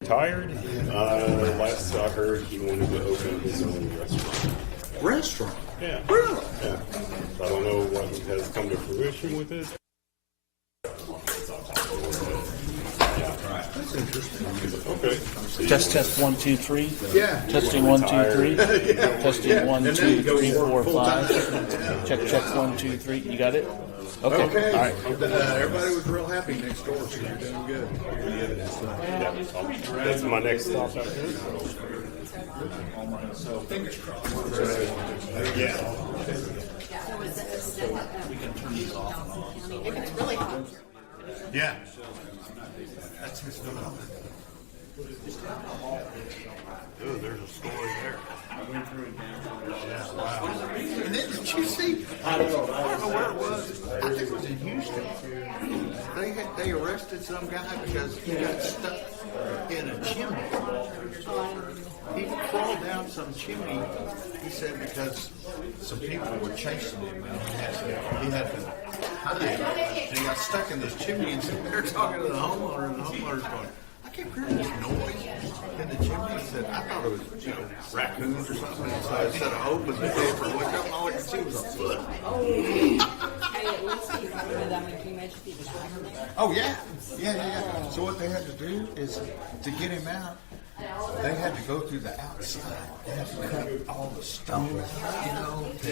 Retired. Last I heard, he wanted to open his own restaurant. Restaurant? Yeah. Really? Yeah. I don't know what has come to fruition with it. That's interesting. Okay. Test 1 2 3. Yeah. Testing 1 2 3. Testing 1 2 3 4 5. Check 1 2 3. You got it? Okay. Okay. All right. Everybody was real happy next door, so you're doing good. Yeah. That's my next stop out here. So fingers crossed. Yeah. We can turn these off and on. If it's really hot. Yeah. That's his phenomenon. Oh, there's a story there. Yeah, wow. And then did you see? I don't know where it was. I think it was in Houston. They arrested some guy because he got stuck in a chimney. He crawled down some chimney. He said because some people were chasing him and he had to hide. And he got stuck in this chimney, and so they're talking to the homeowner, and the homeowner's going, "I kept hearing this noise in the chimney." He said, "I thought it was, raccoons or something." And so instead of opening the door and look up, and all I could see was a foot. Oh yeah. So what they had to do is to get him out, they had to go through the outside. They had to cut all the stone,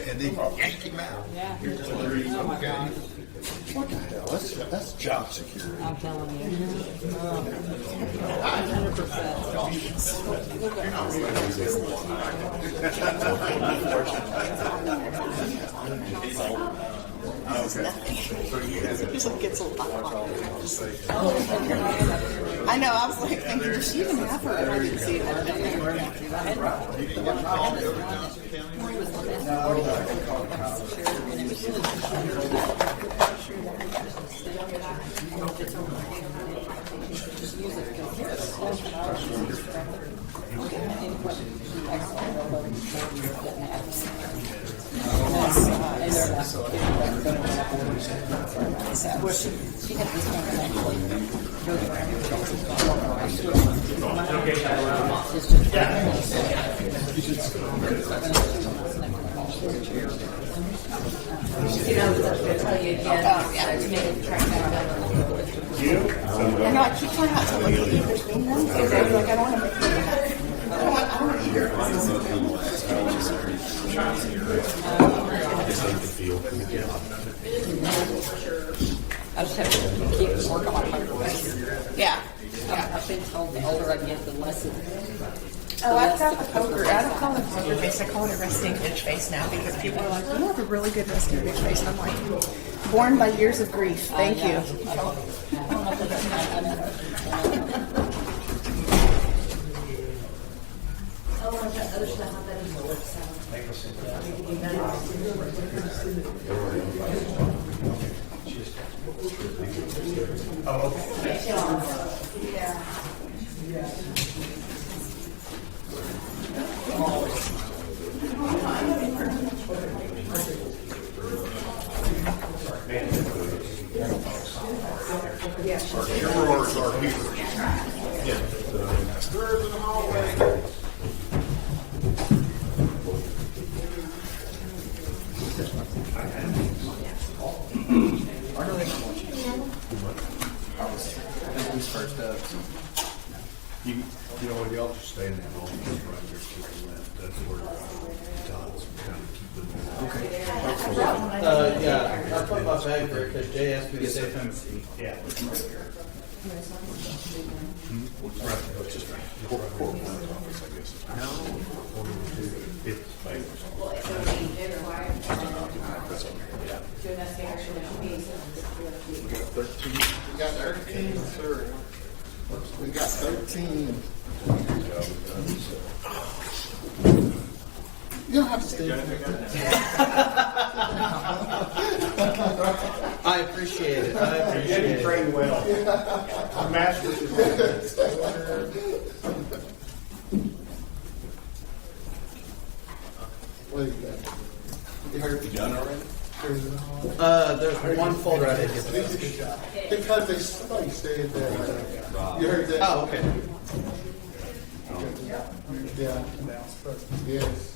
and then yank him out. You're just like, okay. What the hell? That's job security. I'm telling you. 100%. He's like, gets a lot. I know, I was like thinking, does she even have her? And I didn't see it. She had this one actually goes around I know, I keep trying not to look at you between them because I was like, I don't want to make them I don't want either. I just have to keep working on my voice. Yeah. I've been told the older I get, the less it. Oh, I've got the poker. I don't call it poker face. I call it a resting bitch face now because people are like, "You have a really good resting bitch face." And I'm like, born by years of grief. Thank you. You know, y'all just stay in that home right there to the left. That's where Todd's kind of keeping them. Yeah, I put my bag there because Jay asked me to say something. Yeah. Right. It's just court office, I guess. No. It's We got 13, sir. We got 13. You don't have to stay. I appreciate it. I appreciate it. Train well. Our master is What do you got? You heard the gun already? There's one folder I didn't get to. Because somebody said that. You heard that? Oh, okay. Yeah. Yes.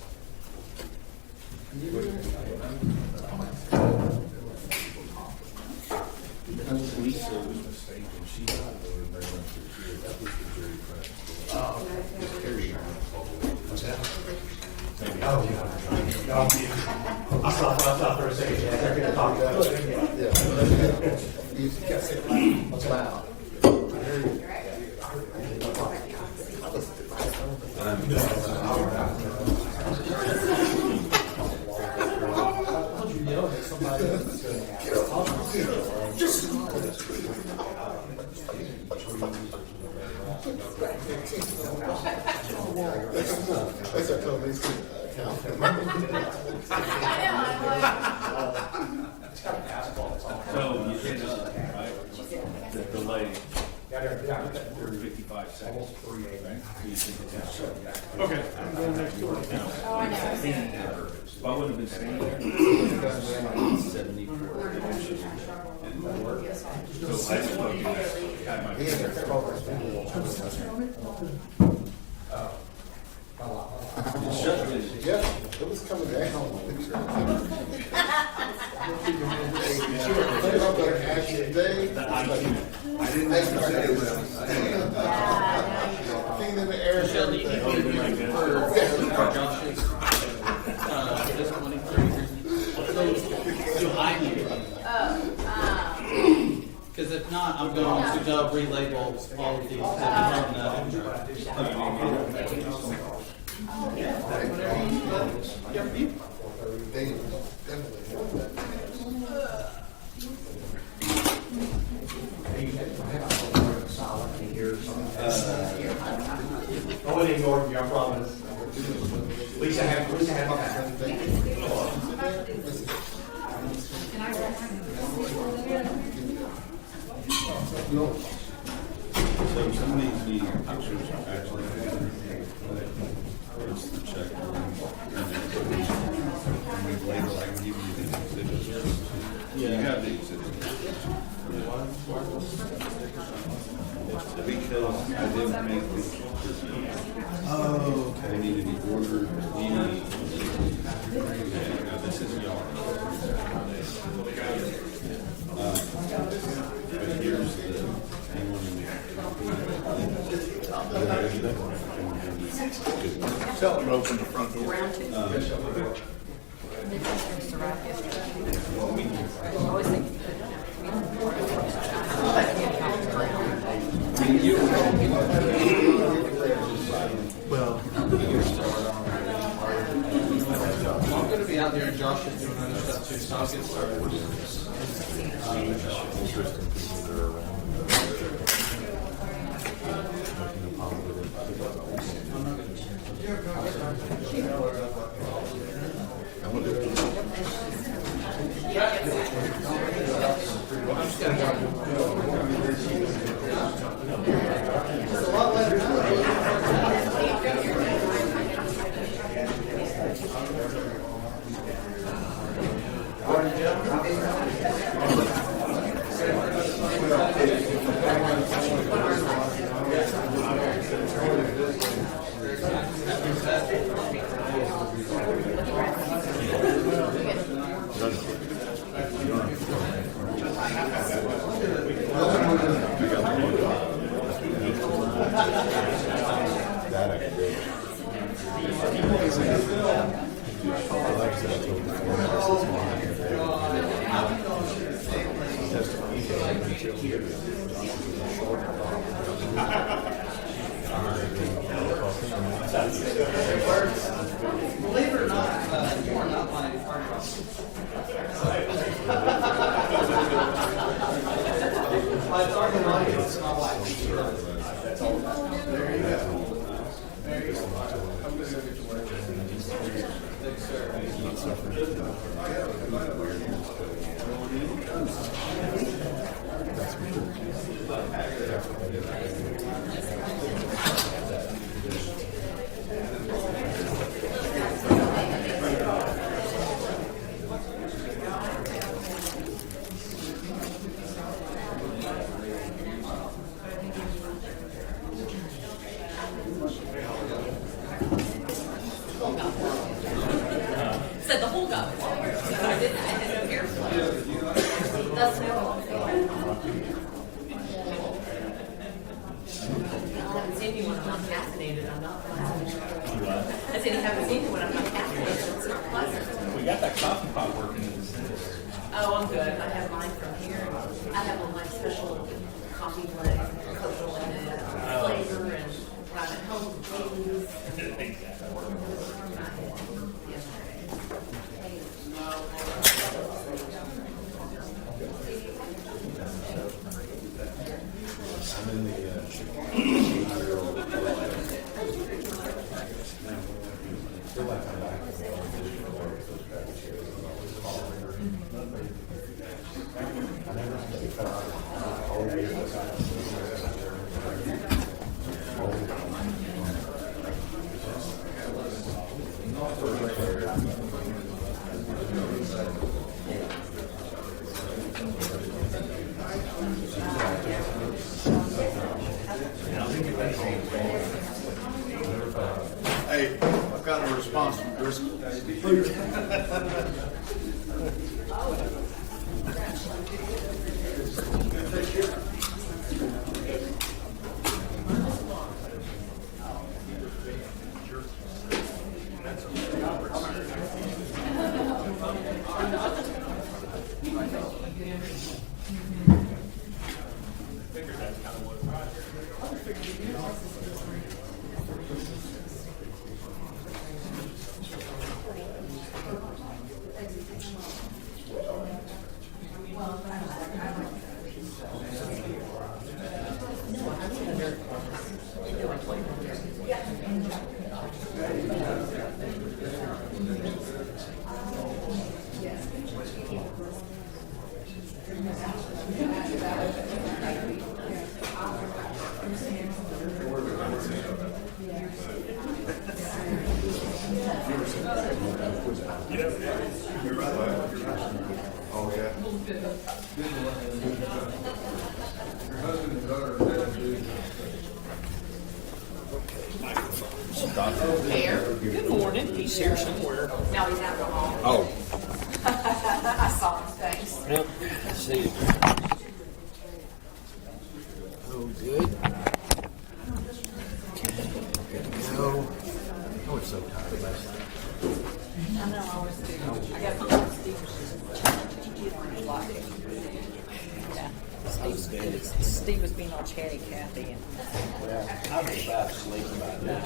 I saw for a second, yeah, they're gonna talk about it. You got to say it loud. That's what I told me. So you hit up, right? The delay. 55 seconds. Okay. I'm going next door. Oh, I know. If I wouldn't have been staying there. 74. So I spoke to had my Yeah, it was coming down. Cleaning the air. Because if not, I'm going to relabel all of these. Oh, it ain't going to be, I promise. Lisa had my So some of these pictures are actually it's the check and then later I can give you the exhibits. You have the exhibits. Because I didn't make the I needed the order. This is yard. But here's the Tell them open the front door. Well, I'm going to be out there and Josh is doing other stuff too, so I'll get started. Believe it or not, you are not my got blown. Said the hole got blown. So I didn't. I had no airflow. That's no. I haven't seen you when I'm not caffeinated. I'm not pleasant. I said you haven't seen me when I'm not caffeinated. It's not pleasant. We got that coffee pot working in the center. Oh, I'm good. I have mine from here. I have on my special coffee blend, cocoa in it, flavor, and got it home with Hey, I've got a response from Driscoll. Oh, yeah. Mayor. Good morning. He's here somewhere. No, he's out in the hall. Oh. I saw his face. Yep. See. Oh, good. No. Oh, it's so tired last night. I know, I always do. I got my Steve was being all chatty Cathy. And Well, I was about to sleep about now.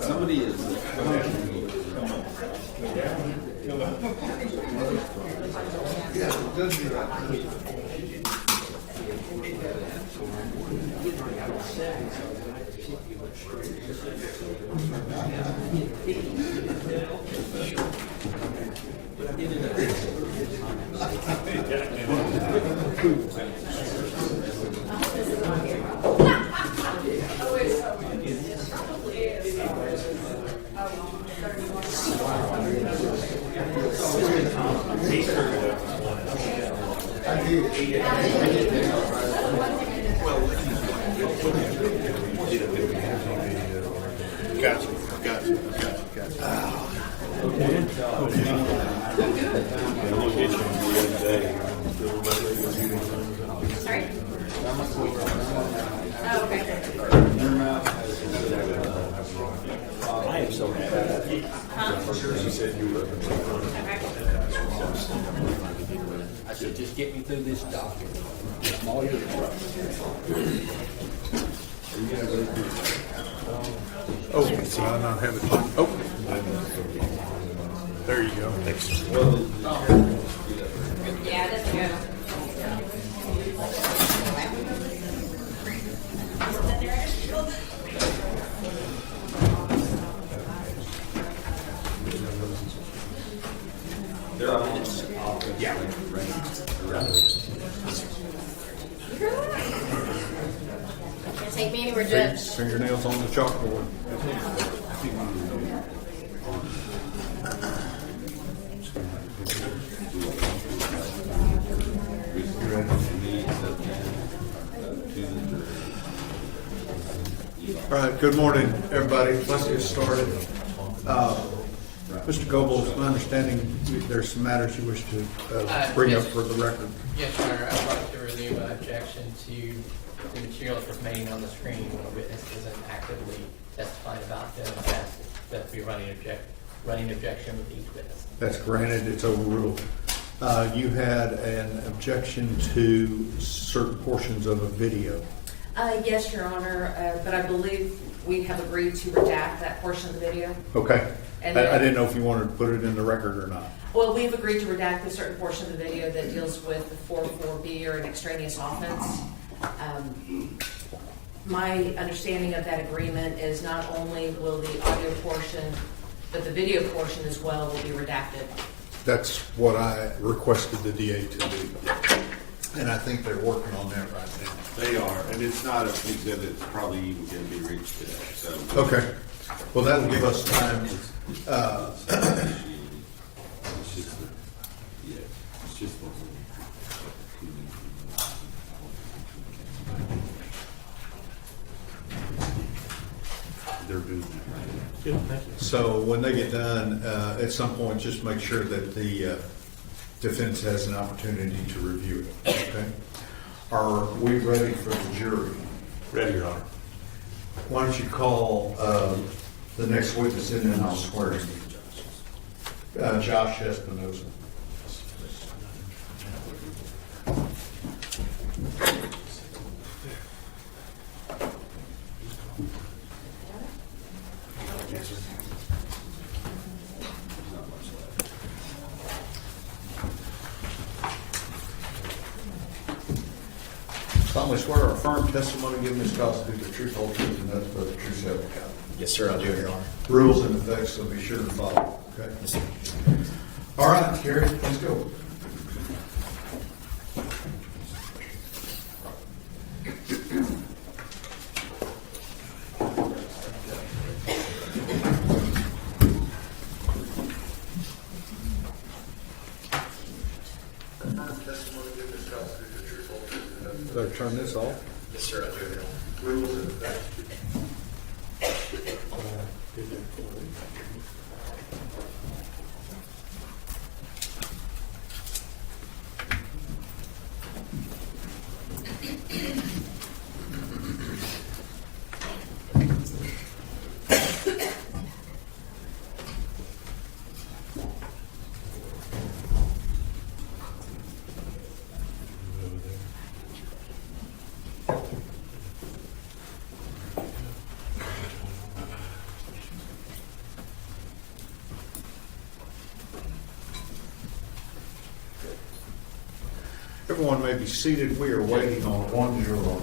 Somebody is. Gotcha. Sorry? Oh, okay. I am so happy. She said you were. I said, just get me through this document. I'm all yours. Oh, see, I not have it. Oh, there you go. Yeah, it doesn't go. Can't take me anywhere, Judge. Fingernails on the chalkboard. All right, good morning, everybody. Let's get started. Mr. Goebel, it's my understanding there's some matters you wish to bring up for the record. Yes, Your Honor, I'd like to renew my objection to the materials remaining on the screen when a witness isn't actively testifying about them. I ask that we running objection with each witness. That's granted, it's overruled. You had an objection to certain portions of a video. Yes, Your Honor, but I believe we have agreed to redact that portion of the video. Okay. And I then- didn't know if you wanted to put it in the record or not. Well, we've agreed to redact a certain portion of the video that deals with the 4.4B or an extraneous offense. My understanding of that agreement is not only will the audio portion, but the video portion as well will be redacted. That's what I requested the DA to do. And I think they're working on that right now. They are, and it's not a exhibit that's probably even going to be reached today, so. Okay. Well, that'll give us time. It's just, yeah, it's just. They're doing that right now. So when they get done, at some point, just make sure that the defense has an opportunity to review it. Okay? Are we ready for the jury? Ready, Your Honor. Why don't you call the next witness in and I'll swear him. Josh Espinosa. Solemnly swear or affirm testimony given this constitutes the truth, whole truth, and nothing but the truth, so help you God. Yes, sir, I'll do it, Your Honor. Rules and effects, so be sure to follow. Okay. Yes, sir. All right, Gary, let's go. Better turn this off. Yes, sir, I'll do it, Your Honor. Rules and effects. Everyone may be seated. We are waiting on one juror.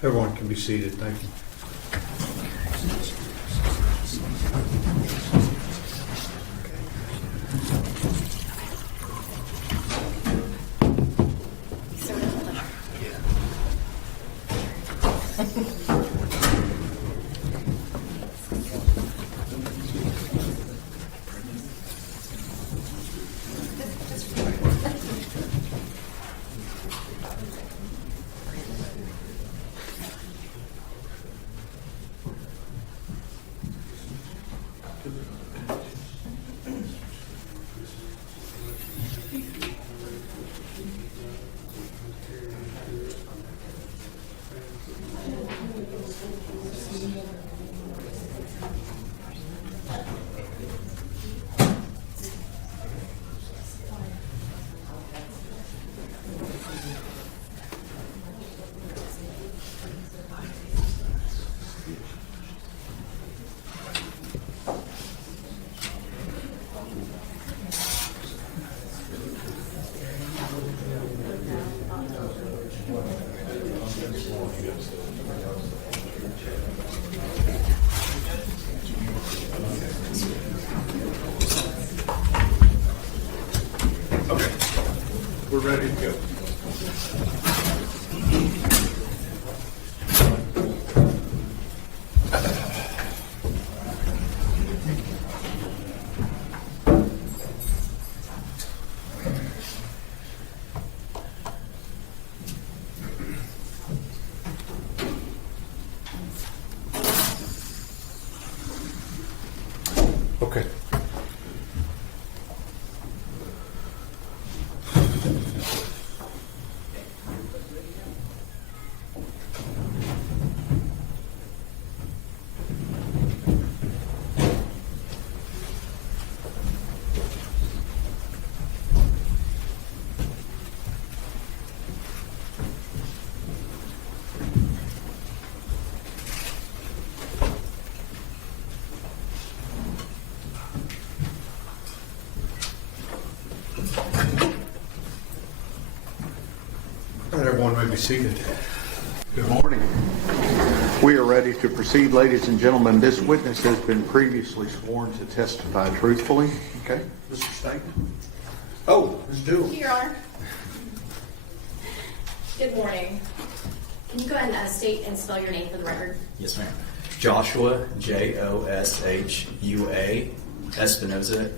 Everyone can be seated. Thank you. Okay, we're ready to go. Okay. All right, everyone may be seated. Good morning. We are ready to proceed, ladies and gentlemen. This witness has been previously sworn to testify truthfully. Okay, Mr. Stanton. Oh, Ms. Dooley. Your Honor. Good morning. Can you go ahead and state and spell your name for the record? Yes, ma'am. Joshua, Joshua, Espinosa, Espinoza.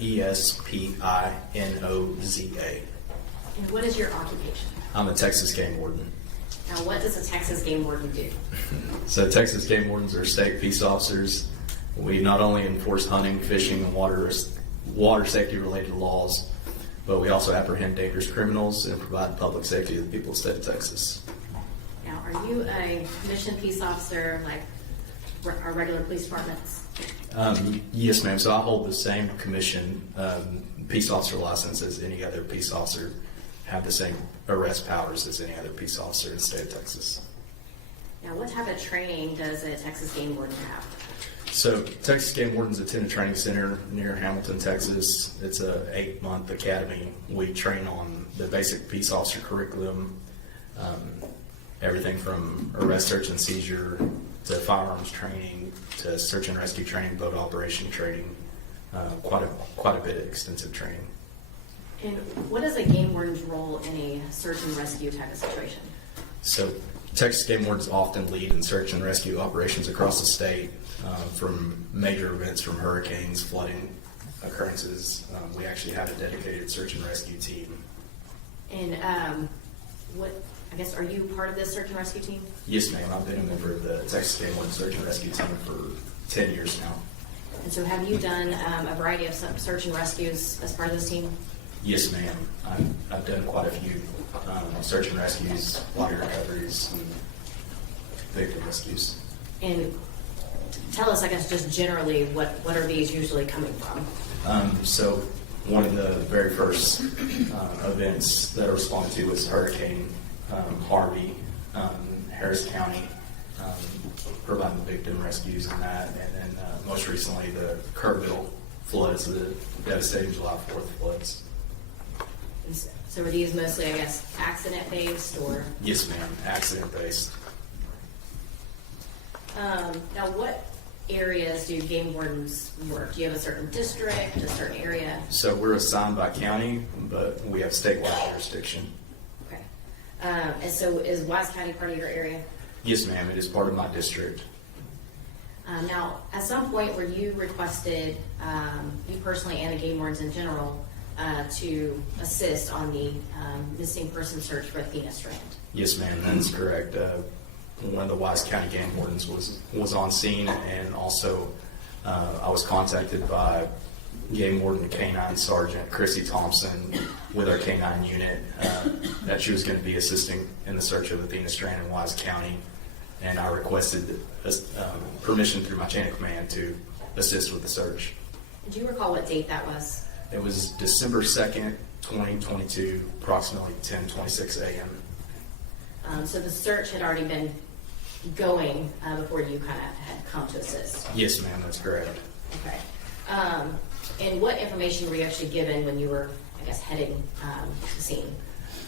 And what is your occupation? I'm a Texas game warden. Now, what does a Texas game warden do? So Texas game wardens are state peace officers. We not only enforce hunting, fishing, and water safety related laws, but we also apprehend dangerous criminals and provide public safety to the people of the state of Texas. Now, are you a commissioned peace officer like our regular police departments? Yes, ma'am. So I hold the same commission peace officer license as any other peace officer, have the same arrest powers as any other peace officer in the state of Texas. Now, what type of training does a Texas game warden have? So Texas game wardens attend a training center near Hamilton, Texas. It's a 8-month academy. We train on the basic peace officer curriculum, everything from arrest, search, and seizure to firearms training to search and rescue training, boat operation training, quite a bit of extensive training. And what is a game warden's role in a search and rescue type of situation? So Texas game wardens often lead in search and rescue operations across the state, from major events from hurricanes, flooding occurrences. We actually have a dedicated search and rescue team. And are you part of this search and rescue team? Yes, ma'am. I've been a member of the Texas game warden search and rescue team for 10 years now. And so have you done a variety of search and rescues as part of this team? Yes, ma'am. I've done quite a few search and rescues, body recoveries, and victim rescues. And tell us, I guess, just generally, what are these usually coming from? So one of the very first events that I responded to was Hurricane Harvey, Harris County, providing victim rescues and that. And then most recently, the Kerrville floods, the devastating July 4th floods. So are these mostly, I guess, accident-based or? Yes, ma'am. Accident-based. Now, what areas do game wardens work? Do you have a certain district, a certain area? So we're assigned by county, but we have statewide jurisdiction. Okay. And so is Wise County part of your area? Yes, ma'am, it is part of my district. Now, at some point, were you requested, you personally and the game wardens in general, to assist on the missing person search for Athena Strand? Yes, ma'am, that is correct. One of the Wise County game wardens was on scene, and also I was contacted by game warden K-9 Sergeant Chrissy Thompson with our K-9 unit that she was going to be assisting in the search of Athena Strand in Wise County, and I requested permission through my chain of command to assist with the search. Do you recall what date that was? It was December 2nd, 2022, approximately 10:26 a.m. So the search had already been going before you kind of had come to assist? Yes, ma'am, that's correct. Okay. And what information were you actually given when you were, I guess, heading to the scene?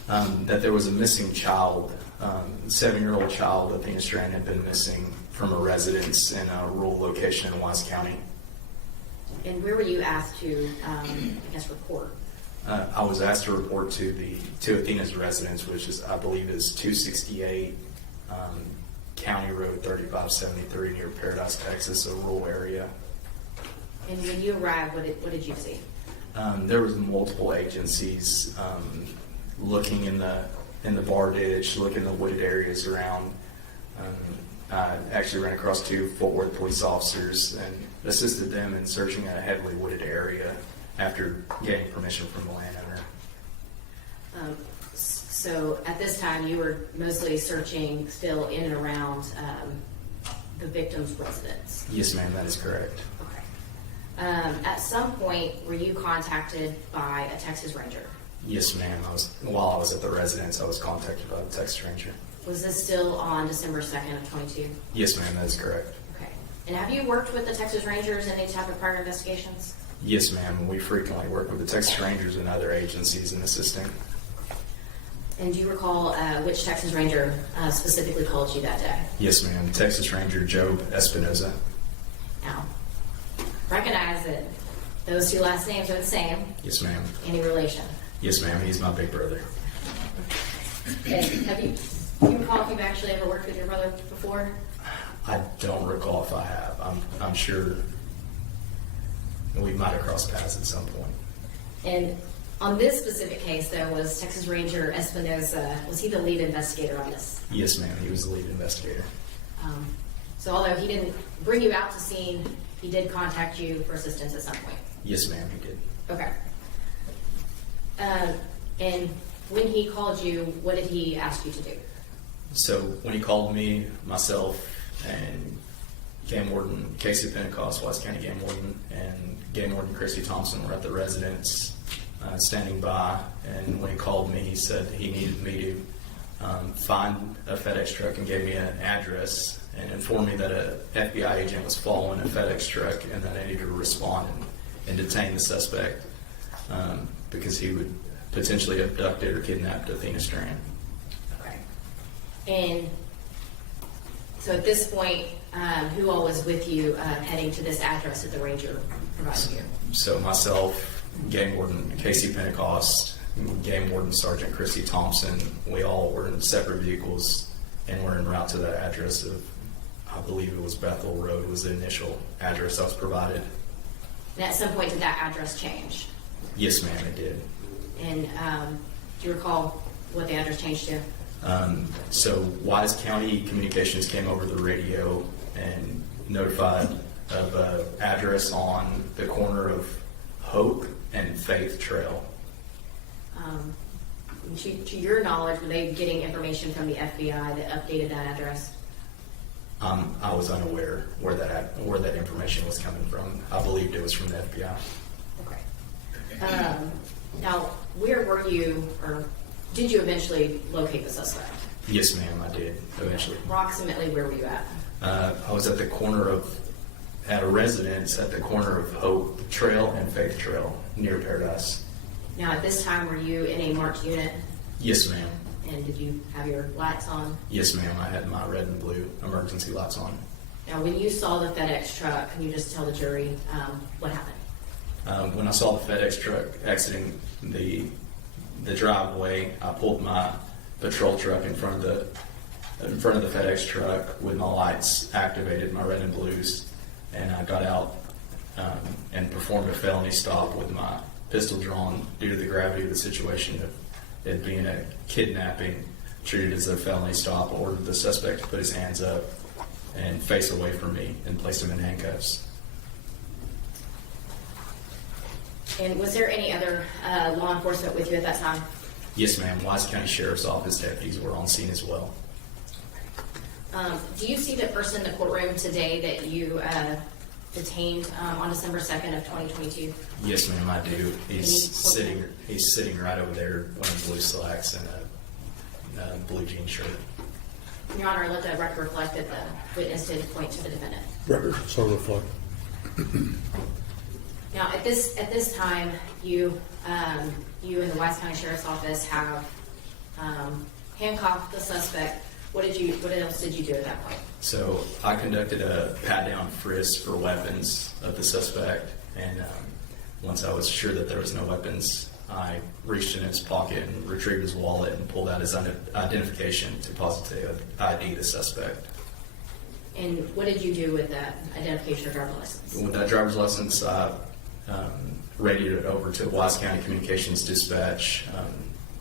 That there was a missing child, 7-year-old child, Athena Strand, had been missing from a residence in a rural location in Wise County. And where were you asked to, I guess, report? I was asked to report to Athena's residence, which is, I believe, is 268 County Road 3573 near Paradise, Texas, a rural area. And when you arrived, what did you see? There was multiple agencies looking in the bar ditch, looking in the wooded areas around. I actually ran across 2 Fort Worth police officers and assisted them in searching a heavily wooded area after getting permission from the landowner. So at this time, you were mostly searching still in and around the victim's residence? Yes, ma'am, that is correct. Okay. At some point, were you contacted by a Texas Ranger? Yes, ma'am. While I was at the residence, I was contacted by the Texas Ranger. Was this still on December 2nd of 22? Yes, ma'am, that is correct. Okay. And have you worked with the Texas Rangers in any type of prior investigations? Yes, ma'am. We frequently work with the Texas Rangers and other agencies in assisting. And do you recall which Texas Ranger specifically called you that day? Yes, ma'am. Texas Ranger Job Espinosa. Now, recognize that those 2 last names are the same. Yes, ma'am. Any relation? Yes, ma'am. He's my big brother. Okay. Do you recall if you've actually ever worked with your brother before? I don't recall if I have. I'm sure we might have crossed paths at some point. And on this specific case, though, was Texas Ranger Espinosa, was he the lead investigator on this? Yes, ma'am. He was the lead investigator. So although he didn't bring you out to scene, he did contact you for assistance at some point? Yes, ma'am, he did. Okay. And when he called you, what did he ask you to do? So when he called me, myself, and Game Warden Casey Pentecost, Wise County Game Warden, and Game Warden Christy Thompson were at the residence standing by, and when he called me, he said he needed me to find a FedEx truck and gave me an address and informed me that a FBI agent was following a FedEx truck and that I needed to respond and detain the suspect because he would potentially abducted or kidnapped Athena Strand. Okay. And so at this point, who all was with you heading to this address that the ranger provided you? So myself, Game Warden Casey Pentecost, Game Warden Sergeant Christy Thompson, we all were in separate vehicles and were en route to that address of, I believe it was Bethel Road was the initial address that was provided. And at some point, did that address change? Yes, ma'am, it did. And do you recall what the address changed to? So Wise County Communications came over the radio and notified of an address on the corner of Hope and Faith Trail. To your knowledge, were they getting information from the FBI that updated that address? I was unaware where that information was coming from. I believed it was from the FBI. Okay. Now, where were you, or did you eventually locate the suspect? Yes, ma'am, I did eventually. Approximately where were you at? I was at a residence at the corner of Hope Trail and Faith Trail near Paradise. Now, at this time, were you in a marked unit? Yes, ma'am. And did you have your lights on? Yes, ma'am. I had my red and blue emergency lights on. Now, when you saw the FedEx truck, can you just tell the jury what happened? When I saw the FedEx truck exiting the driveway, I pulled my patrol truck in front of the FedEx truck with my lights activated, my red and blues, and I got out and performed a felony stop with my pistol drawn due to the gravity of the situation of it being a kidnapping treated as a felony stop. Ordered the suspect to put his hands up and face away from me and placed him in handcuffs. And was there any other law enforcement with you at that time? Yes, ma'am. Wise County Sheriff's Office deputies were on scene as well. Do you see the person in the courtroom today that you detained on December 2nd of 2022? Yes, ma'am, I do. He's sitting right over there wearing blue slacks and a blue jean shirt. Your Honor, let the record reflect that the witness did point to the defendant. Record so reflect. Now, at this time, you and the Wise County Sheriff's Office have handcuffed the suspect. What else did you do at that point? So I conducted a pat-down frisk for weapons of the suspect, and once I was sure that there was no weapons, I reached in his pocket and retrieved his wallet and pulled out his identification to positively ID the suspect. And what did you do with that identification or driver's license? With that driver's license, I radioed it over to Wise County Communications Dispatch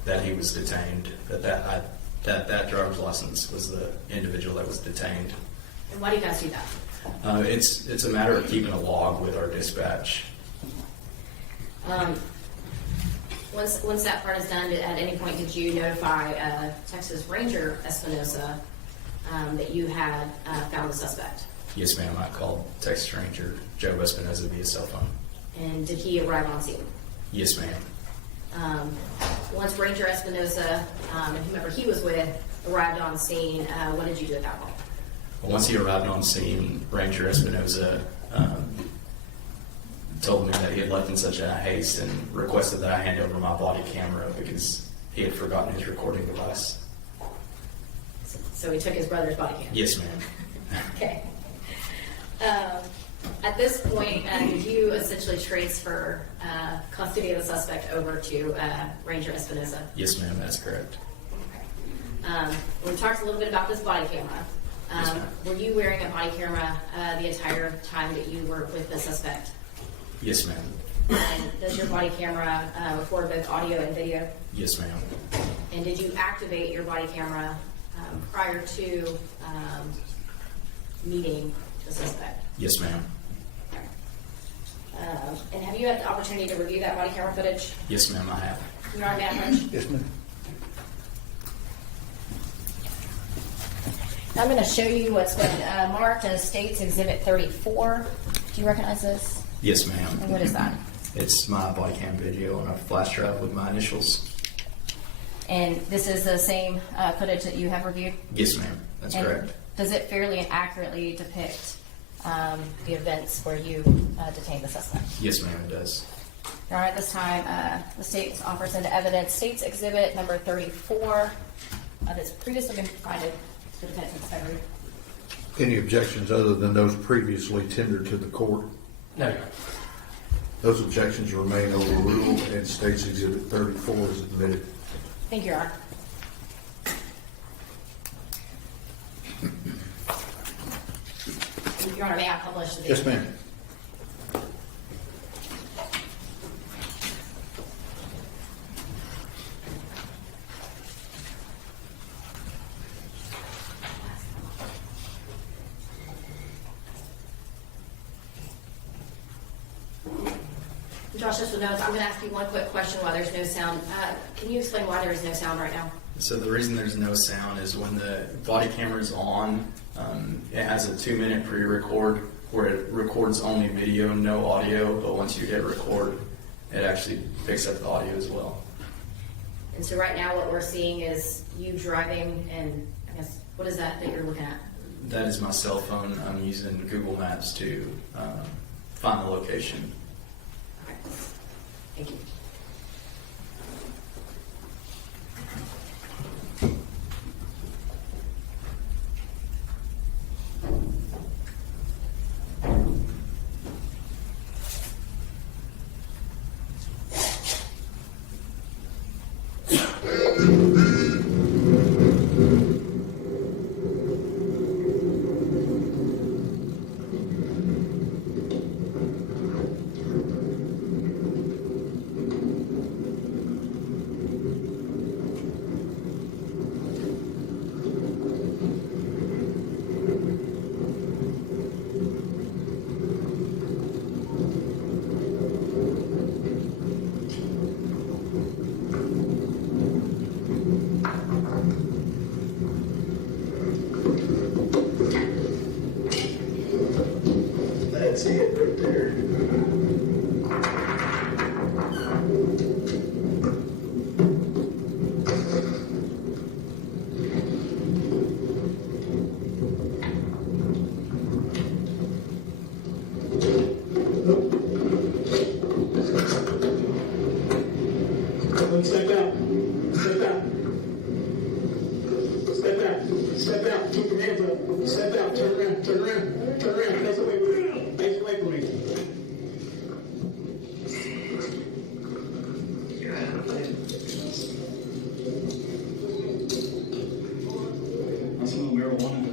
that he was detained, that driver's license was the individual that was detained. And why do you guys do that? It's a matter of keeping a log with our dispatch. Once that part is done, at any point did you notify Texas Ranger Espinosa that you had found the suspect? Yes, ma'am. I called Texas Ranger Joe Espinosa via cell phone. And did he arrive on scene? Yes, ma'am. Once Ranger Espinosa and whomever he was with arrived on scene, what did you do at that point? Once he arrived on scene, Ranger Espinosa told me that he had left in such a haste and requested that I hand over my body camera because he had forgotten his recording device. So he took his brother's body camera? Yes, ma'am. Okay. At this point, did you essentially transfer custody of the suspect over to Ranger Espinosa? Yes, ma'am, that's correct. We talked a little bit about this body camera. Yes, ma'am. Were you wearing a body camera the entire time that you were with the suspect? Yes, ma'am. And does your body camera record both audio and video? Yes, ma'am. And did you activate your body camera prior to meeting the suspect? Yes, ma'am. And have you had the opportunity to review that body camera footage? Yes, ma'am, I have. Your Honor, may I approach? Yes, ma'am. I'm going to show you what's been marked as State's Exhibit 34. Do you recognize this? Yes, ma'am. And what is that? It's my body cam video on a flash drive with my initials. And this is the same footage that you have reviewed? Yes, ma'am. That's And correct. does it fairly and accurately depict the events where you detained the suspect? Yes, ma'am, it does. All right, this time the state offers into evidence State's Exhibit number 34 that's previously been provided to the defendant's discovery. Any objections other than those previously tendered to the court? No, Your Honor. Those objections remain overruled and State's Exhibit 34 is admitted. Thank you, Your Honor. Your Honor, may I publish the video? Yes, ma'am. Josh, just with notes, I'm going to ask you one quick question while there's no sound. Can you explain why there is no sound right now? So the reason there's no sound is when the body camera is on, it has a 2-minute pre-record where it records only video, no audio, but once you hit record, it actually picks up the audio as well. And so right now what we're seeing is you driving, and I guess, what is that you're looking at? That is my cell phone. I'm using Google Maps to find the location. Okay. Thank you. That's it right there. Step out. Step out. Step out. Step out. Keep your hands up. Step out. Turn around. Turn around. Turn around. Face away from me. Face away from me. I smell marijuana.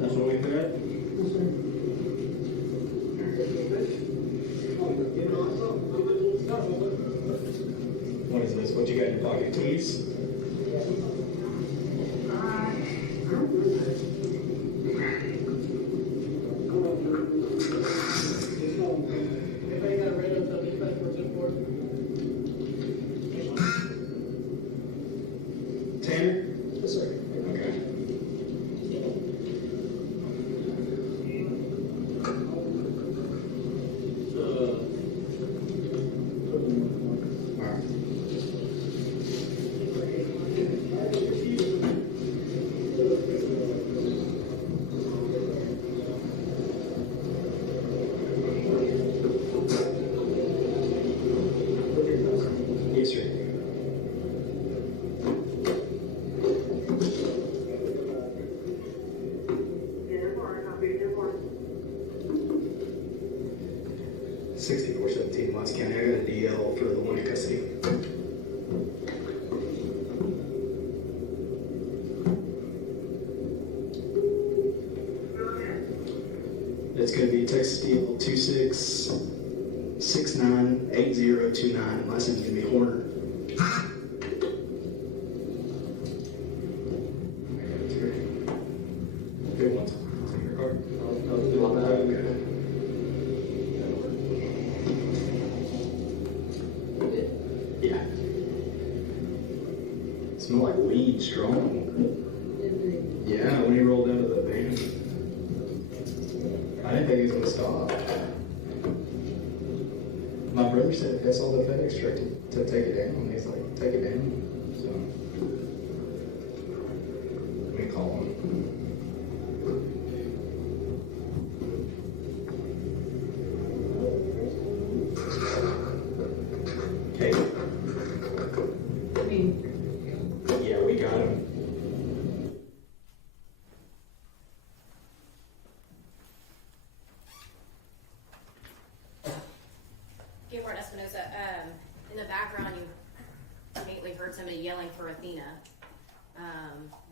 That's what we put at? What is this? What you got in your pocket? Keys? Tanner? Yes, sir. Okay. Yes, sir. $64.17 West County. I got a DL for the one in custody. It's going to be Custodial 26698029. Last name's going to be Horner. Good one. I'll take your card. Yeah. Smell like weed strong. Yeah, when he rolled out of the van. I didn't think he was going to stop. My brother said if I saw the FedEx truck to take it down, he's like, take it down. So, let me call him. Hey. Yeah, we got him. Gabriel Espinosa, in the background, you faintly heard somebody yelling for Athena.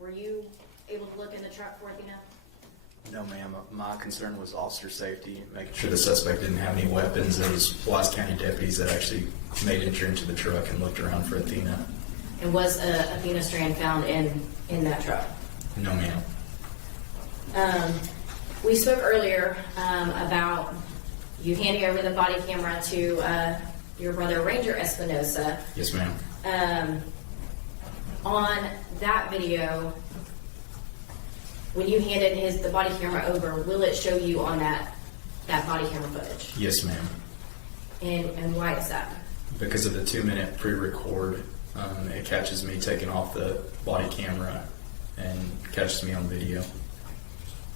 Were you able to look in the truck for Athena? No, ma'am. My concern was officer safety, making sure the suspect didn't have any weapons. There was Wise County deputies that actually made entry into the truck and looked around for Athena. And was Athena Strand found in that truck? No, ma'am. We spoke earlier about you handing over the body camera to your brother Ranger Espinosa. Yes, ma'am. On that video, when you handed the body camera over, will it show you on that body camera footage? Yes, ma'am. And why is that? Because of the 2-minute pre-record, it catches me taking off the body camera and catches me on video.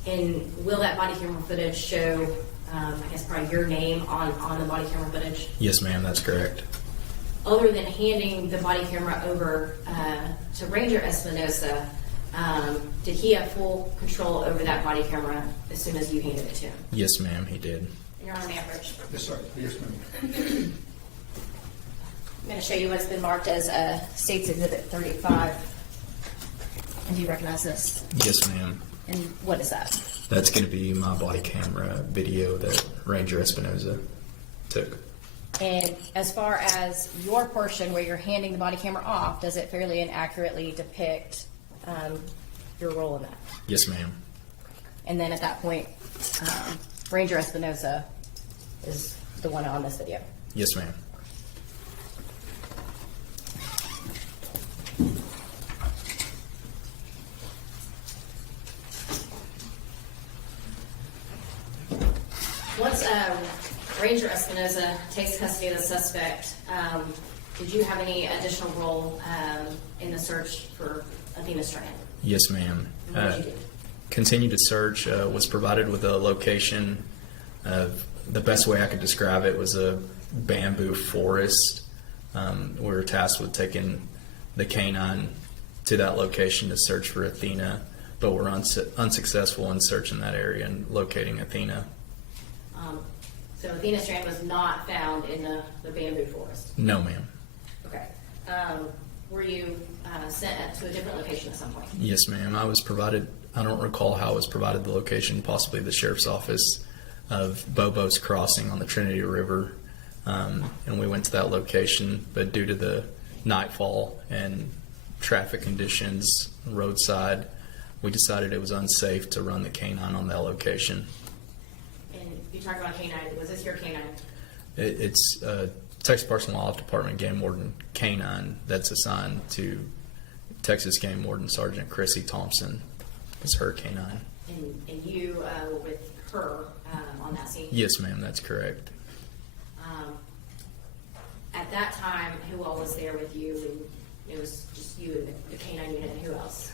And will that body camera footage show, I guess, probably your name on the body camera footage? Yes, ma'am, that's correct. other than handing the body camera over to Ranger Espinosa, did he have full control over that body camera as soon as you handed it to him? Yes, ma'am, he did. And you're on average. Yes, sir. Yes, ma'am. I'm going to show you what's been marked as State's Exhibit 35. And do you recognize this? Yes, ma'am. And what is that? That's going to be my body camera video that Ranger Espinosa took. And as far as your portion where you're handing the body camera off, does it fairly and accurately depict your role in that? Yes, ma'am. And then at that point, Ranger Espinosa is the one on this video. Yes, ma'am. Once Ranger Espinosa takes custody of the suspect, did you have any additional role in the search for Athena Strand? Yes, ma'am. What did you do? Continued to search, was provided with a location. The best way I could describe it was a bamboo forest. We were tasked with taking the canine to that location to search for Athena, but were unsuccessful in searching that area and locating Athena. So Athena Strand was not found in the bamboo forest? No, ma'am. Okay. Were you sent to a different location at some point? Yes, ma'am. I was provided, I don't recall how I was provided the location, possibly the sheriff's office of Bobo's Crossing on the Trinity River. And we went to that location, but due to the nightfall and traffic conditions roadside, we decided it was unsafe to run the canine on that location. And you talked about canine. Was this your canine? It's Texas Parks and Wildlife Department game warden canine that's assigned to Texas game warden Sergeant Chrissy Thompson. It's her canine. And you were with her on that scene? Yes, ma'am, that's correct. At that time, who all was there with you? And it was just you and the canine unit, and who else?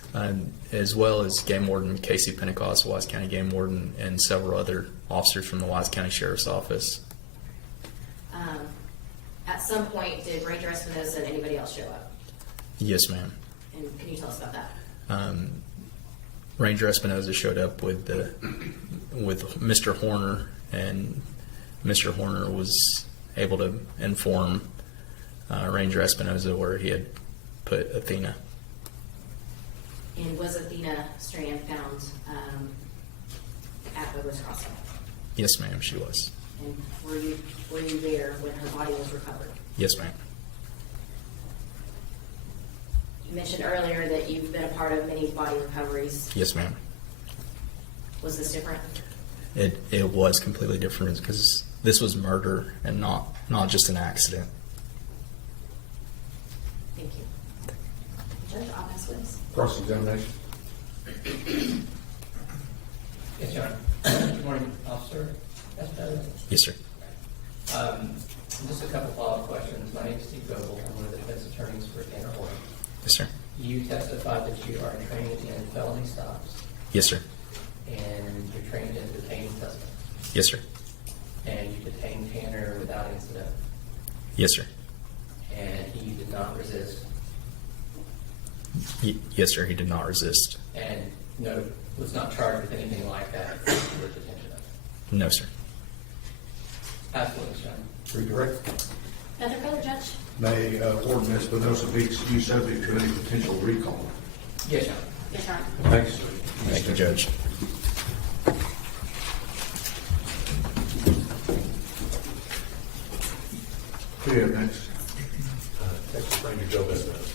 As well as game warden Casey Pentecost, Wise County game warden, and several other officers from the Wise County Sheriff's Office. At some point, did Ranger Espinosa and anybody else show up? Yes, ma'am. And can you tell us about that? Ranger Espinosa showed up with Mr. Horner, and Mr. Horner was able to inform Ranger Espinosa where he had put Athena. And was Athena Strand found at Bobo's Crossing? Yes, ma'am, she was. And were you there when her body was recovered? Yes, ma'am. You mentioned earlier that you've been a part of many body recoveries. Yes, ma'am. Was this different? It was completely different because this was murder and not just an accident. Thank you. Judge, I'll pass this. Cross-examination. Yes, Your Honor. Good morning, Officer Espinosa. Yes, sir. Just a couple follow-up questions. My name is Steve Goebel. I'm one of the defense attorneys for Tanner Horton. Yes, sir. You testified that you are trained in felony stops Yes, sir. and you're trained in detaining suspects. Yes, sir. And you detained Tanner without incident. Yes, sir. And he did not resist. Yes, sir. He did not resist. And no, was not charged with anything like that for detention of. No, sir. Absolutely, Your Honor. Redirect. Another further, Judge? May Warden Espinosa be excused subject to any potential recall. Yes, Your Honor. Yes, Your Honor. Thanks. Thank you, Judge. Who do you have next? Texas Ranger Joe Espinosa.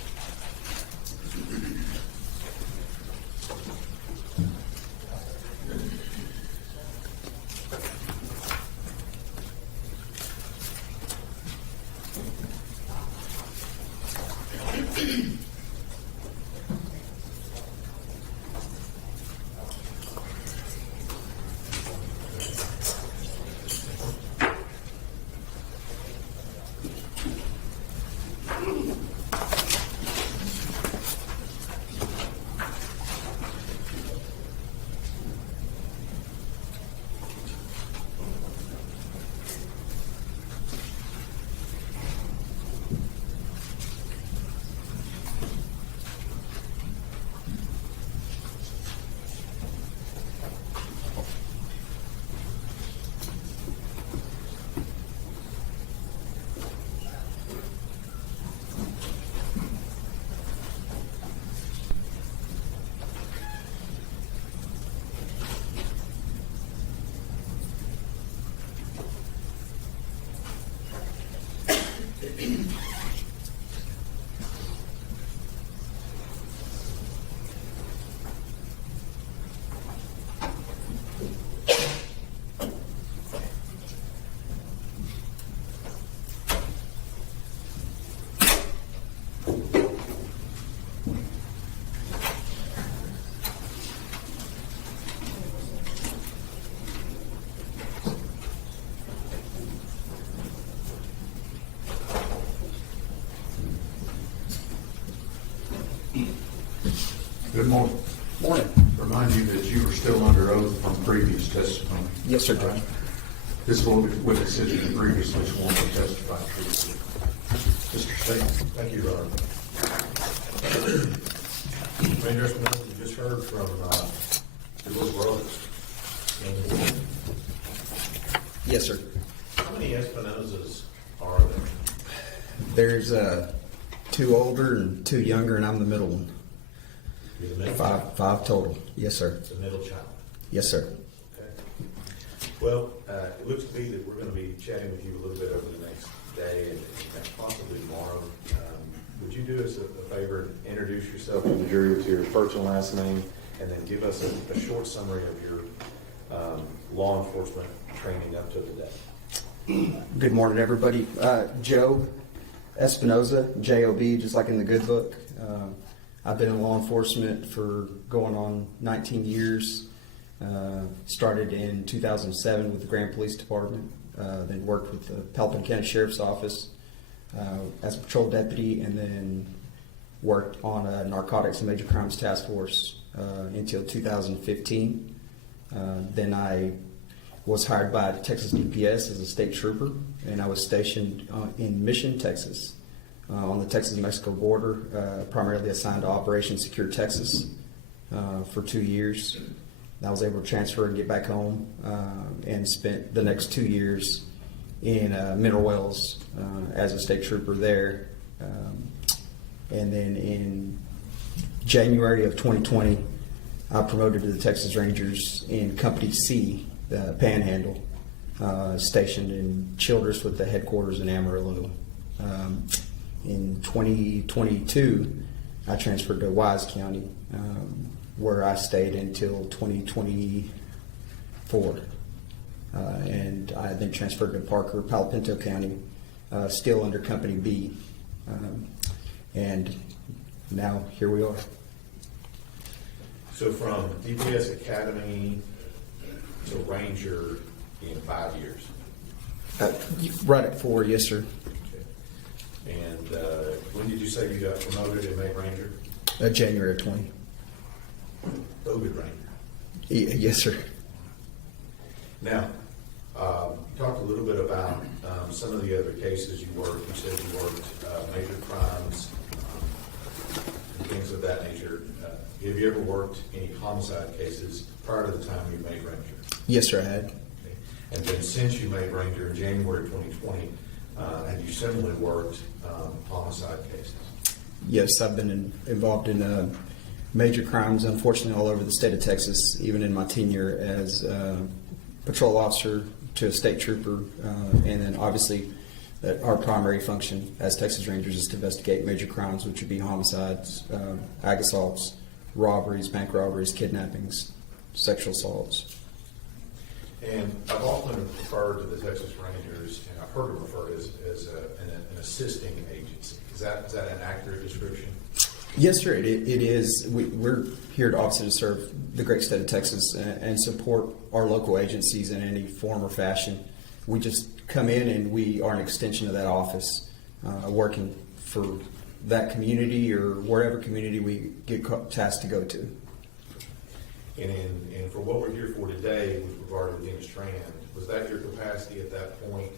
Good morning. Morning. Remind you that you were still under oath from previous testimony. Yes, sir, Judge. This will be witness that you previously sworn to testify truthfully. Mr. State. Thank you, Ron. Ranger Espinosa, you just heard from your little brothers. Yes, sir. How many Espinosas are there? There's 2 older and 2 younger, and I'm the middle one. You're the middle Five total. Yes, sir. The middle child. Yes, sir. Okay. Well, it looks to me that we're going to be chatting with you a little bit over the next day and possibly tomorrow. Would you do us a favor and introduce yourself to the jury with your first and last name, and then give us a short summary of your law enforcement training up to today? Good morning, everybody. Joe Espinosa, J-O-B, just like in the good book. I've been in law enforcement for going on 19 years. Started in 2007 with the Grand Police Department. Then worked with the Pelham County Sheriff's Office as a patrol deputy, and then worked on a narcotics and major crimes task force until 2015. Then I was hired by Texas DPS as a state trooper, and I was stationed in Mission, Texas, on the Texas-Mexico border, primarily assigned to Operation Secure Texas for 2 years. I was able to transfer and get back home, and spent the next 2 years in Mineral Wells as a state trooper there. And then in January of 2020, I promoted to the Texas Rangers in Company C, the Panhandle, stationed in Childress with the headquarters in Amarillo. In 2022, I transferred to Wise County, where I stayed until 2024. And I then transferred to Parker, Palo Pinto County, still under Company B. And now here we are. So from DPS Academy to Ranger in 5 years. Right at 4, yes, sir. Okay. And when did you say you got promoted and made Ranger? January of 20. COVID Ranger. Yes, sir. Now, you talked a little bit about some of the other cases you worked. You said you worked major crimes and things of that nature. Have you ever worked any homicide cases prior to the time you made Ranger? Yes, sir, I had. Okay. And then since you made Ranger in January 2020, have you similarly worked homicide cases? Yes, I've been involved in major crimes, unfortunately, all over the state of Texas, even in my tenure as patrol officer to a state trooper. And then obviously our primary function as Texas Rangers is to investigate major crimes, which would be homicides, ag assaults, robberies, bank robberies, kidnappings, sexual assaults. And I've often referred to the Texas Rangers, and I've heard them referred as an assisting agency. Is that an accurate description? Yes, sir, it is. We're here to obviously serve the great state of Texas and support our local agencies in any form or fashion. We just come in and we are an extension of that office, working for that community or wherever community we get tasked to go to. And for what we're here for today with regard to Athena Strand, was that your capacity at that point,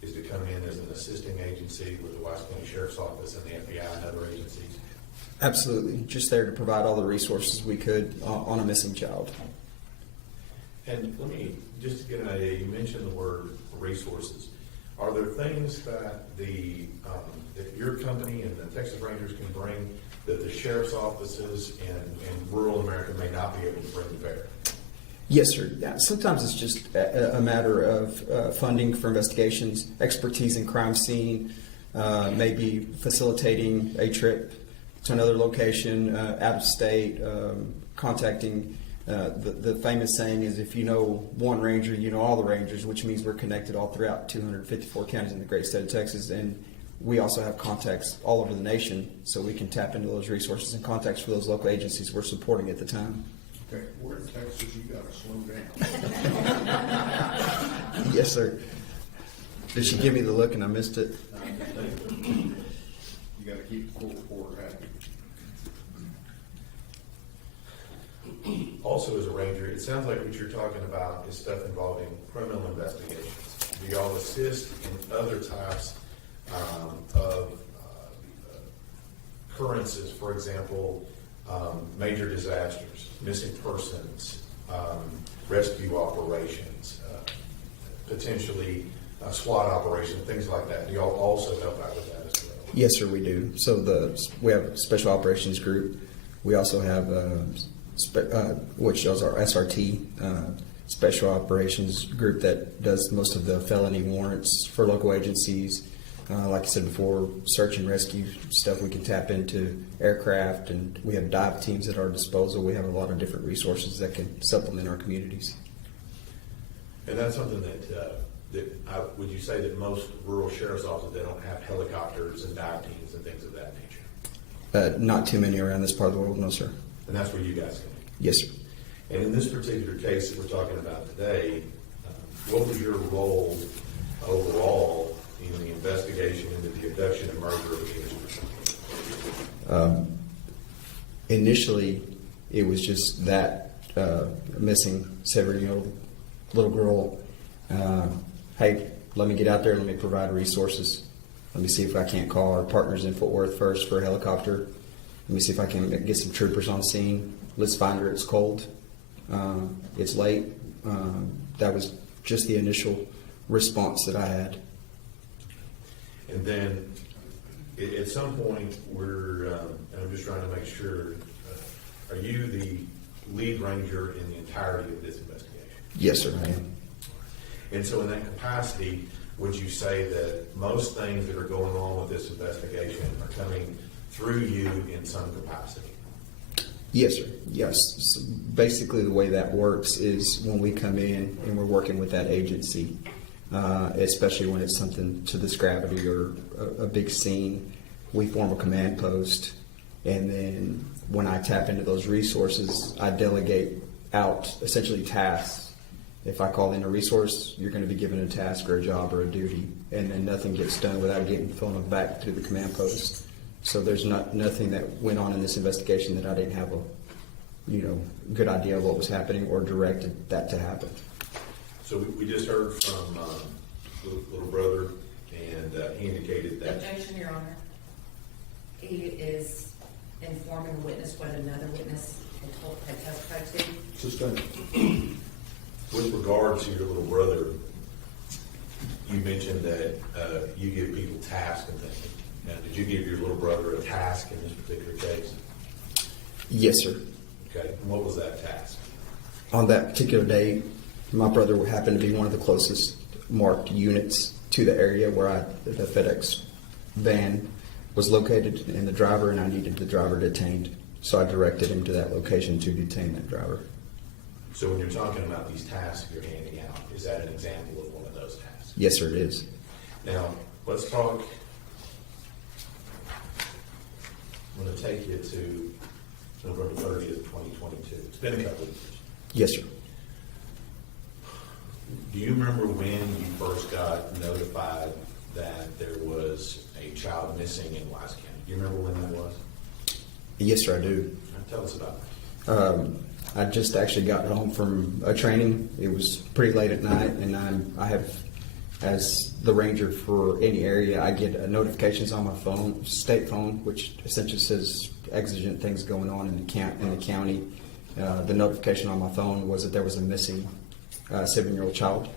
is to come in as an assisting agency with the Wise County Sheriff's Office and the FBI and other agencies? Absolutely. Just there to provide all the resources we could on a missing child. And let me, just to get an idea, you mentioned the word resources. Are there things that that your company and the Texas Rangers can bring that the sheriff's offices in rural America may not be able to bring to bear? Yes, sir. Yeah, sometimes it's just a matter of funding for investigations, expertise in crime scene, maybe facilitating a trip to another location, out of state, contacting. The famous saying is, if you know one ranger, you know all the rangers, which means we're connected all throughout 254 counties in the great state of Texas. And we also have contacts all over the nation, so we can tap into those resources and contacts for those local agencies we're supporting at the time. Okay, we're in Texas, you gotta slow down. Yes, sir. Did she give me the look and I missed it? You gotta keep the court reporter happy. also as a ranger, it sounds like what you're talking about is stuff involving criminal investigations. Do y'all assist in other types of occurrences, for example, major disasters, missing persons, rescue operations, potentially SWAT operations, things like that? Do y'all also help out with that as well? Yes, sir, we do. So we have a special operations group. We also have which does our SRT, special operations group that does most of the felony warrants for local agencies. Like I said before, search and rescue stuff we can tap into, aircraft, and we have dive teams at our disposal. We have a lot of different resources that can supplement our communities. And that's something would you say that most rural sheriff's offices, they don't have helicopters and dive teams and things of that nature? Not too many around this part of the world, no, sir. And that's where you guys come in? Yes, sir. And in this particular case that we're talking about today, what was your role overall in the investigation into the abduction and murder of Athena? Initially, it was just that missing 7-year-old little girl. Hey, let me get out there. Let me provide resources. Let me see if I can't call our partners in Fort Worth first for a helicopter. Let me see if I can get some troopers on scene. Let's find her. It's cold. It's late. That was just the initial response that I had. And then at some point, and I'm just trying to make sure, are you the lead ranger in the entirety of this investigation? Yes, sir, I am. And so in that capacity, would you say that most things that are going on with this investigation are coming through you in some capacity? Yes, sir. Yes. So basically, the way that works is when we come in and we're working with that agency, especially when it's something to this gravity or a big scene, we form a command post. And then when I tap into those resources, I delegate out essentially tasks. If I call in a resource, you're going to be given a task or a job or a duty, and then nothing gets done without getting phoned back to the command post. So there's nothing that went on in this investigation that I didn't have a good idea of what was happening or directed that to happen. So we just heard from little brother, and he indicated that. Objection, Your Honor. He is informing a witness what another witness had testified to. Sustained. With regard to your little brother, you mentioned that you give people tasks and things. Now, did you give your little brother a task in this particular case? Yes, sir. Okay. And what was that task? On that particular day, my brother happened to be one of the closest marked units to the area where the FedEx van was located, and the driver, and I needed the driver detained. So I directed him to that location to detain that driver. So when you're talking about these tasks you're handing out, is that an example of one of those tasks? Yes, sir, it is. Now, let's talk. I'm going to take you to November 30th, 2022. It's been a couple of years. Yes, sir. Do you remember when you first got notified that there was a child missing in Wise County? Do you remember when that was? Yes, sir, I do. Tell us about that. I just actually got home from a training. It was pretty late at night, and I have, as the ranger for any area, I get notifications on my phone, state phone, which essentially says exigent things going on in the county. The notification on my phone was that there was a missing 7-year-old child.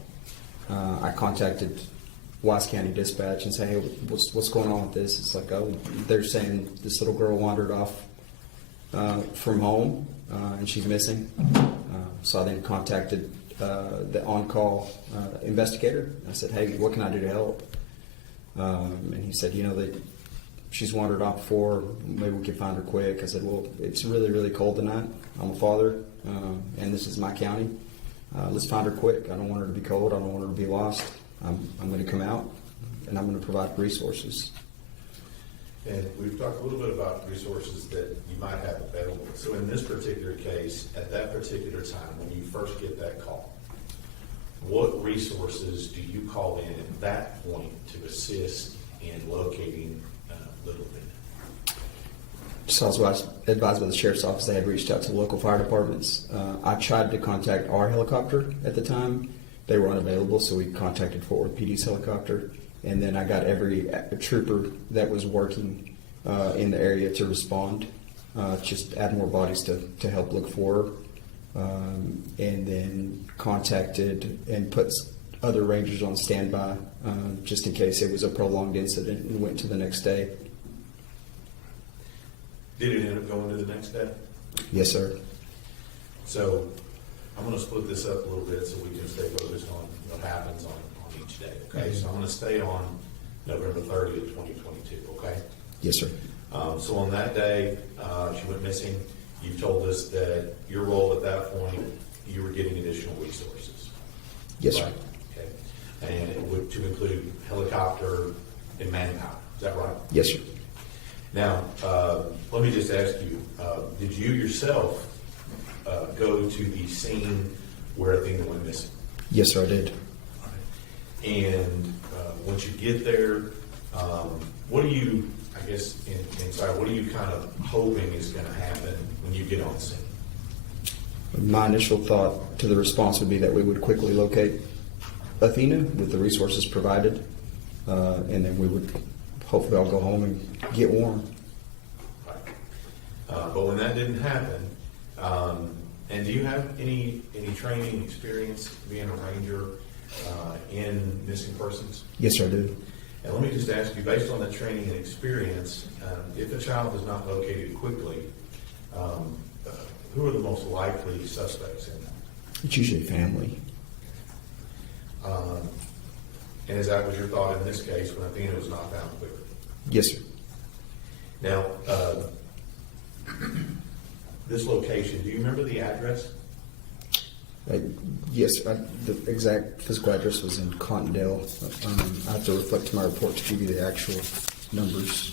I contacted Wise County Dispatch and said, hey, what's going on with this? It's like, oh, they're saying this little girl wandered off from home, and she's missing. So I then contacted the on-call investigator. I said, hey, what can I do to help? And he said, she's wandered off before. Maybe we can find her quick. I said, well, it's really, really cold tonight. I'm a father, and this is my county. Let's find her quick. I don't want her to be cold. I don't want her to be lost. I'm going to come out, and I'm going to provide resources. And we've talked a little bit about resources that you might have available. So in this particular case, at that particular time, when you first get that call, what resources do you call in at that point to assist in locating little Athena? So I was advised by the sheriff's office. They had reached out to local fire departments. I tried to contact our helicopter at the time. They were unavailable, so we contacted Fort Worth PD's helicopter. And then I got every trooper that was working in the area to respond, just add more bodies to help look for her. And then contacted and put other rangers on standby just in case it was a prolonged incident, and went to the next day. Did it end up going to the next day? Yes, sir. So I'm going to split this up a little bit so we can stay focused on what happens on each day, okay? So I'm going to stay on November 30th, 2022, okay? Yes, sir. So on that day, she went missing. You've told us that your role at that point, you were getting additional resources. Yes, sir. Right? Okay. And it would to include helicopter and manpower. Is that right? Yes, sir. Now, let me just ask you, did you yourself go to the scene where Athena went missing? Yes, sir, I did. And once you get there, what do you, I guess, inside, what are you kind of hoping is going to happen when you get on scene? My initial thought to the response would be that we would quickly locate Athena with the resources provided, and then we would hopefully all go home and get warm. Right. But when that didn't happen, and do you have any training experience being a ranger in missing persons? Yes, sir, I do. And let me just ask you, based on that training and experience, if a child is not located quickly, who are the most likely suspects in that? It's usually family. And is that was your thought in this case when Athena was not found quickly? Yes, sir. Now, this location, do you remember the address? Yes, the exact physical address was in Custodial. I have to reflect to my report to give you the actual numbers.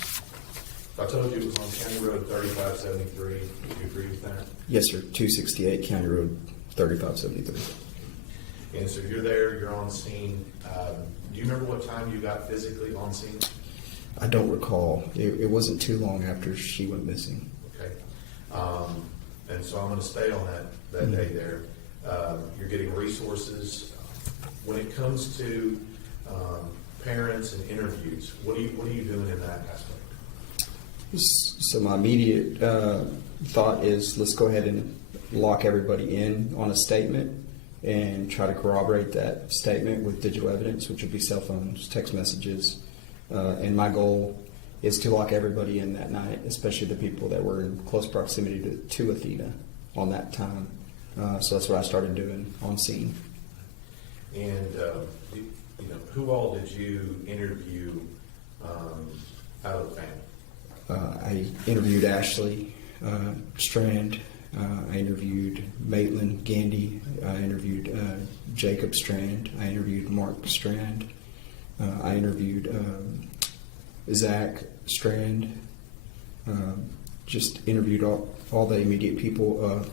I told you it was on County Road 3573. Would you agree with that? Yes, sir. 268 County Road 3573. And so you're there, you're on scene. Do you remember what time you got physically on scene? I don't recall. It wasn't too long after she went missing. Okay. And so I'm going to stay on that day there. You're getting resources. When it comes to parents and interviews, what are you doing in that aspect? So my immediate thought is let's go ahead and lock everybody in on a statement and try to corroborate that statement with digital evidence, which would be cell phones, text messages. And my goal is to lock everybody in that night, especially the people that were in close proximity to Athena on that time. So that's what I started doing on scene. And who all did you interview out of the family? I interviewed Ashley Strand. I interviewed Maitland Gandy. I interviewed Jacob Strand. I interviewed Mark Strand. I interviewed Zach Strand. Just interviewed all the immediate people.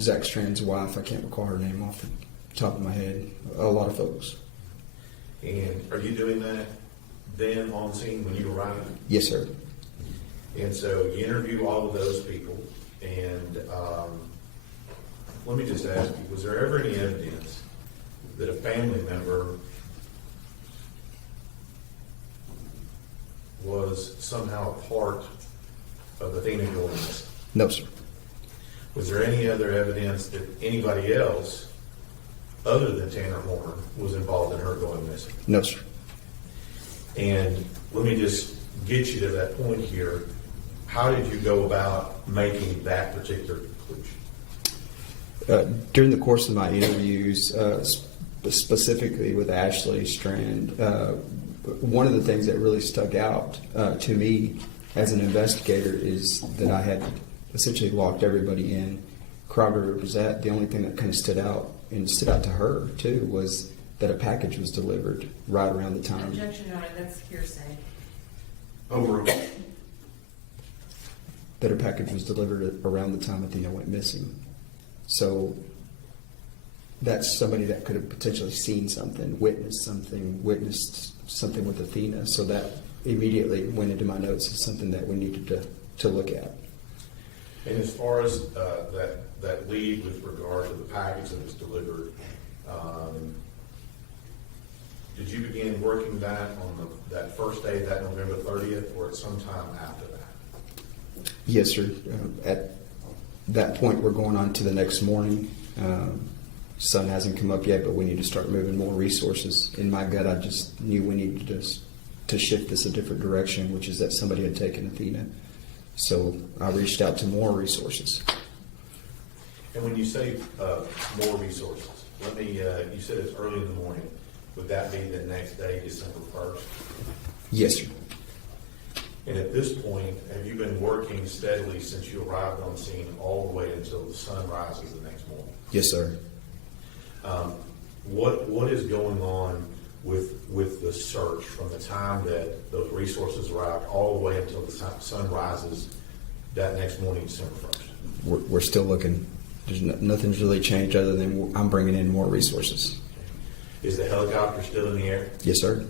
Zach Strand's wife, I can't recall her name off the top of my head. A lot of folks. And are you doing that then on scene when you arrive? Yes, sir. And so you interview all of those people, and let me just ask you, was there ever any evidence that a family member was somehow a part of Athena going missing? No, sir. Was there any other evidence that anybody else, other than Tanner Horner, was involved in her going missing? No, sir. And let me just get you to that point here. How did you go about making that particular conclusion? During the course of my interviews, specifically with Ashley Strand, one of the things that really stuck out to me as an investigator is that I had essentially locked everybody in. Corroborated was that. The only thing that kind of stood out, and stood out to her too, was that a package was delivered right around the time. Objection, Your Honor, that's hearsay. Over. That a package was delivered around the time Athena went missing. So that's somebody that could have potentially seen something, witnessed something with Athena. So that immediately went into my notes as something that we needed to look at. And as far as that lead with regard to the package that was delivered, did you begin working that on that first day, that November 30th, or at some time after that? Yes, sir. At that point, we're going on to the next morning. Sun hasn't come up yet, but we need to start moving more resources. In my gut, I just knew we needed to shift this a different direction, which is that somebody had taken Athena. So I reached out to more resources. And when you say more resources, you said it's early in the morning. Would that be the next day, December 1st? Yes, sir. And at this point, have you been working steadily since you arrived on scene all the way until the sun rises the next morning? Yes, sir. What is going on with the search from the time that those resources arrived all the way until the sun rises that next morning, December 1st? We're still looking. Nothing's really changed other than I'm bringing in more resources. Is the helicopter still in the air? Yes, sir.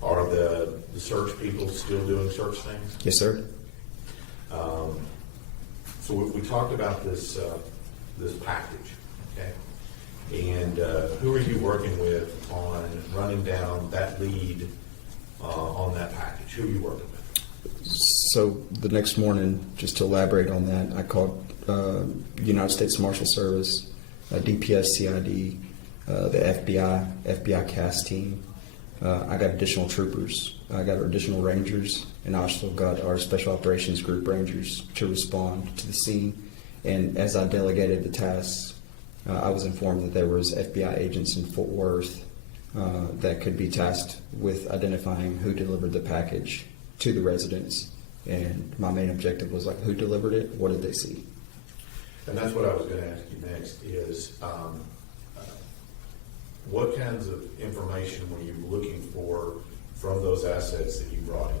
Are the search people still doing search things? Yes, sir. So we talked about this package, okay? And who are you working with on running down that lead on that package? Who are you working with? So the next morning, just to elaborate on that, I called United States Marshal Service, DPS CID, the FBI CAS team. I got additional troopers. I got additional rangers, and I also got our Special Operations Group rangers to respond to the scene. And as I delegated the tasks, I was informed that there was FBI agents in Fort Worth that could be tasked with identifying who delivered the package to the residents. And my main objective was like, who delivered it? What did they see? And that's what I was going to ask you next is, what kinds of information were you looking for from those assets that you brought in?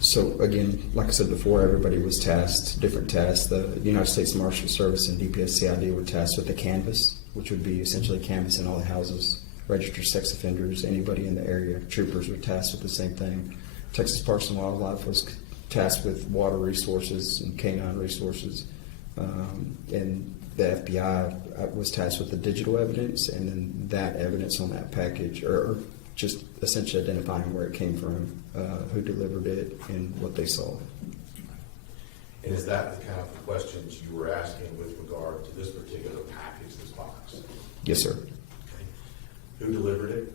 So again, like I said before, everybody was tasked, different tasks. The United States Marshal Service and DPS CID were tasked with the canvas, which would be essentially canvassing all the houses, registered sex offenders, anybody in the area. Troopers were tasked with the same thing. Texas Parks and Wildlife was tasked with water resources and canine resources. And the FBI was tasked with the digital evidence, and then that evidence on that package, or just essentially identifying where it came from, who delivered it, and what they saw. And is that the kind of questions you were asking with regard to this particular package, this box? Yes, sir. Okay. Who delivered it?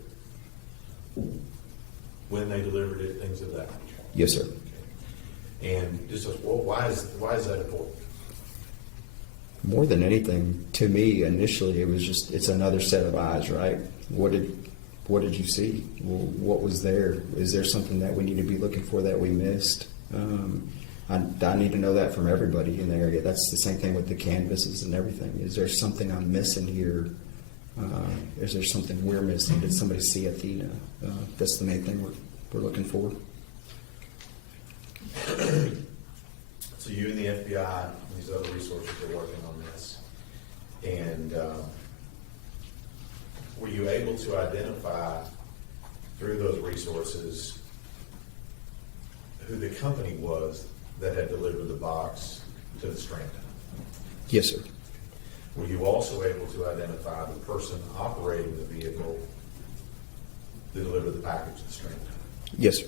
When they delivered it, things of that nature? Yes, sir. Okay. And just why is that important? More than anything, to me, initially, it was just, it's another set of eyes, right? What did you see? Well, what was there? Is there something that we need to be looking for that we missed? I need to know that from everybody in the area. That's the same thing with the canvases and everything. Is there something I'm missing here? Is there something we're missing? Did somebody see Athena? That's the main thing we're looking for. So you and the FBI and these other resources are working on this. And were you able to identify through those resources who the company was that had delivered the box to the Strand? Yes, sir. Were you also able to identify the person operating the vehicle that delivered the package to the Strand? Yes, sir.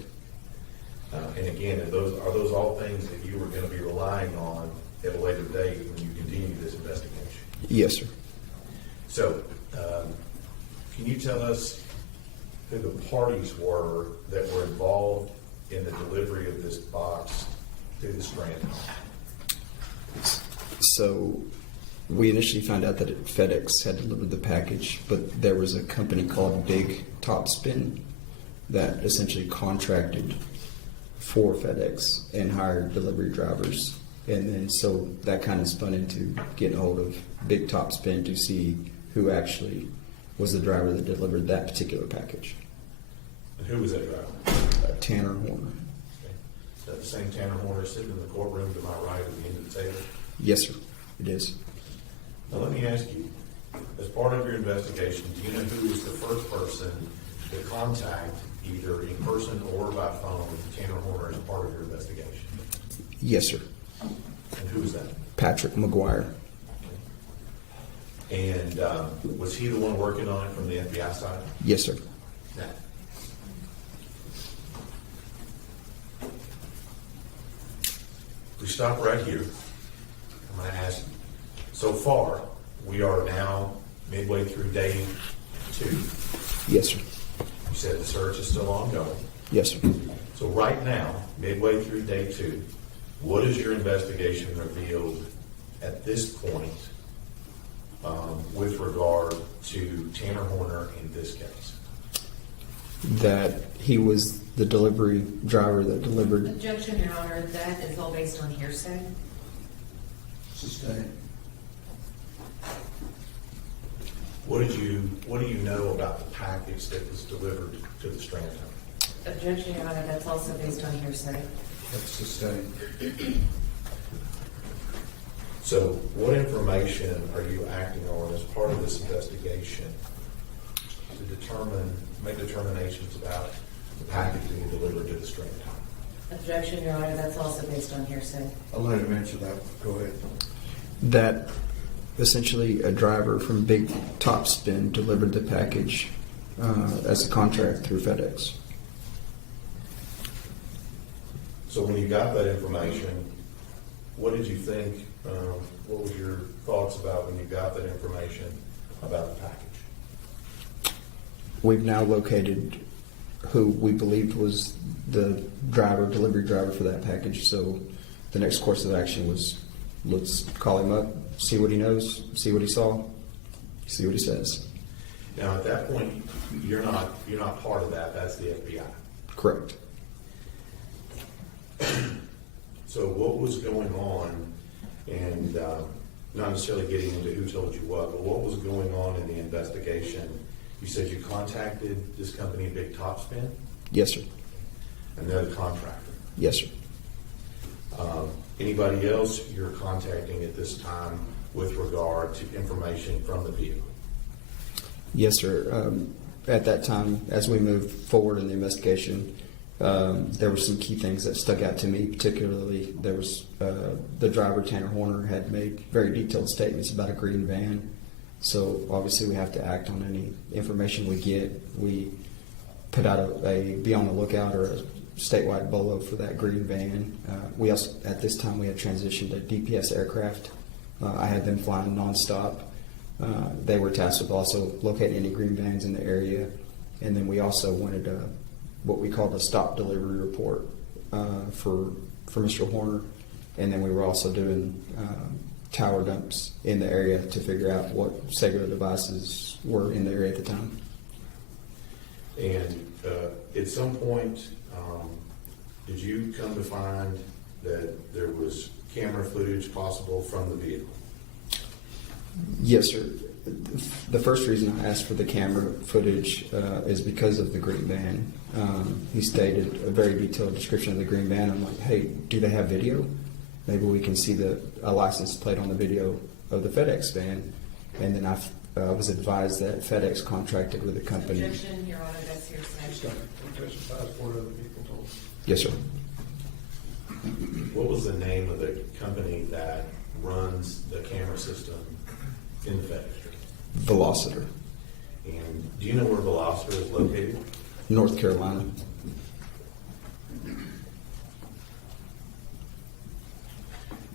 And again, are those all things that you were going to be relying on at a later date when you continue this investigation? Yes, sir. So, can you tell us who the parties were that were involved in the delivery of this box to the Strand? So, we initially found out that FedEx had delivered the package, but there was a company called Big Topspin that essentially contracted for FedEx and hired delivery drivers. And then so that kind of spun into getting hold of Big Topspin to see who actually was the driver that delivered that particular package. And who was that driver? Tanner Horner. Okay. Is that the same Tanner Horner sitting in the courtroom to my right at the end of the table? Yes, sir. It is. Now let me ask you, as part of your investigation, do you know who was the first person to contact either in person or by phone Tanner Horner as part of your investigation? Yes, sir. And who was that? Patrick McGuire. And was he the one working on it from the FBI side? Yes, sir. No. We stop right here. I'm going to ask, so far, we are now midway through day 2. Yes, sir. You said the search is still ongoing. Yes, sir. So right now, midway through day 2, what has your investigation revealed at this point with regard to Tanner Horner in this case? That he was the delivery driver that delivered. Objection, Your Honor, that is all based on hearsay. Sustained. What do you know about the package that was delivered to the Strand home? Objection, Your Honor, that's also based on hearsay. That's sustained. So what information are you acting on as part of this investigation to make determinations about the package being delivered to the Strand home? Objection, Your Honor, that's also based on hearsay. I'll let him answer that. Go ahead. That essentially a driver from Big Top Spin delivered the package as a contract through FedEx. So when you got that information, what did you think? What was your thoughts about when you got that information about the package? We've now located who we believed was the delivery driver for that package. So the next course of action was, let's call him up, see what he knows, see what he saw, see what he says. Now at that point, you're not part of that. That's the FBI. Correct. So what was going on, and not necessarily getting into who told you what, but what was going on in the investigation? You said you contacted this company, Big Top Spin? Yes, sir. And they're the contractor? Yes, sir. Anybody else you're contacting at this time with regard to information from the vehicle? Yes, sir. At that time, as we moved forward in the investigation, there were some key things that stuck out to me. Particularly, there was the driver, Tanner Horner, had made very detailed statements about a green van. So obviously, we have to act on any information we get. We put out a be on the lookout or a statewide bolo for that green van. We also, at this time, we had transitioned to DPS aircraft. I had them flying nonstop. They were tasked with also locating any green vans in the area, and then we also wanted what we called a stop delivery report for Mr. Horner, and then we were also doing tower dumps in the area to figure out what cellular devices were in the area at the time. And at some point, did you come to find that there was camera footage possible from the vehicle? Yes, sir. The first reason I asked for the camera footage is because of the green van. He stated a very detailed description of the green van. I'm like, hey, do they have video? Maybe we can see a license plate on the video of the FedEx van. And then I was advised that FedEx contracted with the company. Objection, Your Honor, that's hearsay. Yes, sir. What was the name of the company that runs the camera system in the FedEx? Velociter. And do you know where Velociter is located? North Carolina.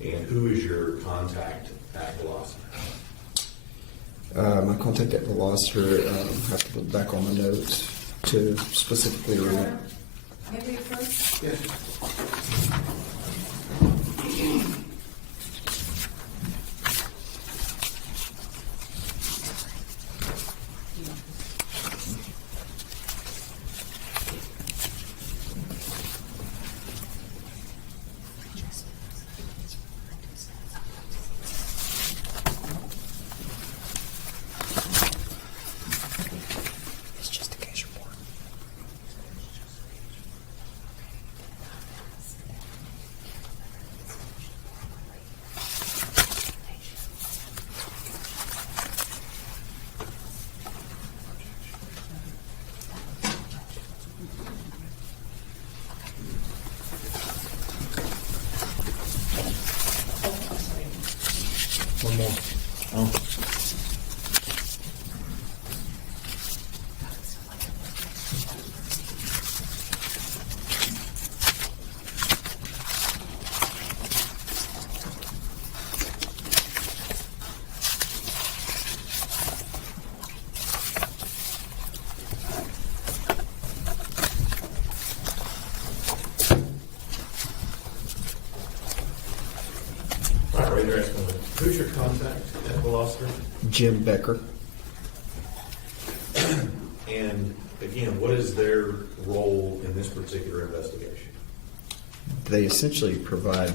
And who is your contact at Velociter? My contact at Velociter, I have to look back on the notes to specifically remember. Maybe first? Yes. So One more. Oh. All right, raise your hand. Who's your contact at Veloster? Jim Becker. And again, what is their role in this particular investigation? They essentially provide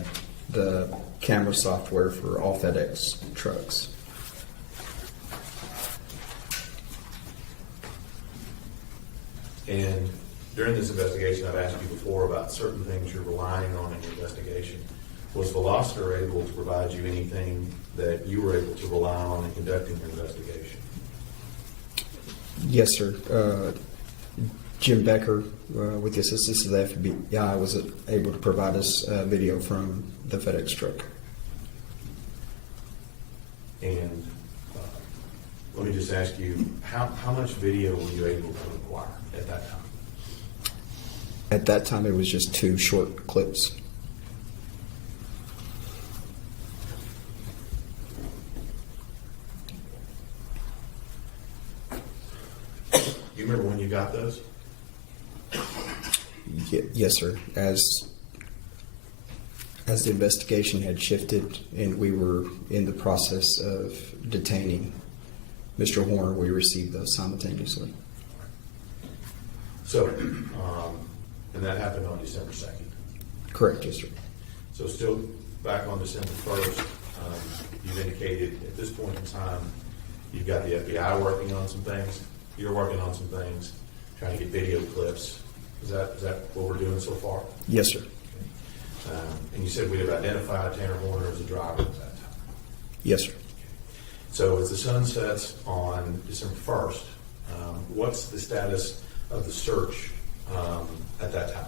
the camera software for all FedEx trucks. And during this investigation, I've asked you before about certain things you're relying on in your investigation. Was Veloster able to provide you anything that you were able to rely on in conducting your investigation? Yes, sir. Jim Becker, with the assistance of the FBI, was able to provide us video from the FedEx truck. And let me just ask you, how much video were you able to acquire at that time? At that time, it was just 2 short clips. Do you remember when you got those? Yes, sir. As the investigation had shifted and we were in the process of detaining Mr. Horner, we received those simultaneously. So, and that happened on December 2nd. Correct, yes, sir. So still back on December 1st, you've indicated at this point in time, you've got the FBI working on some things, you're working on some things, trying to get video clips. Is that what we're doing so far? Yes, sir. And you said we have identified Tanner Horner as a driver at that time. Yes, sir. So as the sun sets on December 1st, what's the status of the search at that time?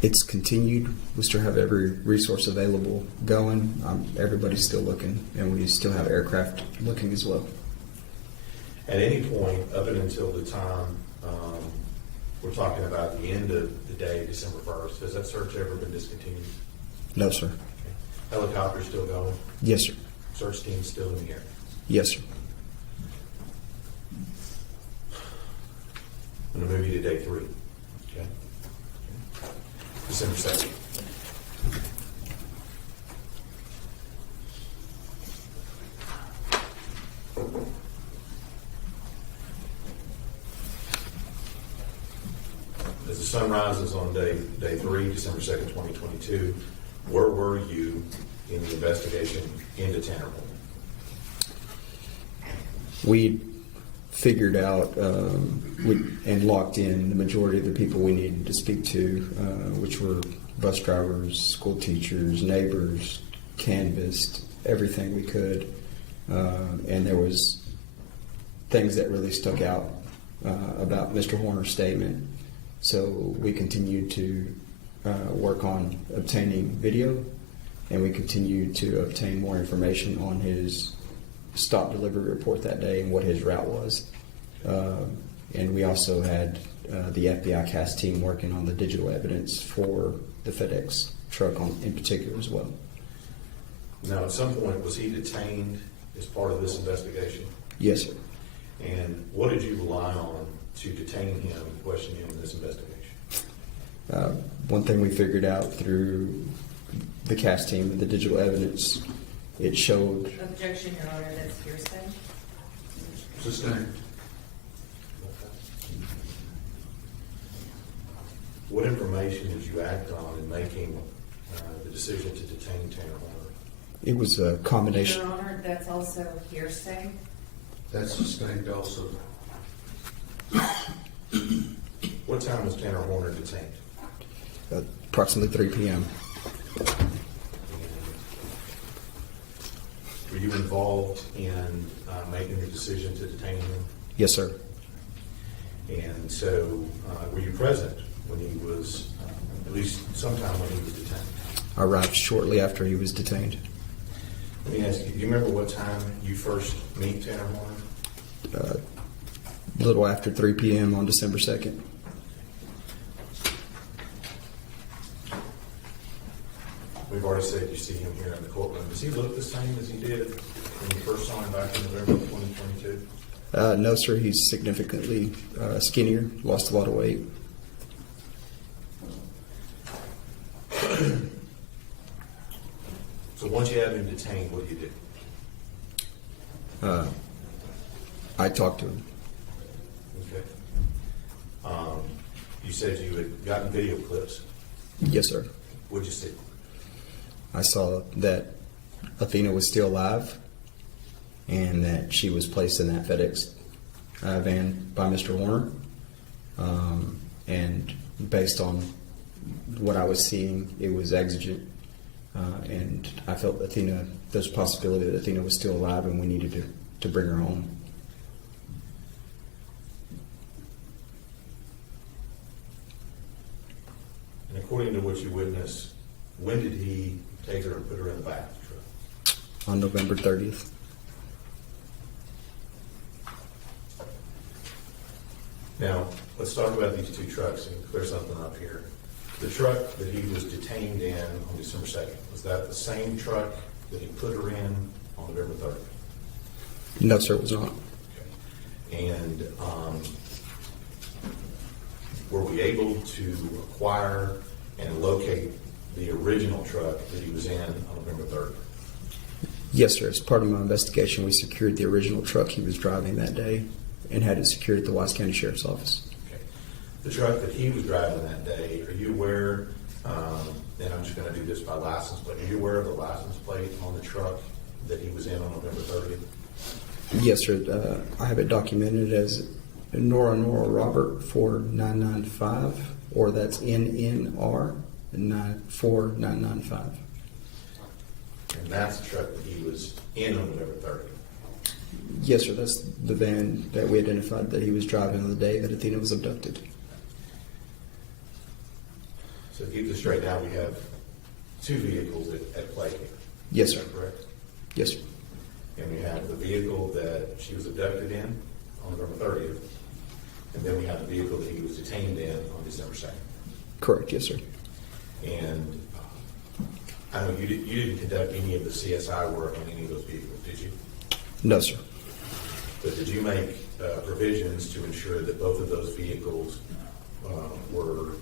It's continued. We still have every resource available going. Everybody's still looking, and we still have aircraft looking as well. At any point, up and until the time we're talking about the end of the day, December 1st, has that search ever been discontinued? No, sir. Okay. Helicopter still going? Yes, sir. Search team still in the air? Yes, sir. I'm going to move you to day 3. Okay. December 2nd. As the sun rises on day 3, December 2nd, 2022, where were you in the investigation into Tanner Horner? We figured out and locked in the majority of the people we needed to speak to, which were bus drivers, school teachers, neighbors, canvassed, everything we could. And there was things that really stuck out about Mr. Horner's statement. So we continued to work on obtaining video, and we continued to obtain more information on his stop delivery report that day and what his route was. And we also had the FBI CAS team working on the digital evidence for the FedEx truck in particular as well. Now, at some point, was he detained as part of this investigation? Yes, sir. And what did you rely on to detain him and question him in this investigation? One thing we figured out through the CAS team and the digital evidence, it showed... Objection, Your Honor, that's hearsay. Sustained. What information did you act on in making the decision to detain Tanner Horner? It was a combination... Your Honor, that's also hearsay. That's sustained also. What time was Tanner Horner detained? Approximately 3 p.m. Were you involved in making the decision to detain him? Yes, sir. And so, were you present when he was, at least sometime when he was detained? I arrived shortly after he was detained. Let me ask you, do you remember what time you first meet Tanner Horner? A little after 3 p.m. on December 2nd. We've already said you see him here in the courtroom. Does he look the same as he did when you first saw him back in November of 2022? No, sir, he's significantly skinnier, lost a lot of weight. So once you have him detained, what do you do? I talked to him. Okay. You said you had gotten video clips. Yes, sir. What'd you see? I saw that Athena was still alive and that she was placed in that FedEx van by Mr. Warner. And based on what I was seeing, it was exigent. And I felt there's a possibility that Athena was still alive and we needed to bring her home. And according to what you witnessed, when did he take her and put her in the back of the truck? On November 30th. Now, let's talk about these two trucks and clear something up here. The truck that he was detained in on December 2nd, was that the same truck that he put her in on November 30th? No, sir, it was not. Okay. And were we able to acquire and locate the original truck that he was in on November 30th? Yes, sir. As part of my investigation, we secured the original truck he was driving that day and had it secured at the Wise County Sheriff's Office. Okay. The truck that he was driving that day, are you aware, and I'm just going to do this by license, but are you aware of the license plate on the truck that he was in on November 30th? Yes, sir. I have it documented as Nora Robert 4995, or that's NNR 4995. And that's the truck that he was in on November 30th? Yes, sir. That's the van that we identified that he was driving on the day that Athena was abducted. So to keep this straight, now we have two vehicles at play here. Yes, sir. Is that correct? Yes, sir. And we have the vehicle that she was abducted in on November 30th, and then we have the vehicle that he was detained in on December 2nd. Correct. Yes, sir. And I know you didn't conduct any of the CSI work on any of those vehicles, did you? No, sir. But did you make provisions to ensure that both of those vehicles were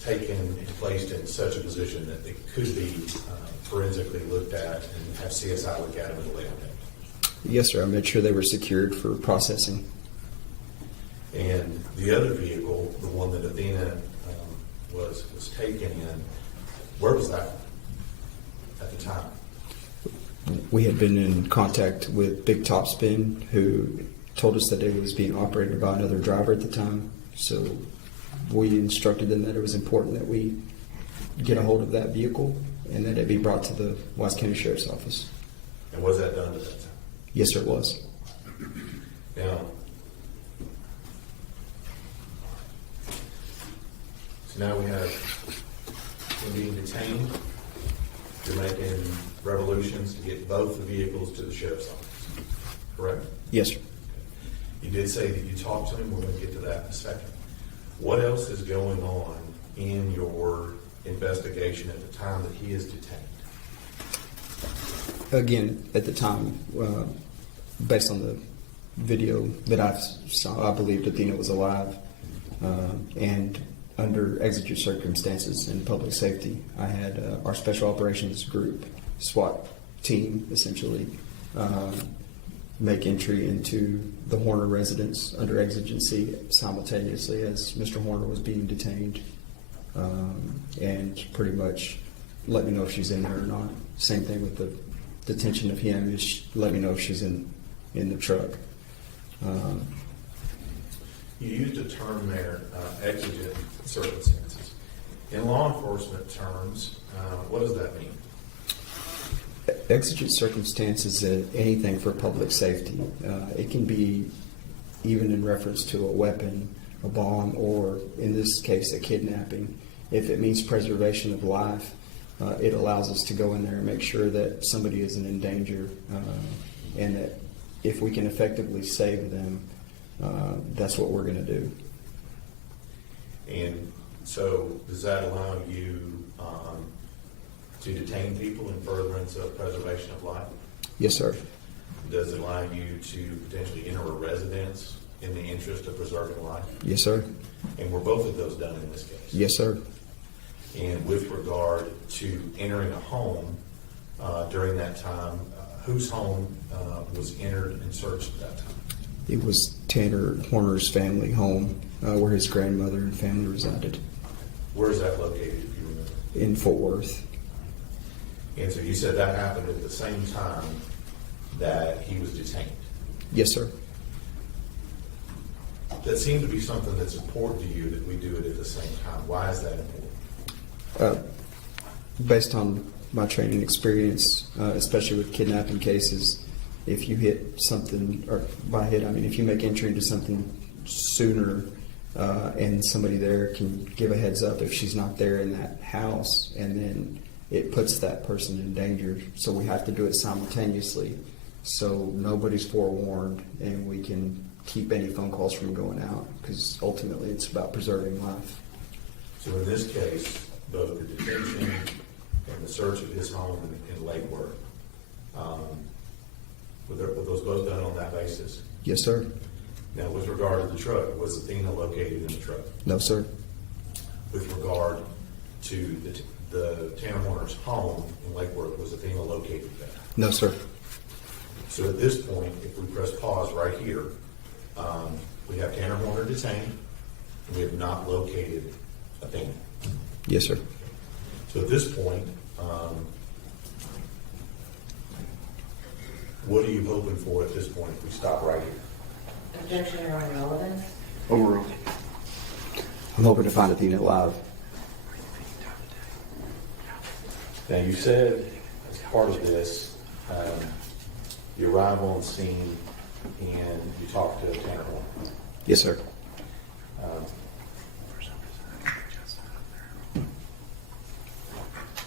taken and placed in such a position that they could be forensically looked at and have CSI look at them at a later date? Yes, sir. I made sure they were secured for processing. And the other vehicle, the one that Athena was taken in, where was that at the time? We had been in contact with Big Topspin, who told us that it was being operated by another driver at the time. So we instructed them that it was important that we get a hold of that vehicle and that it be brought to the Wise County Sheriff's Office. And was that done at that time? Yes, sir, it was. Now, so now we have him being detained. You're making revolutions to get both the vehicles to the sheriff's office, correct? Yes, sir. You did say that you talked to him. We're going to get to that in a second. What else is going on in your investigation at the time that he is detained? Again, at the time, based on the video that I saw, I believed Athena was alive. And under exigent circumstances in public safety, I had our special operations group, SWAT team, essentially, make entry into the Horner residence under exigency simultaneously as Mr. Horner was being detained, and pretty much let me know if she's in there or not. Same thing with the detention of him, is let me know if she's in the truck. You used a term there, exigent circumstances. In law enforcement terms, what does that mean? Exigent circumstances is anything for public safety. It can be even in reference to a weapon, a bomb, or in this case, a kidnapping. If it means preservation of life, it allows us to go in there and make sure that somebody isn't in danger, and that if we can effectively save them, that's what we're going to do. And so does that allow you to detain people in furtherance of preservation of life? Yes, sir. Does it allow you to potentially enter a residence in the interest of preserving life? Yes, sir. And were both of those done in this case? Yes, sir. And with regard to entering a home during that time, whose home was entered and searched at that time? It was Tanner Horner's family home, where his grandmother and family resided. Where is that located, if you remember? In Fort Worth. And so you said that happened at the same time that he was detained? Yes, sir. That seemed to be something that's important to you, that we do it at the same time. Why is that important? Based on my training experience, especially with kidnapping cases, if you hit something, or by hit, I mean if you make entry into something sooner, and somebody there can give a heads up if she's not there in that house, and then it puts that person in danger. So we have to do it simultaneously, so nobody's forewarned, and we can keep any phone calls from going out, because ultimately it's about preserving life. So in this case, both the detention and the search of his home in Lake Worth, were those both done on that basis? Yes, sir. Now, with regard to the truck, was Athena located in the truck? No, sir. With regard to the Tanner Horner's home in Lake Worth, was Athena located there? No, sir. So at this point, if we press pause right here, we have Tanner Horner detained, and we have not located Athena. Yes, sir. So at this point, what are you hoping for at this point if we stop right here? Objection or irrelevance? Overruled. I'm hoping to find Athena alive. Now, you said as part of this, you arrive on scene and you talk to Tanner Horner. Yes, sir.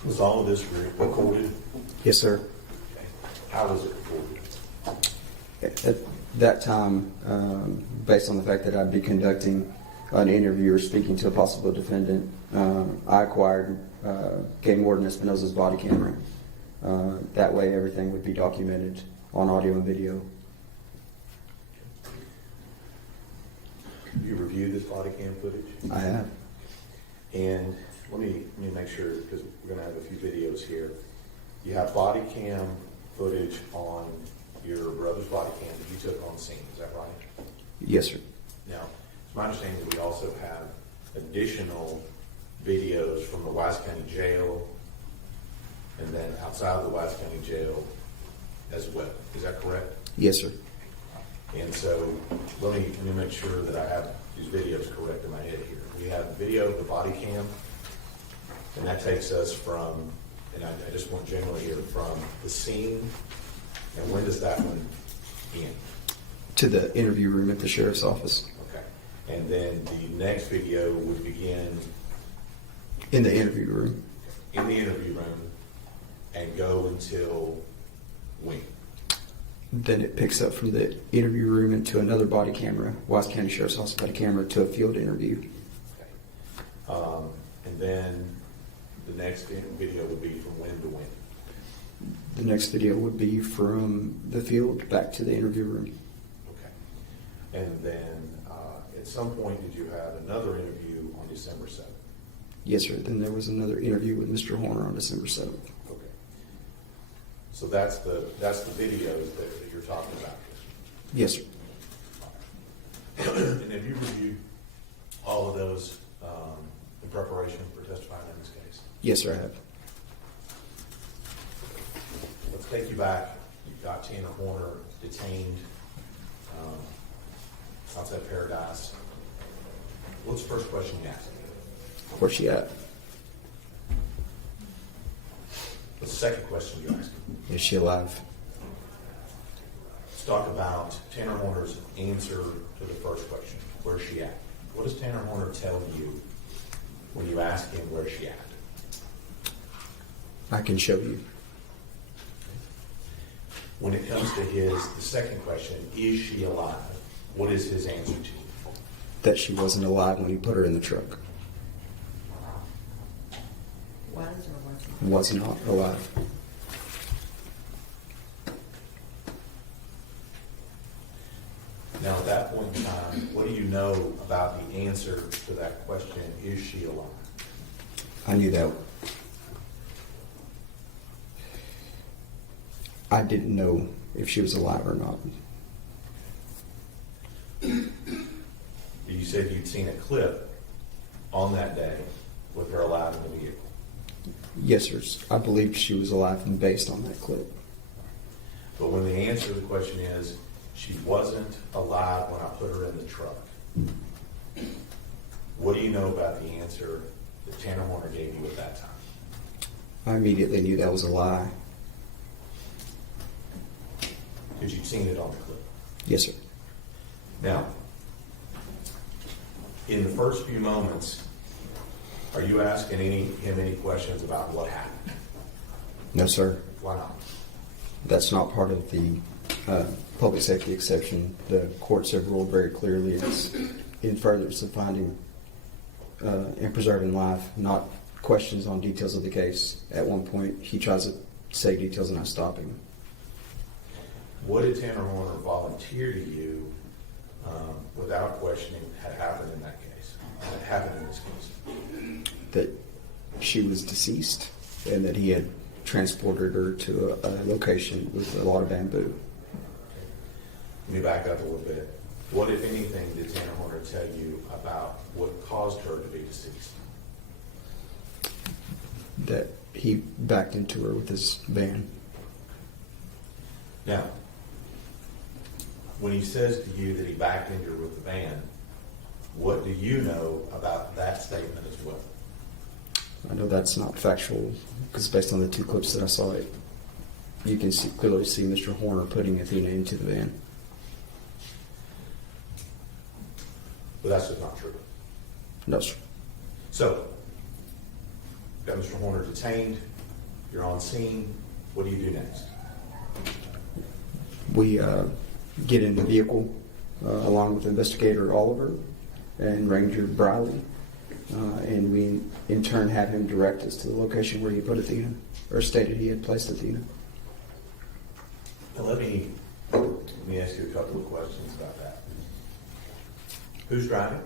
Was all of this recorded? Yes, sir. Okay. How was it recorded? At that time, based on the fact that I'd be conducting an interview or speaking to a possible defendant, I acquired Game Warden Espinosa's body camera. That way everything would be documented on audio and video. You reviewed this body cam footage? I have. And let me make sure, because we're going to have a few videos here. You have body cam footage on your brother's body cam that you took on scene, is that right? Yes, sir. Now, it's my understanding that we also have additional videos from the Wise County Jail and then outside of the Wise County Jail as well. Is that correct? Yes, sir. And so let me make sure that I have these videos correct in my head here. We have video of the body cam, and that takes us from, and I just want generally here, from the scene, and when does that one end? To the interview room at the sheriff's office. Okay. And then the next video would begin In the interview room. in the interview room and go until when? Then it picks up from the interview room into another body camera, Wise County Sheriff's Office body camera, to a field interview. Okay. And then the next video would be from when to when? The next video would be from the field back to the interview room. Okay. And then at some point, did you have another interview on December 7th? Yes, sir. Then there was another interview with Mr. Horner on December 7th. Okay. So that's the videos that you're talking about. Yes, sir. And have you reviewed all of those in preparation for testifying in this case? Yes, sir, I have. Let's take you back. You've got Tanner Horner detained outside Paradise. What's the first question you ask? Where's she at? What's the second question you ask? Is she alive? Let's talk about Tanner Horner's answer to the first question. Where's she at? What does Tanner Horner tell you when you ask him where's she at? I can show you When it comes to the second question, is she alive? What is his answer to you? that she wasn't alive when he put her in the truck. Was or wasn't? Was not alive. Now, at that point in time, what do you know about the answer to that question, is she alive? I knew that. I didn't know if she was alive or not. You said you'd seen a clip on that day with her alive in the vehicle. Yes, sir. I believed she was alive and based on that clip. But when the answer to the question is, she wasn't alive when I put her in the truck, what do you know about the answer that Tanner Horner gave you at that time? I immediately knew that was a lie. Because you'd seen it on the clip. Yes, sir. Now, in the first few moments, are you asking him any questions about what happened? No, sir. Why not? That's not part of the public safety exception. The courts have ruled very clearly it's in furtherance of finding and preserving life, not questions on details of the case. At one point, he tries to say details and I stop him. What did Tanner Horner volunteer to you without questioning had happened in that case? Had happened in this case? That she was deceased and that he had transported her to a location with a lot of bamboo. Let me back up a little bit. What, if anything, did Tanner Horner tell you about what caused her to be deceased? That he backed into her with his van. Now, when he says to you that he backed into her with the van, what do you know about that statement as well? I know that's not factual because based on the two clips that I saw, you can clearly see Mr. Horner putting Athena into the van. But that's just not true. No, sir. So, got Mr. Horner detained. You're on scene. What do you do next? We get in the vehicle along with Investigator Oliver and Ranger Briley, and we in turn have him direct us to the location where he put Athena, or stated he had placed Athena. Now let me ask you a couple of questions about that. Who's driving?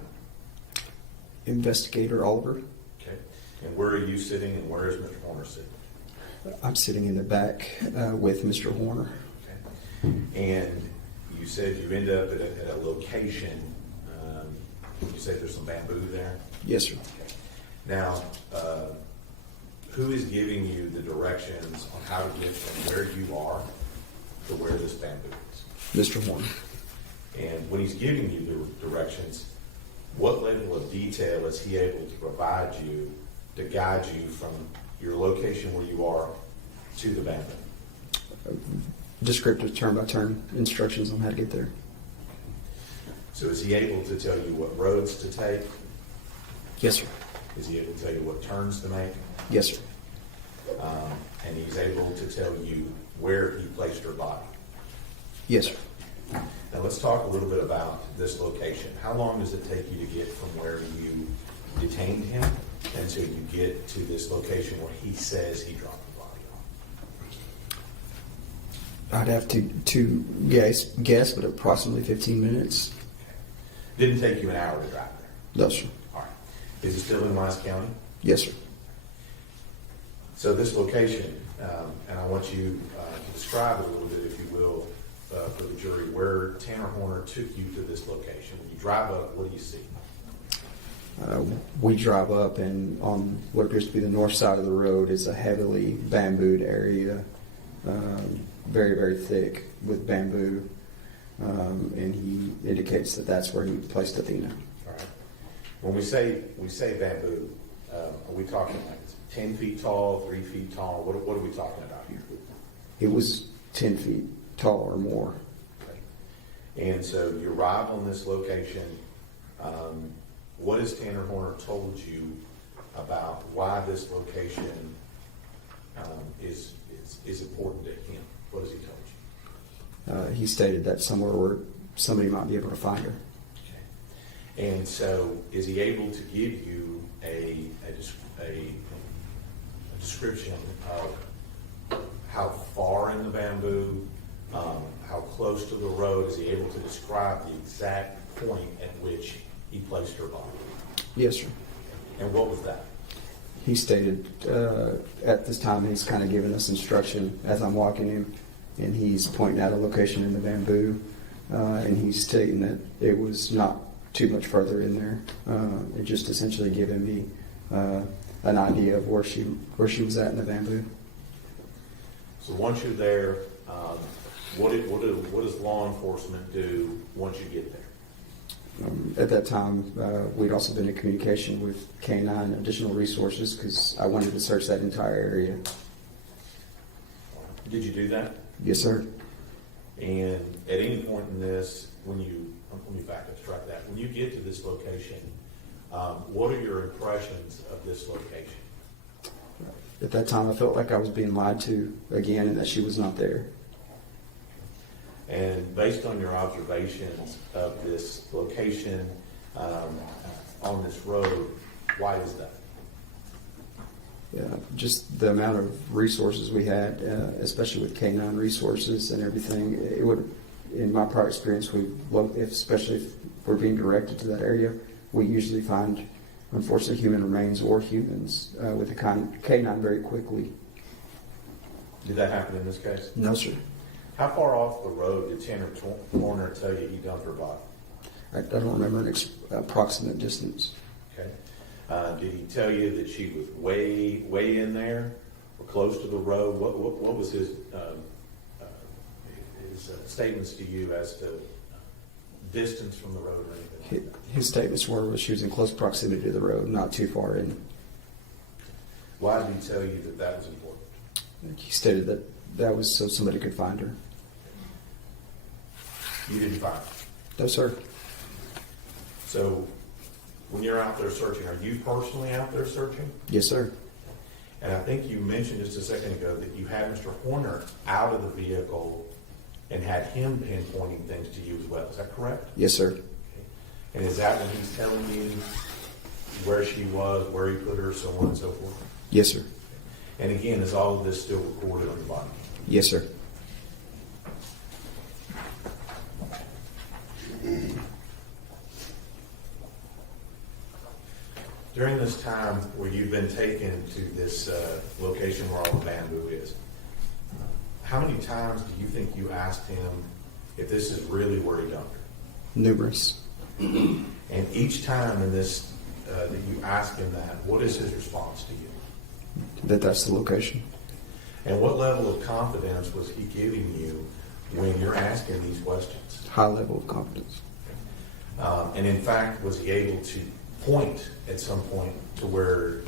Investigator Oliver. Okay. And where are you sitting and where is Mr. Horner sitting? I'm sitting in the back with Mr. Horner. Okay. And you said you end up at a location. You said there's some bamboo there? Yes, sir. Okay. Now, who is giving you the directions on how to get from where you are to where this bamboo is? Mr. Horner. And when he's giving you the directions, what level of detail is he able to provide you to guide you from your location where you are to the bamboo? Descriptive turn-by-turn instructions on how to get there. So is he able to tell you what roads to take? Yes, sir. Is he able to tell you what turns to make? Yes, sir. And he's able to tell you where he placed her body? Yes, sir. Now let's talk a little bit about this location. How long does it take you to get from where you detained him until you get to this location where he says he dropped the body off? I'd have to guess, but approximately 15 minutes. Didn't take you an hour to drive there? No, sir. All right. Is it still in Wise County? Yes, sir. So this location, and I want you to describe it a little bit, if you will, for the jury, where Tanner Horner took you to this location. When you drive up, what do you see? We drive up, and on what appears to be the north side of the road is a heavily bambooed area, very, very thick with bamboo, and he indicates that that's where he placed Athena. All right. When we say bamboo, are we talking like 10 feet tall, 3 feet tall? What are we talking about here? It was 10 feet tall or more. Okay. And so you arrive on this location. What has Tanner Horner told you about why this location he stated that somewhere where somebody might be able to find her. And so, is he able to give you a description of how far in the bamboo, how close to the road? Is he able to describe the exact point at which he placed her body? Yes, sir. And what was that? He stated at this time he's kind of giving us instruction as I'm walking him, and he's pointing out a location in the bamboo, and he's stating that it was not too much further in there. It just essentially giving me an idea of where she was at in the bamboo. So once you're there, what does law enforcement do once you get there? At that time, we'd also been in communication with K-9 additional resources because I wanted to search that entire area. Did you do that? Yes, sir. And at any point in this, let me backtrack that. When you get to this location, what are your impressions of this location? At that time, I felt like I was being lied to again and that she was not there. And based on your observations of this location on this road, why is that? Just the amount of resources we had, especially with K-9 resources and everything. It would, in my prior experience, especially if we're being directed to that area, we usually find, unfortunately, human remains or humans with the K-9 very quickly. Did that happen in this case? No, sir. How far off the road did Tanner Horner tell you he dumped her body? I don't remember an approximate distance. Okay. Did he tell you that she was way in there or close to the road? What was his statements to you as to distance from the road or anything? His statements were she was in close proximity to the road, not too far in. Why did he tell you that was important? He stated that was so somebody could find her. You didn't find her? No, sir. So when you're out there searching, are you personally out there searching? Yes, sir. And I think you mentioned just a second ago that you had Mr. Horner out of the vehicle and had him pinpointing things to you as well. Is that correct? Yes, sir. Okay. And is that when he's telling you where she was, where he put her, so on and so forth? Yes, sir. And again, is all of this still recorded on the body? Yes, sir. During this time where you've been taken to this location where all the bamboo is, how many times do you think you asked him if this is really where he dumped her? Numerous. And each time in this that you ask him that, what is his response to you? That's the location. And what level of confidence was he giving you when you're asking these questions? High level of confidence. And in fact, was he able to point at some point to where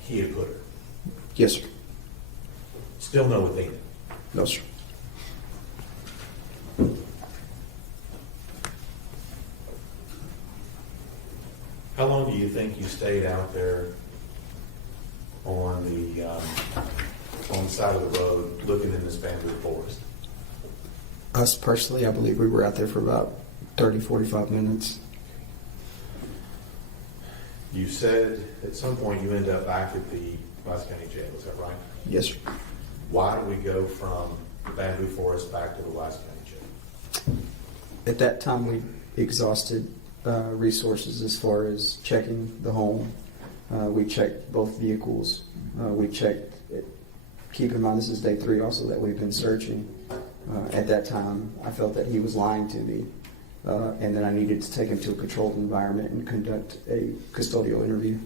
he had put her? Yes, sir. Still no Athena? No, sir. How long do you think you stayed out there on the side of the road looking in this bamboo forest? Us personally, I believe we were out there for about 30, 45 minutes. You said at some point you end up back at the Vice County Jail, is that right? Yes, sir. Why did we go from the bamboo forest back to the Vice County Jail? At that time, we exhausted resources as far as checking the home. We checked both vehicles. We checked, keep in mind this is day 3 also that we've been searching. At that time, I felt that he was lying to me. And then I needed to take him to a controlled environment and conduct a custodial interview.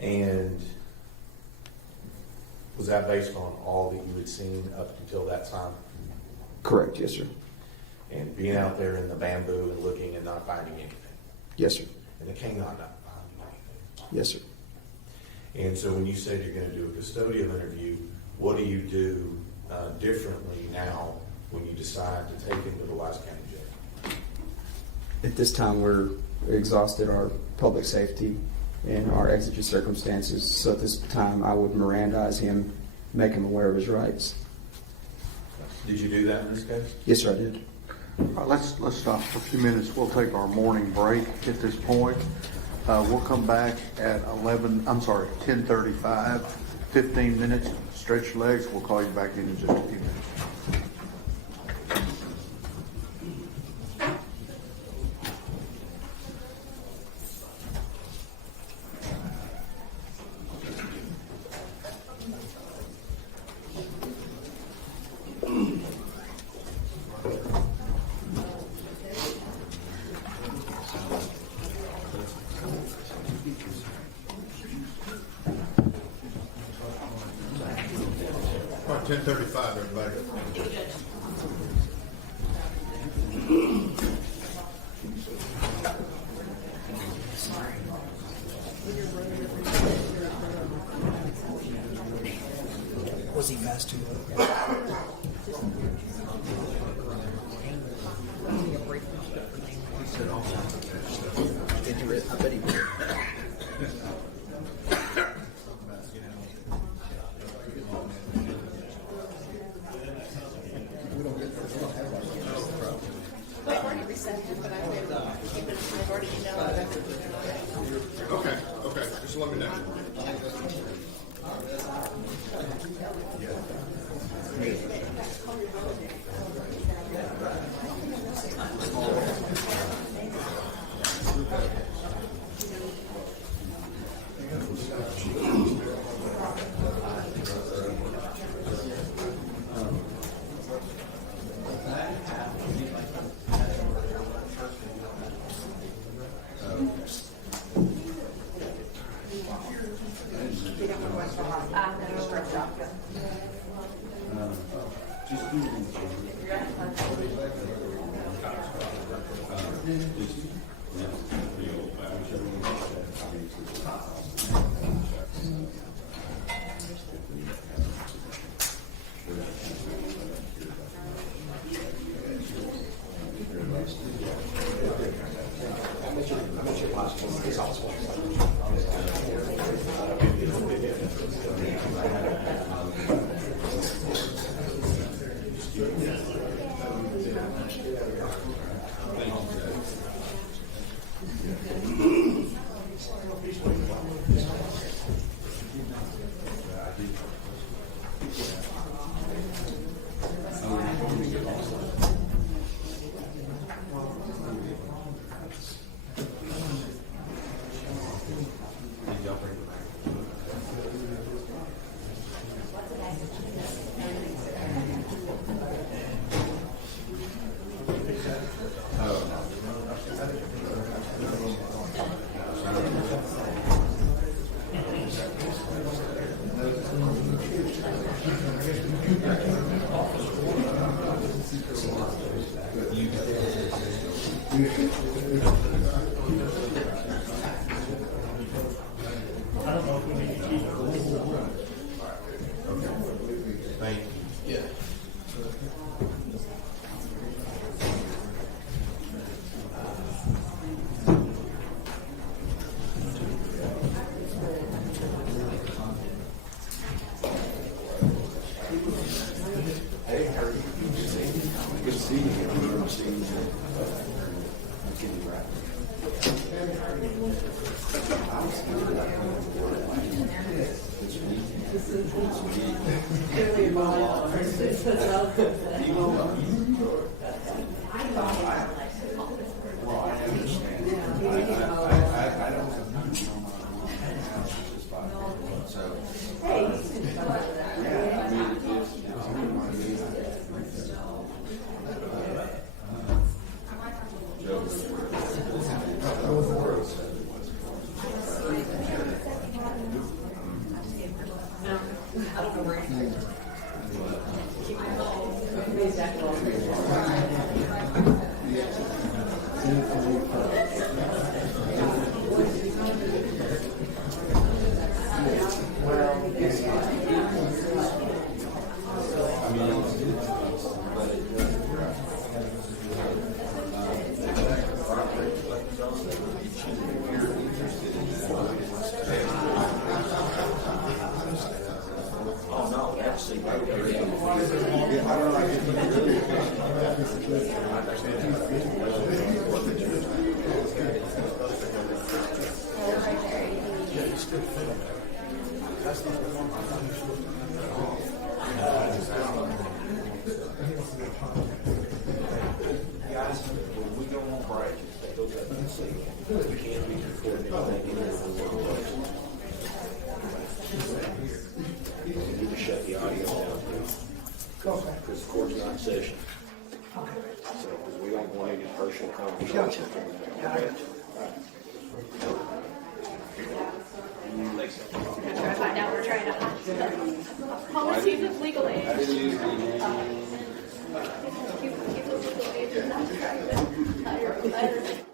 And was that based on all that you had seen up until that time? Correct, yes, sir. And being out there in the bamboo and looking and not finding anything? Yes, sir. And the canine not finding anything? Yes, sir. And so when you said you're going to do a custodial interview, what do you do differently now when you decide to take him to the Vice County Jail? At this time, we're exhausted our public safety and our exigent circumstances. So at this time, I would Mirandize him, make him aware of his rights. Did you do that in this case? Yes, sir, I did. All right, let's stop for a few minutes. We'll take our morning break at this point. We'll come back at 10:35, 15 minutes. Stretch your legs. We'll call you back in just a few minutes. All right, 10:35, everybody. Was he fast too? I bet he did. I've already reset him, but I've already emailed him. Okay, just let me know. Shut the audio down because the court's not in session. So, because we don't want any personal conversation. Right now we're trying to hide policies of legal aid. Keep the legal aid and not private.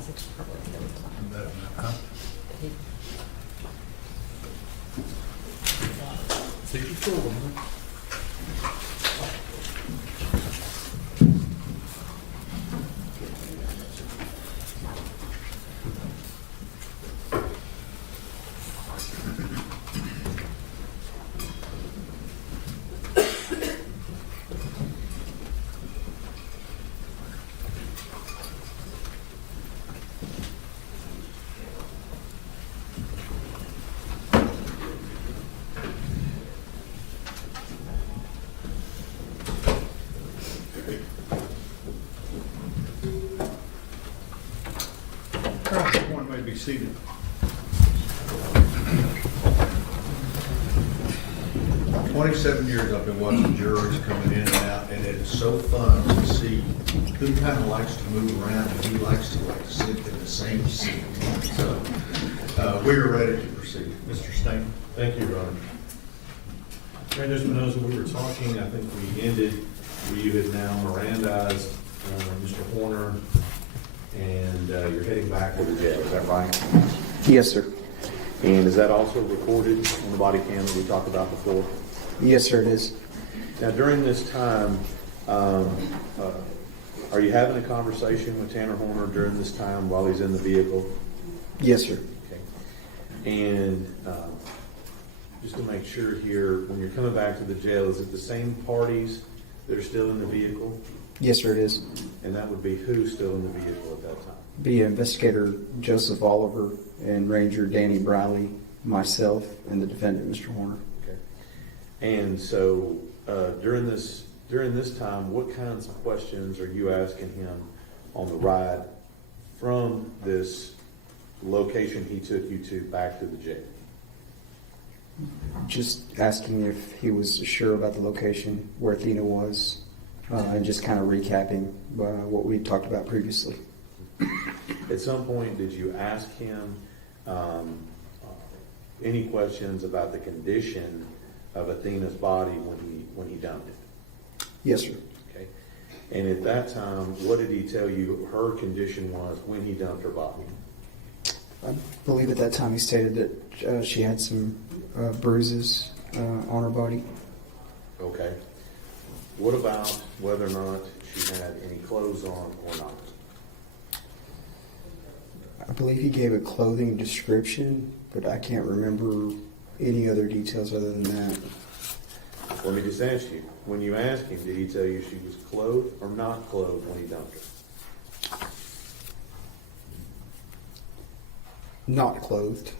has its probably Everyone may be seated. For 27 years I've been watching juries coming in and out, and it is so fun to see who kind of likes to move around and who likes to sit in the same seat. So we are ready to proceed. Mr. Stain. Thank you, Ron. Brandon Espinosa, we were talking, I think we ended where you had now Mirandized Mr. Horner, and you're heading back to the jail, is that right? Yes, sir. And is that also recorded on the body cam that we talked about before? Yes, sir, it is. Now, during this time, are you having a conversation with Tanner Horner during this time while he's in the vehicle? Yes, sir. Okay. And just to make sure here, when you're coming back to the jail, is it the same parties that are still in the vehicle? Yes, sir, it is. And that would be who still in the vehicle at that time? Be Investigator Joseph Oliver and Ranger Danny Briley, myself, and the defendant, Mr. Horner. Okay. And so during this time, what kinds of questions are you asking him on the ride from this location he took you to back to the jail? Just asking if he was sure about the location where Athena was, and just kind of recapping what we talked about previously. At some point, did you ask him any questions about the condition of Athena's body when he dumped it? Yes, sir. Okay. And at that time, what did he tell you her condition was when he dumped her body? I believe at that time he stated that she had some bruises on her body. Okay. What about whether or not she had any clothes on or not? I believe he gave a clothing description, but I can't remember any other details other than that. Let me just ask you, when you asked him, did he tell you she was clothed or not clothed when he dumped her? Not clothed.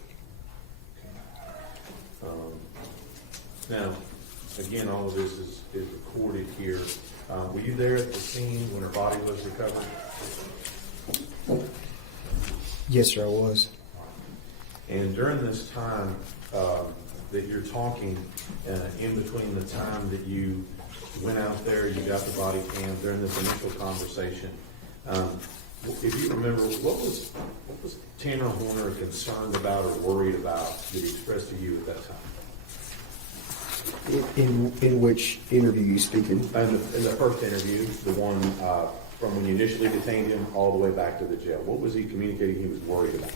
Now, again, all of this is recorded here. Were you there at the scene when her body was recovered? Yes, sir, I was. And during this time that you're talking, in between the time that you went out there, you got the body cam, during this initial conversation, if you remember, what was Tanner Horner concerned about or worried about that he expressed to you at that time? In which interview you speaking? In the first interview, the one from when you initially detained him all the way back to the jail. What was he communicating he was worried about?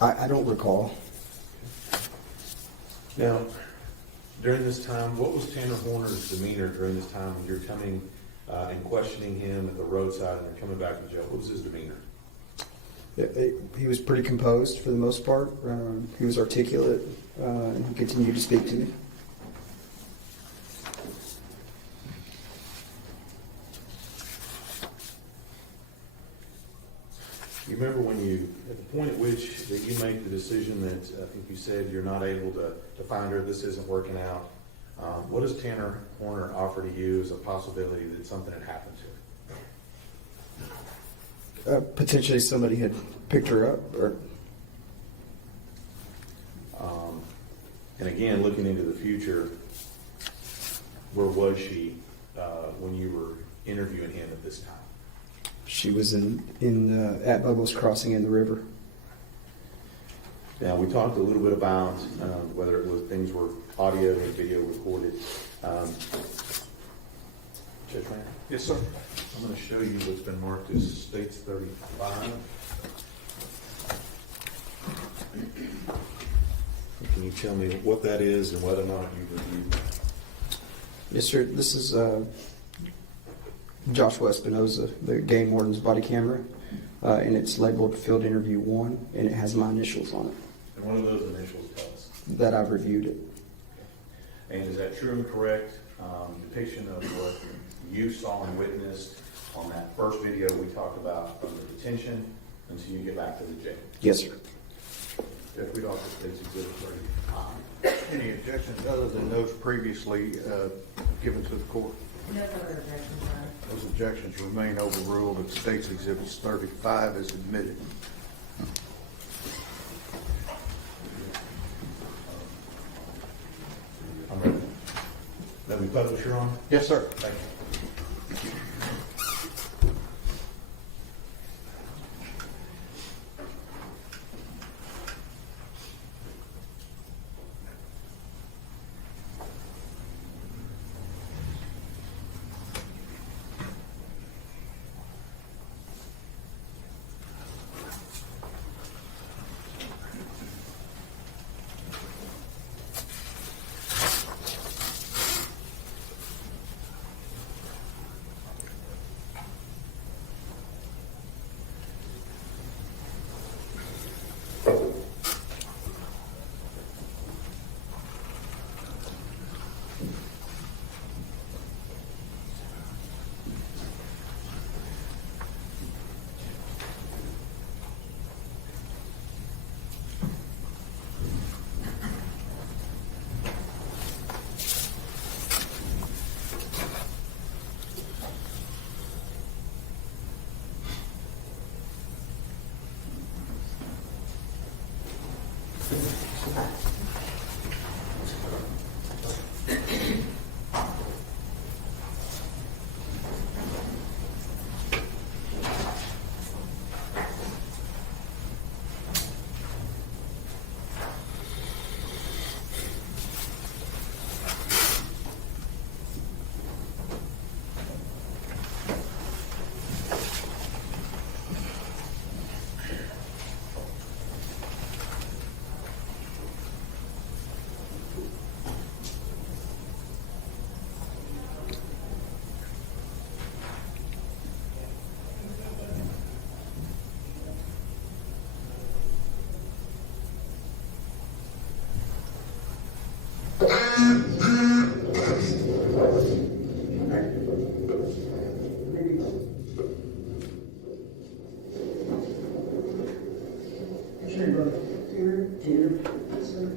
I don't recall. Now, during this time, what was Tanner Horner's demeanor during this time when you're coming and questioning him at the roadside and you're coming back to jail? What was his demeanor? He was pretty composed for the most part. He was articulate and he continued to speak to me. You remember when at the point at which that you make the decision that I think you said you're not able to find her, this isn't working out, what does Tanner Horner offer to you as a possibility that something had happened to her? Potentially somebody had picked her up. And again, looking into the future, where was she when you were interviewing him at this time? She was at Buggles Crossing in the river. Now, we talked a little bit about whether it was things were audio and video recorded. Judge Rayner? Yes, sir. I'm going to show you what's been marked as States 35. Can you tell me what that is and whether or not you reviewed? Yes, sir. This is Joshua Espinosa, the game warden's body camera, and it's labeled Field Interview 1, and it has my initials on it. And what do those initials tell us? That I've reviewed it. And is that true and correct depiction of what you saw and witnessed on that first video we talked about from the detention until you get back to the jail? Yes, sir. If we offer States Exhibit 35. Any objections other than those previously given to the court? No further objections, Your Honor. Those objections remain overruled and States Exhibits 35 is admitted. I'm ready. Let me publish, Your Honor? Yes, sir. Thank you.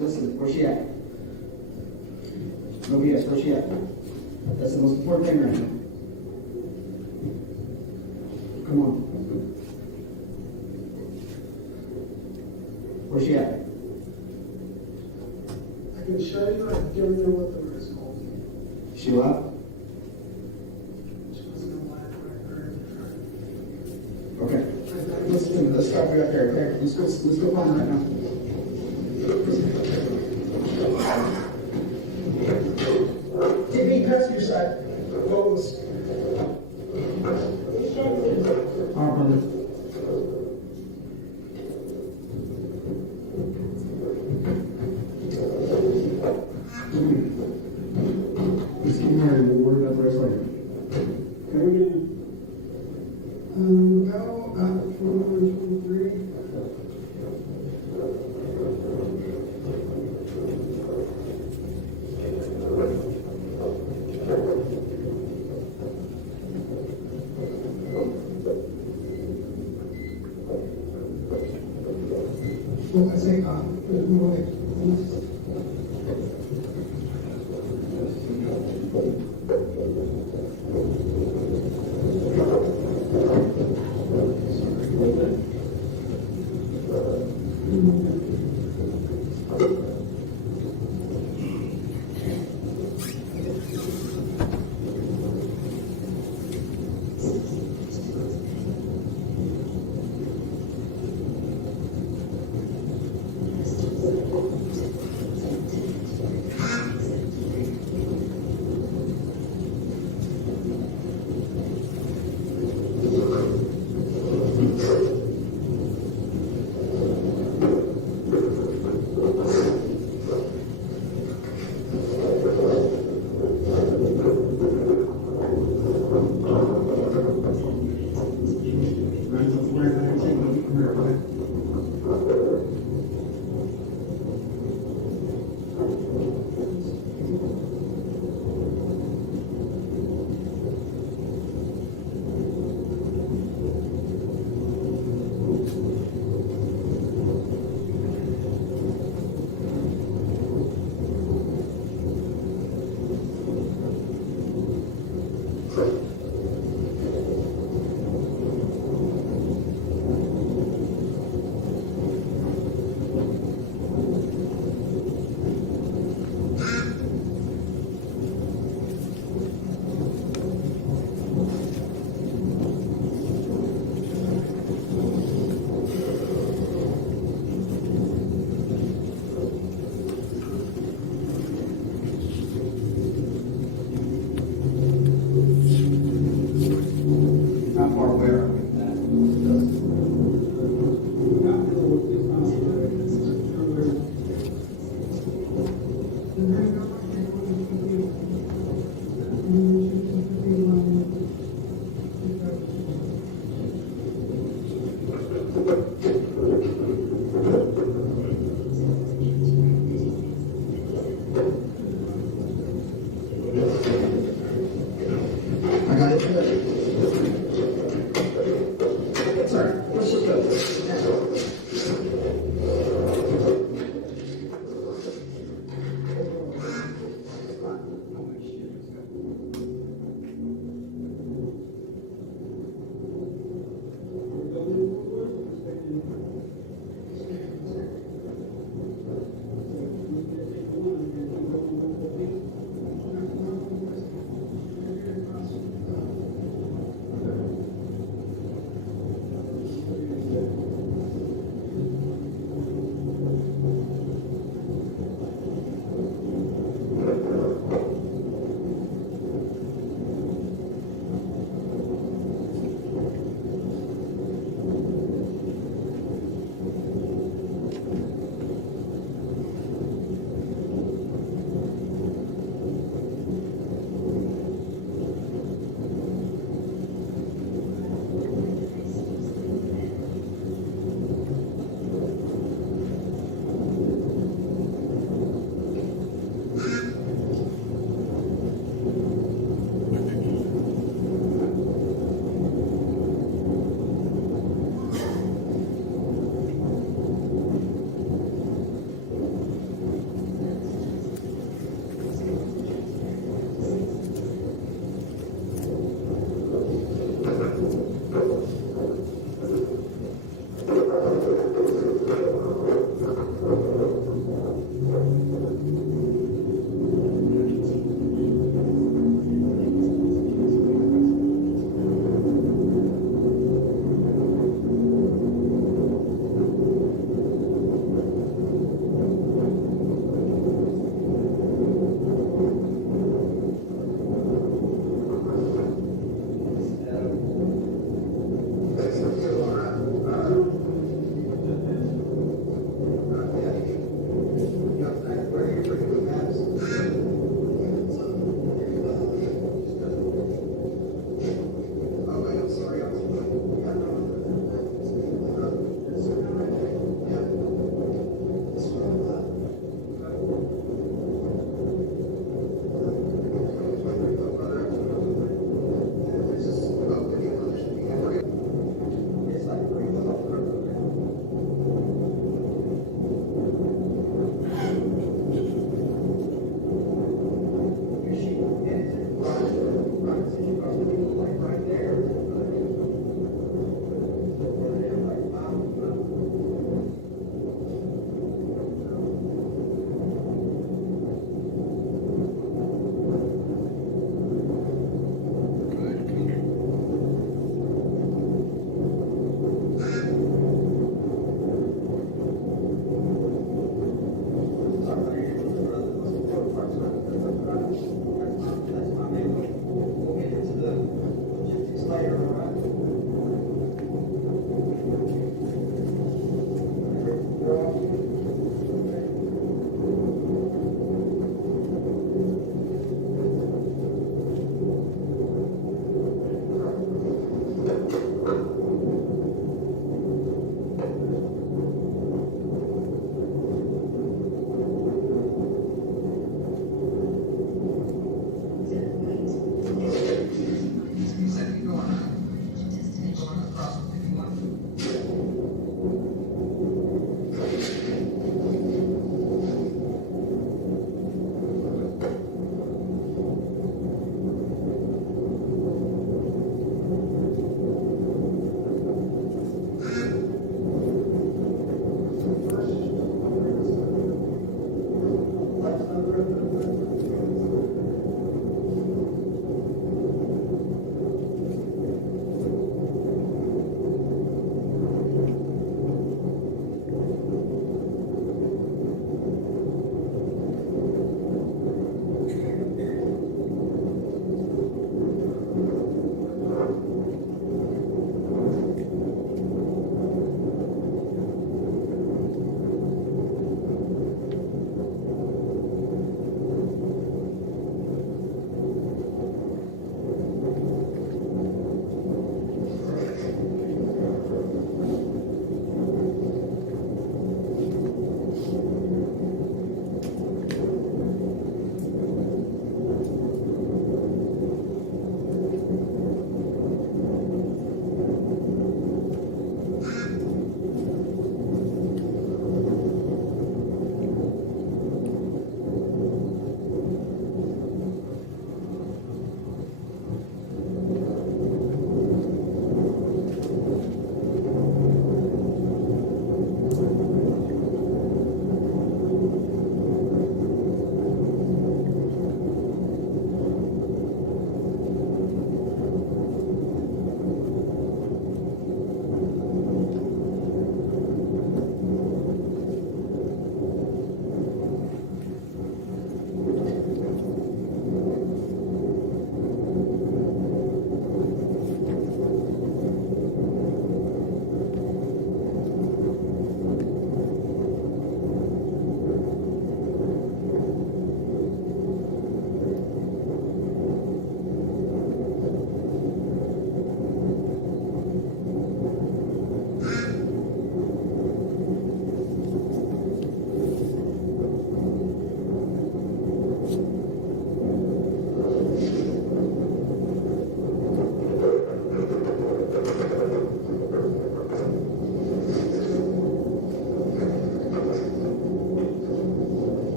Listen, where's she at? No BS, where's she at? That's the most important thing right now. Come on. Where's she at? I can show you, I can give you what the risk called. She what? She was in the lab right there. Okay. Listen, let's stop right there, okay? Let's go find her right now. Take me past your side. Goes. All right, brother. Let's get married. We'll worry about the rest later. Can we do? Go up 423. Well, I say, there's no way. I got it. Sorry, let's just go.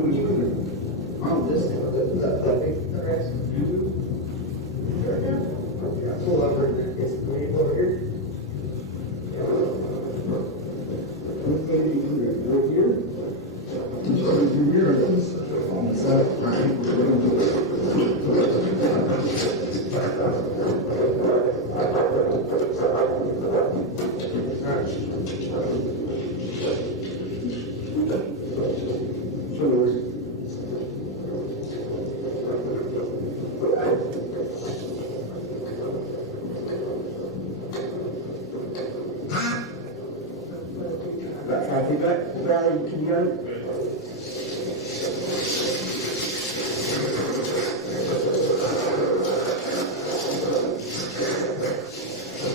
On this, that big, okay. Yeah, pull over, it's over here. Right here. On the side, Try to feedback. Barry, can you hear it?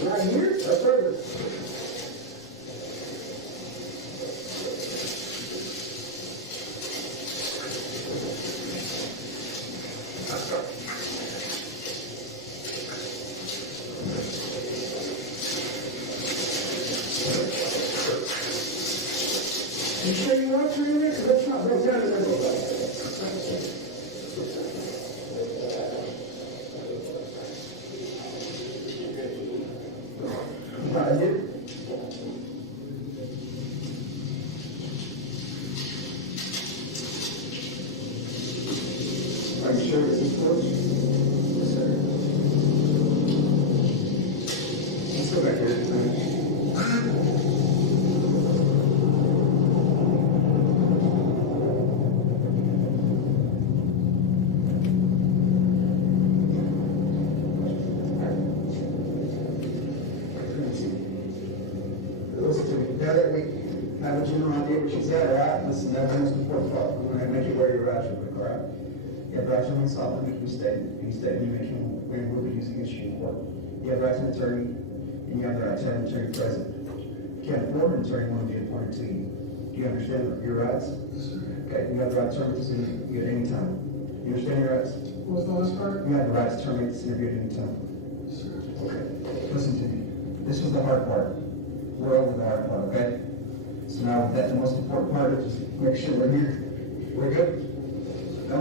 Right here? That's perfect. You sure you want to read it? Because that's not broke down in everybody. Right here. Are you sure this is close? Yes, sir. Let's go back here. Listen to me. Now that we have a general idea what she's at, all right? Listen, that's the most important part. We're going to make you wear your rights real quick, all right? You have rights to assault and make a mistake. Any statement you make will be used against you in court. You have rights to an attorney, and you have the right to have an attorney present. If you can't afford an attorney, one will be appointed to you. Do you understand your rights? Yes, sir. Okay, you have the right to terminate this interview at any time. You understand your rights? What was the last part? You have the right to terminate this interview at any time. Yes, sir. Okay, listen to me. This was the hard part. We're over the hard part, okay? So now with that, the most important part is just make sure we're here. We're good? No?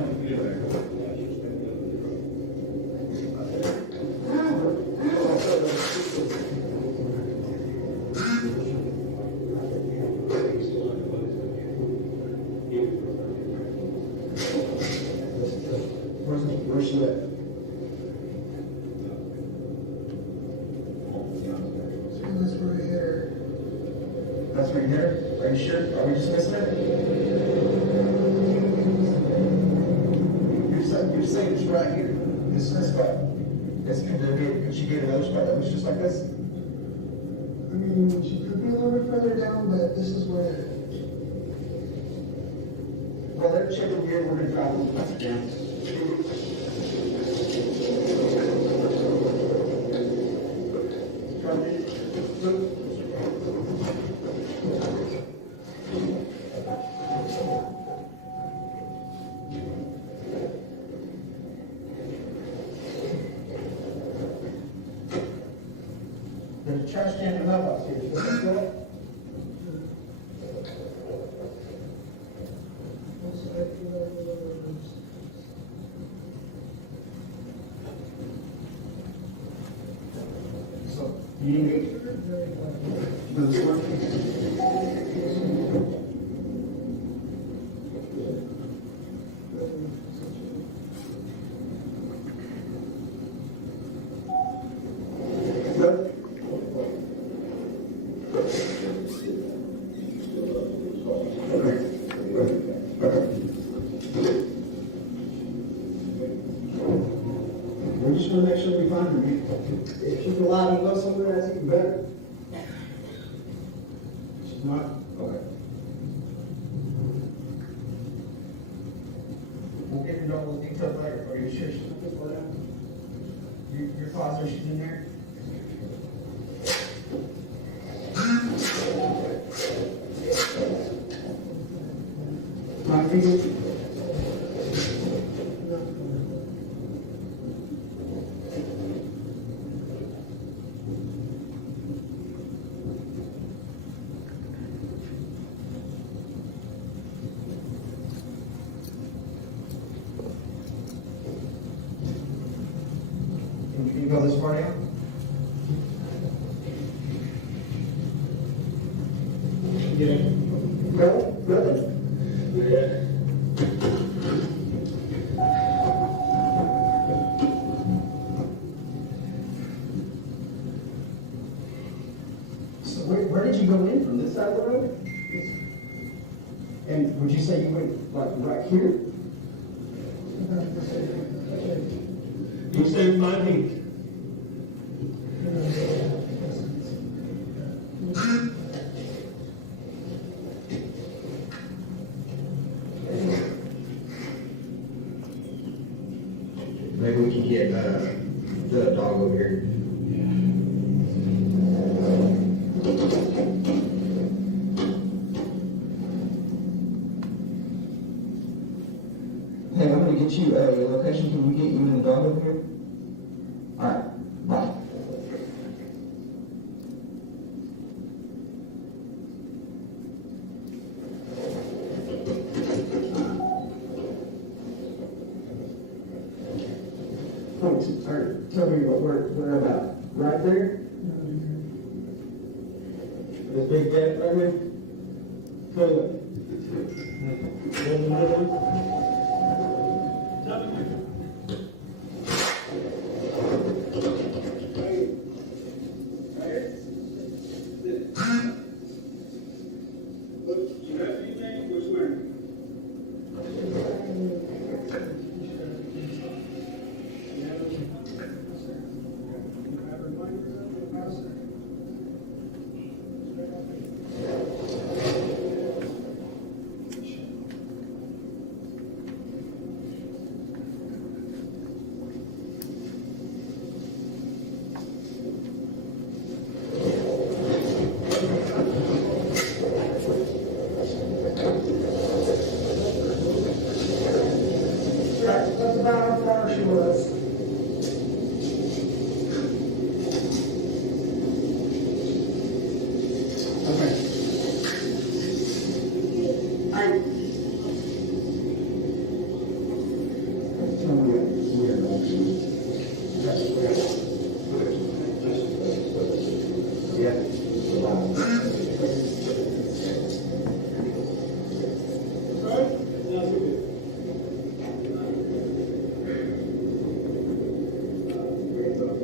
Where's she at? That's right here. That's right here? Are you sure? Are we dismissing it? You're saying it's right here. This spot. She gave another spot that was just like this? I mean, she could be a little bit further down, but this is where. Well, they're checking here. We're going to drop them down. There's a trash can in the mailbox here. Let's go up. So, you need to go this one. Good. We just want to make sure we find her. If she's alive and go somewhere, that's even better. She's not? Okay. We'll get into all the details later. Are you sure she's not just let out? You're positive she's in there? My feet. No, nothing. So where did you go in from this side of the road? And would you say you went like right here? You stand 5 feet. Maybe we can get the dog over here. Hey, I'm gonna get you a location. Can we get you and the dog over here? All right, bye. Folks, tell me what we're about. Right there? This big gap right here? Fill it. That's about how far she was. Okay.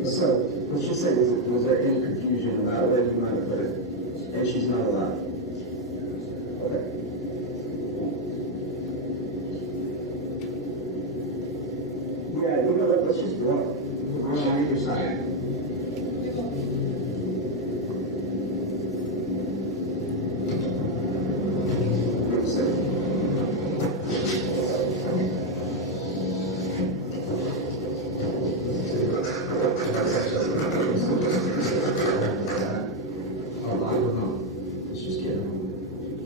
So, let's just say, was there any confusion about where you might have put it? And she's not alive. Okay. Yeah, you know what, let's just go up. We're going on either side.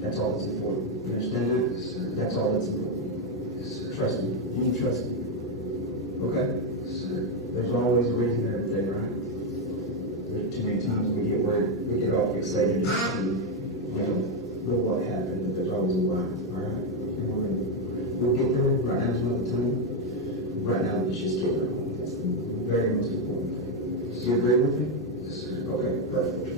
That's all that's important. You understand that? That's all that's important. Trust me. You can trust me. Okay? There's always a reason for everything, right? Too many times we get worried, we get all fixated and, know what happened, but there's always a why. Alright? We'll get there. Right now is not the time. Right now, let's just get there. That's the very most important thing. You agree with me? Okay, perfect.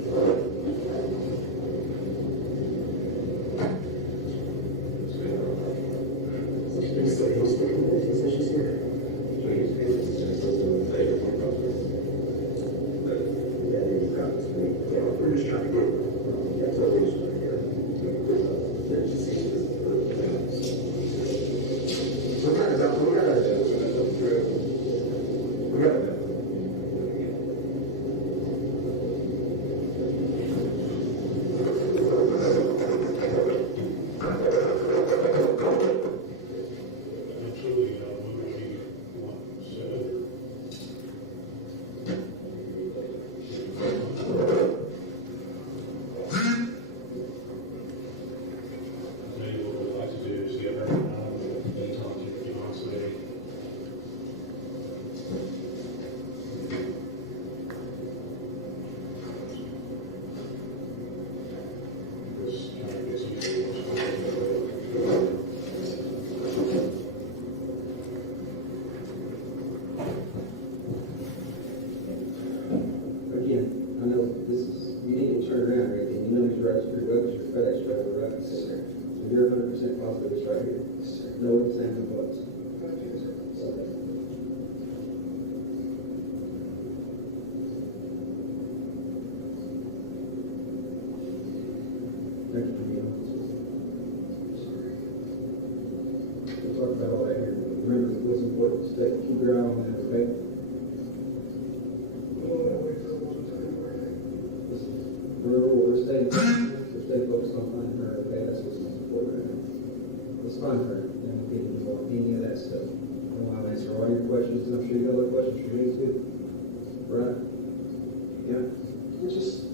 We're just trying to get resolution here. We got it. driver's your web, your FedEx driver, right? Yes, sir. So you're 100% positive it's right here? Yes, sir. No ifs, ands, or buts? Okay. Thank you for being honest with me. We'll talk about all that here. Remember, what's important, stay, keep your eye on that, okay? Remember what we're staying focused on finding her, okay? That's what's most important right now. Let's find her, and we'll get into any of that stuff. And I'll answer all your questions, and I'm sure you got other questions for me too. Right? Yeah? You just...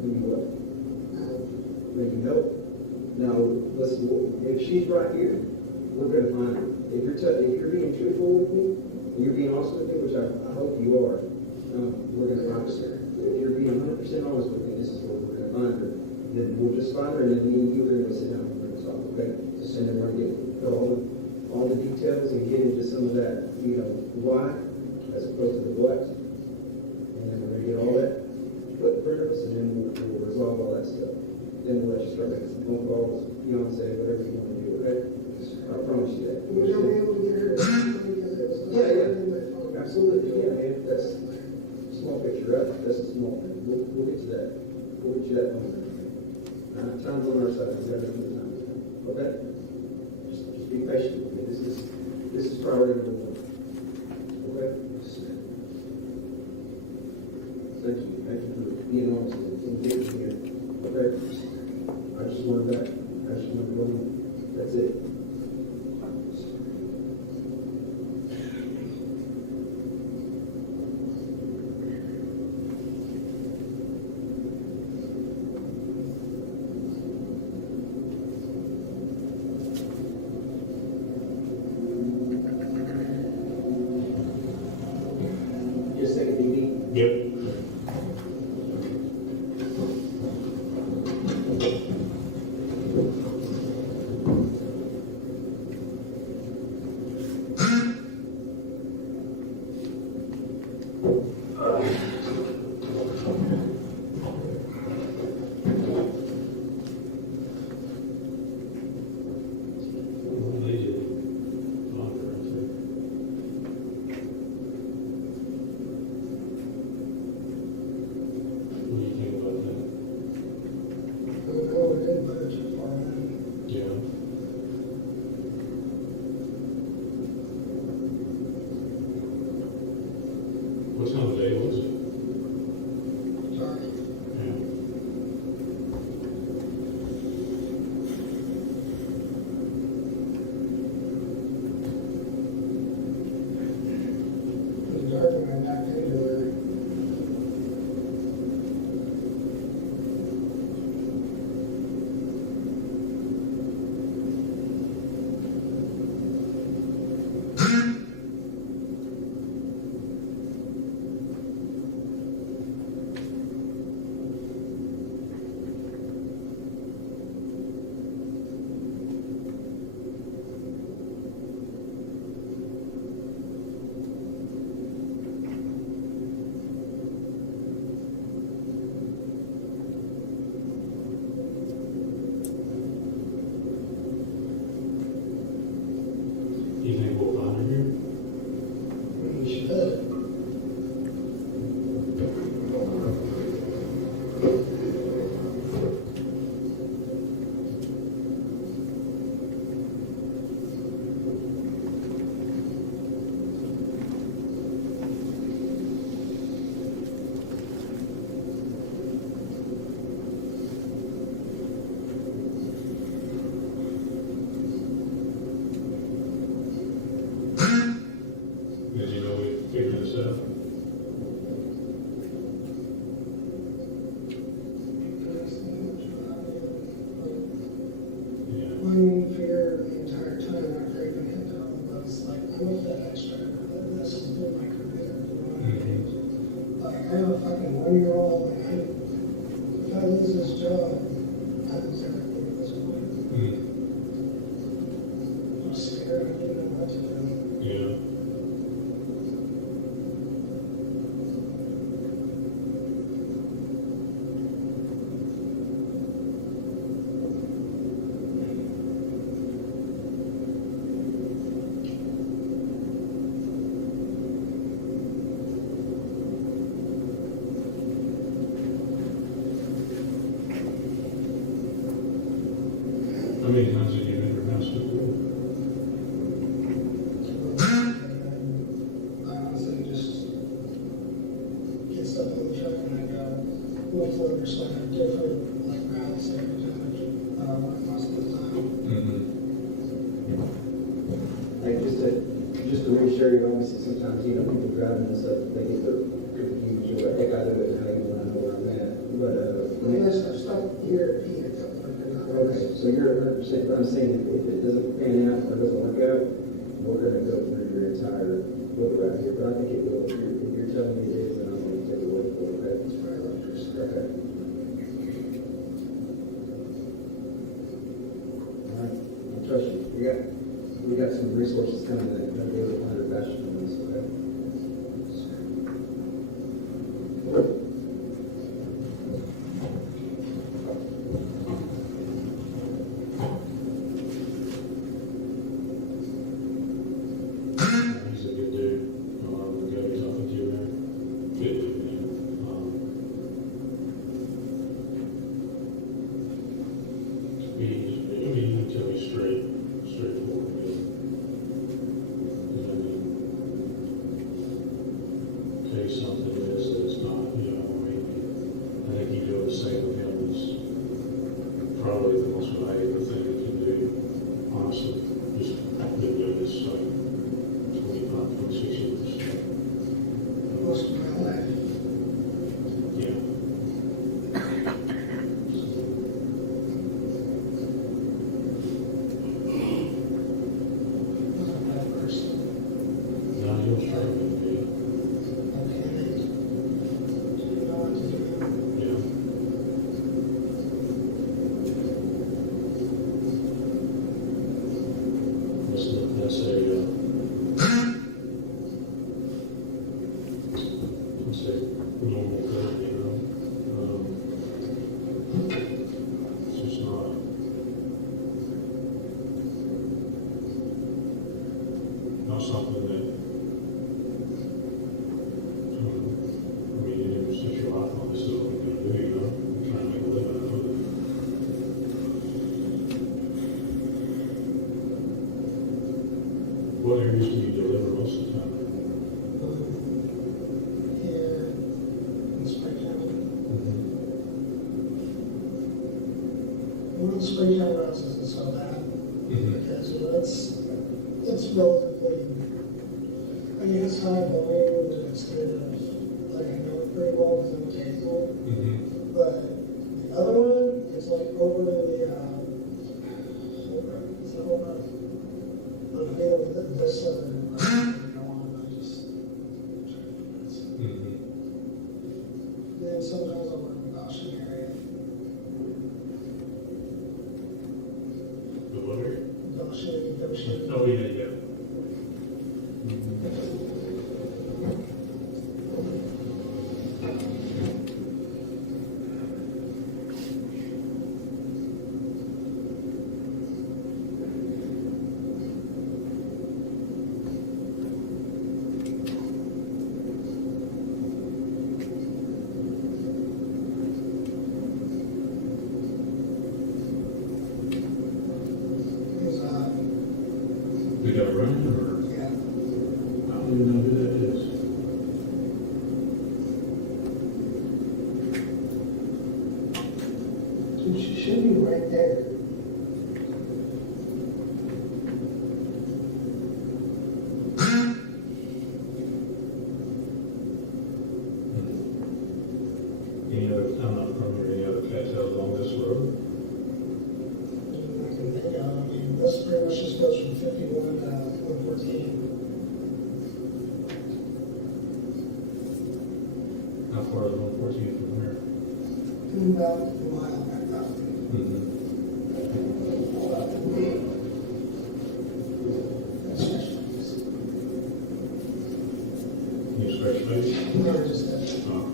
Maybe what? Maybe help. Now, listen, if she's right here, we're going to find her. If you're being truthful with me, and you're being honest with me, which I hope you are, we're going to find her. If you're being 100% honest with me, this is where we're going to find her. Then we'll just find her, and then me and you are going to sit down and we're going to talk, okay? Just send her and get all the details and get into some of that, why, as opposed to the what. And then we're going to get all that put in front of us, and then we'll resolve all that stuff. Then we'll let you start making some phone calls, fiance, whatever you want to do, okay? I promise you that. Yeah. Absolutely, yeah, man. That's a small picture, right? That's a small thing. We'll get to that. We'll get you that moment. Time's on our side. We got nothing time. Okay? Just be patient with me. This is priority number one. Okay? Thank you. Thank you for being honest and getting here. Okay? I just wanted that. I just wanted to go home. That's it. Just a second, DB. Yep. What time of day was it? You think we'll find her here? We should. discipline, so I have different, like, routes every time, most of the time. Like just to reassure you, obviously sometimes, you know, people driving and stuff, they get their confused, you're like, heck, I do it, and how you want to know where I'm at. But, Unless I stop here at P, it's up like okay, so you're 100%, but I'm saying if it doesn't pan out or doesn't work out, we're gonna go through your entire book right here, but I think it will. If you're telling me it is, then I'm gonna take your word for it, okay? It's very interesting. Okay. All right, I trust you. We got some resources coming that are gonna be able to find a fashion on this, okay? He's a good dude. The guy you're talking to there. Good dude, man. He can tell me straightforward, man. Tell you something that's not, you know, I mean, I think you doing the same with him is probably the most valuable thing you can do, honestly. Just been doing this like 25, 26 years. Most of my life. Yeah. I'm not a bad person. Now you'll struggle with me. Okay. Do you know what to do? Yeah. That's a normal thing, you know. It's just not something that, I mean, you never set your life on this, so what you're gonna do, you know, trying to make a living out of it. What areas do you deliver most of the time? Here in Spring County. Well, Spring County routes isn't so bad because, you know, it's relatively, I mean, it's high volume and it's kind of, like, I know it pretty well because I'm occasional. But the other one is like over the, it's the whole road. But I mean, this southern, go on, I just, then sometimes I work in the Goshen area. The what area? Goshen. Oh, yeah, yeah. We got running or? Yeah. I don't even know who that is. So she should be right there. Any other, I'm not familiar with any other cartels on this road? I can think of, I mean, this pretty much just goes from 51 to 114. How far is 114 from here? About a mile back up. That's fresh face. You scratch face? No, just that. Oh.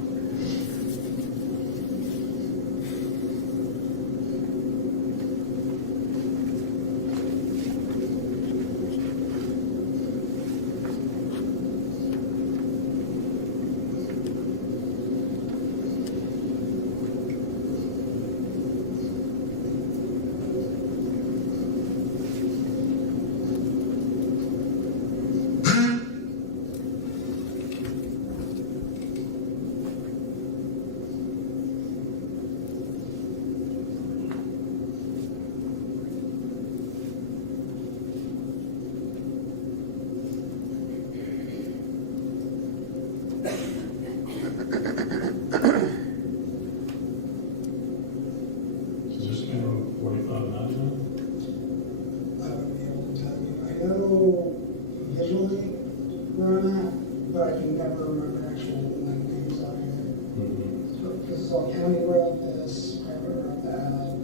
but I can never remember actual like names on here. Mhm. So, this is all county road this, private road that.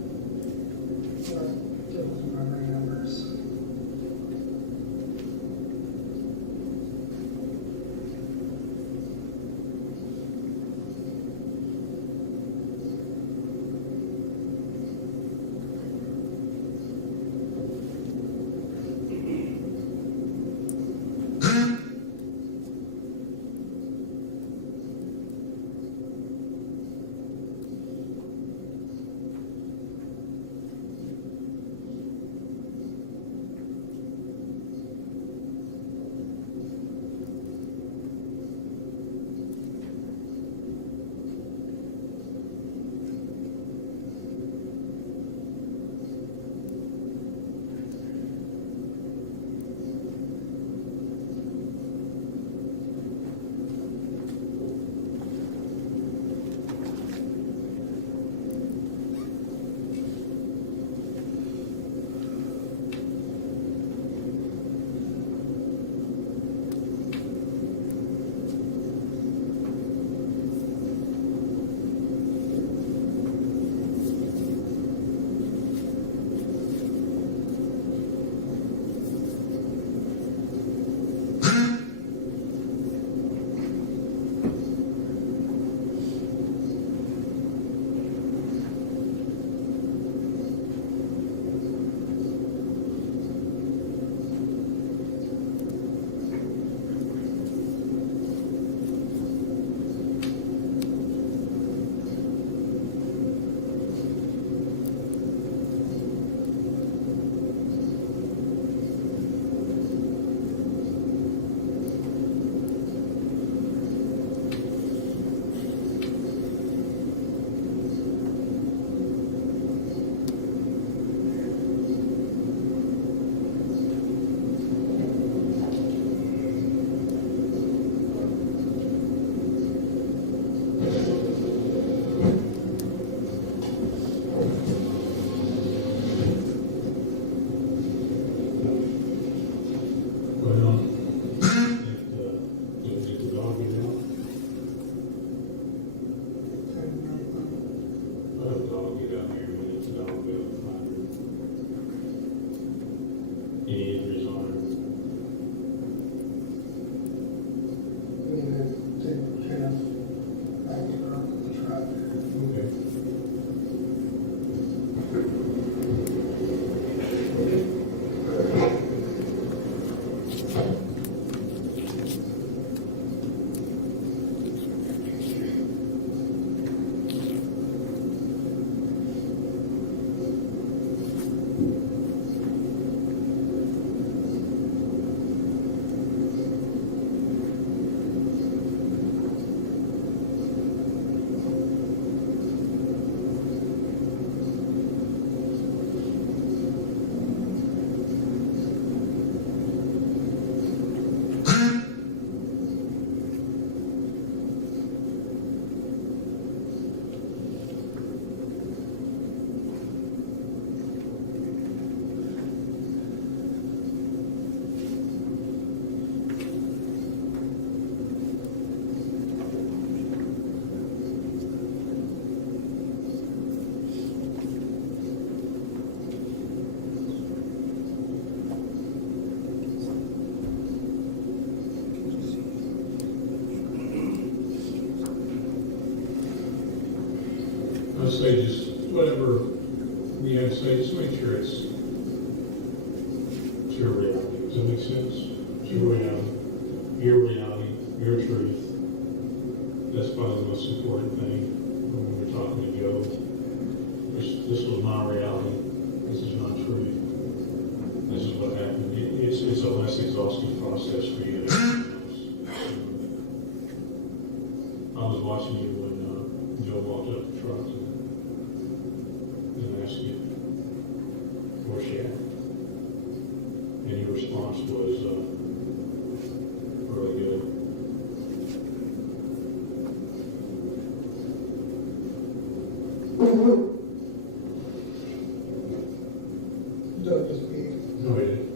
But don't remember any numbers. Well, get the dog get out. I'll have the dog get out here, we let the dog go and find her. Any injuries on her? We need to take care of backing her up with the truck. Okay. I'd say just whatever you have to say, just make sure it's your reality. Does that make sense? It's your reality, your truth. That's probably the most important thing when we're talking to Joe. This was my reality. This is my truth. This is what happened. It's a less exhaustive process for you. I was watching you when Joe walked up the truck and asked you where's she at, and your response was really good. Doug just beat. No, he didn't.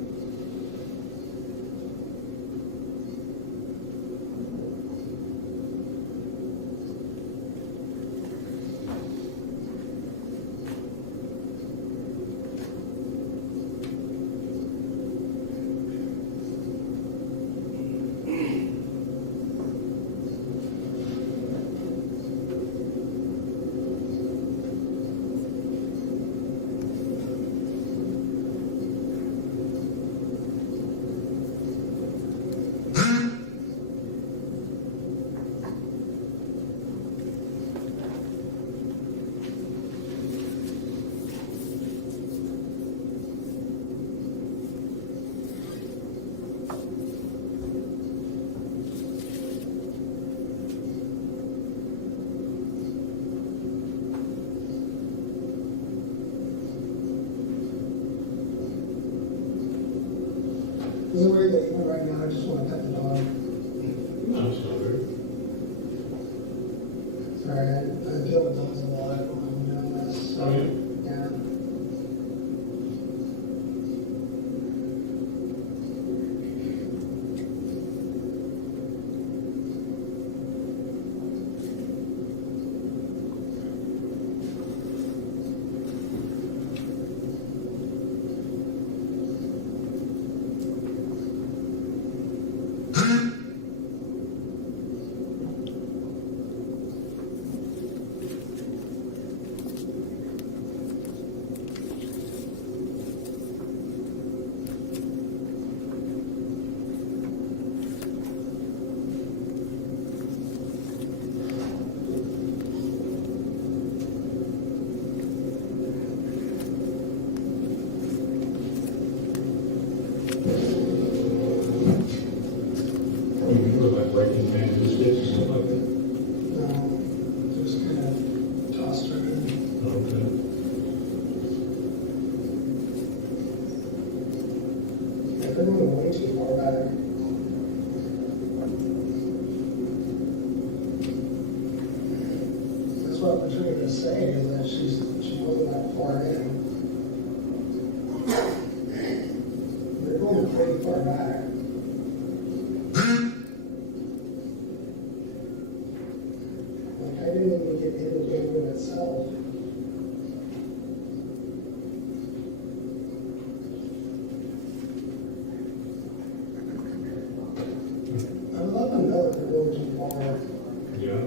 Is it weird that even right now I just want to pet the dog? No, it's not weird. Sorry, I deal with dogs a lot when I'm doing this. So, Oh, yeah? yeah. You were like breaking down this dish or something like that? Just kind of tossed her in. Okay. I couldn't move way too far back. That's what I'm trying to say, is that she wasn't that far in. They're going pretty far back. Like, I didn't even get in the game itself. I let them know that they're going too far. Yeah.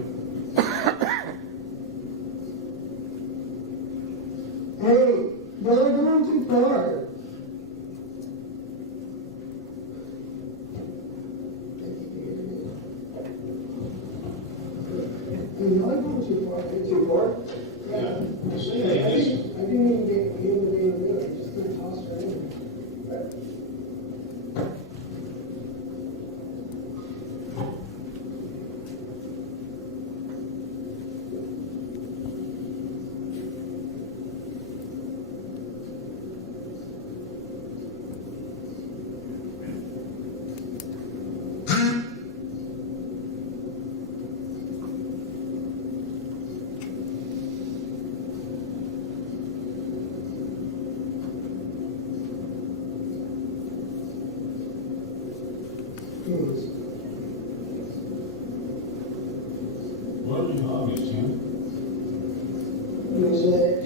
Hey, they're going too far. Hey, y'all are going too far. Too far? Yeah. I didn't even get in the game of it. I just kind of tossed her in. What are your hobbies, Tim? Music,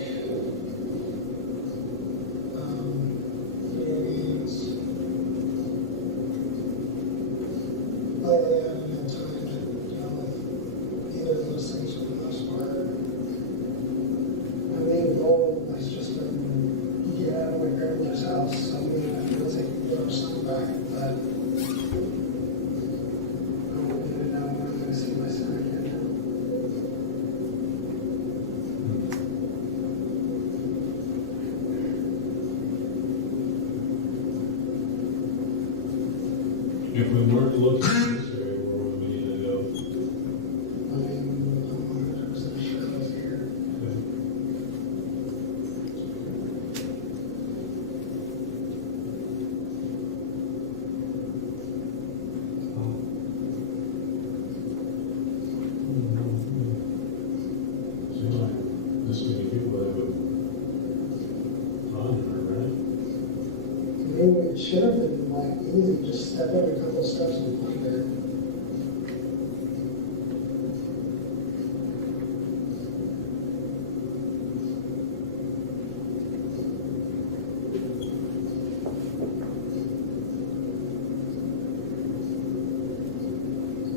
video games. Lately, I haven't had time to deal with either of those things for the most part. My main goal has just been get out of my grandmother's house. I mean, I feel like I can get our son back, but I don't really know when I'm going to see my son again now. If we weren't looking in this area, where would we need to go? I'm 100% sure I was here. Okay. Seems like this many people have a fun, right? I mean, it should have been like easy, just step in a couple steps and find her.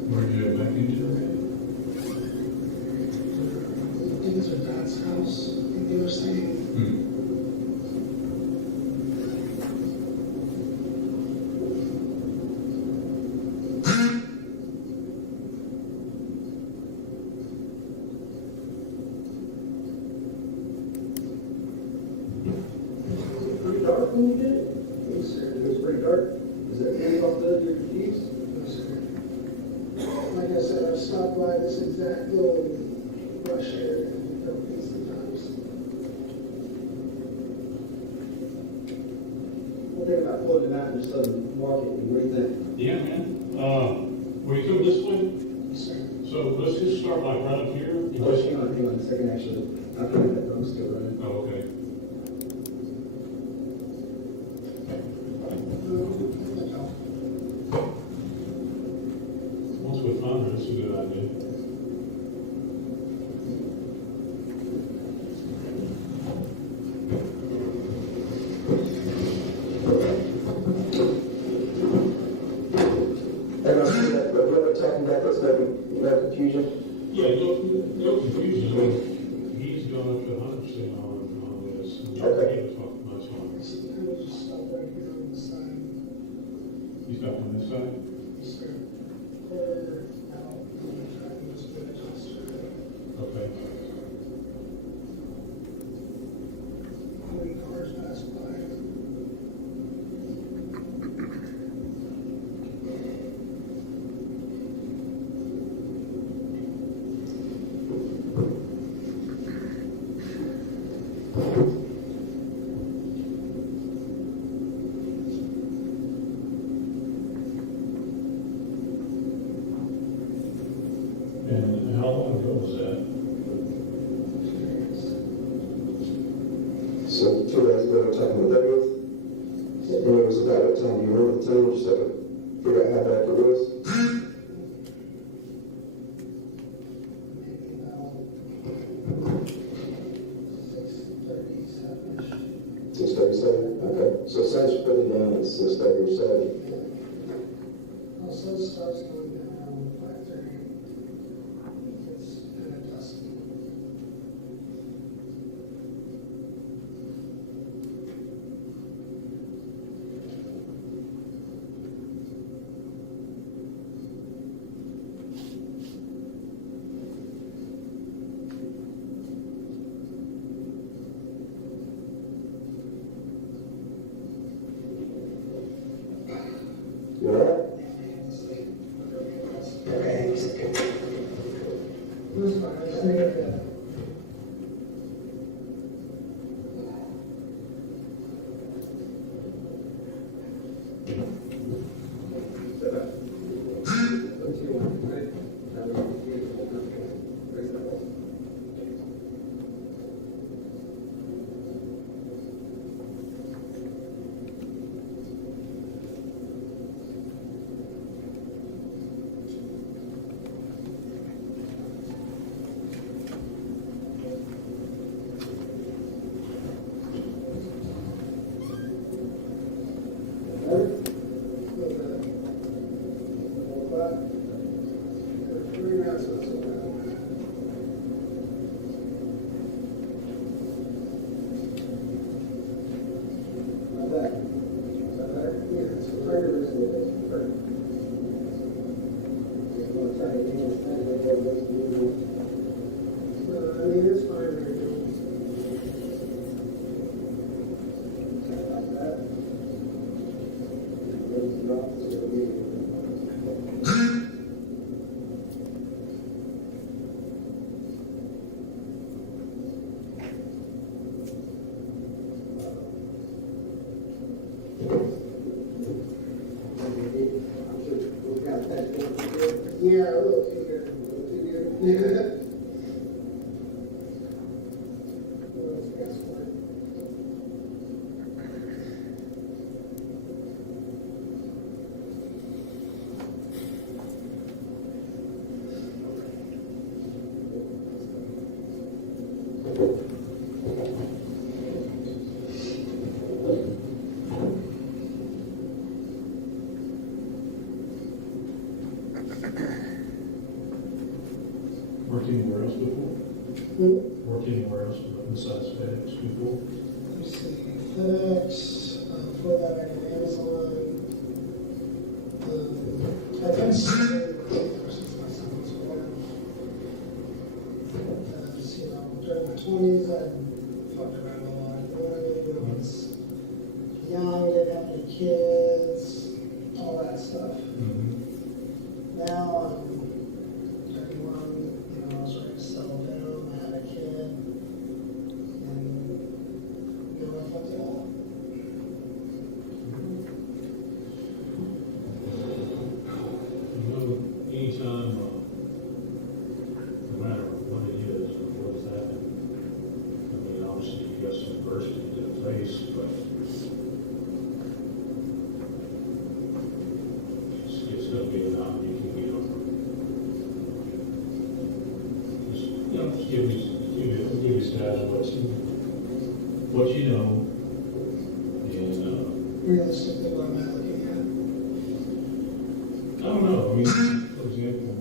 Where'd you get back into it? I think it's her dad's house, I think they were saying. Pretty dark when you did it? Yes, sir. It was pretty dark. Is that any of your keys? No, sir. Like I said, I stopped by this exact little brush area in the Philippines sometimes. thinking about pulling it out and just letting them walk it, what do you think? Yeah, man. Will you come this way? So let's just start like right up here. Oh, hang on a second, actually. I think that thumb's still running. Oh, okay. Once we find her, that's a good idea. Everyone see that, what we're talking about, there's no confusion? Yeah, no confusion. He's gone up to 100% on this. Okay. He was talking much on it. Just stop right here on the side. He's got on this side? Yes, sir. Clear out, and try to just finish this. Okay. How many cars pass by? And how long ago was that? So 2 days ago, we're talking about that was, and it was about what time, do you remember the time, just have to figure out how bad it was? Maybe about 6:37-ish. 6:37, okay, so it sounds pretty down at 6:37. Also starts going down around 5:30. It's kind of dusty. You all right? Okay. It was fine. I just needed to. Yeah, a little too good. A little too good. Yeah. Worked anywhere else before? Worked anywhere else besides FedEx before? Let me see. FedEx, before that I did Amazon. I've been since my son was born. Because, during my 20s, I fucked around a lot. You know what I mean? When I was young, didn't have any kids, all that stuff. Now I'm 31, I was ready to settle down, I had a kid, and I fucked it all. get it out, and you can, just give these guys what you know, and, Realistically, what am I looking I don't know, I mean, for example,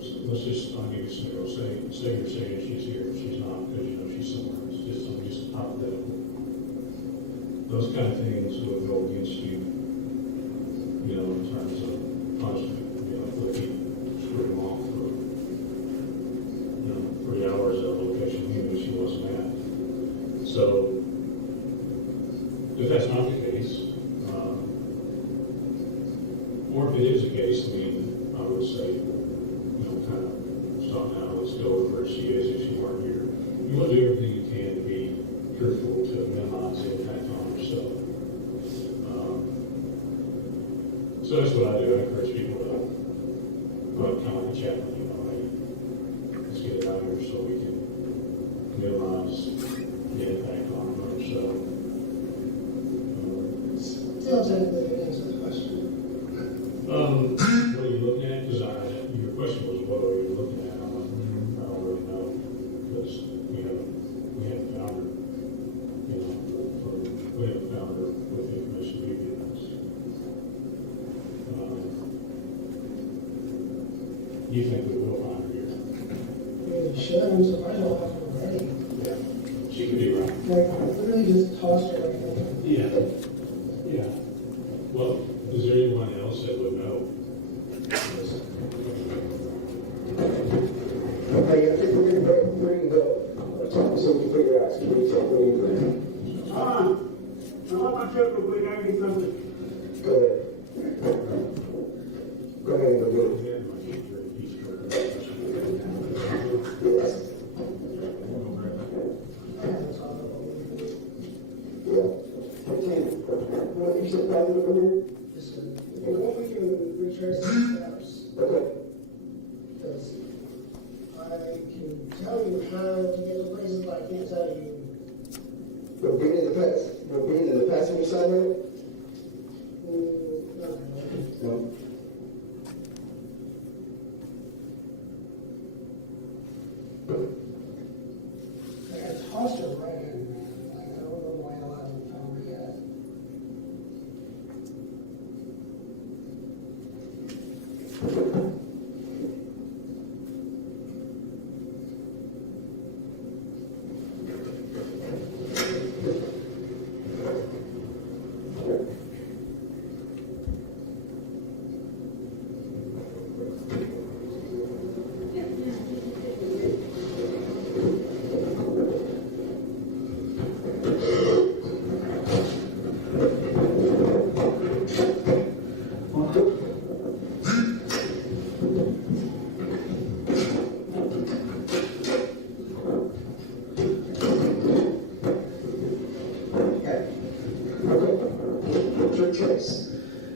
I'll give you a scenario, say you're saying she's here, she's not, because she's somewhere, it's just hypothetical. Those kind of things would go against you, in terms of punishment, if they keep screwing off for, 3 hours at a location he knew she wasn't at. So, if that's not the case, or if it is the case, I would say, kind of stop now, let's go with where she is if she weren't here. You want to do everything you can to be truthful to minimize the impact on yourself. So that's what I do. I encourage people to kind of like a chaplain, hey, let's get it out here so we can minimize the impact on ourselves. Still technically didn't answer the question. What are you looking at? Because your question was, what are you looking at? I'm like, I don't really know, because we haven't found her. We haven't found her with the information you've given us. You think we will find her here? You should, I'm surprised I don't have her already. Yeah, she could be right. Like, I literally just tossed her right now. Yeah. Well, is there anyone else that would know? Okay, I think we're going to bring the talk so we can figure out some detail. What do you think? Now let my checkbook be down something. Go ahead. Go ahead and go get it. Yes. Yeah. Okay. What you said, probably over here? What we can retrace the steps. Okay. Because I can tell you how to get to places, but I can't tell you. We're being in the past. We're being in the passenger side of it? No. I tossed her right in. Like, I don't know why I allowed her to found me yet.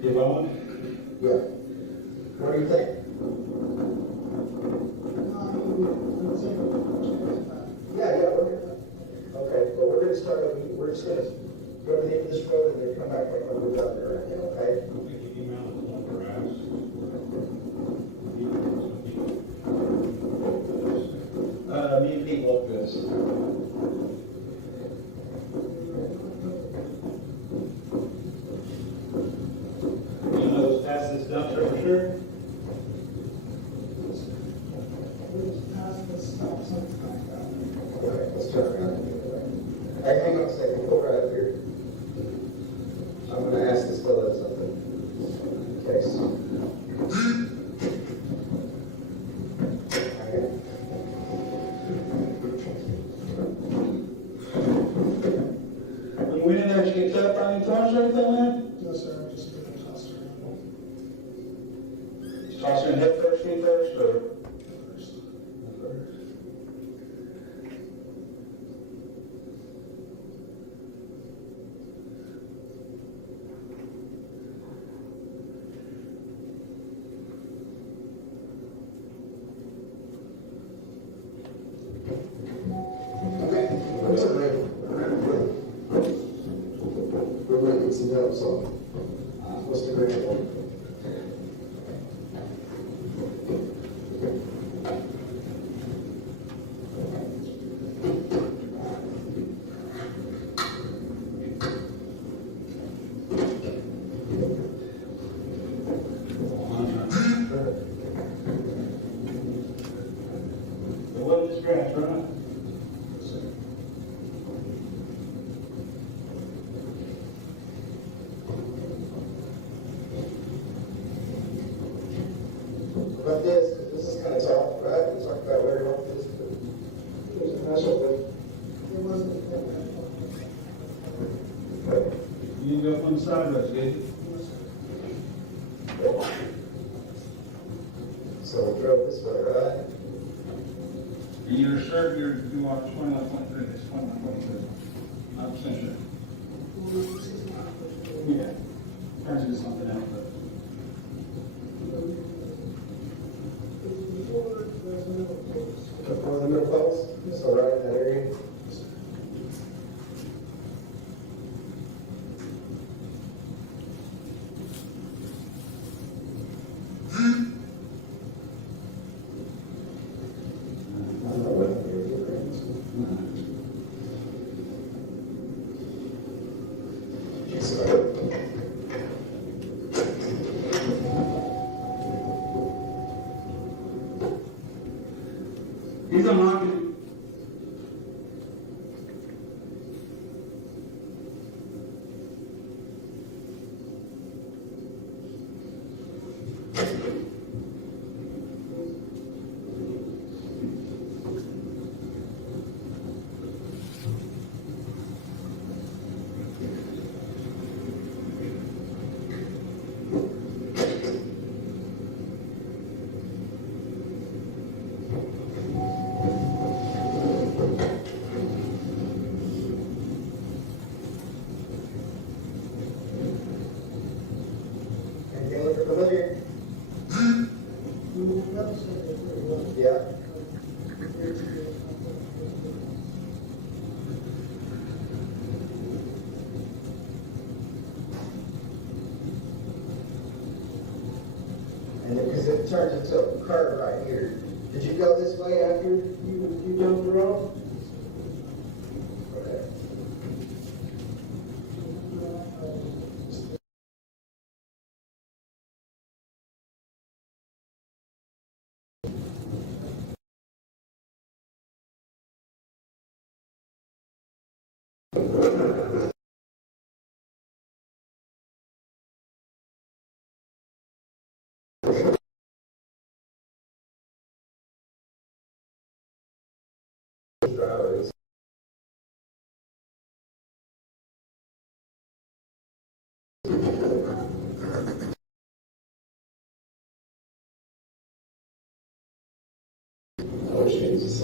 Yvonne? Yeah. What do you think? Yeah, okay, well, we're gonna start, we're just gonna go to the end of this road and then come back like we're down there, okay? Me and Pete walk this. Past this dumpster for sure? Okay, let's turn around. Hey, hang on a second, go right up here. I'm gonna ask this fellow something. In case. When you went in there, did you get cut by any thorns or anything, man? No, sir, I just didn't toss her in. Toss her in head first, feet first, or? We're gonna get some help, so what's the grade? about this, because this is kind of tough, right? We talked about where you want this, but there's a special thing. It wasn't. You didn't go up on the sidewalks, did you? So we drove this way, right? And you're sure you are 21.3, it's 21.3. I'm percent sure. Yeah. Turns into something else, but. Before the middle post, so right in that area. He's unlocking it. Anything look familiar? Yeah. And because it turns into a curve right here. Did you go this way after you jumped the rope? Drivers. Which means it's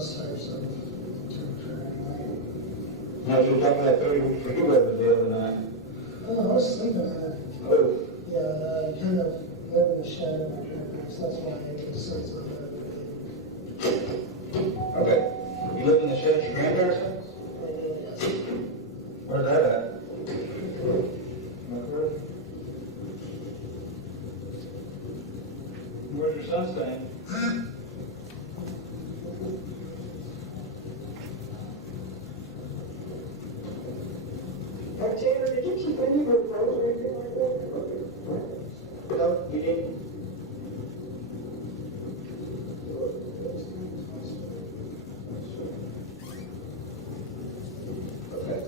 those types of training. Now, if you're talking about 30, were you ever the other night? Oh, I was sleeping in it. Oh. Yeah, I kind of live in the shadow of my grandparents. That's why it was so Okay. You live in the shed at your grandparents' house? Where's that at? Where's your son staying? Tanner, did you keep any of your clothes or anything like that? No, you didn't? Okay.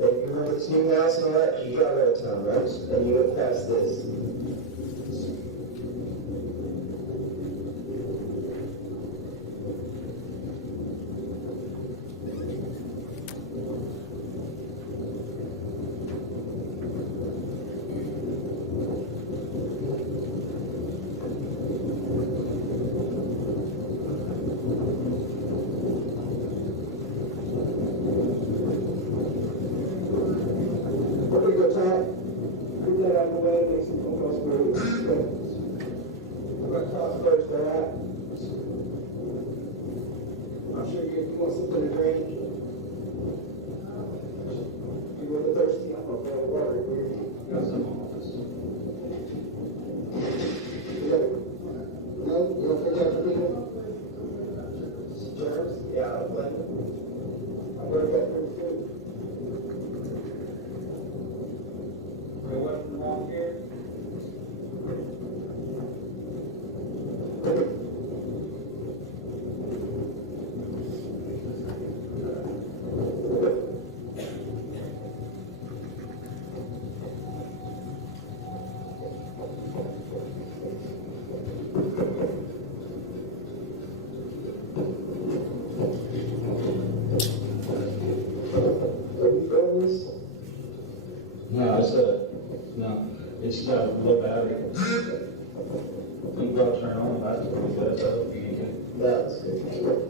And you remember this new house and all that? You got out of town, right? And you went past this. It's got a low battery. You go turn on the battery, so you can. That's good.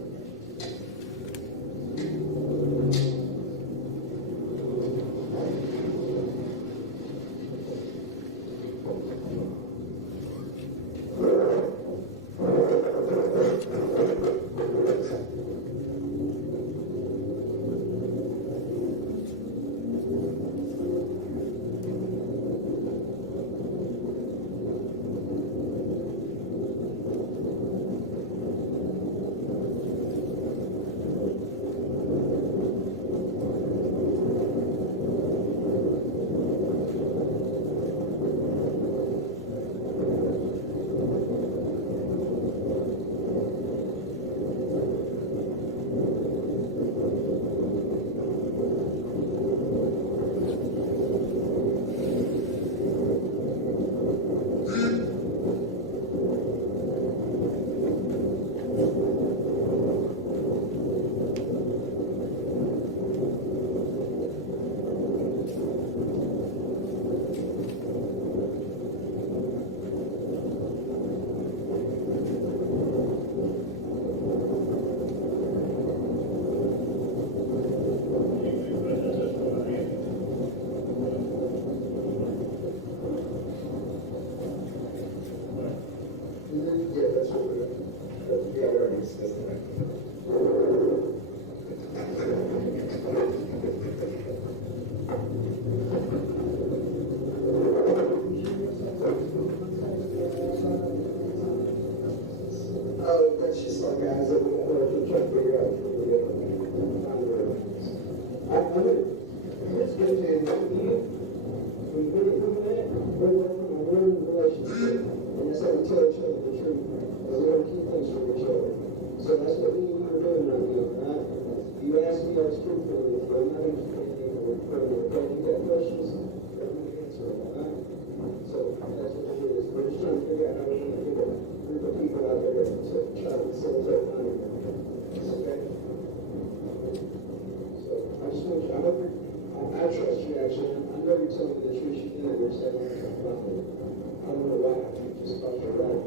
I trust you, actually. I know you told me the truth, you did it. You're saying nothing. I'm gonna laugh. You just about to laugh.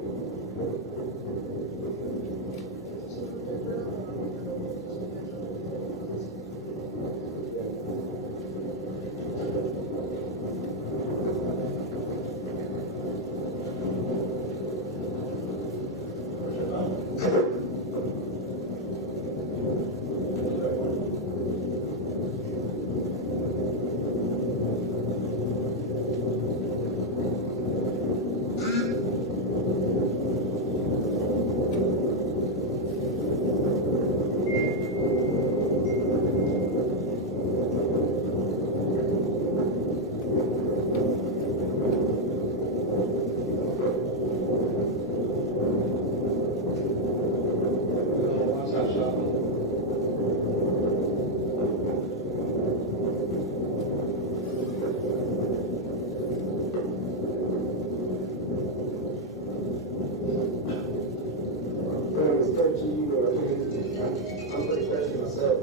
I'm pretty thirsty myself.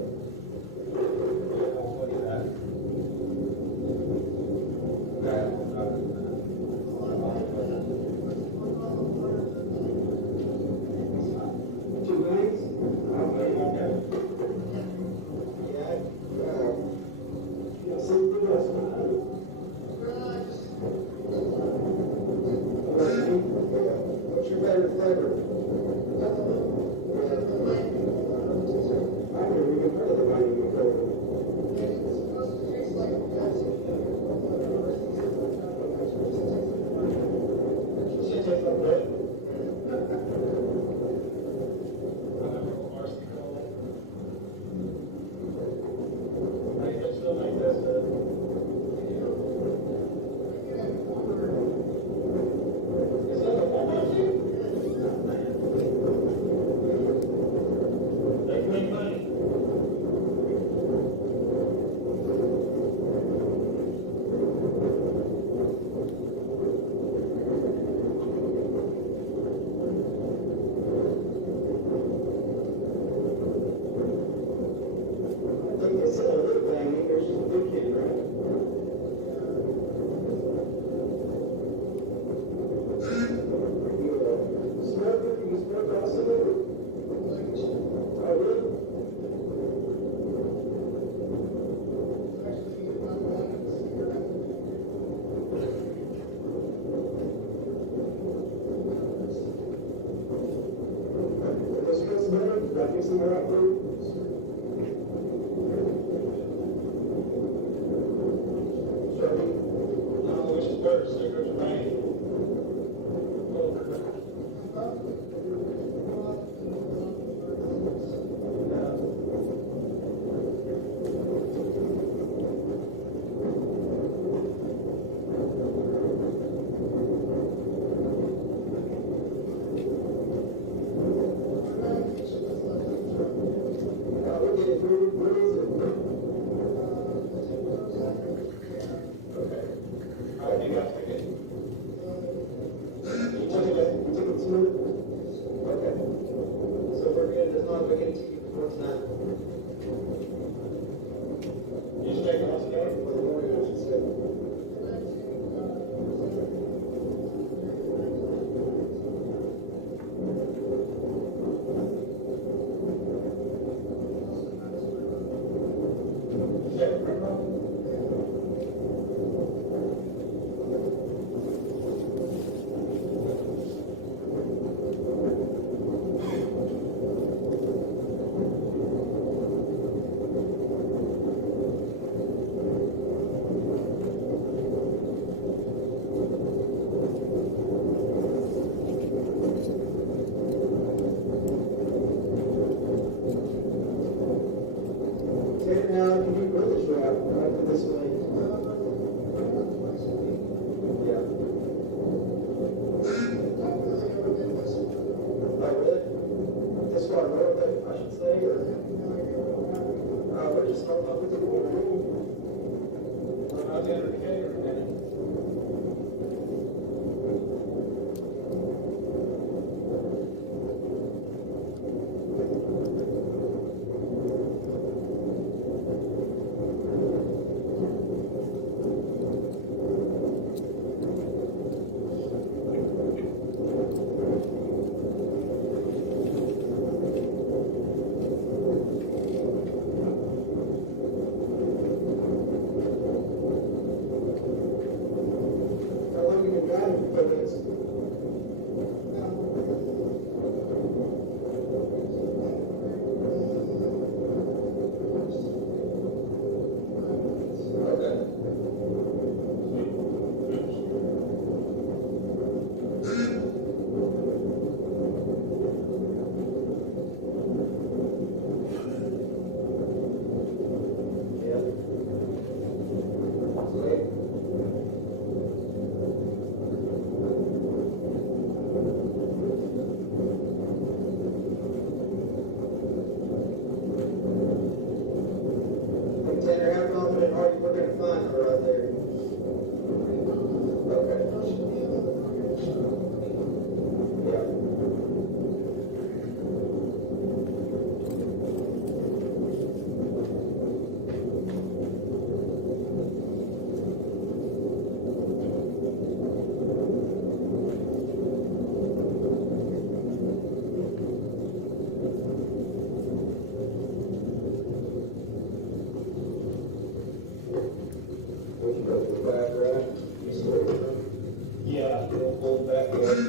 What's your favorite flavor? I've never even heard of the wine before. She tastes like what?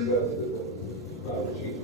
go to the chief.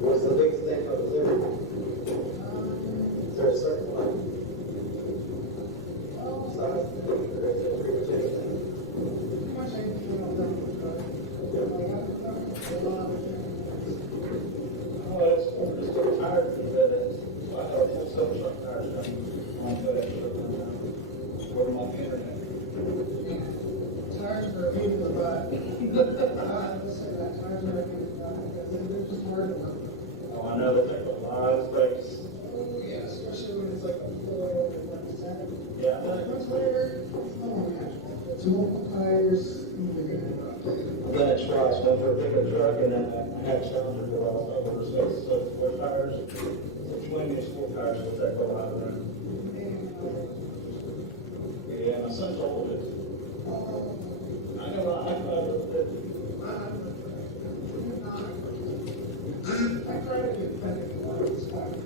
What's the biggest thing of the liver? Is there a certain one? Size? Pretty much anything. It's still tired of that. I thought it was so tired of what am I hearing? Tires are a pain in the butt. I would say that tires are a pain in the butt because they're just hard to work with. Oh, I know, they take a lot of space. Oh, yeah, especially when it's like a full like seven. Yeah. Months later, it's not manageable. It's multiple tires. I've done it twice, one for a pickup truck and then I had a Challenger go off over so four tires. Between these four tires will take a lot of room. Yeah, my son's old. I know I drove it. I try to get credit for what it's like.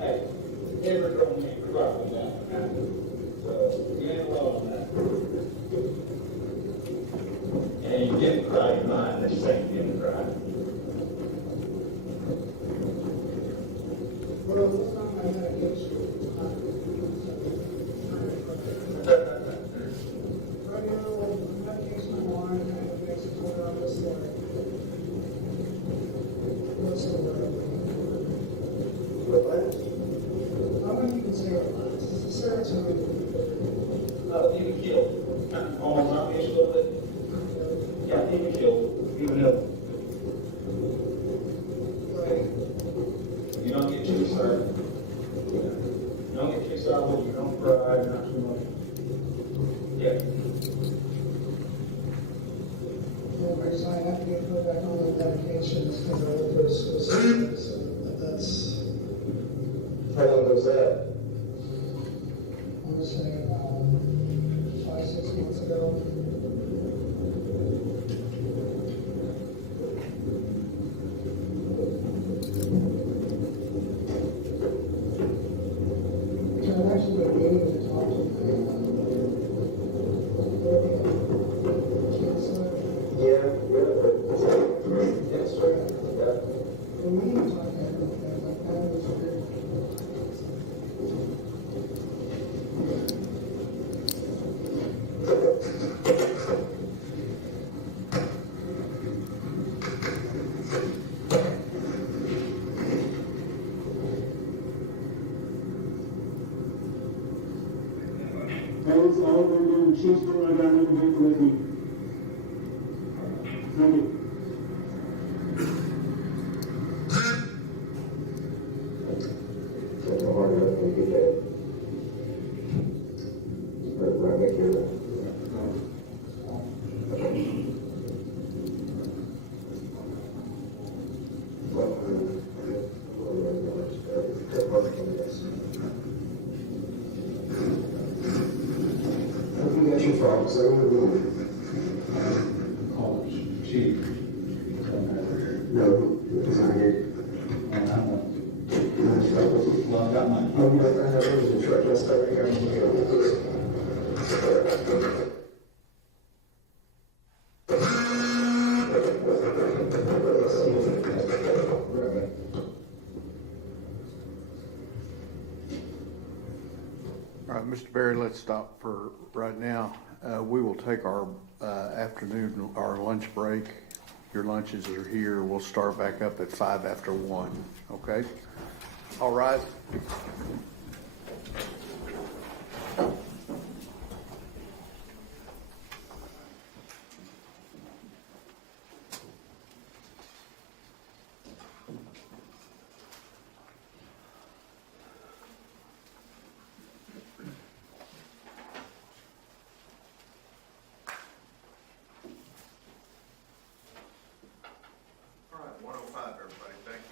Hey, every girl needs to drive me down. So, you ain't alone on that. And you get cry in mind, they say you get cry. Well, it's not my medication. Right now, the medication I'm on kind of makes it more on this like, what's the word? Relax. I wouldn't even say relax. It's a serotonin. Even killed. Almost not being a little bit. Yeah, even killed. Even though. You don't get too excited. You don't get too excited. You don't cry. Not too much. Yeah. So I have to get put back on the medications because I overdosed so that's. How long was that? I want to say about 5-6 months ago. I've actually been meaning to talk to you. Yeah, it's true. Yeah. For me, it's like everything. Like that was weird. That's all we're doing. Chief's I got another paper with me. Thank you. officer, I'm gonna Call it chief. No, it's not here. And I'm No, it's not. well, I've got my. Oh, no, I have it in the truck, let's start right here. All right, Mr. Berry, let's stop for right now. We will take our afternoon, our lunch break. Your lunches are here. We'll start back up at 5 after 1, okay? All right. All right, 105, everybody, thank you.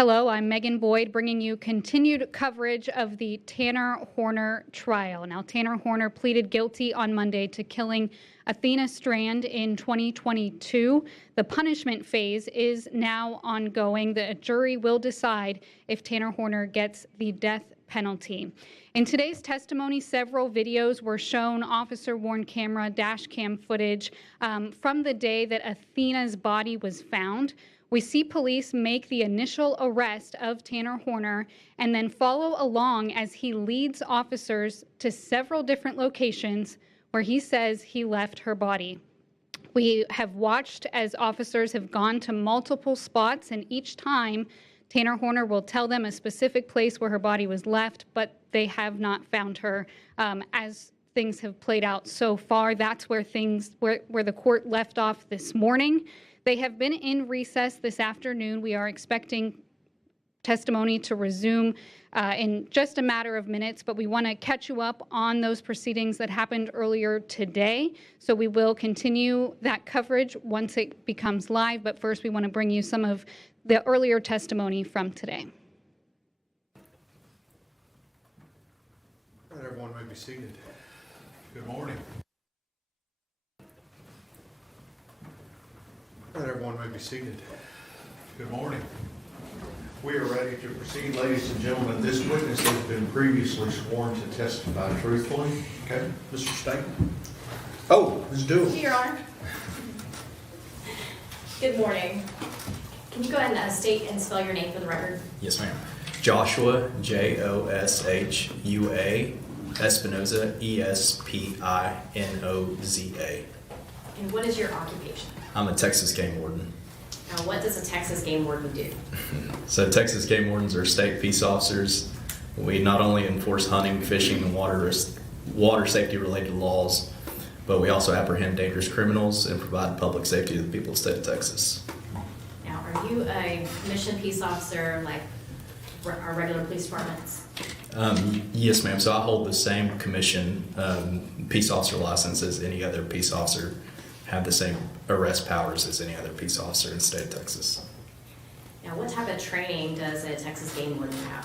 Hello, I'm Megan Boyd, bringing you continued coverage of the Tanner Horner trial. Now, Tanner Horner pleaded guilty on Monday to killing Athena Strand in 2022. The punishment phase is now ongoing. The jury will decide if Tanner Horner gets the death penalty. In today's testimony, several videos were shown, officer-worn camera, dash cam footage from the day that Athena's body was found. We see police make the initial arrest of Tanner Horner and then follow along as he leads officers to several different locations where he says he left her body. We have watched as officers have gone to multiple spots, and each time Tanner Horner will tell them a specific place where her body was left, but they have not found her. As things have played out so far, that's where the court left off this morning. They have been in recess this afternoon. We are expecting testimony to resume in just a matter of minutes, but we want to catch you up on those proceedings that happened earlier today. So we will continue that coverage once it becomes live, but first we want to bring you some of the earlier testimony from today. All right, everyone may be seated. Good morning. All right, everyone may be seated. Good morning. We are ready to proceed, ladies and gentlemen. This witness has been previously sworn to testify truthfully. Okay, Mr. Staten. Oh, Ms. Dewey. Here you are. Good morning. Can you go ahead and state and spell your name for the record? Yes, ma'am. Joshua, Joshua, Espinosa, Espinoza. And what is your occupation? I'm a Texas game warden. Now, what does a Texas game warden do? So Texas game wardens are state peace officers. We not only enforce hunting, fishing, and water safety related laws, but we also apprehend dangerous criminals and provide public safety to the people of the state of Texas. Now, are you a commissioned peace officer like our regular police departments? Yes, ma'am. So I hold the same commission peace officer license as any other peace officer, have the same arrest powers as any other peace officer in the state of Texas. Now, what type of training does a Texas game warden have?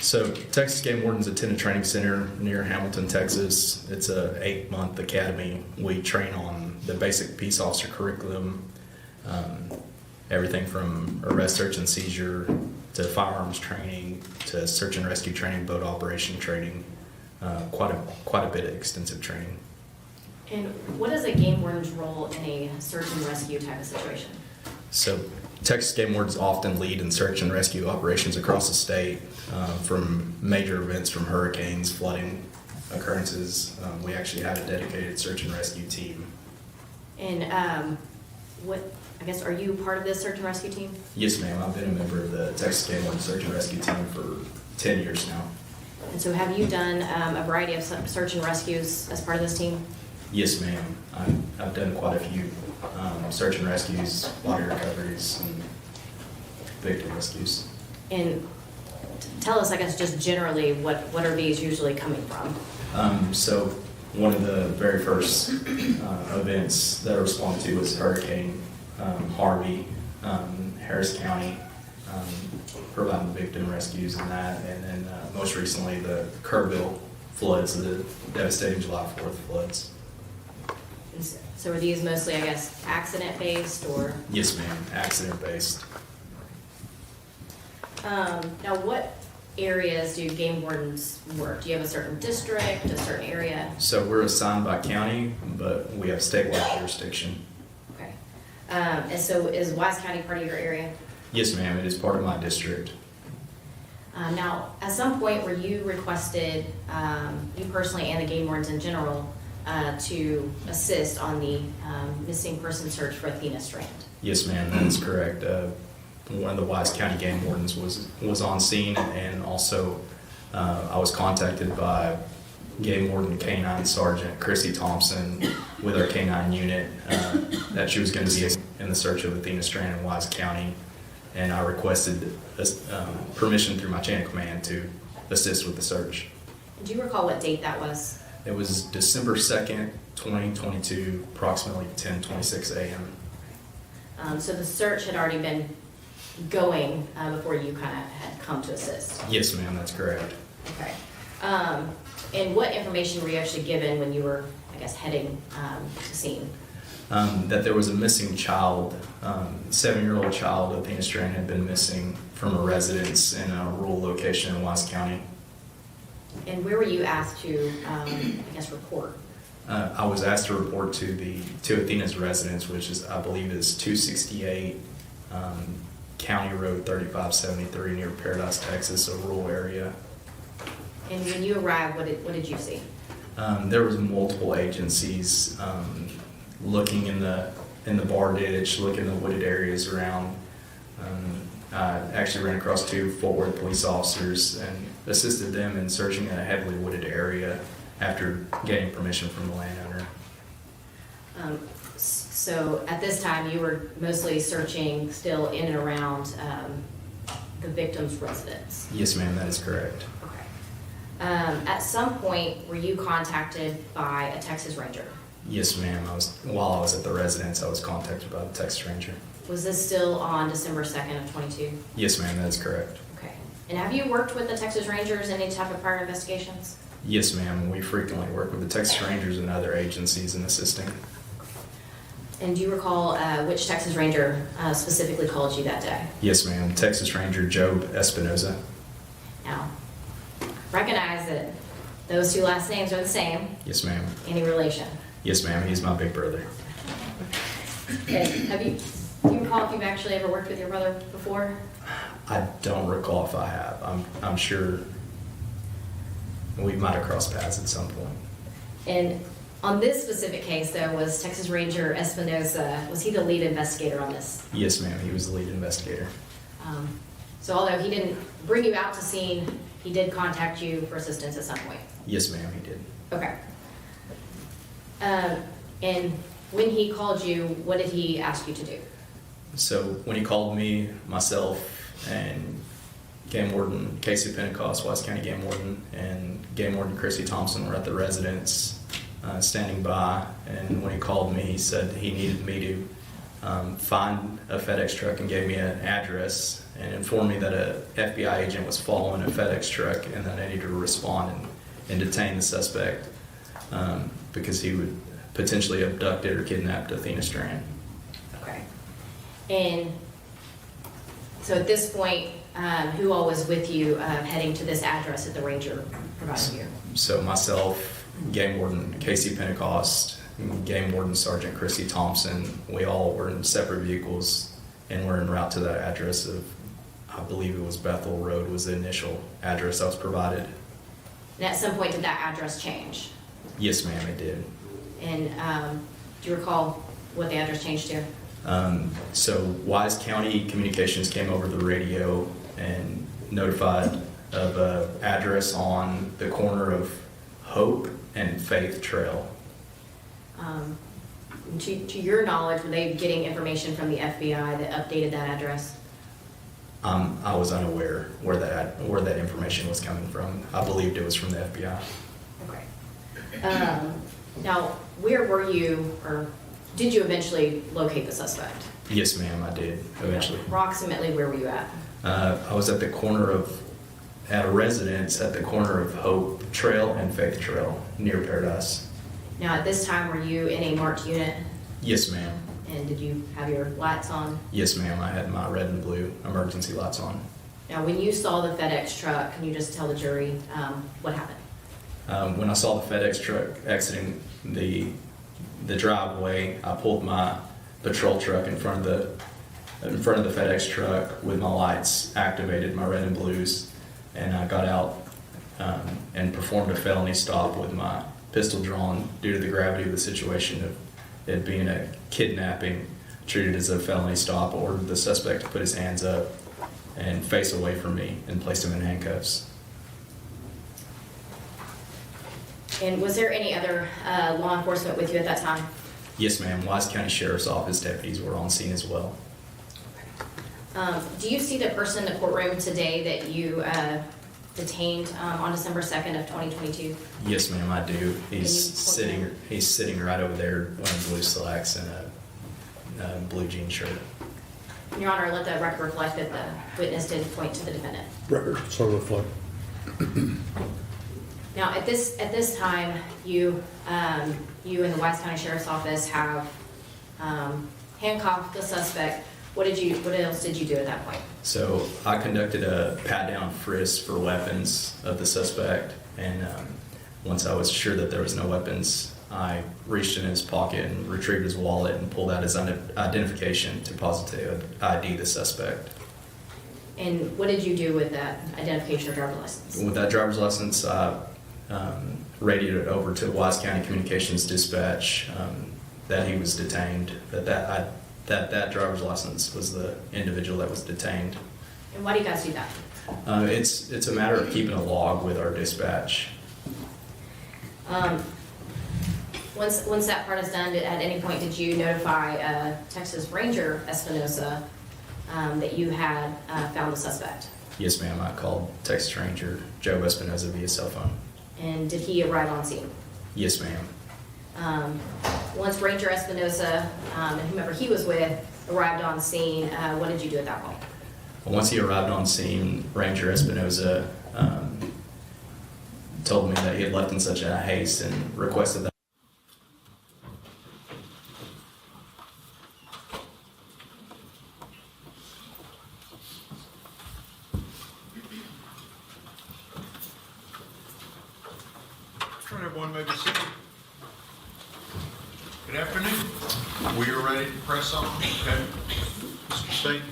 So Texas Game Wardens attend a training center near Hamilton, Texas. It's a 8-month academy. We train on the basic peace officer curriculum, everything from arrest, search, and seizure to firearms training to search and rescue training, boat operation training, quite a bit of extensive training. And what is a game warden's role in a search and rescue type of situation? So Texas Game Wardens often lead in search and rescue operations across the state, from major events from hurricanes, flooding occurrences. We actually have a dedicated search and rescue team. And are you part of this search and rescue team? Yes, ma'am. I've been a member of the Texas Game Warden search and rescue team for 10 years now. And so have you done a variety of search and rescues as part of this team? Yes, ma'am. I've done quite a few search and rescues, body recoveries, and victim rescues. And tell us, I guess, just generally, what are these usually coming from? So one of the very first events that I responded to was Hurricane Harvey, Harris County, providing victim rescues and that. And then most recently, the Kerrville floods, the devastating July 4th floods. So are these mostly, I guess, accident-based or? Yes, ma'am, accident-based. Now, what areas do game wardens work? Do you have a certain district, a certain area? So we're assigned by county, but we have statewide jurisdiction. Okay. And so is Wise County part of your area? Yes, ma'am, it is part of my district. Now, at some point where you requested, you personally and the game wardens in general, to assist on the missing person search for Athena Strand. Yes, ma'am, that is correct. One of the Wise County game wardens was on scene, and also I was contacted by Game Warden K-9 Sergeant Chrissy Thompson with our K-9 unit that she was going to be in the search of Athena Strand in Wise County, and I requested permission through my chain of command to assist with the search. Do you recall what date that was? It was December 2nd, 2022, approximately 10:26 a.m. So the search had already been going before you kind of had come to assist. Yes, ma'am, that's correct. Okay. And what information were you actually given when you were, I guess, heading to scene? That there was a missing child, 7-year-old child, Athena Strand, had been missing from a residence in a rural location in Wise County. And where were you asked to, I guess, report? I was asked to report to Athena's residence, which is, I believe, is 268 County Road 3573 near Paradise, Texas, a rural area. And when you arrived, what did you see? There was multiple agencies looking in the bar ditch, looking in the wooded areas around. I actually ran across 2 Fort Worth police officers and assisted them in searching a heavily wooded area after getting permission from the landowner. So at this time, you were mostly searching still in and around the victim's residence? Yes, ma'am, that is correct. Okay. At some point, were you contacted by a Texas Ranger? Yes, ma'am. While I was at the residence, I was contacted by the Texas Ranger. Was this still on December 2nd of 22? Yes, ma'am, that is correct. Okay. And have you worked with the Texas Rangers in any type of prior investigations? Yes, ma'am. We frequently work with the Texas Rangers and other agencies in assisting. And do you recall which Texas Ranger specifically called you that day? Yes, ma'am. Texas Ranger Job Espinosa. Now, recognize that those 2 last names are the same. Yes, ma'am. Any relation? Yes, ma'am. He's my big brother. Okay. Do you recall if you've actually ever worked with your brother before? I don't recall if I have. I'm sure we might have crossed paths at some point. And on this specific case, though, was Texas Ranger Espinosa, was he the lead investigator on this? Yes, ma'am. He was the lead investigator. So although he didn't bring you out to scene, he did contact you for assistance at some point? Yes, ma'am, he did. Okay. And when he called you, what did he ask you to do? So when he called me, myself, and Game Warden Casey Pentecost, Wise County Game Warden, and Game Warden Chrissy Thompson were at the residence standing by, and when he called me, he said he needed me to find a FedEx truck and gave me an address and informed me that a FBI agent was following a FedEx truck and that I needed to respond and detain the suspect because he would potentially abducted or kidnapped Athena Strand. Okay. And so at this point, who all was with you heading to this address that the ranger provided you? So myself, Game Warden Casey Pentecost, Game Warden Sergeant Chrissy Thompson, we all were in separate vehicles and we're en route to that address of, I believe it was Bethel Road was the initial address that was provided. And at some point, did that address change? Yes, ma'am, it did. And do you recall what the address changed to? So Wise County Communications came over the radio and notified of an address on the corner of Hope and Faith Trail. To your knowledge, were they getting information from the FBI that updated that address? I was unaware where that information was coming from. I believed it was from the FBI. Okay. Now, where were you, or did you eventually locate the suspect? Yes, ma'am, I did eventually. Approximately where were you at? I was at a residence at the corner of Hope Trail and Faith Trail near Paradise. Now, at this time, were you in a marked unit? Yes, ma'am. And did you have your lights on? Yes, ma'am. I had my red and blue emergency lights on. Now, when you saw the FedEx truck, can you just tell the jury what happened? When I saw the FedEx truck exiting the driveway, I pulled my patrol truck in front of the FedEx truck with my lights activated, my red and blues, and I got out and performed a felony stop with my pistol drawn due to the gravity of the situation of it being a kidnapping, treated as a felony stop. Ordered the suspect to put his hands up and face away from me and placed him in handcuffs. And was there any other law enforcement with you at that time? Yes, ma'am. Wise County Sheriff's Office deputies were on scene as well. Do you see the person in the courtroom today that you detained on December 2nd of 2022? Yes, ma'am, I do. He's sitting right over there wearing blue slacks and a blue jean shirt. Your Honor, let the record reflect that the witness did point to the defendant. Record, so reflect. Now, at this time, you and the Wise County Sheriff's Office have handcuffed the suspect. What else did you do at that point? So I conducted a pat-down frisk for weapons of the suspect, and once I was sure that there was no weapons, I reached in his pocket and retrieved his wallet and pulled out his identification to positively ID the suspect. And what did you do with that identification or driver's license? With that driver's license, I radioed it over to Wise County Communications Dispatch that he was detained, that driver's license was the individual that was detained. And why do you guys do that? It's a matter of keeping a log with our dispatch. Once that part is done, at any point did you notify Texas Ranger Espinosa that you had found the suspect? Yes, ma'am. I called Texas Ranger Joe Espinosa via cell phone. And did he arrive on scene? Yes, ma'am. Once Ranger Espinosa and whomever he was with arrived on scene, what did you do at that point? Once he arrived on scene, Ranger Espinosa told me that he had left in such a haste and requested that. Turn everyone may be seated. Good afternoon. We are ready to press on. Okay. Mr. State.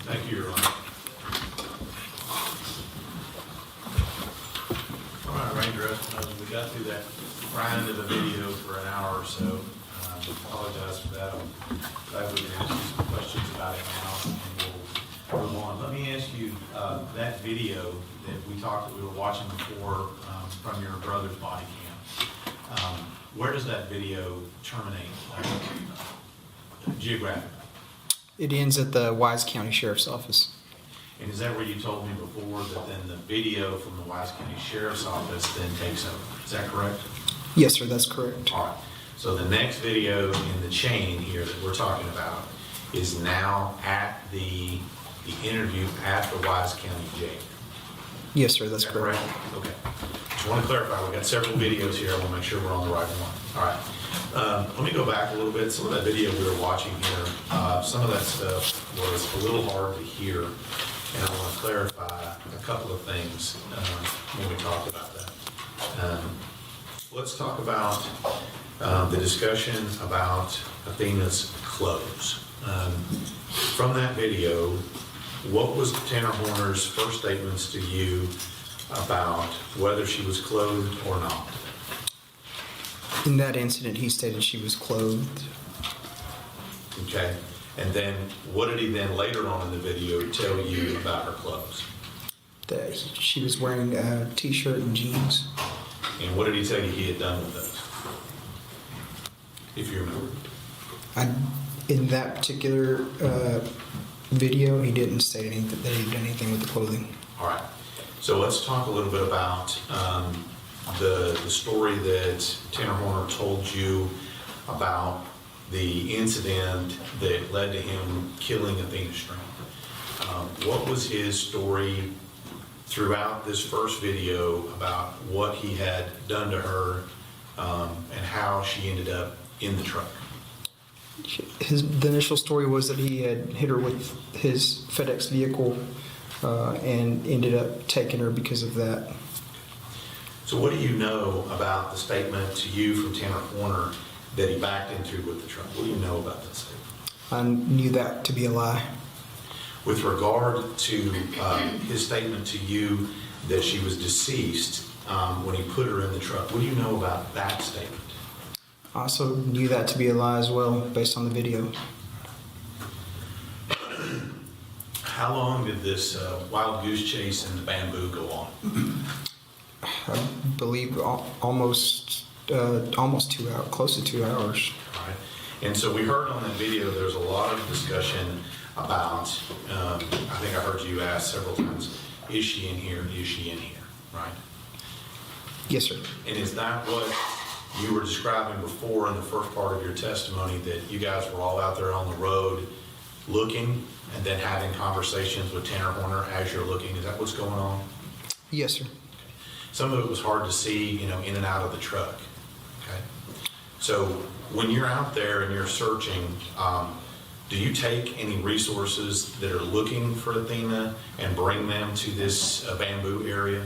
Thank you, Your Honor. All right, Ranger Espinosa, we got through that grind of the video for an hour or so. Apologize for that. I'm glad we can ask you some questions about it now, and we'll move on. Let me ask you, that video that we were watching before from your brother's body cam, where does that video terminate geographically? It ends at the Wise County Sheriff's Office. And is that where you told me before that then the video from the Wise County Sheriff's Office then takes over? Is that correct? Yes, sir, that's correct. All right. So the next video in the chain here that we're talking about is now at the interview at the Wise County Jail. Yes, sir, that's correct. Okay. Just want to clarify, we've got several videos here. I want to make sure we're on the right one. All right. Let me go back a little bit. Some of that video we were watching here, some of that stuff was a little hard to hear, and I want to clarify a couple of things when we talk about that. Let's talk about the discussion about Athena's clothes. From that video, what was Tanner Horner's first statements to you about whether she was clothed or not? In that incident, he stated she was clothed. Okay. And then what did he then later on in the video tell you about her clothes? That she was wearing a t-shirt and jeans. And what did he tell you he had done with those? If you remember. In that particular video, he didn't state anything, that he'd done anything with the clothing. All right. So let's talk a little bit about the story that Tanner Horner told you about the incident that led to him killing Athena Strand. What was his story throughout this first video about what he had done to her and how she ended up in the truck? The initial story was that he had hit her with his FedEx vehicle and ended up taking her because of that. So what do you know about the statement to you from Tanner Horner that he backed into with the truck? What do you know about that statement? I knew that to be a lie. With regard to his statement to you that she was deceased when he put her in the truck, what do you know about that statement? I also knew that to be a lie as well, based on the video. How long did this wild goose chase in the bamboo go on? I believe almost 2 hours, close to 2 hours. All right. And so we heard on that video there's a lot of discussion about, I think I heard you ask several times, is she in here? Is she in here? Right? Yes, sir. And is that what you were describing before in the first part of your testimony, that you guys were all out there on the road looking and then having conversations with Tanner Horner as you're looking? Is that what's going on? Yes, sir. Some of it was hard to see, in and out of the truck. Okay. So when you're out there and you're searching, do you take any resources that are looking for Athena and bring them to this bamboo area?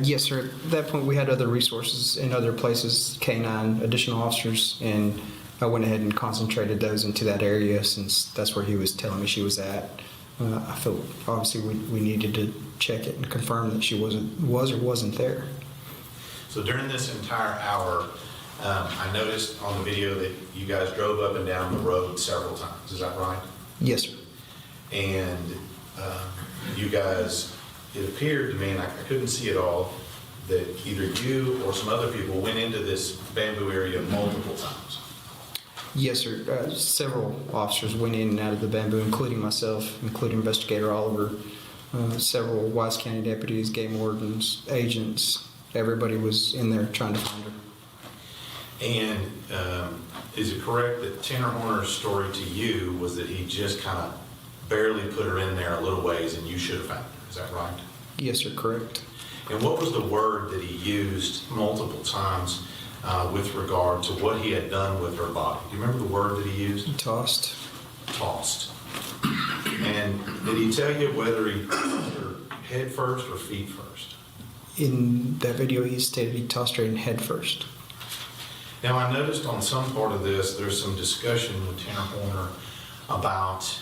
Yes, sir. At that point, we had other resources in other places, K-9, additional officers, and I went ahead and concentrated those into that area since that's where he was telling me she was at. I felt obviously we needed to check it and confirm that she was or wasn't there. So during this entire hour, I noticed on the video that you guys drove up and down the road several times. Is that right? Yes, sir. And you guys, it appeared to me, and I couldn't see it all, that either you or some other people went into this bamboo area multiple times. Yes, sir. Several officers went in and out of the bamboo, including myself, including Investigator Oliver, several Wise County deputies, game wardens, agents. Everybody was in there trying to find her. And is it correct that Tanner Horner's story to you was that he just kind of barely put her in there a little ways and you should have found her? Is that right? Yes, sir. Correct. And what was the word that he used multiple times with regard to what he had done with her body? Do you remember the word that he used? Tossed. Tossed. And did he tell you whether he tossed her head first or feet first? In that video, he stated he tossed her in head first. Now, I noticed on some part of this, there's some discussion with Tanner Horner about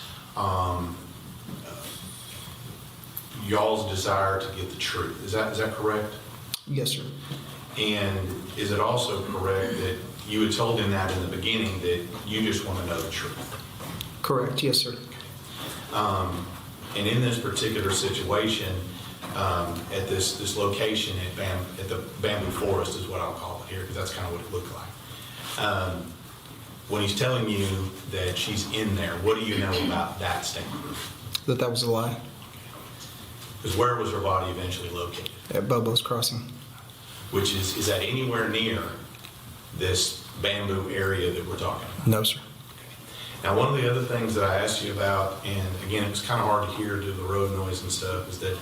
y'all's desire to get the truth. Is that correct? Yes, sir. And is it also correct that you had told him that in the beginning that you just want to know the truth? Correct. Yes, sir. And in this particular situation, at this location at the bamboo forest is what I'll call it here, because that's kind of what it looked like. When he's telling you that she's in there, what do you know about that statement? That was a lie. Because where was her body eventually located? At Bobo's Crossing. Which is that anywhere near this bamboo area that we're talking about? No, sir. Now, one of the other things that I asked you about, and again, it was kind of hard to hear due to the road noise and stuff, is that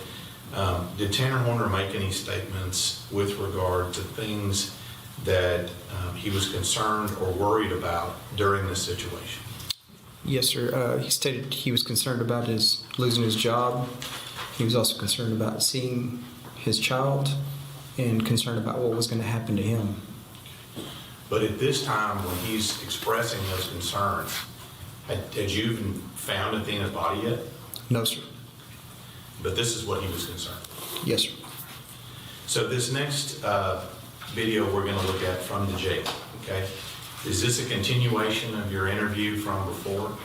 did Tanner Horner make any statements with regard to things that he was concerned or worried about during this situation? Yes, sir. He stated he was concerned about losing his job. He was also concerned about seeing his child and concerned about what was going to happen to him. But at this time, when he's expressing those concerns, had you even found Athena's body yet? No, sir. But this is what he was concerned. Yes, sir. So this next video we're going to look at from the jail, okay? Is this a continuation of your interview from before?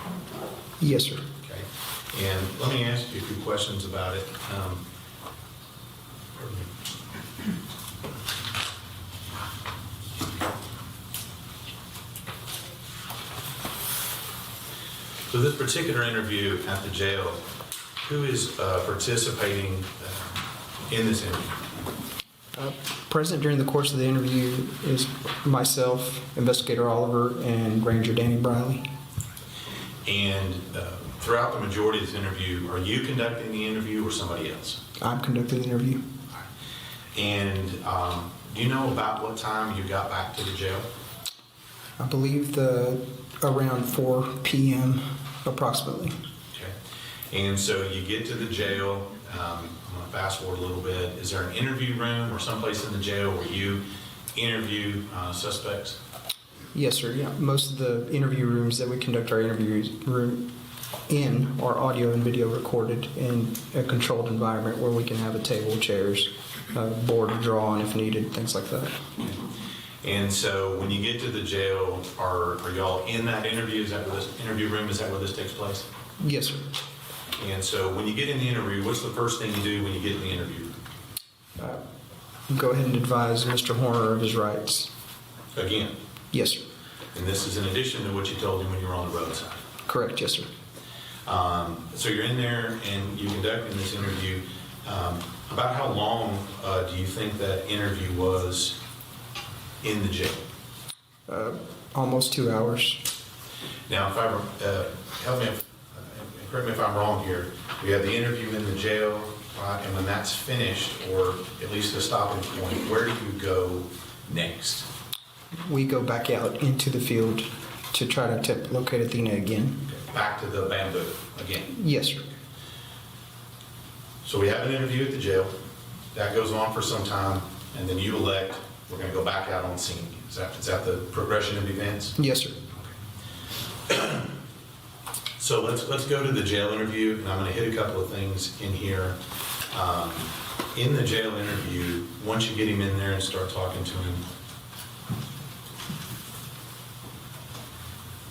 Yes, sir. Okay. And let me ask you a few questions about it. So this particular interview at the jail, who is participating in this interview? Present during the course of the interview is myself, Investigator Oliver, and Ranger Danny Briley. And throughout the majority of this interview, are you conducting the interview or somebody else? I'm conducting the interview. And do you know about what time you got back to the jail? I believe around 4 p.m. approximately. Okay. And so you get to the jail. I'm going to fast forward a little bit. Is there an interview room or someplace in the jail where you interview suspects? Yes, sir. Yeah. Most of the interview rooms that we conduct our interviews in are audio and video recorded in a controlled environment where we can have a table, chairs, board to draw on if needed, things like that. And so when you get to the jail, are y'all in that interview? Is that where this interview room? Is that where this takes place? Yes, sir. And so when you get in the interview, what's the first thing you do when you get in the interview? Go ahead and advise Mr. Horner of his rights. Again? Yes, sir. And this is in addition to what you told him when you were on the roadside? Correct, yes, sir. So you're in there and you're conducting this interview. About how long do you think that interview was in the jail? Almost 2 hours. Now, help me, correct me if I'm wrong here, we have the interview in the jail, right, and when that's finished, or at least the stopping point, where do you go next? We go back out into the field to try to locate Athena again. Back to the bamboo again? Yes, sir. So we have an interview at the jail, that goes on for some time, and then you elect, we're gonna go back out on scene. Is that the progression of events? Yes, sir. So let's go to the jail interview, and I'm going to hit a couple of things in here. In the jail interview, once you get him in there and start talking to him,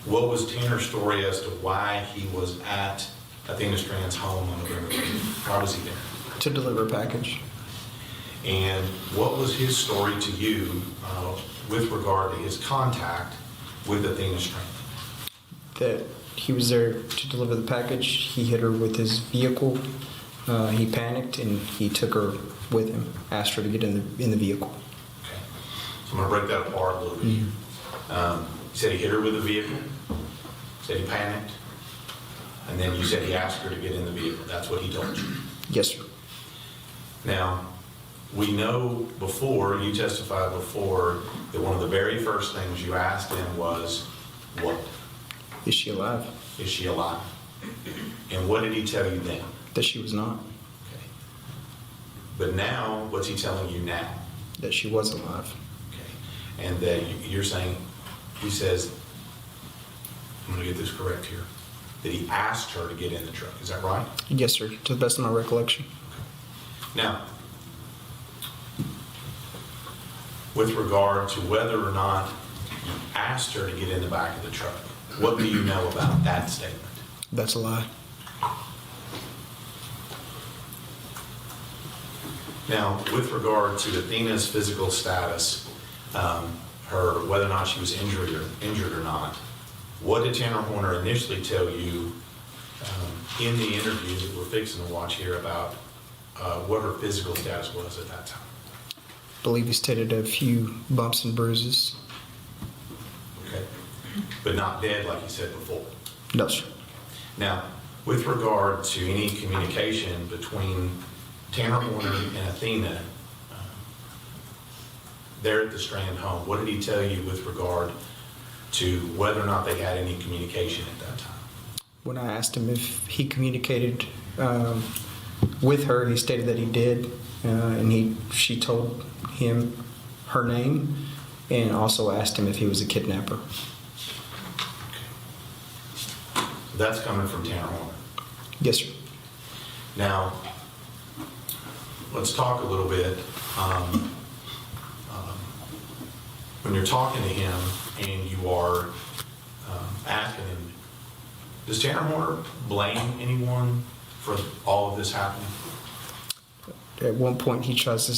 what was Tanner's story as to why he was at Athena Strand's home on November 8th? Why was he there? To deliver a package. And what was his story to you with regard to his contact with Athena Strand? That he was there to deliver the package. He hit her with his vehicle. He panicked and he took her with him, asked her to get in the vehicle. Okay. So I'm going to break that apart a little bit. He said he hit her with a vehicle, said he panicked, and then you said he asked her to get in the vehicle. That's what he told you? Yes, sir. Now, we know before, you testified before, that one of the very first things you asked him was, what? Is she alive? Is she alive? And what did he tell you then? That she was not. Okay. But now, what's he telling you now? That she was alive. Okay. And that you're saying, he says, I'm going to get this correct here, that he asked her to get in the truck. Is that right? Yes, sir. To the best of my recollection. Okay. Now, with regard to whether or not you asked her to get in the back of the truck, what do you know about that statement? That's a lie. Now, with regard to Athena's physical status, whether or not she was injured or not, what did Tanner Horner initially tell you in the interview that we're fixing to watch here about what her physical status was at that time? I believe he stated a few bumps and bruises. Okay. But not dead like you said before? No, sir. Now, with regard to any communication between Tanner Horner and Athena there at the Strand home, what did he tell you with regard to whether or not they had any communication at that time? When I asked him if he communicated with her, he stated that he did, and she told him her name and also asked him if he was a kidnapper. So that's coming from Tanner Horner? Yes, sir. Now, let's talk a little bit. When you're talking to him and you are asking him, does Tanner Horner blame anyone for all of this happening? At one point, he tries to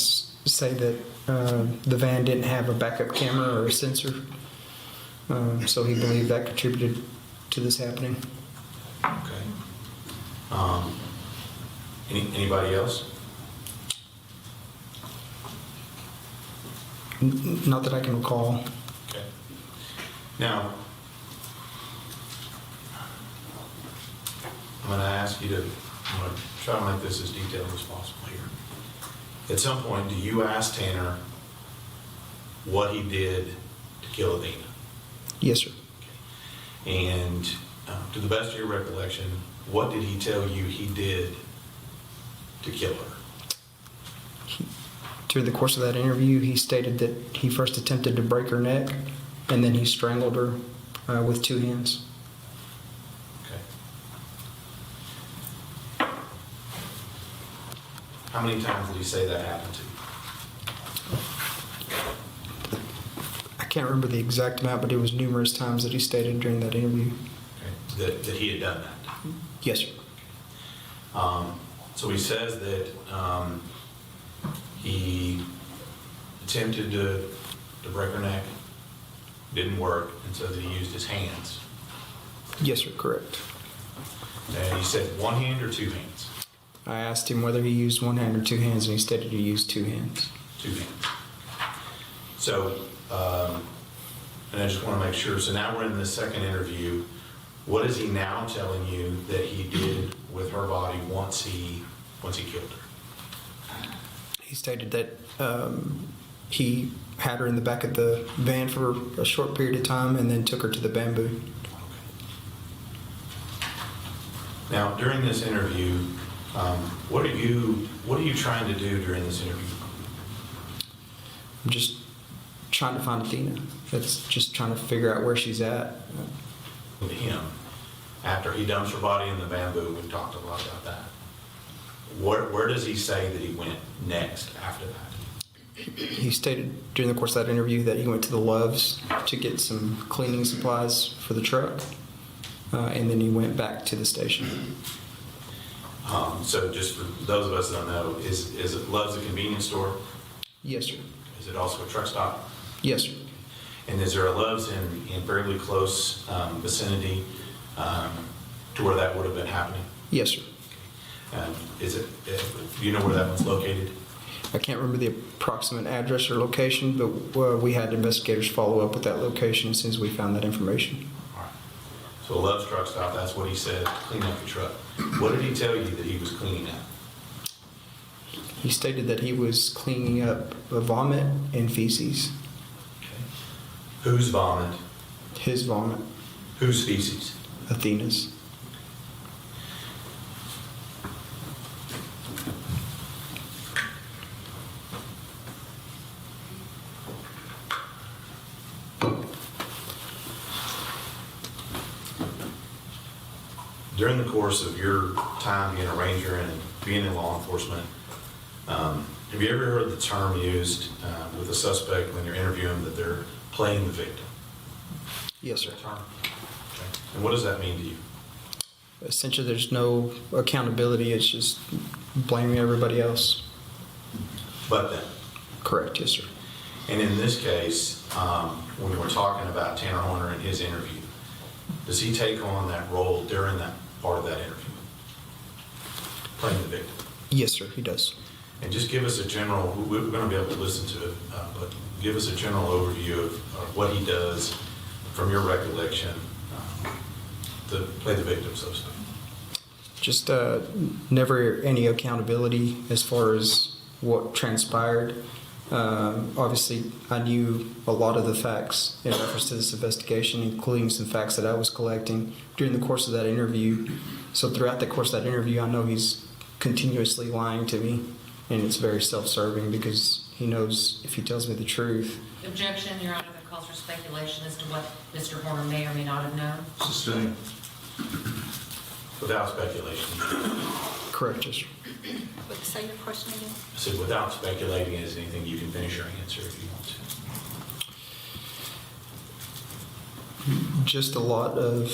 say that the van didn't have a backup camera or a sensor, so he believed that contributed to this happening. Okay. Anybody else? Not that I can recall. Okay. Now, I'm going to ask you to, I'm going to try to make this as detailed as possible here. At some point, do you ask Tanner what he did to kill Athena? Yes, sir. Okay. And to the best of your recollection, what did he tell you he did to kill her? Through the course of that interview, he stated that he first attempted to break her neck, and then he strangled her with 2 hands. Okay. How many times did he say that happened to you? I can't remember the exact amount, but it was numerous times that he stated during that interview. Okay. That he had done that? Yes, sir. So he says that he attempted to break her neck, didn't work, and so that he used his hands. Yes, sir, correct. And he said 1 hand or 2 hands? I asked him whether he used 1 hand or 2 hands, and he stated he used 2 hands. 2 hands. So, and I just want to make sure, so now we're in the second interview. What is he now telling you that he did with her body once he killed her? He stated that he had her in the back of the van for a short period of time and then took her to the bamboo. Now, during this interview, what are you trying to do during this interview? I'm just trying to find Athena. It's just trying to figure out where she's at. With him, after he dumps her body in the bamboo, we talked a lot about that. Where does he say that he went next after that? He stated during the course of that interview that he went to the Loves to get some cleaning supplies for the truck, and then he went back to the station. So just for those of us that don't know, is it Love's a convenience store? Yes, sir. Is it also a truck stop? Yes, sir. And is there a Love's in fairly close vicinity to where that would have been happening? Yes, sir. Do you know where that one's located? I can't remember the approximate address or location, but we had investigators follow up with that location as soon as we found that information. All right. So a Love's truck stop, that's what he said, clean up the truck. What did he tell you that he was cleaning up? He stated that he was cleaning up vomit and feces. Whose vomit? His vomit. Whose feces? Athena's. During the course of your time being a ranger and being in law enforcement, have you ever heard the term used with a suspect when you're interviewing that they're playing the victim? Yes, sir. Okay. And what does that mean to you? Essentially, there's no accountability. It's just blaming everybody else. But then? Correct, yes, sir. And in this case, when we're talking about Tanner Horner and his interview, does he take on that role during that part of that interview? Playing the victim? Yes, sir, he does. And just give us a general, we're going to be able to listen to it, but give us a general overview of what he does from your recollection to play the victim, so to speak. Just never any accountability as far as what transpired. Obviously, I knew a lot of the facts in reference to this investigation, including some facts that I was collecting during the course of that interview. So throughout the course of that interview, I know he's continuously lying to me, and it's very self-serving because he knows if he tells me the truth. Objection, Your Honor, that calls for speculation as to what Mr. Horner may or may not have known. Sustained. Without speculation. Correct, yes, sir. Say your question again. I said without speculating is anything, you can finish your answer if you want to. Just a lot of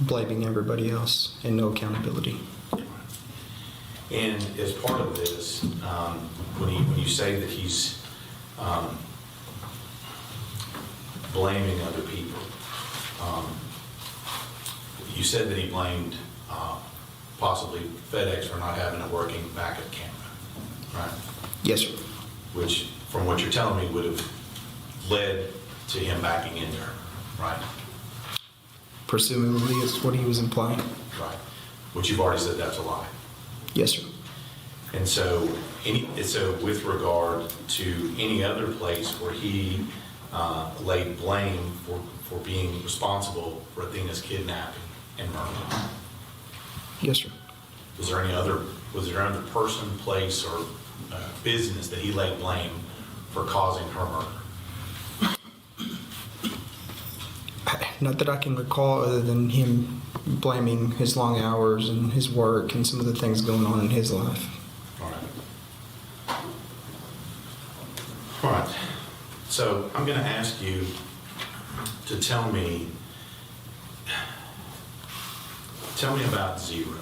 blaming everybody else and no accountability. And as part of this, when you say that he's blaming other people, you said that he blamed possibly FedEx for not having a working backup camera, right? Yes, sir. Which, from what you're telling me, would have led to him backing into her, right? Presumably is what he was implying. Right. Which you've already said that's a lie. Yes, sir. And so, with regard to any other place where he laid blame for being responsible for Athena's kidnapping and murder. Yes, sir. Was there any other person, place, or business that he laid blame for causing her murder? Not that I can recall, other than him blaming his long hours and his work and some of the things going on in his life. All right. All right. So I'm going to ask you to tell me about Zero.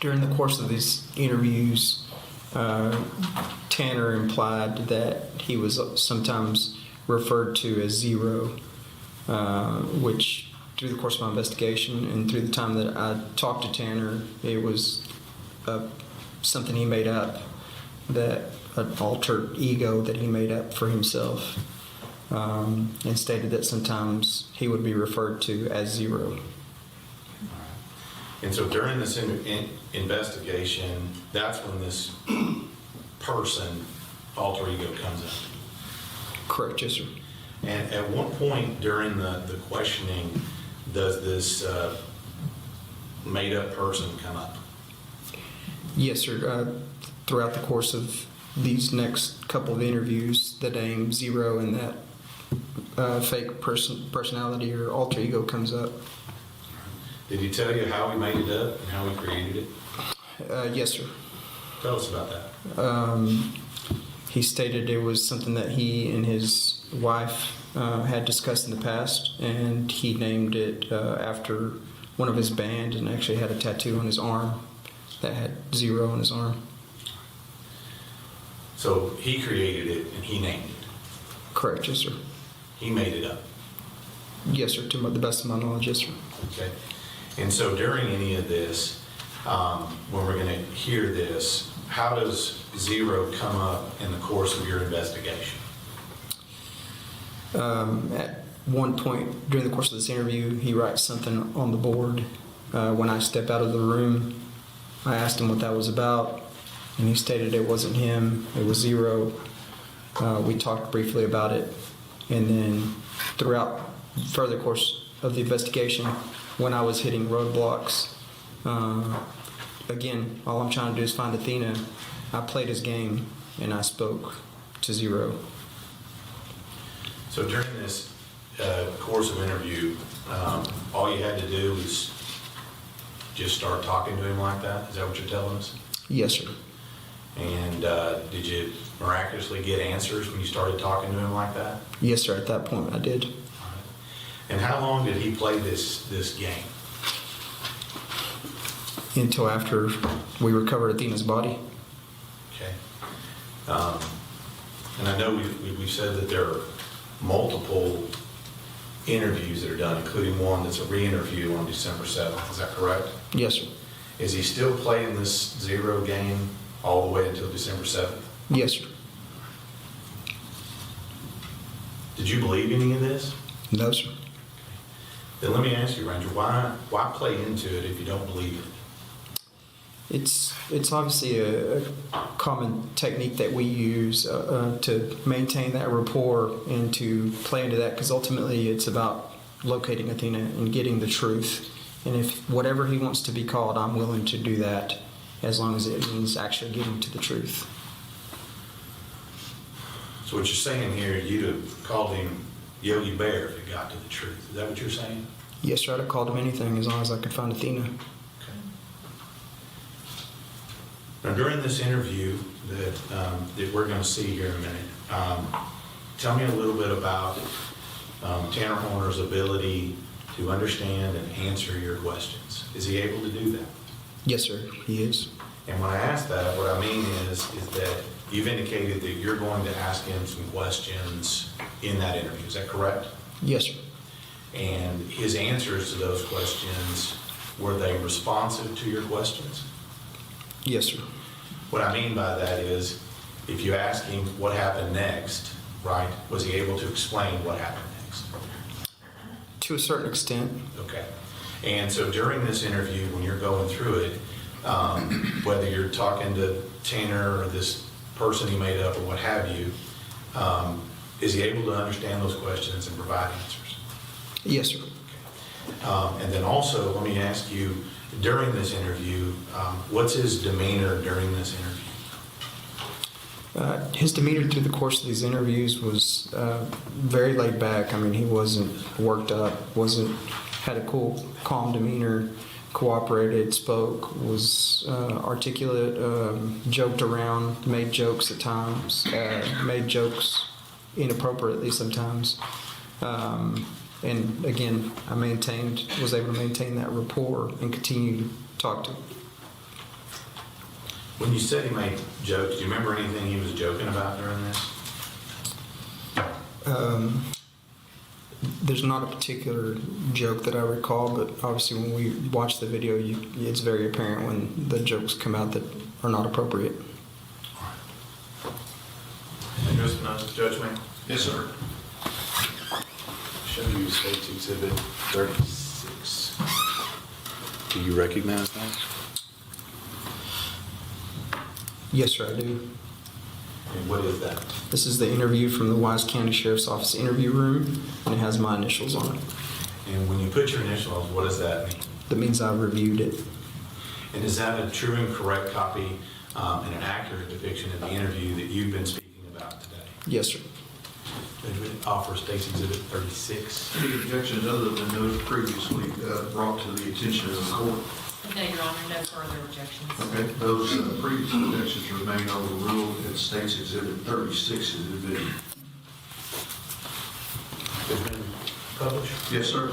During the course of these interviews, Tanner implied that he was sometimes referred to as Zero, which through the course of my investigation and through the time that I talked to Tanner, it was something he made up. that an alter ego that he made up for himself, and stated that sometimes he would be referred to as Zero. And so during this investigation, that's when this person, alter ego, comes up. Correct, yes, sir. And at one point during the questioning, does this made-up person come up? Yes, sir. Throughout the course of these next couple of interviews, the name Zero and that fake personality or alter ego comes up. Did he tell you how he made it up and how he created it? Yes, sir. Tell us about that. He stated it was something that he and his wife had discussed in the past, and he named it after one of his band, and actually had a tattoo on his arm that had Zero on his arm. So he created it and he named it? Correct, yes, sir. He made it up? Yes, sir, to the best of my knowledge, yes, sir. Okay. And so during any of this, when we're going to hear this, how does Zero come up in the course of your investigation? At one point during the course of this interview, he writes something on the board. When I step out of the room, I asked him what that was about, and he stated it wasn't him, it was Zero. We talked briefly about it, and then throughout further course of the investigation, when I was hitting roadblocks, again, all I'm trying to do is find Athena. I played his game, and I spoke to Zero. So during this course of interview, all you had to do was just start talking to him like that? Is that what you're telling us? Yes, sir. And did you miraculously get answers when you started talking to him like that? Yes, sir. At that point, I did. And how long did he play this game? Until after we recovered Athena's body. Okay. And I know we've said that there are multiple interviews that are done, including one that's a re-interview on December 7th. Is that correct? Yes, sir. Is he still playing this Zero game all the way until December 7th? Yes, sir. Did you believe any of this? No, sir. Then let me ask you, Ranger, why play into it if you don't believe it? It's obviously a common technique that we use to maintain that rapport and to play into that, because ultimately it's about locating Athena and getting the truth. And if whatever he wants to be called, I'm willing to do that, as long as it means actually getting to the truth. So what you're saying here, you'd have called him Yogi Bear if it got to the truth. Is that what you're saying? Yes, sir. I'd have called him anything as long as I could find Athena. Now, during this interview that we're going to see here in a minute, tell me a little bit about Tanner Horner's ability to understand and answer your questions. Is he able to do that? Yes, sir. He is. And when I ask that, what I mean is that you've indicated that you're going to ask him some questions in that interview. Is that correct? Yes, sir. And his answers to those questions, were they responsive to your questions? Yes, sir. What I mean by that is, if you ask him what happened next, right, was he able to explain what happened next? To a certain extent. Okay. And so during this interview, when you're going through it, whether you're talking to Tanner or this person he made up or what have you, is he able to understand those questions and provide answers? Yes, sir. Okay. And then also, let me ask you, during this interview, what's his demeanor during this interview? His demeanor through the course of these interviews was very laid back. I mean, he wasn't worked up, had a cool, calm demeanor, cooperated, spoke, was articulate, joked around, made jokes at times, made jokes inappropriately sometimes. And again, I was able to maintain that rapport and continue to talk to him. When you said he made jokes, do you remember anything he was joking about during this? There's not a particular joke that I recall, but obviously when we watch the video, it's very apparent when the jokes come out that are not appropriate. judgment. Yes, sir. Show you State's Exhibit 36. Do you recognize that? Yes, sir, I do. And what is that? This is the interview from the Wise County Sheriff's Office interview room, and it has my initials on it. And when you put your initials, what does that mean? That means I reviewed it. And is that a true and correct copy and an accurate depiction of the interview that you've been speaking about today? Yes, sir. Judgment offer State's Exhibit 36. Any objections other than those previously brought to the attention of the court? No, Your Honor, no further objections. Okay, those previous objections remain overruled, and State's Exhibit 36 is admitted. It's been published? Yes, sir.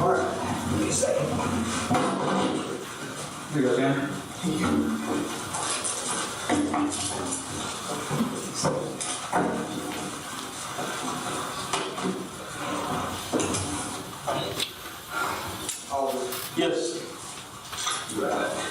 All right, give me a second. Here you go, Dan. Thank you. Yes. You got it.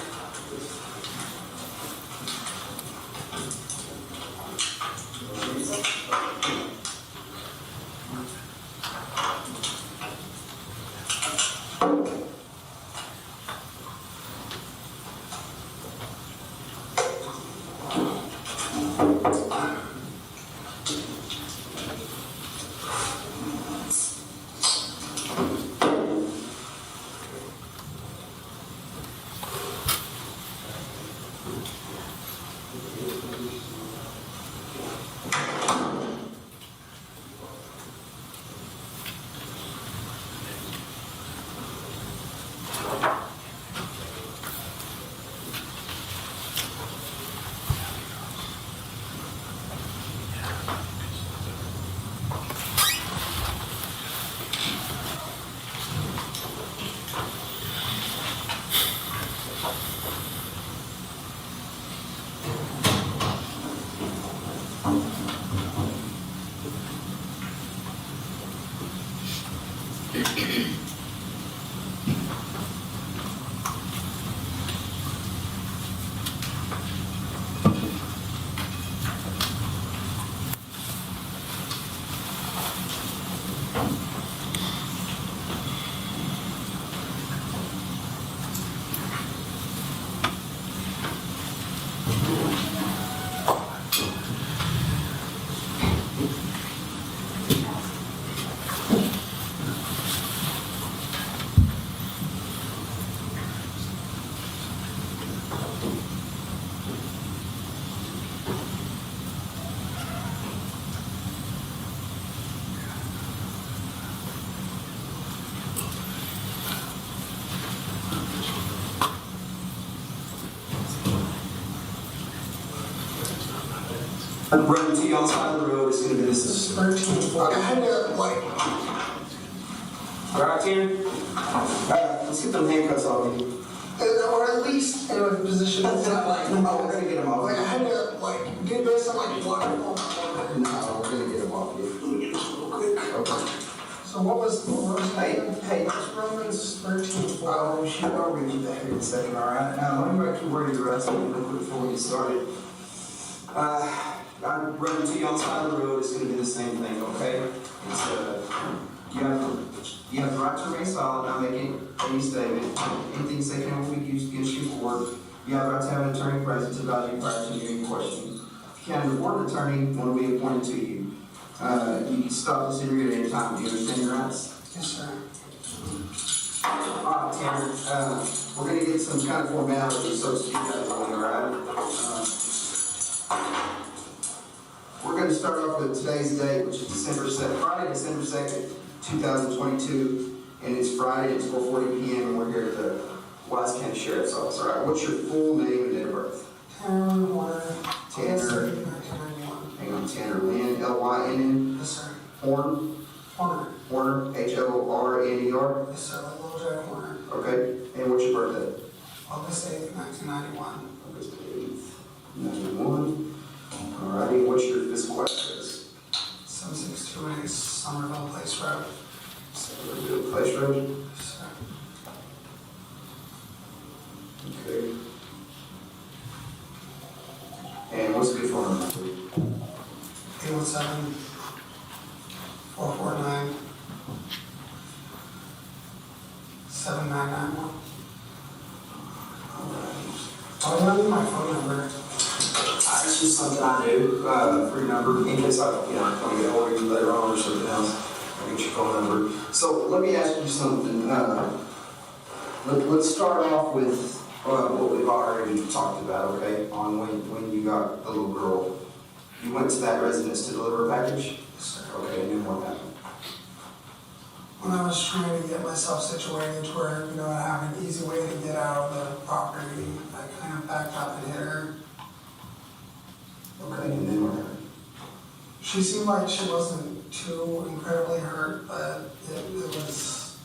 I'm running to you on the side of the road. It's going to be this. 13. I had to, like, All right, Tim? All right, let's get them handcuffs off you. or at least in a position that's not like, Oh, we're going to get them off. like I had to, like, do this and, like, block it off. No, we're going to get them off you. Okay. So what was Hey, That's Romans 13. oh, shit, I'll read you that here in a second, all right? Now, let me go back to where you're at, so real quick before we get started. I'm running to you on the side of the road. It's going to be the same thing, okay? It's, you have the right to remain silent, not making any statement. Anything said can be used against you in court. You have the right to have an attorney present to advise you prior to any question. If you can, the board attorney will be appointed to you. You can stop this interview at any time. Do you understand your rights? Yes, sir. All right, Tanner, we're going to get some kind of formalities, so to speak, out of the way, all right? We're going to start off with today's date, which is Friday, December 2nd, 2022, and it's Friday, it's 4:40 p.m., and we're here at the Wise County Sheriff's Office, all right? What's your full name and date of birth? Tanner Warner. Tanner. 1991. Hang on, Tanner Lynn, L-Y-N-N? Yes, sir. Horn? Horner. Horner, H-O-R-N-E-R? Yes, sir. Like Little Jack Horner. Okay, and what's your birthday? August 8th, 1991. August 8th, 91. Alrighty, what's your physical address? 7628 Somerville Place Road. Somerville Place Road? Yes, sir. Okay. And what's the good phone number? 817 449 7991. Why do I need my phone number? It's just something I do for your number in case I want to get hold of you later on or something else. I'll get your phone number. So let me ask you something. Let's start off with what we've already talked about, okay? On when you got the little girl. You went to that residence to deliver a package? Yes, sir. Okay, and then what happened? When I was trying to get myself situated to where, I have an easy way to get out of the property, I kind of backed up and hit her. Okay, and then what happened? She seemed like she wasn't too incredibly hurt, but it was,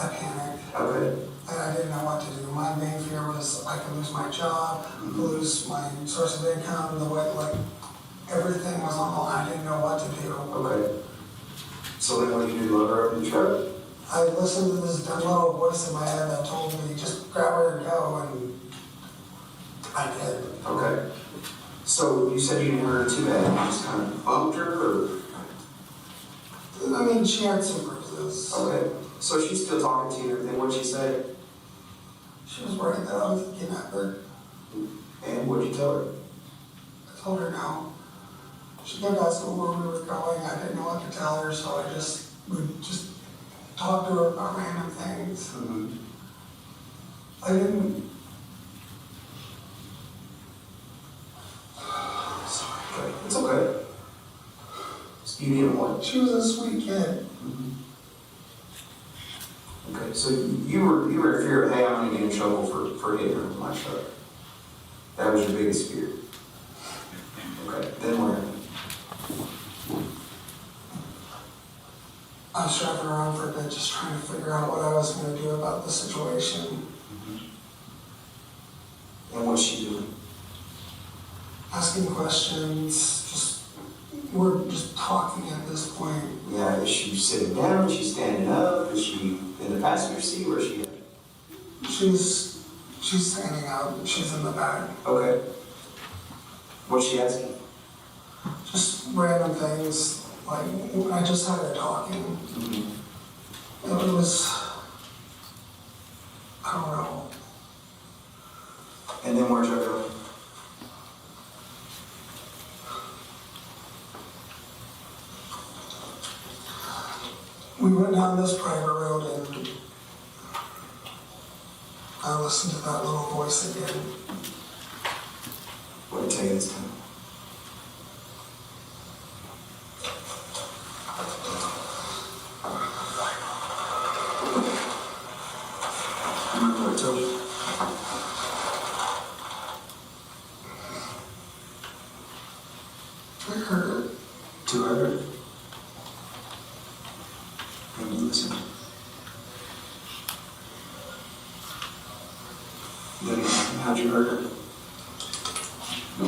I panicked. Okay. And I didn't know what to do. My main fear was I could lose my job, lose my source of income, everything was on the line. I didn't know what to do. Okay. So then what did you do? Load her up in the truck? I listened to this dumb little voice in my head that told me, just grab her and go, and I did. Okay. So you said you didn't hurt her too bad, you just kind of bumped her, or? I mean, she had some bruises. Okay. So she's still talking to you and everything. What'd she say? She was worried that I was the kidnapper. And what'd you tell her? I told her no. She kept asking where we were going. I didn't know what to tell her, so I would just talk to her about random things. Mm-hmm. I didn't. Sorry. It's okay. You didn't what? She was a sweet kid. Mm-hmm. Okay, so you were in fear of, hey, I'm gonna get in trouble for hitting her with my truck. That was your biggest fear. Okay, then what happened? I was driving around for a bit just trying to figure out what I was going to do about the situation. Mm-hmm. And what's she doing? Asking questions, we're just talking at this point. Yeah, is she sitting down? Is she standing up? Is she in the passenger seat? Where's she at? She's standing up. She's in the back. Okay. What's she asking? Just random things. Like, I just had her talking. Mm-hmm. It was, I don't know. And then where'd you go? We went down this private road and I listened to that little voice again. What did it take this time? Remember what I told you? I heard it. 200. And you listen. Then how'd you hurt her? No.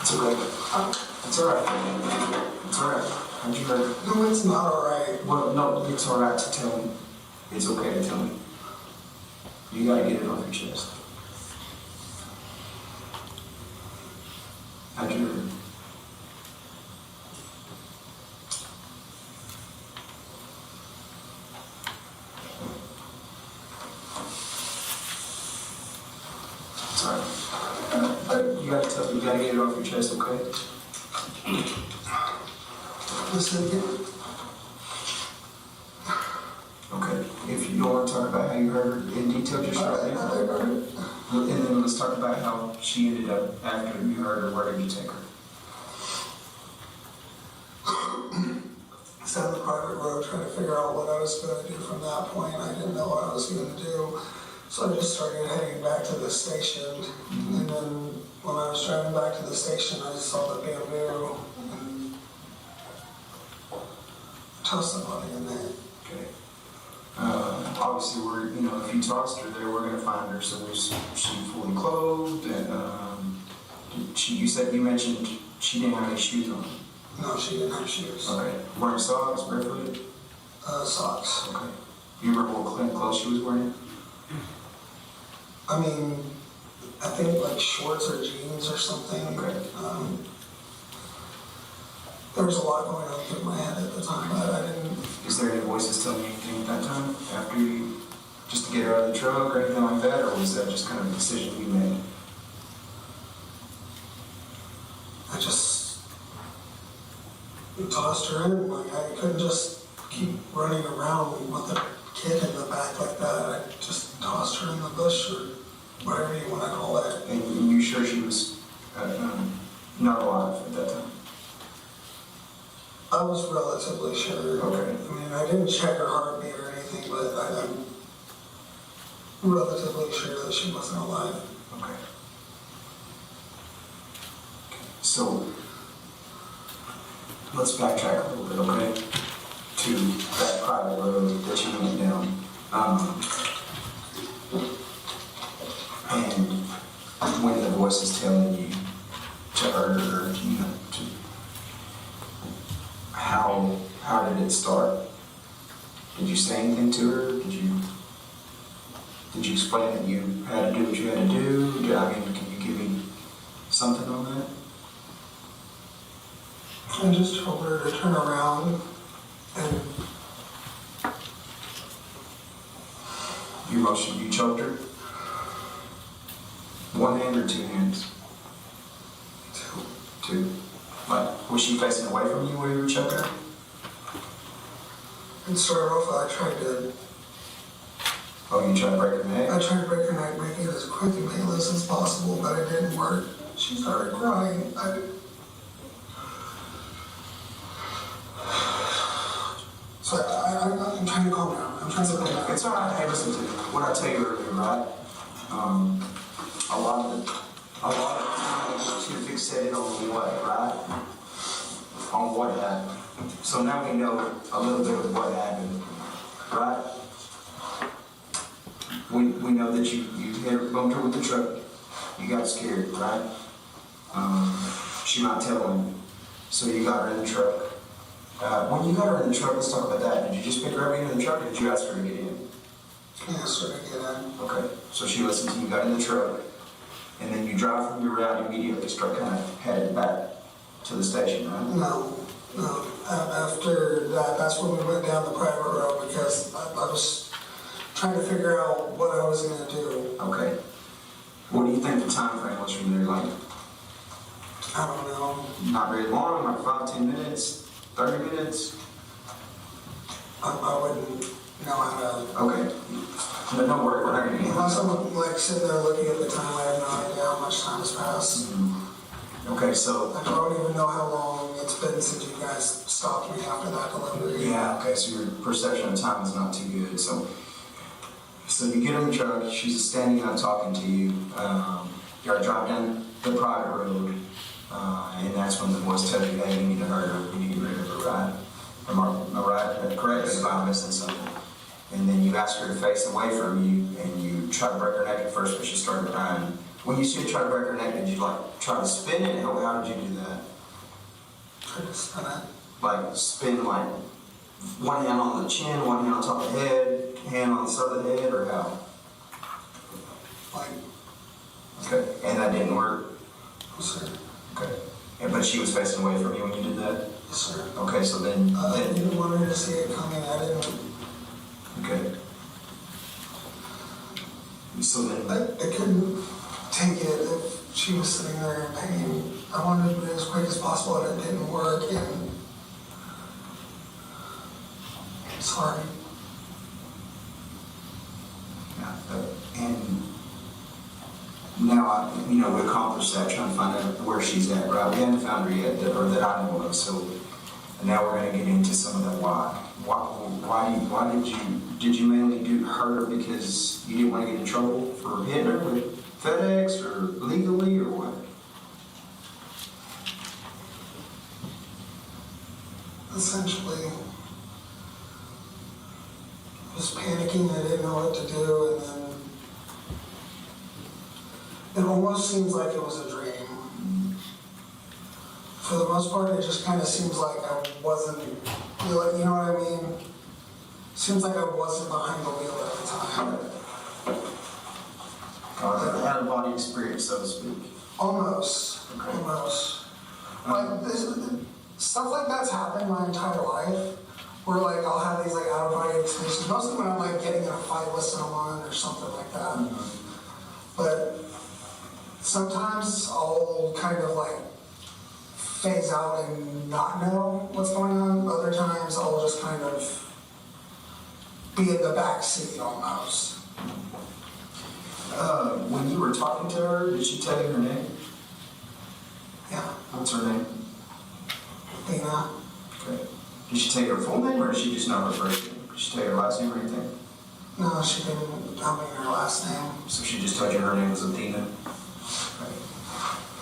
It's okay. It's alright. It's alright. How'd you hurt her? No, it's not alright. Well, no, it's alright to tell me. It's okay to tell me. You gotta get it off your chest. How'd you hurt her? you gotta get it off your chest, okay? Listen again. Okay. If you don't want to talk about how you heard her in detail, just right now. And then let's talk about how she ended up after you heard her. Where did you take her? I sat on the private road trying to figure out what I was going to do from that point. I didn't know what I was going to do. So I just started heading back to the station. And then when I was driving back to the station, I saw the bamboo and tossed somebody in there. Okay. Obviously, if you tossed her there, we're going to find her. So was she fully clothed? And you mentioned she didn't have any shoes on. No, she didn't have shoes. Okay. Wearing socks, barefooted? Socks. Okay. You remember what clothes she was wearing? I mean, I think like shorts or jeans or something. Okay. There was a lot going on through my head at the time, but I didn't. Is there any voices telling you anything at that time? After you, just to get her out of the truck or anything like that? Or was that just kind of a decision you made? I just tossed her in. Like, I couldn't just keep running around with a kid in the back like that. I just tossed her in the bush or whatever you want to call it. And you sure she was not alive at that time? I was relatively sure. Okay. I mean, I didn't check her heartbeat or anything, but I'm relatively sure that she wasn't alive. Okay. So, let's backtrack a little bit, okay? To that private road that you went down. And when the voice is telling you to hurt her, how did it start? Did you say anything to her? Did you explain that you had to do what you had to do? Can you give me something on that? I just told her to turn around and you choked her? One hand or two hands? Two. Like, was she facing away from you while you were choking her? and started off, I tried to. Oh, you tried to break her neck? I tried to break her neck, make it as quick and painless as possible, but it didn't work. She started crying. I'm trying to calm down. I'm trying to calm down. It's all right. Hey, listen to what I tell you earlier, right? A lot of times you fixated on what, right? On what happened. So now we know a little bit of what happened, right? We know that you bumped her with the truck. You got scared, right? She might tell him. So you got her in the truck. When you got her in the truck, let's talk about that. Did you just pick her up into the truck, or did you ask her to get in? I asked her to get in. Okay, so she listened to you, got in the truck, and then you drive from your route immediately, start kind of headed back to the station, right? No. After that, that's when we went down the private road because I was trying to figure out what I was going to do. Okay. What do you think the time frame was from there? Like, I don't know. Not very long, like 5, 10 minutes, 30 minutes? I wouldn't know how to. Okay. But don't worry, we're not going to get Unless I'm like sitting there looking at the time, I have no idea how much time has passed. Mm-hmm. Okay, so. I don't even know how long it's been since you guys stopped me after that delivery. Yeah, okay, so your perception of time is not too good. So you get in the truck, she's standing up talking to you. You gotta drive down the private road, and that's when the voice tells you, hey, you need to hurry up, you need to get rid of her, right? Am I right? Correct, if I'm missing something. And then you ask her to face away from you, and you try to break her neck at first, but she started crying. When you said try to break her neck, did you like try to spin it? How did you do that? Try to spin it? Like spin like one hand on the chin, one hand on top of the head, hand on the side of the head, or how? Like. Okay, and that didn't work? Yes, sir. Okay. But she was facing away from you when you did that? Yes, sir. Okay, so then... I didn't want her to see it coming. I didn't... Okay. So then... I couldn't take it if she was sitting there in pain. I wanted to do it as quick as possible, and it didn't work. And sorry. Yeah, and now, we accomplished that, trying to find out where she's at, right? We haven't found her yet, or that I know of, so now we're going to get into some of the why. Why did you mainly hurt her because you didn't want to get in trouble for hitting her with FedEx, or legally, or what? Essentially, I was panicking. I didn't know what to do, and then it almost seems like it was a dream. For the most part, it just kind of seems like I wasn't, you know what I mean? Seems like I wasn't behind the wheel at the time. Out of body experience, so to speak. Almost. Okay. Almost. Like, stuff like that's happened my entire life, where like I'll have these like out of body experiences, mostly when I'm like getting in a fight with someone or something like that. But sometimes I'll kind of like phase out and not know what's going on. Other times I'll just kind of be in the back seat almost. When you were talking to her, did she tell you her name? Yeah. What's her name? Athena. Okay. Did she tell you her full name, or did she just know her first name? Did she tell you her last name or anything? No, she didn't tell me her last name. So she just told you her name was Athena?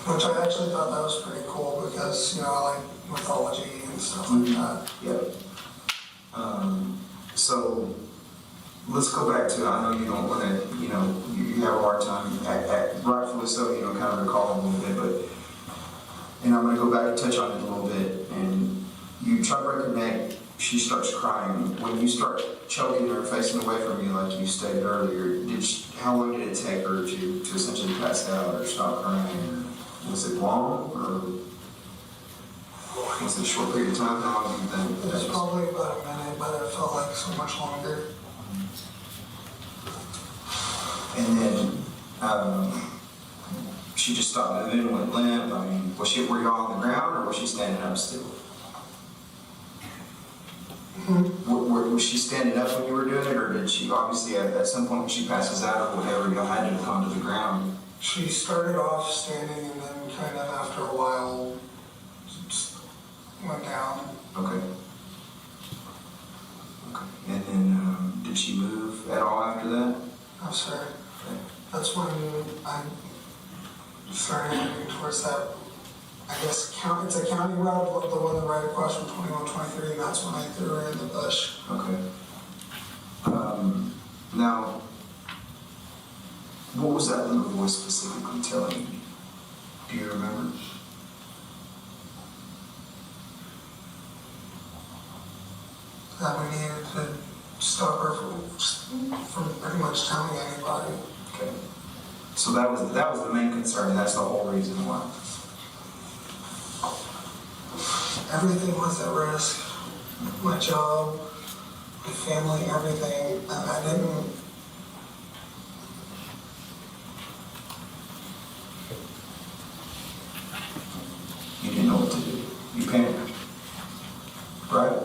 Which I actually thought that was pretty cool because, I like mythology and stuff like that. Yep. So let's go back to, I know you don't want to, you have a hard time, rightfully so, kind of recalling a little bit, but, and I'm going to go back and touch on it a little bit, and you try to break her neck, she starts crying. When you start choking her, facing away from you like you stated earlier, how long did it take her to essentially pass out or stop crying? Was it long, or was it a short period of time? How long do you think? It was probably about a minute, but it felt like so much longer. And then she just stopped moving and went limp. I mean, were you all on the ground, or was she standing up still? Was she standing up when you were doing it, or did she obviously at some point when she passes out or whatever, you had to come to the ground? She started off standing and then kind of after a while just went down. Okay. And then did she move at all after that? No, sir. That's when I started moving towards that, I guess, it's a county road, the one right across from 2123, and that's when I threw her in the bush. Okay. Now, what was that little voice specifically telling you? Do you remember? That we needed to stop her from pretty much telling anybody. Okay. So that was the main concern. That's the whole reason why. Everything was at risk. My job, my family, everything. And I didn't. You didn't know what to do. You panicked. Right?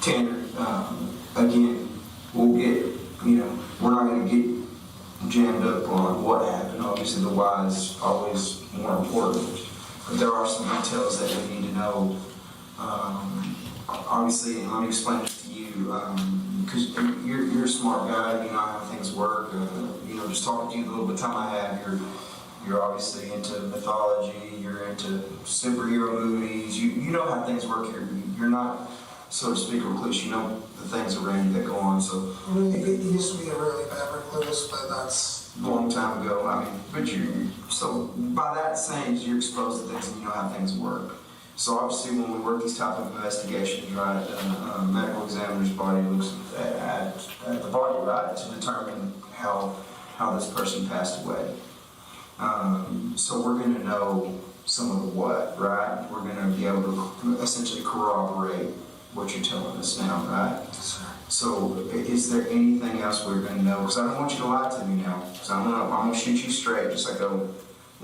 Tanner, again, we'll get, we're not going to get jammed up on what happened. Obviously, the why is always more important. But there are some details that we need to know. Obviously, and let me explain this to you, because you're a smart guy, you know how things work. Just talking to you the little bit of time I have, you're obviously into mythology, you're into superhero movies, you know how things work here. You're not, so to speak, recluse. You know the things around you that go on. So It used to be a really bad recluse, but that's a long time ago. So by that saying, you're exposed to things and you know how things work. So obviously when we work these type of investigations, right, medical examiner's body looks at the body, right, to determine how this person passed away. So we're going to know some of the what, right? We're going to be able to essentially corroborate what you're telling us now, right? So is there anything else we're gonna know? Because I don't want you to lie to me now. Because I'm gonna shoot you straight, just like I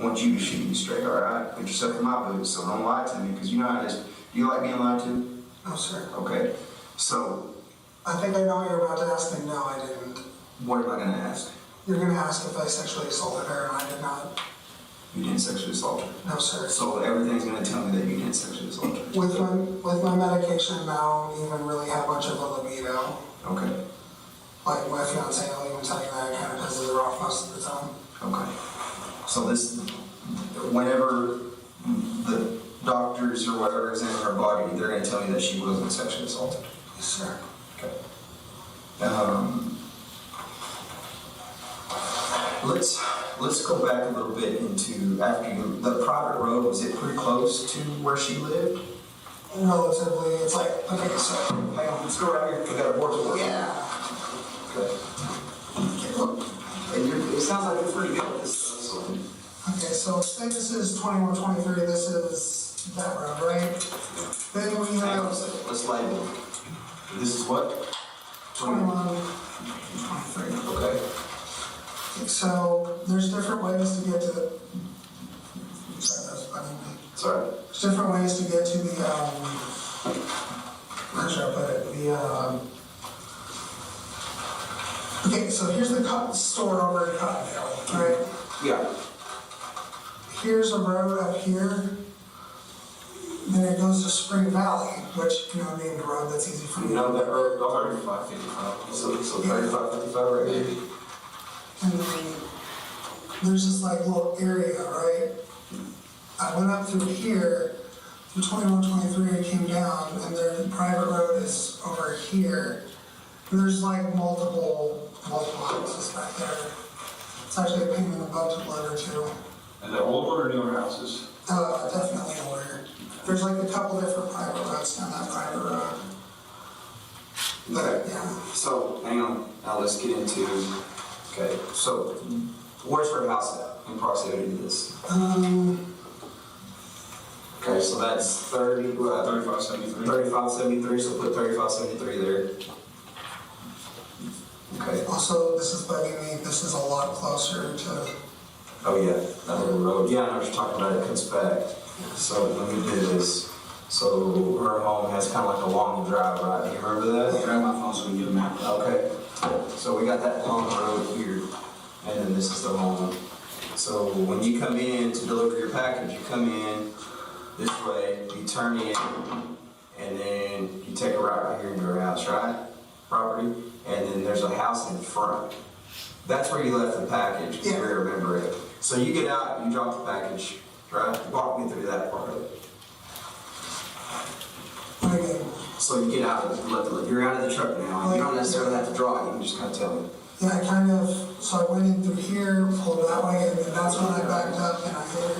want you to shoot me straight, all right? Put yourself in my boots, so don't lie to me, because you know how it is. Do you like being lied to? No, sir. Okay, so I think I know what you're about to ask me. No, I didn't. what am I gonna ask? You're gonna ask if I sexually assaulted her, and I did not. You didn't sexually assault her? No, sir. So everything's gonna tell me that you didn't sexually assault her? With my medication now, I don't even really have much of a libido. Okay, Like my fiance will even tell you that it kind of pisses her off most of the time. okay. So this, whenever the doctors or whatever examine her body, they're gonna tell me that she wasn't sexually assaulted? Yes, sir. Okay. Let's go back a little bit into the private road. Was it pretty close to where she lived? Relatively, it's like, okay, so, hang on, let's go right here. We got a board to work. Yeah. Okay. And it sounds like you're pretty good at this stuff, so. Okay, so say this is 2123, this is that road, right? Then we Hang on a have second, let's label it. This is what? 2123. Okay. So there's different ways to get to the, sorry, that's funny. Sorry. There's different ways to get to the, how should I put it? Okay, so here's the cotton store over in Cottondale, right? Yeah. Here's a road up here. Then it goes to Spring Valley, which, named a road that's easy for you. You know that road, 35, 55. So 35, 55 right here. And then there's this like little area, right? I went up through here, through 2123, I came down, and the private road is over here. And there's like multiple houses back there. It's actually a pain in the butt to deliver to. And they're older or newer houses? Definitely older. There's like a couple different private roads down that private road. Okay. Yeah. So, hang on. Now let's get into, okay, so where's her house at in proximity to this? Okay, so that's 3573. 3573, so put 3573 there. Okay. Also, this is bugging me. This is a lot closer to. Oh yeah, that little road. Yeah, I know what you're talking about. It cuts back. So let me do this. So her home has kind of like a long drive, right? Do you remember that? Yeah, my phone so we can get a map. Okay. So we got that long road here, and then this is the home. So when you come in to deliver your package, you come in this way, you turn in, and then you take a right here into her house, right? Property. And then there's a house in front. That's where you left the package, because we remember it. So you get out, you drop the package, right? Walk me through that part of it. So you get out, you're out of the truck now. You don't necessarily have to draw it, you can just kind of tell me. Yeah, so I went in through here, pulled that way, and then that's when I backed up and I hit her.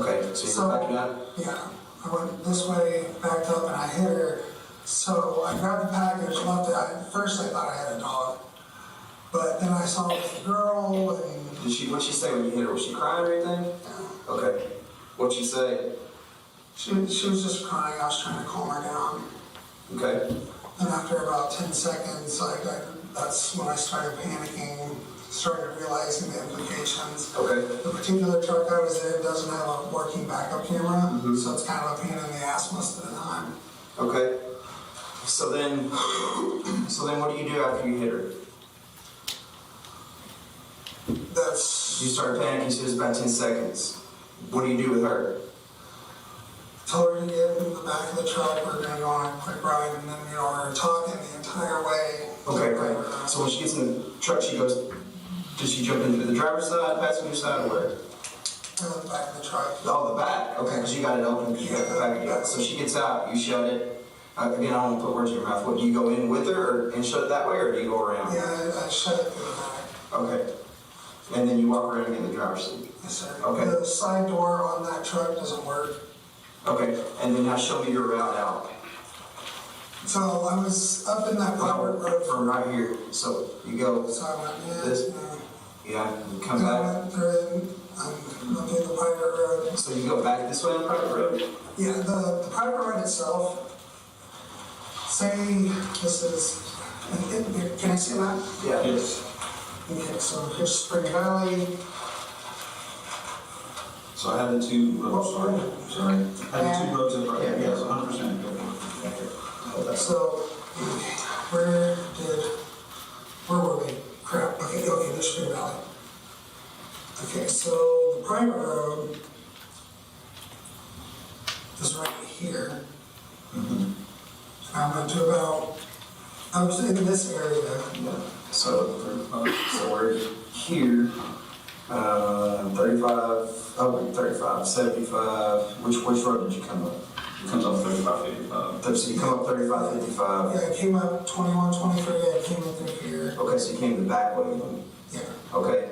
Okay, so you're backing up? Yeah, I went this way, backed up, and I hit her. So I grabbed the package, left it. At first I thought I had a dog, but then I saw it was a girl, and... What'd she say when you hit her? Was she crying or anything? Yeah. Okay. What'd she say? She was just crying. I was trying to calm her down. Okay. And after about 10 seconds, that's when I started panicking, started realizing the implications. Okay. The particular truck I was in doesn't have a working backup camera, so it's kind of a pain in the ass most of the time. Okay. So then what do you do after you hit her? You start panicking, you said it's about 10 seconds. What do you do with her? Told her to get in the back of the truck, we're gonna go on a quick ride, and then, we're talking the entire way. Okay, great. So when she gets in the truck, does she jump into the driver's side, passenger side, or where? The back of the truck. Oh, the back. Okay, because you got it open, because you got the package out. So she gets out, you shut it. Again, I don't want to put words in your mouth. What, do you go in with her and shut it that way, or do you go around? Yeah, I shut it through the back. Okay. And then you walk around and get in the driver's seat? Yes, sir. Okay. The side door on that truck doesn't work. Okay, and then now show me your route out. So I was up in that private road. From right here. So you go So I went, this? Yeah, you come back. I went through the private road. So you go back this way on the private road? Yeah, the private road itself say this is, can I see that? Yeah. Yes. Okay, so here's Spring Valley. So I had the two roads, sorry. I had the two roads in front of me, yes, 100%. So, where were we? Crap, okay, there's Spring Valley. Okay, so the private road is right here. I went to about, I was in this area. So we're here, 35, 75, which road did you come up? It comes up 35, 55. So you come up 35, 55. Yeah, I came up 21, 23, I came up through here. Okay, so you came the back way then? Yeah. Okay,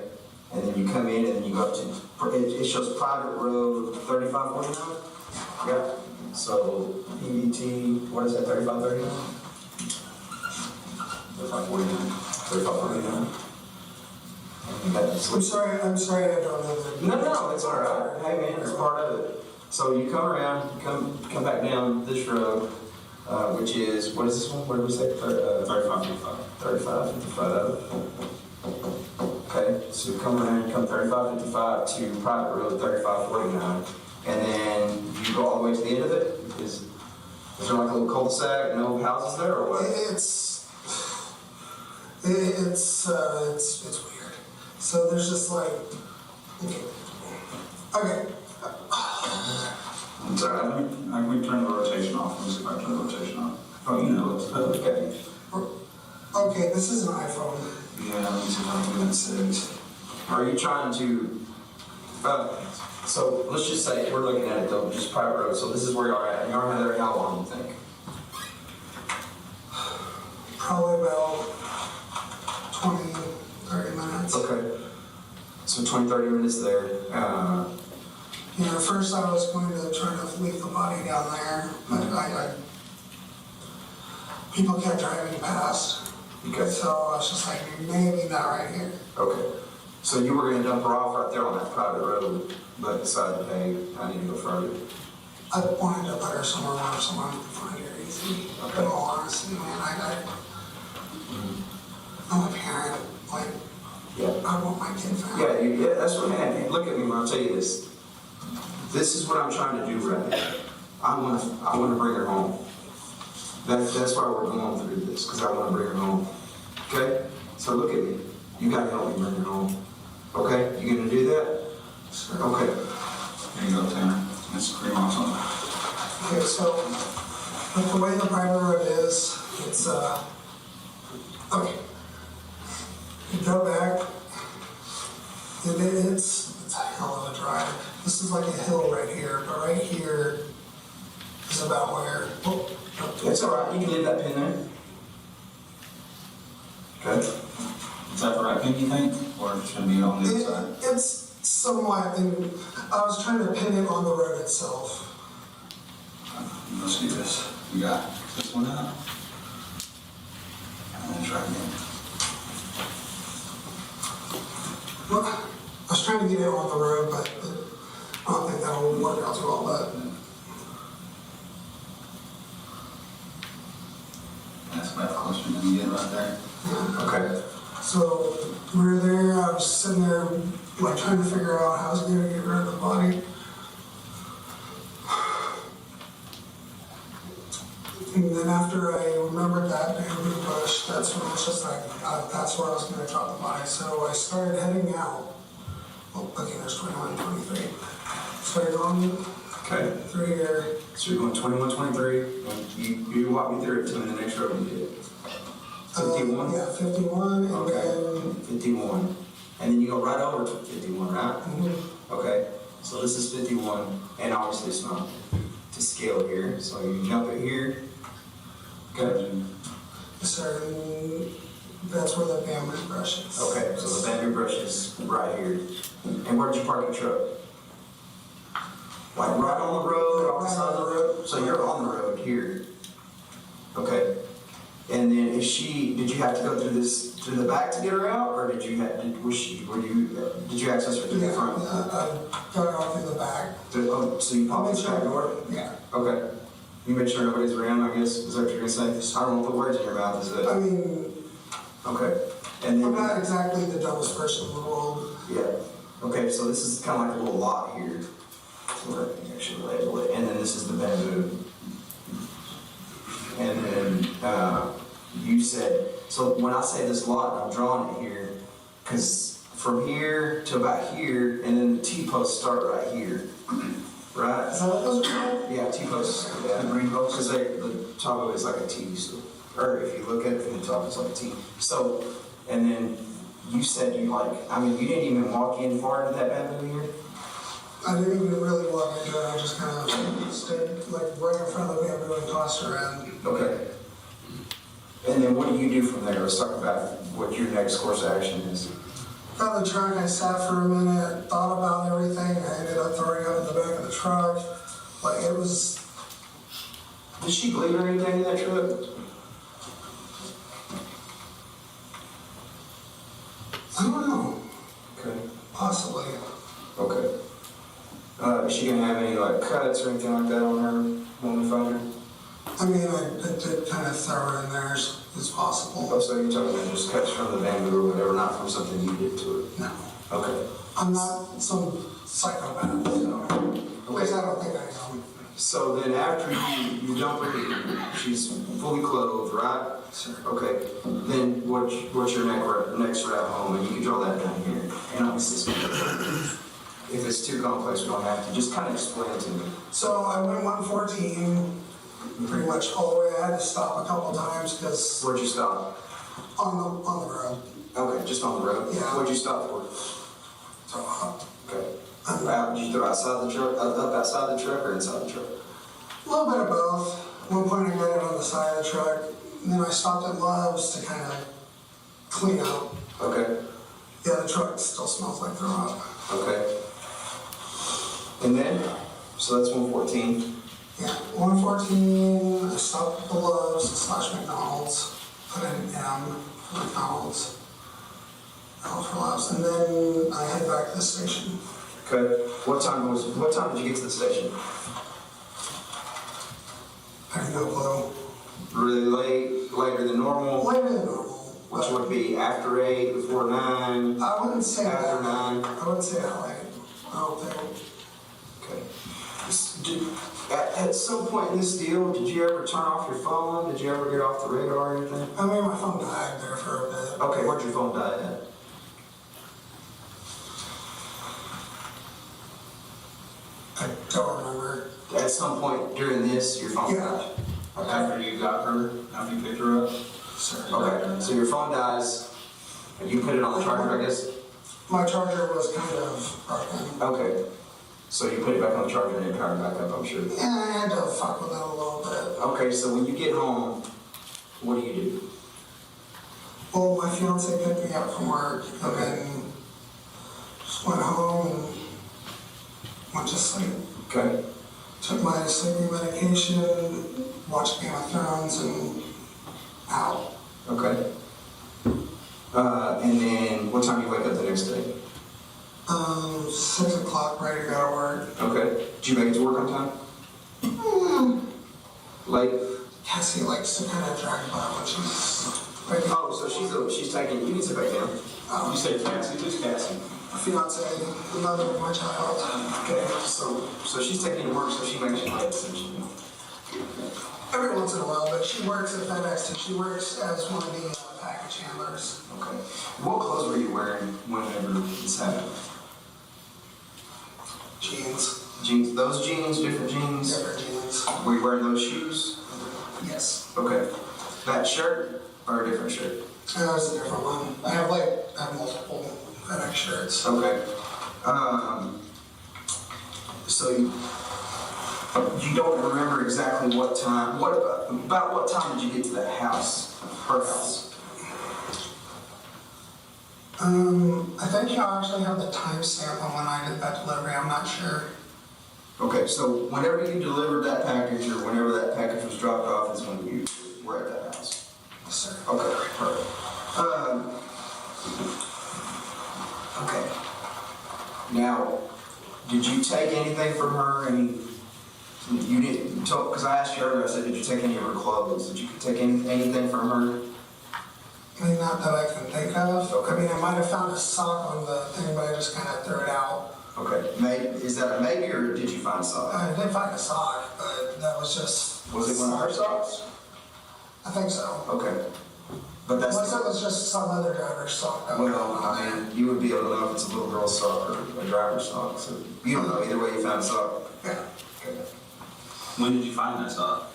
and then you come in and then you go up to, it shows private road 3549? Yeah. So PVT, what is that, 3539? 3549. 3549. I'm sorry, I don't know that. No, it's all right. Hey man, it's part of it. So you come around, you come back down this road, which is, what is this one? What did we say? 3555. 3555. Okay, so you come around, you come 3555 to private road 3549, and then you go all the way to the end of it. Is there like a little cul-de-sac, no houses there, or what? It's weird. So there's just like, okay. I'm sorry, I can turn the rotation off. Let me see if I turn the rotation off. Oh, you know it. Okay. Okay, this is an iPhone. Yeah, let me see if I can do that settings. Are you trying to, so let's just say, we're looking at it though, just private road, so this is where y'all are at. Y'all are there how long, you think? Probably about 20, 30 minutes. Okay. So 20, 30 minutes there. First I was going to try to leave the body down there, but people kept driving past. Okay. So I was just like, maybe not right here. Okay. So you were going to dump her off right there on that private road, but decided, hey, I need to go further. I wanted to put her somewhere where someone could find her easy. Okay. In all honesty, man, I'm a parent. Like, yeah. I want my kid found. Yeah, that's what, man, look at me when I tell you this. This is what I'm trying to do right now. I want to bring her home. That's why we're going through this, because I want to bring her home. Okay? So look at me. You got to help me bring her home. Okay? You going to do that? Sure. Okay. There you go, Tanner. Let's cream off something. Okay, so with the way the private road is, it's okay. You go back, and it's a hell of a drive. This is like a hill right here, but right here is about where. It's all right. You can leave that pin there. Okay. Is that the right pin, you think? Or should it be on the other side? It's somewhat, and I was trying to pin it on the road itself. Let's do this. We got this one out. And then try again. Well, I was trying to get it on the road, but I don't think that'll work out too well, but. That's about closer than you get right there. Okay. So we were there, I was sitting there like trying to figure out how I was going to get rid of the body. And then after I remembered that bamboo bush, that's when I was just like, that's where I was going to drop the body. So I started heading out. Oh, okay, there's 21, 23. Started going through here. So you're going 21, 23. You walk me through it. Tell me the next road you did. 51? Yeah, 51, and okay. then 51. And then you go right over to 51, right? Mm-hmm. Okay. So this is 51, and obviously it's not to scale here. So you jump it here. Okay. So that's where the bamboo brush is. Okay, so the bamboo brush is right here. And where'd you park your truck? Like right on the road, off the side of the road? So you're on the road here. Okay. And then did you have to go through the back to get her out, or did you access her through the front? I got her out through the back. So you popped the back door? Yeah. Okay. You make sure nobody's around, I guess, is that what you're gonna say? I don't want to put words in your mouth, is it? I mean, Okay. And then, I'm not exactly the dumbest person in the world. yeah. Okay, so this is kind of like a little lot here. So let me actually label it. And then this is the bamboo. And then you said, so when I say this lot, I'm drawing it here, because from here to about here, and then the T-posts start right here. Right? Is that what those are called? Yeah, T-posts, yeah, the green posts, because the top of it is like a T, so, or if you look at it from the top, it's like a T. So, and then you said you like, I mean, you didn't even walk in far into that bamboo here? I didn't even really walk into it, I just kind of stayed like right in front of the bamboo and tossed around. Okay. And then what do you do from there? Let's talk about what your next course of action is. Got the truck, I sat for a minute, thought about everything, I ended up throwing it in the back of the truck. Like it was. Did she bleed or anything in that truck? I don't know. Okay. Possibly. Okay. Is she gonna have any like cuts or anything like that on her when we find her? I mean, I did kind of throw it in there as possible. Oh, so you're talking about just cuts from the bamboo or whatever, not from something you did to it? No. Okay. I'm not some psychopath, so. At least I don't think I am. So then after you dump her, she's fully clothed, right? Sure. Okay. Then what's your next route home? And you can draw that down here. And obviously, if it's too complex, we don't have to. Just kind of explain it to me. So I went 114, pretty much all the way. I had to stop a couple times because. Where'd you stop? On the road. Okay, just on the road? Yeah. What'd you stop for? Okay. Did you throw outside the truck, up outside the truck or inside the truck? A little bit of both. At one point I got it on the side of the truck, and then I stopped at Love's to kind of clean out. Okay. Yeah, the truck still smells like throw up. Okay. And then, so that's 114. Yeah, 114, I stopped at the Love's / McDonald's, put in M for McDonald's, L for Love's, and then I head back to the station. Okay. What time did you get to the station? I have no clue. Really late, later than normal? Later than normal. Which would be after 8, before 9? I wouldn't say after that. 9? I wouldn't say that late. I don't think. Okay. At some point in this deal, did you ever turn off your phone? Did you ever get off the radar or anything? I mean, my phone died there for a bit. Okay, where'd your phone die at? I don't remember. At some point during this, your phone died? Okay. After you got her, after you picked her up? Sure. Okay, so your phone dies, and you put it on the charger, I guess? My charger was kind of broken. Okay. So you put it back on the charger and it powered back up, I'm sure. Yeah, I had to fuck with it a little bit. Okay, so when you get home, what do you do? Well, my fiance picked me up from work, and then just went home and went to sleep. Okay. Took my sleeping medication, watched Game of Thrones, and out. Okay. And then what time do you wake up the next day? 6 o'clock, ready to go to work. Okay. Did you make it to work on time? Late? Cassie likes to kind of drag by when she's. Oh, so she's taking. You can sit back down. You say Cassie? Who's Cassie? My fiance, the mother of my child. Okay. So she's taking you to work, so she makes you late, essentially. Every once in a while, but she works at FedEx and she works as one of the package handlers. Okay. What clothes were you wearing whenever this happened? Jeans. Jeans. Those jeans, different jeans? Different jeans. Were you wearing those shoes? Yes. Okay. That shirt or a different shirt? That's a different one. I have multiple FedEx shirts. Okay. So you don't remember exactly what time. About what time did you get to that house? Her house? I think you actually have the timestamp on when I did that delivery. I'm not sure. Okay, so whenever you delivered that package or whenever that package was dropped off is when you were at that house? Yes, sir. Okay, perfect. Okay. Now, did you take anything from her? You didn't, because I asked you earlier, I said, did you take any of her clothes? Did you take anything from her? I mean, not that I can think of. Okay. I mean, I might have found a sock on the thing, but I just kind of threw it out. Okay, is that a maybe, or did you find a sock? I did find a sock, but that was just... Was it one of her socks? I think so. Okay. But that's... Unless it was just some other driver's sock. Well, I mean, you would be able to know if it's a little girl's sock or a driver's sock, so you don't know. Either way, you found a sock. Yeah. Okay. When did you find that sock?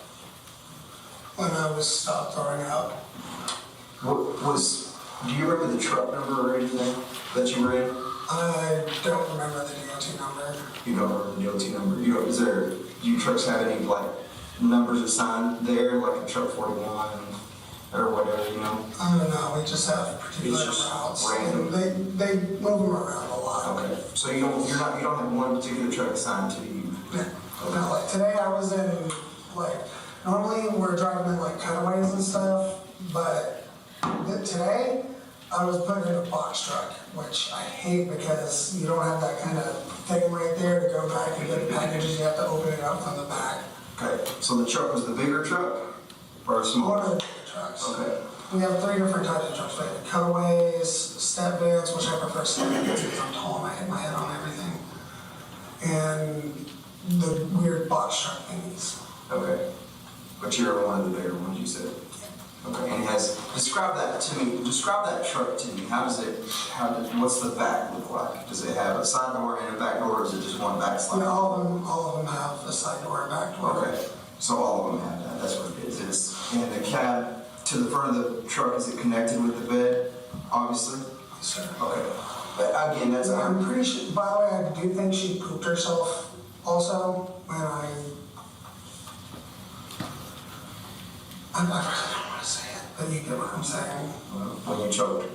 When I was stopped throwing up. Do you remember the truck number or anything that you were in? I don't remember the DOT number. You don't remember the DOT number? Do you trucks have any, like, numbers assigned there, like a truck 41 or whatever, you know? I don't know, we just have particular It's just routes. random. And they move them around a lot. Okay, so you don't have one particular truck assigned to you? Yeah. No, like today I was in, like, normally we're driving in like cutaways and stuff, but today I was put in a box truck, which I hate because you don't have that kind of thing right there to go back and get the packages. You have to open it up from the back. Okay, so the truck was the bigger truck or a smaller? One of the bigger trucks. Okay. We have 3 different types of trucks. We have cutaways, step vans, which I prefer step vans because I'm tall and I hit my head on everything, and the weird box truck thingies. Okay. But you're one of the bigger ones, you said. Okay, and describe that to me, describe that truck to me. What's the back look like? Does it have a side door and a back door, or is it just one back slide? Yeah, all of them have a side door and back door. Okay, so all of them have that, that's what it is. And the cab to the front of the truck, is it connected with the bed, obviously? Yes, sir. Okay, but again, I'm pretty sure, by the way, I do think she pooped herself also when I don't want to say it, but you get what I'm saying. When you choked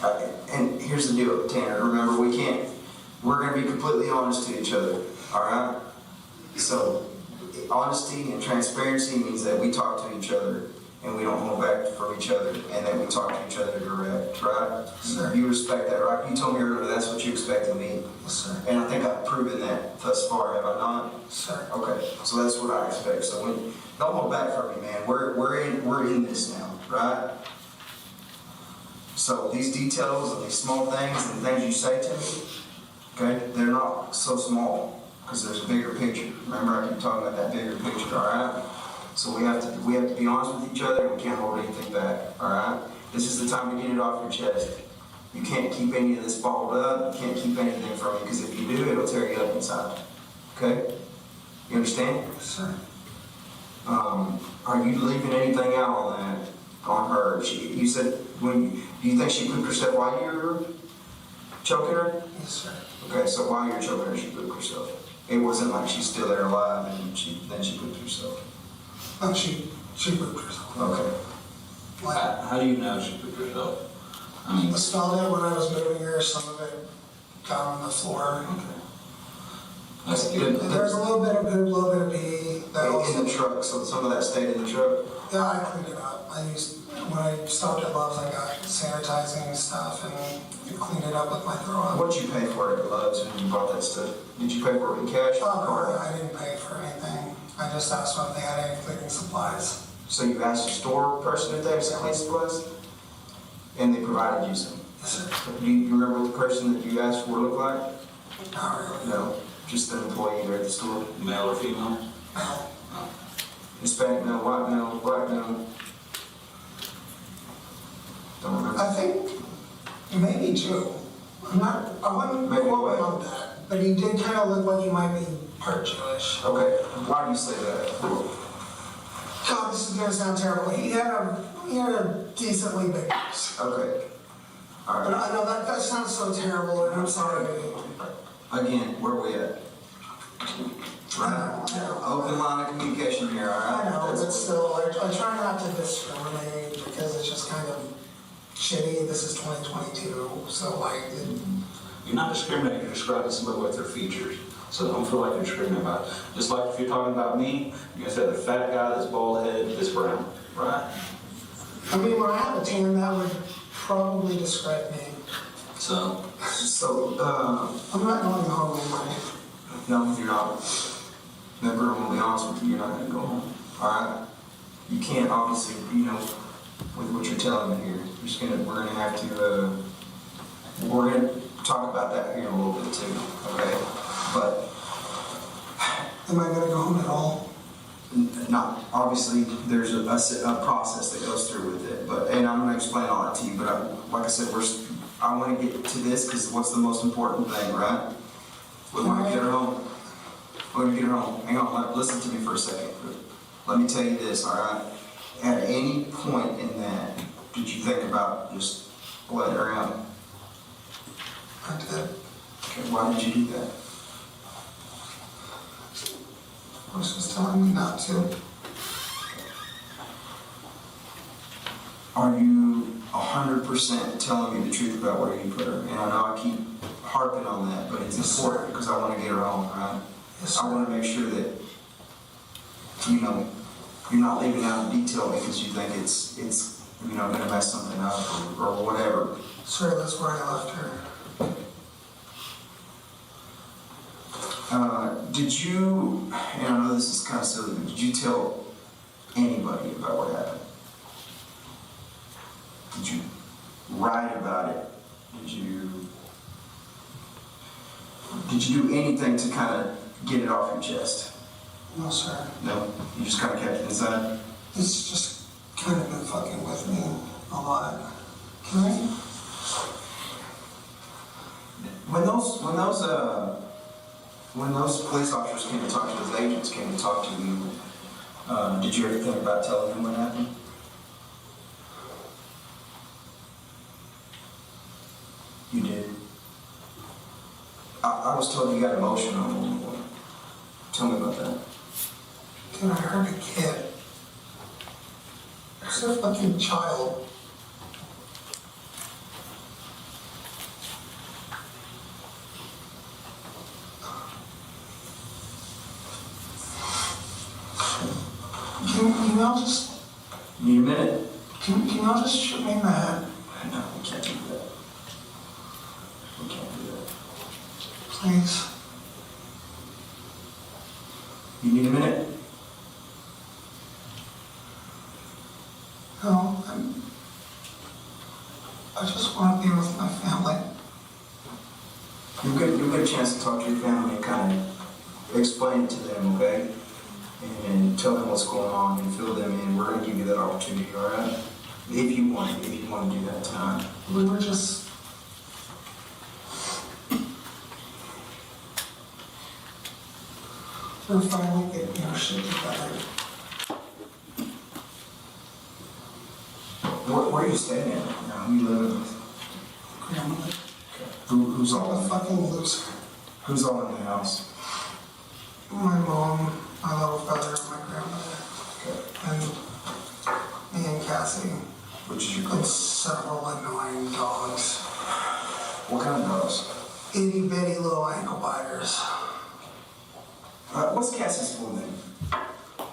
her. And here's the deal, Tanner, remember, we're going to be completely honest to each other, all right? So, honesty and transparency means that we talk to each other and we don't hold back from each other, and that we talk to each other direct, right? Sir. You respect that, right? You told me earlier that's what you expect of me. Yes, sir. And I think I've proven that thus far, have I not? Sir. Okay, so that's what I expect. So don't hold back from me, man. We're in this now, right? So these details and these small things and things you say to me, okay, they're not so small because there's a bigger picture. Remember, I keep talking about that bigger picture, all right? So we have to be honest with each other, and we can't hold anything back, all right? This is the time to get it off your chest. You can't keep any of this bottled up. You can't keep anything from you, because if you do, it'll tear you up inside. Okay? You understand? Yes, sir. Are you leaving anything out on that, on her? You said, do you think she pooped herself while you were choking her? Yes, sir. Okay, so while you're choking her, she pooped herself. It wasn't like she's still there alive and then she pooped herself. Oh, she pooped herself. Okay. How do you know she pooped herself? I smelled it when I was moving her. Some of it got on the floor. Okay. That's good. There's a little bit of poop, a little bit of pee. In the truck, so some of that stayed in the truck? Yeah, I cleaned it up. When I stopped at Love's, I got sanitizing stuff and cleaned it up with my throw up. What did you pay for it at Love's when you bought that stuff? Did you pay for it in cash or card? I didn't pay for anything. I just asked them if they had any cleaning supplies. So you asked the store person if they have some cleaning supplies? And they provided you some? Yes, sir. Do you remember what the person that you asked for looked like? Not really. No, just an employee there at the store? Male or female? No. Hispanic, no. White, no. Black, no. Don't remember. I think maybe Jew. I wouldn't Maybe quote what? him on that, but he did kind of look like he might be part Jewish. Okay, why do you say that? God, this is gonna sound terrible. He had a decently big nose. Okay. All But right. I know that sounds so terrible, and I'm sorry. Again, where we at? Right. Open line of communication here, all right? I know, That's but what- still, I try not to discriminate because it's just kind of shitty. This is 2022, so like, You're not discriminating, you're describing somebody with their features. So don't feel like you're discriminating about it. Just like if you're talking about me, you're gonna say the fat guy that's bald headed, that's brown, right? I mean, when I have a tan, that would probably describe me. So, I'm not going home anyway. no, you're not. Now, girl, I'm gonna be honest with you, you're not gonna go home, all right? You can't, obviously, you know, with what you're telling me here. We're gonna have to, we're gonna talk about that here in a little bit too, okay? But, Am I gonna go home at all? not, obviously, there's a process that goes through with it, but, and I'm gonna explain all that to you, but like I said, I wanna get to this, because what's the most important thing, right? We wanna get her home. We're gonna get her home. Hang on, listen to me for a second. Let me tell you this, all right? At any point in that, did you think about just letting her out? I did. Okay, why did you do that? Bruce was telling me not to. Are you 100% telling me the truth about where you put her? And I know I keep harping on that, but it's important because I want to get her home, right? Yes, I want to make sure that, you know, you're not leaving out the detail because you think it's you know, going to mess something up or whatever. Sir, that's where I left her. Did you, and I know this is kind of silly, but did you tell anybody about what happened? Did you write about it? Did you do anything to kind of get it off your chest? No, sir. No? You just kind of kept it inside? It's just kind of been fucking with me a lot. Can I? When those police officers came to talk to, those agents came to talk to you, did you ever think about telling them what happened? You did. I was told you got emotional at one point. Tell me about that. Dude, I heard a kid. It's a fucking child. Can y'all just... Need a minute? Can y'all just shoot me in the head? No, we can't do that. We can't do that. Please. You need a minute? No, I just want to be with my family. You'll get a chance to talk to your family and kind of explain it to them, okay? And tell them what's going on and fill them in. We're going to give you that opportunity, all right? If you want to do that tonight. We were just... We're finally getting our shit together. Where are you staying at now? Who you living with? Grandmother. Who's all I'm a fucking loser. Who's all in the house? My mom, my little brother, and my grandmother. Okay. And me and Cassie. Which is your And several annoying dogs. What kind of dogs? Itty bitty little ankle biters. What's Cassie's full name?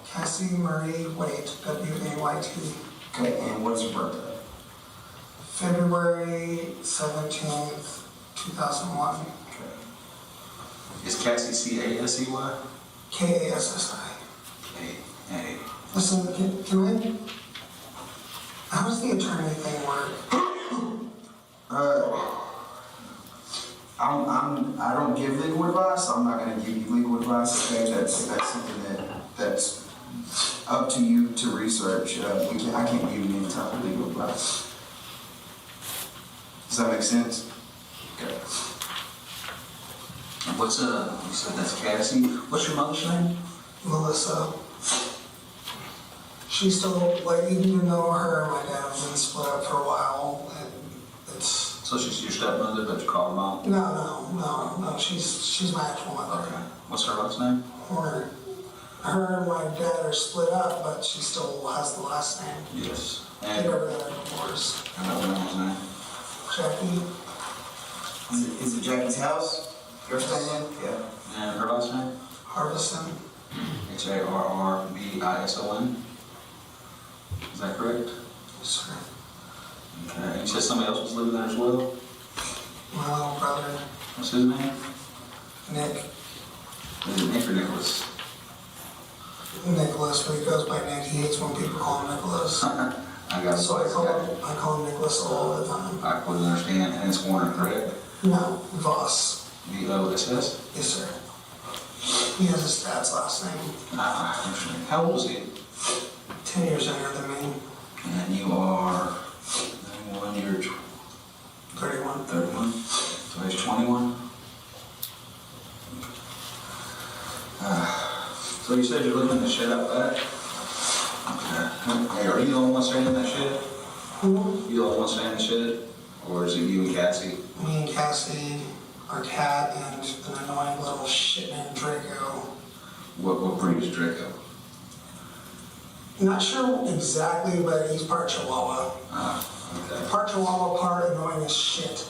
Cassie Marie Waite, W-A-Y-T. Okay, and what is her birthday? February 17th, 2001. Okay. Is Cassie C-A-S-E-Y? K-A-S-S-I. A. Listen, can I... How does the attorney thing work? I don't give legal advice. I'm not going to give you legal advice. Okay, that's something that's up to you to research. I can't give you any type of legal advice. Does that make sense? Okay. What's you said that's Cassie. What's your mother's name? Melissa. She's still, like, even you know her and my dad have been split up for a while, and it's... So she's your stepmother, but you call her mom? No, she's my actual mother. Okay. What's her last name? Her and my dad are split up, but she still has the last name. Yes. They And never got a divorce. another name? Jackie. Is it Jackie's house you're staying in? Yeah. And her last name? Harbison. Harrbison. Is that correct? Yes, sir. Okay. You said somebody else was living there as well? My little brother, What's his name? Nick. Is it Nick or Nicholas? Nicholas, but he goes by Nick. He hates when people call him Nicholas. I got So I call him Nicholas all the time. I completely understand, and it's Warner, correct? No, Voss. V-O-S-S? Yes, sir. He has his dad's last name. How old is he? 10 years younger than me. And you are 91, you're 31. 31, so he's 21. So you said you're living in the shed out back? Okay. Hey, are you the only one staying in that shed? Who? You the only one staying in the shed? Or is it you and Cassie? Me and Cassie, our cat, and an annoying little shit named Draco. What breed is Draco? Not sure exactly, but he's part Chihuahua. Okay. Part Chihuahua, part annoying as shit.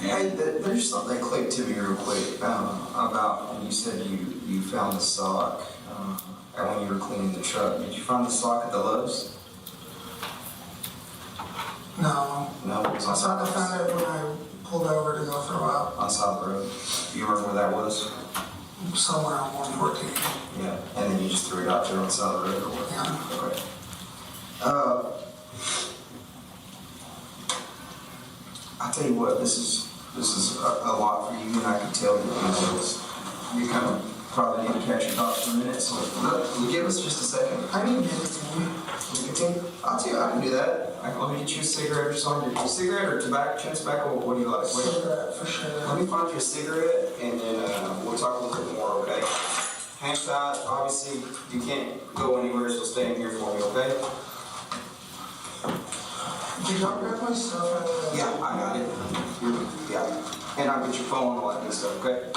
Hey, there's something that clicked to me real quick about when you said you found the sock and when you were cleaning the truck. Did you find the sock at the Lowe's? No. No, it was on I found it when I pulled over to go throw up. On South Road. You remember where that was? Somewhere on 114. Yeah. And then you just threw it out there on South Road or what? Yeah. Okay. I tell you what, this is a lot for you, and I can tell you kind of probably need to catch your thoughts for a minute. So give us just a second. I need nicotine. Nicotine? I'll tell you, I can do that. Let me get you a cigarette or something. A cigarette or tobacco? Chewing tobacco? What do you like? Cigarette, for sure. Let me find you a cigarette, and then we'll talk a little bit more, okay? Hang tight. Obviously, you can't go anywhere, so stay in here for me, okay? Did y'all grab my stuff out of the... Yeah, I got it. Yeah. And I'll get your phone and all that good stuff, okay?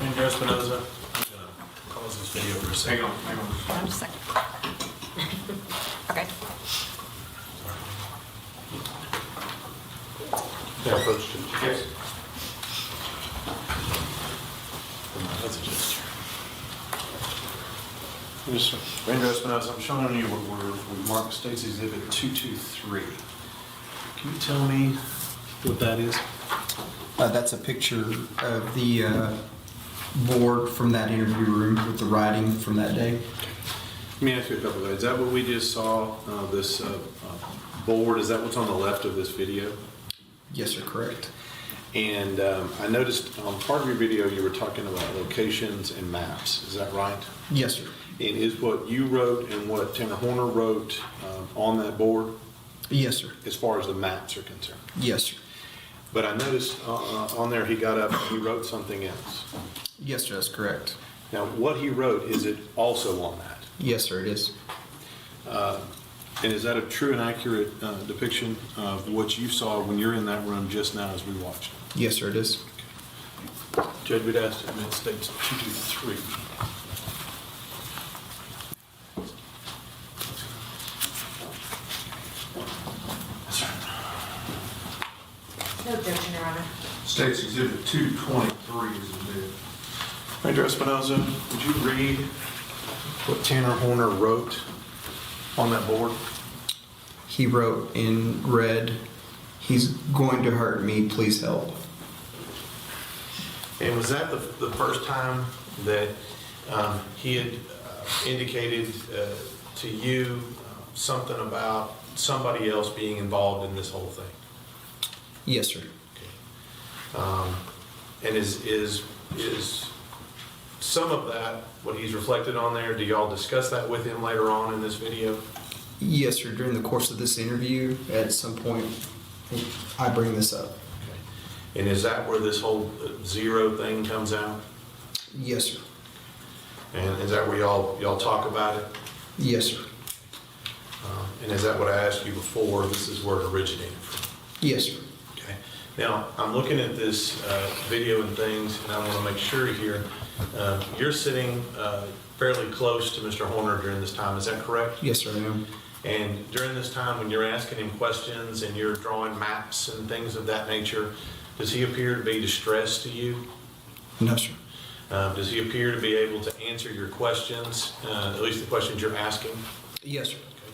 Andrew Espinosa, I'm gonna pause this video for a second. Hang on. Just a second. Okay. Yeah, approach to. Yes. That's a gesture. Andrew Espinosa, I'm showing you we marked State's Exhibit 223. Can you tell me what that is? That's a picture of the board from that interview room with the writing from that day. Let me ask you a couple of things. Is that what we just saw, this board? Is that what's on the left of this video? Yes, sir, correct. And I noticed on part of your video you were talking about locations and maps. Is that right? Yes, sir. And is what you wrote and what Tanner Horner wrote on that board? Yes, sir. As far as the maps are concerned? Yes, sir. But I noticed on there he got up and he wrote something else. Yes, sir, that's correct. Now, what he wrote, is it also on that? Yes, sir, it is. And is that a true and accurate depiction of what you saw when you're in that room just now as we watched? Yes, sir, it is. Okay. Judge, we'd ask to admit States 223. No objection, Your Honor. State's Exhibit 223 is admitted. Andrew Espinosa, would you read what Tanner Horner wrote on that board? He wrote in red, "He's going to hurt me, please help." And was that the first time that he had indicated to you something about somebody else being involved in this whole thing? Yes, sir. And is some of that what he's reflected on there? Do y'all discuss that with him later on in this video? Yes, sir. During the course of this interview, at some point, I bring this up. And is that where this whole zero thing comes out? Yes, sir. And is that where y'all talk about it? Yes, sir. And is that what I asked you before? This is where it originated from? Yes, sir. Okay. Now, I'm looking at this video and things, and I want to make sure here, you're sitting fairly close to Mr. Horner during this time. Is that correct? Yes, sir, I am. And during this time, when you're asking him questions and you're drawing maps and things of that nature, does he appear to be distressed to you? No, sir. Does he appear to be able to answer your questions, at least the questions you're asking? Yes, sir. Okay.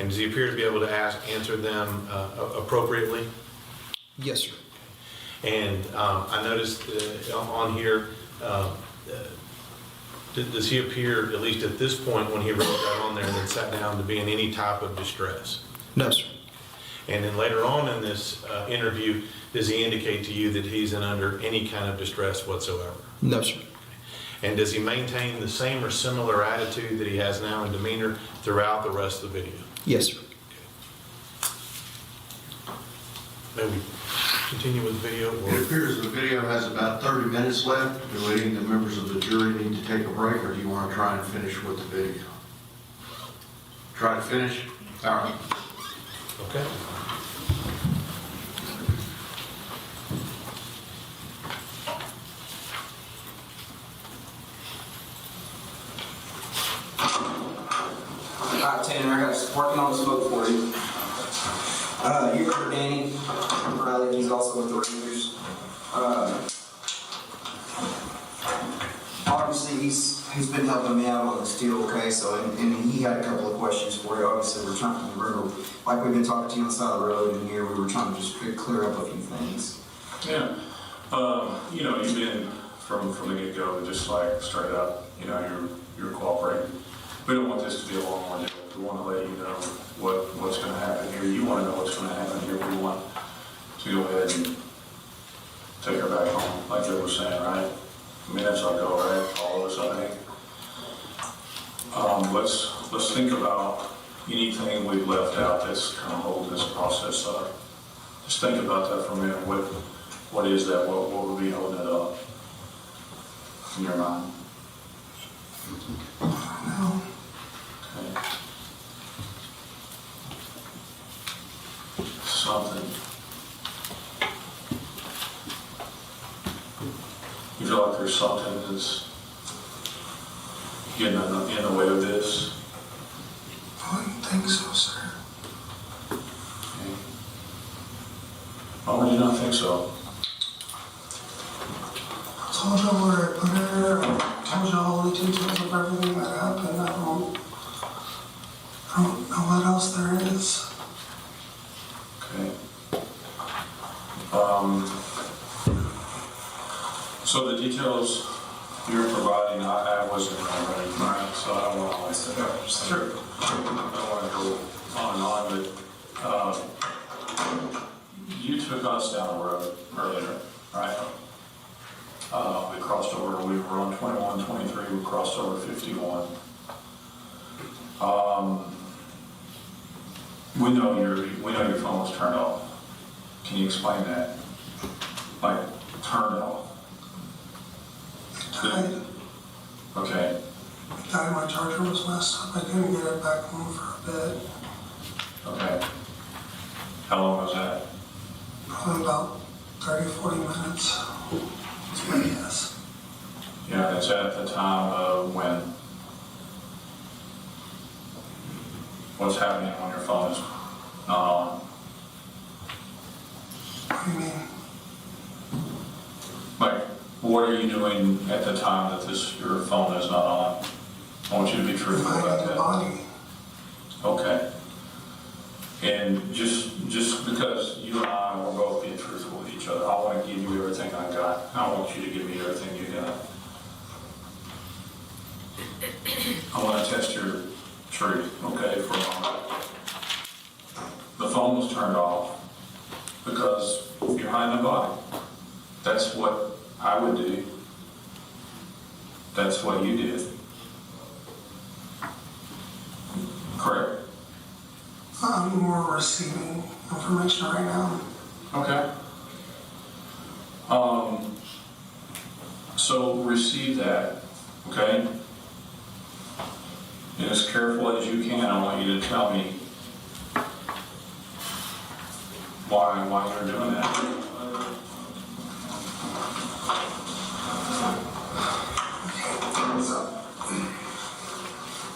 And does he appear to be able to answer them appropriately? Yes, sir. And I noticed on here, does he appear, at least at this point when he wrote that on there and then sat down, to be in any type of distress? No, sir. And then later on in this interview, does he indicate to you that he's under any kind of distress whatsoever? No, sir. And does he maintain the same or similar attitude that he has now in demeanor throughout the rest of the video? Yes, sir. May we continue with the video? It appears the video has about 30 minutes left. Do any of the members of the jury need to take a break, or do you want to try and finish with the video? Try to finish? All right. Okay. All right, Tanner, I got working on the smoke for you. You heard Danny Riley, he's also with the Rangers. Obviously, he's been helping me out on the steel case, so and he had a couple of questions for you. Obviously, we're trying to remember, like we've been talking to you on the side of the road, and here we were trying to just clear up a few things. Yeah, you've been from the get-go, just like straight up, you're cooperating. We don't want this to be a long ordeal. We want to let you know what's going to happen here. You want to know what's going to happen here. We want to go ahead and take her back home, like Joe was saying, right? I mean, that's our goal, right? All of us, I think. Let's think about anything we've left out that's kind of holding this process up. Just think about that for a minute. What is that? What would be holding it up in your mind? No. Okay. Something. You feel like there's something that's getting in the way of this? I don't think so, sir. Why would you not think so? I told y'all where I put her. I told y'all all the details of everything that happened. I don't know what else there is. Okay. So the details you're providing, I wasn't ready, right? So I don't want to, sure. I don't want to go on and on, but you took us down the road earlier, right? We crossed over, we were on 21, 23, we crossed over 51. We know your phone was turned off. Can you explain that? Like, turned off? Died. Okay. Died. My charger was messed up. I couldn't get it back home for a bit. Okay. How long was that? Probably about 30, 40 minutes. That's my guess. Yeah, that's at the time of when? What's happening when your phone is not on? What do you mean? Like, what are you doing at the time that your phone is not on? I want you to be truthful about that. Body. Okay. And just because you and I will both be truthful with each other, I want to give you everything I got. I want you to give me everything you got. I want to test your truth, okay, for a moment. The phone was turned off because you're hiding a body. That's what I would do. That's what you did. Correct? I'm more receiving information right now. Okay. So receive that, okay? And as careful as you can, I want you to tell me why you're doing that.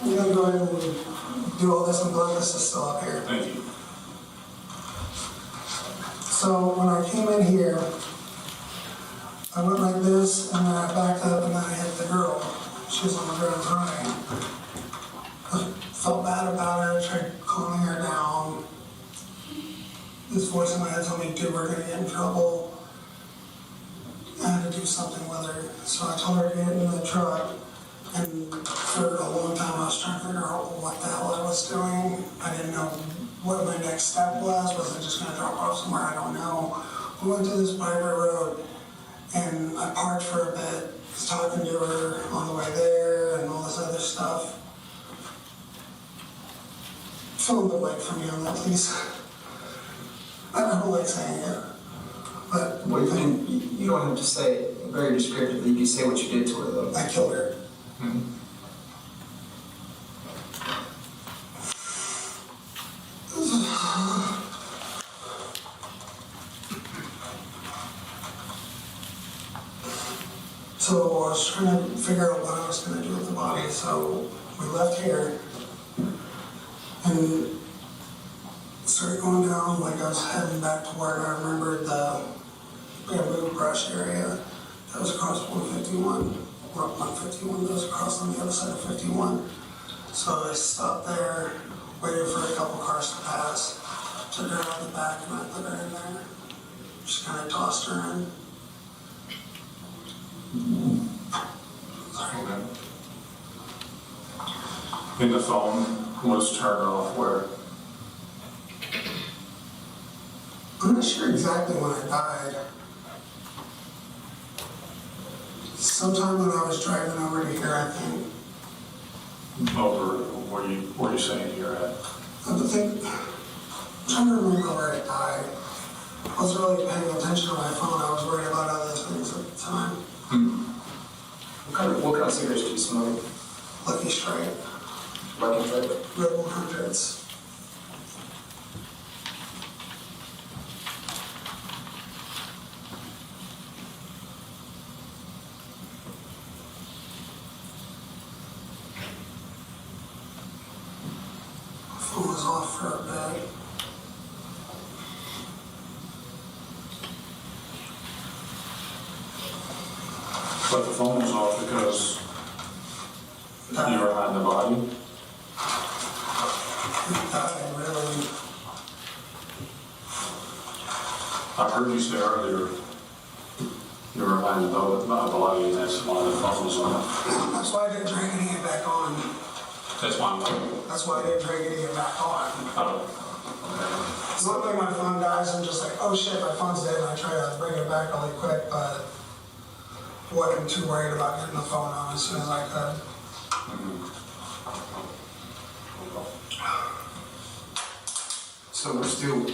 I'm gonna go ahead and do all this. I'm glad this is still up here. Thank you. So when I came in here, I went like this, and then I backed up, and then I hit the girl. She was on the ground crying. I felt bad about her, tried calming her down. This voice in my head told me, dude, we're gonna get in trouble. I had to do something with her. So I told her to get in the truck. And for a long time, I was trying to figure out what the hell I was doing. I didn't know what my next step was. Was I just going to drop off somewhere? I don't know. We went to this private road, and I parked for a bit. Was talking to her on the way there, and all this other stuff. Film the mic for me on that, please. I don't like saying it, but Well, you don't have to say it very descriptively. You can say what you did to her, though. I killed her. So I was trying to figure out what I was going to do with the body. So we left here and started going down like I was heading back to where I remembered the bamboo brush area that was across 151. We're up 151, that was across on the other side of 51. So I stopped there, waited for a couple cars to pass, took her out the back, and I put her in there. Just kind of tossed her in. Sorry. And the phone was turned off where? I'm not sure exactly when I died. Sometime when I was driving over to here, I think. Over, where you saying you're at? I'm trying to remember where I died. I was really paying attention to my phone. I was worried about other things at the time. What kind of cigarettes do you smoke? Lucky Strike. Lucky Strike? Red 100s. for a bit. But the phone was off because you were hiding the body? I heard you say earlier you were hiding the body and that's why the phone was on. That's why I didn't try getting it back on. That's why I'm That's why I didn't try getting it back on. Oh, It's not like my phone dies, I'm just like, oh shit, my phone's dead, and I try to bring it back really quick, but wasn't too worried about getting the phone on as soon as I could. So we're still,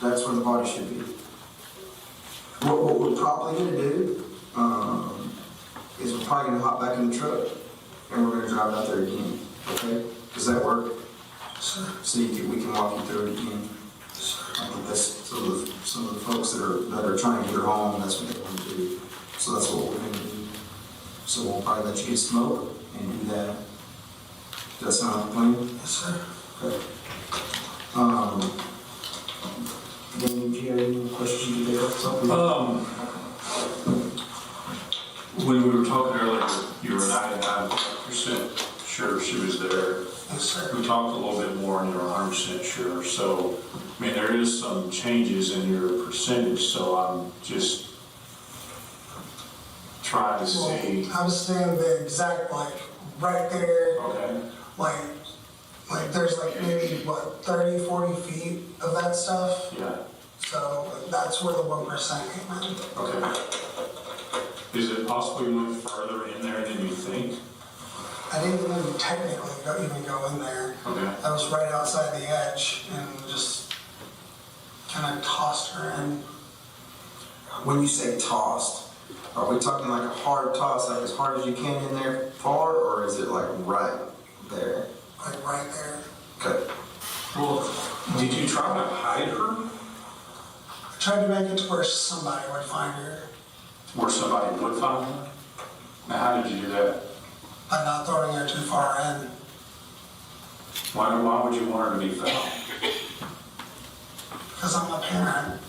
that's where the body should be. What we're probably gonna do, is we're probably gonna hop back in the truck and we're gonna drive out there again, okay? Does that work? Sure. So we can walk you through it again. I think that's some of the folks that are trying to get her home, that's what they want to do. So that's what we're gonna do. So we'll probably let you get smoke and do that. Does that sound like a plan? Yes, sir. Okay. Then, do you have any questions you think of something? when we were talking earlier, you were 99% sure she was there. Yes, sir. We talked a little bit more and you were 100% sure. So, I mean, there is some changes in your percentage, so I'm just trying to see. I was saying the exact, like, right there. Okay. Like there's like maybe, what, 30, 40 feet of that stuff? Yeah. So that's where the 1% came in. Okay. Is it possible you went further in there than you think? I didn't even technically even go in there. Okay. I was right outside the edge and just kind of tossed her in. When you say tossed, are we talking like a hard toss, like as hard as you can in there far, or is it like right there? Like right there. Okay. Well, did you try to hide her? I tried to make it to where somebody would find her. Where somebody would find her? Now, how did you do that? By not throwing her too far in. Why would you want her to be found? Because I'm a parent.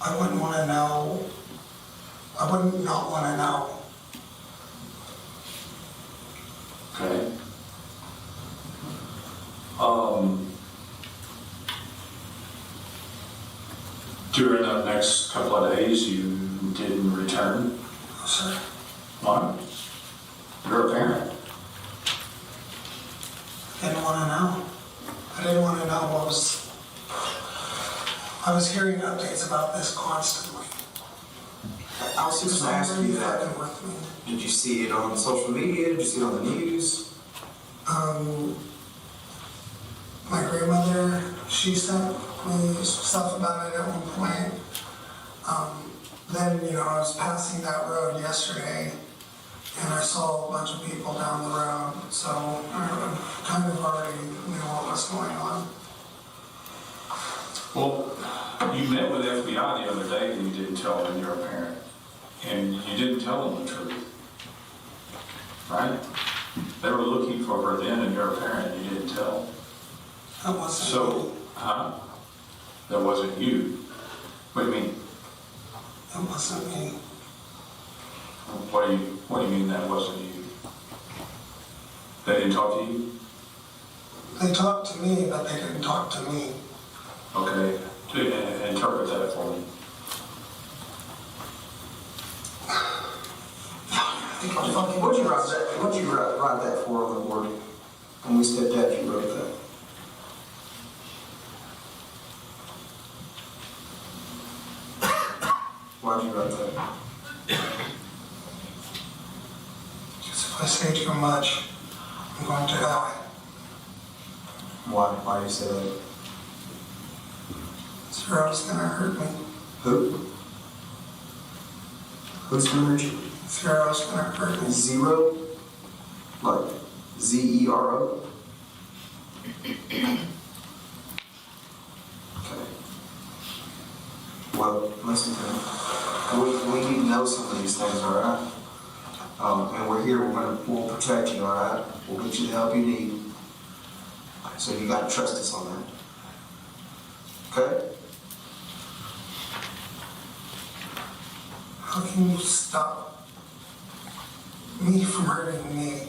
I wouldn't want to know. I would not want to know. Okay. During the next couple of days, you didn't return? No, sir. Why? You're a parent. I didn't want to know. I didn't want to know what was... I was hearing updates about this constantly. I was just going to ask you that. Fucking with me. Did you see it on social media? Did you see it on the news? My grandmother, she sent me stuff about it at one point. Then, I was passing that road yesterday and I saw a bunch of people down the road. So I kind of already knew what was going on. Well, you met with FBI the other day and you didn't tell them you're a parent. And you didn't tell them the truth. Right? They were looking for her then and you're a parent and you didn't tell them. That wasn't So, that wasn't you. What do you mean? That wasn't me. What do you mean that wasn't you? They didn't talk to you? They talked to me, but they didn't talk to me. Okay. Interpret that for me. What'd you write that for on the board? When we stepped out, you wrote that. Why'd you write that? Because if I say too much, I'm going to die. Why do you say that? Zero's going to hurt me. Who? Who's going to hurt you? Zero's going to hurt me. Zero? Like Z-E-R-O? Okay. Well, listen to me. We need to know some of these things, all right? And we're here. We'll protect you, all right? We'll get you the help you need. So you gotta trust us on that. Okay? How can you stop me from hurting me?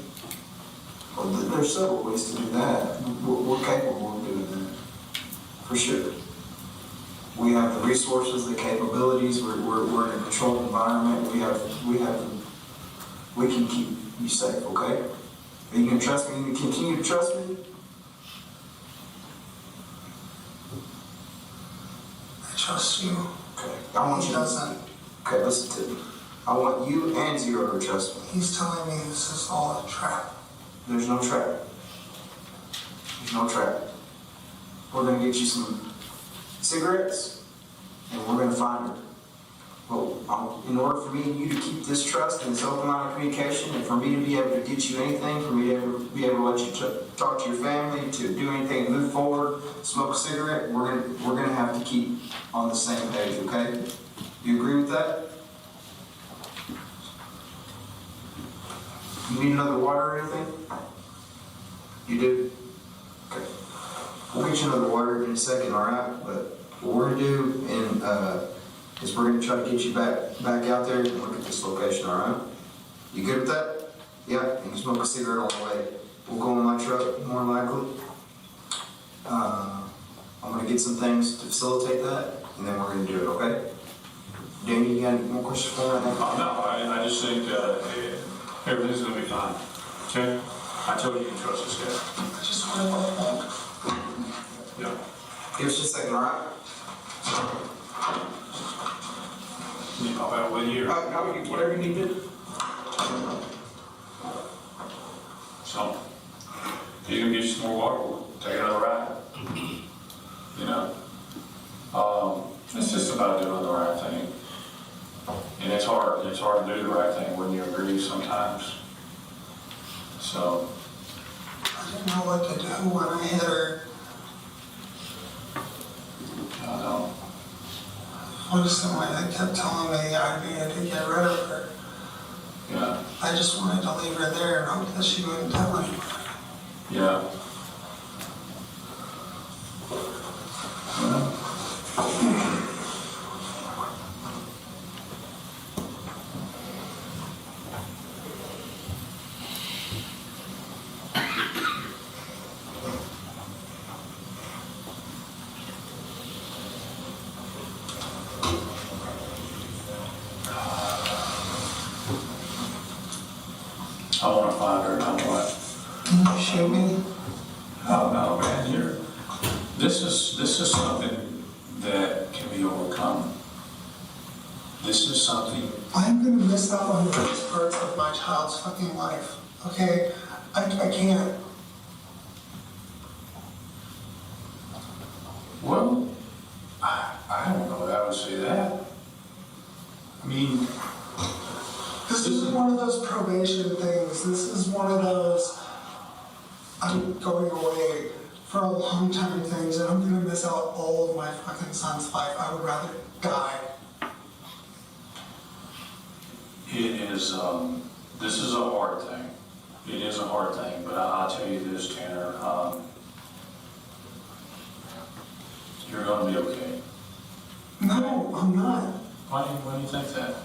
Well, there's several ways to do that. We're capable of doing that, for sure. We have the resources, the capabilities. We're in a controlled environment. We can keep you safe. Okay? Are you gonna trust me? You gonna continue to trust me? I trust you. Okay. I want He you. doesn't. Okay, listen to me. I want you and Zero to trust me. He's telling me this is all a trap. There's no trap. There's no trap. We're gonna get you some cigarettes, and we're gonna find her. Well, in order for me and you to keep this trust and this open line of communication, and for me to be able to get you anything, for me to be able to let you talk to your family, to do anything, to move forward, smoke a cigarette, we're gonna have to keep on the same page. Okay? You agree with that? You need another water or anything? You do? Okay. We'll get you another water in a second, all right? But what we're gonna do is we're gonna try to get you back out there and look at this location, all right? You good with that? Yeah, you can smoke a cigarette on the way. We'll go in my truck, more than likely. I'm gonna get some things to facilitate that, and then we're gonna do it, okay? Danny, you got any more questions for me right now? No, I just think everything's gonna be fine. Okay? I told you you can trust this guy. I just want to know. Yeah. Give us just a second, all right? You pop out with you. Whatever you need to do. So, he's gonna get you some more water. We'll take another ride. You know? It's just about doing the right thing. And it's hard to do the right thing when you agree sometimes. So. I didn't know what to do when I hit her. I know. Honestly, they kept telling me I needed to get rid of her. Yeah. I just wanted to leave her there and hope that she wouldn't tell anybody. Yeah. I want to find her, not what. Can you show me? Oh no, man, this is something that can be overcome. This is something. I'm gonna miss out on the best parts of my child's fucking life. Okay? I can't. Well, I don't know that I would say that. I mean, This is one of those probation things. This is one of those I'm going away for a long time things, and I'm gonna miss out all of my fucking son's life. I would rather die. it is, this is a hard thing. It is a hard thing, but I'll tell you this, Tanner, you're gonna be okay. No, I'm not. Why do you think that?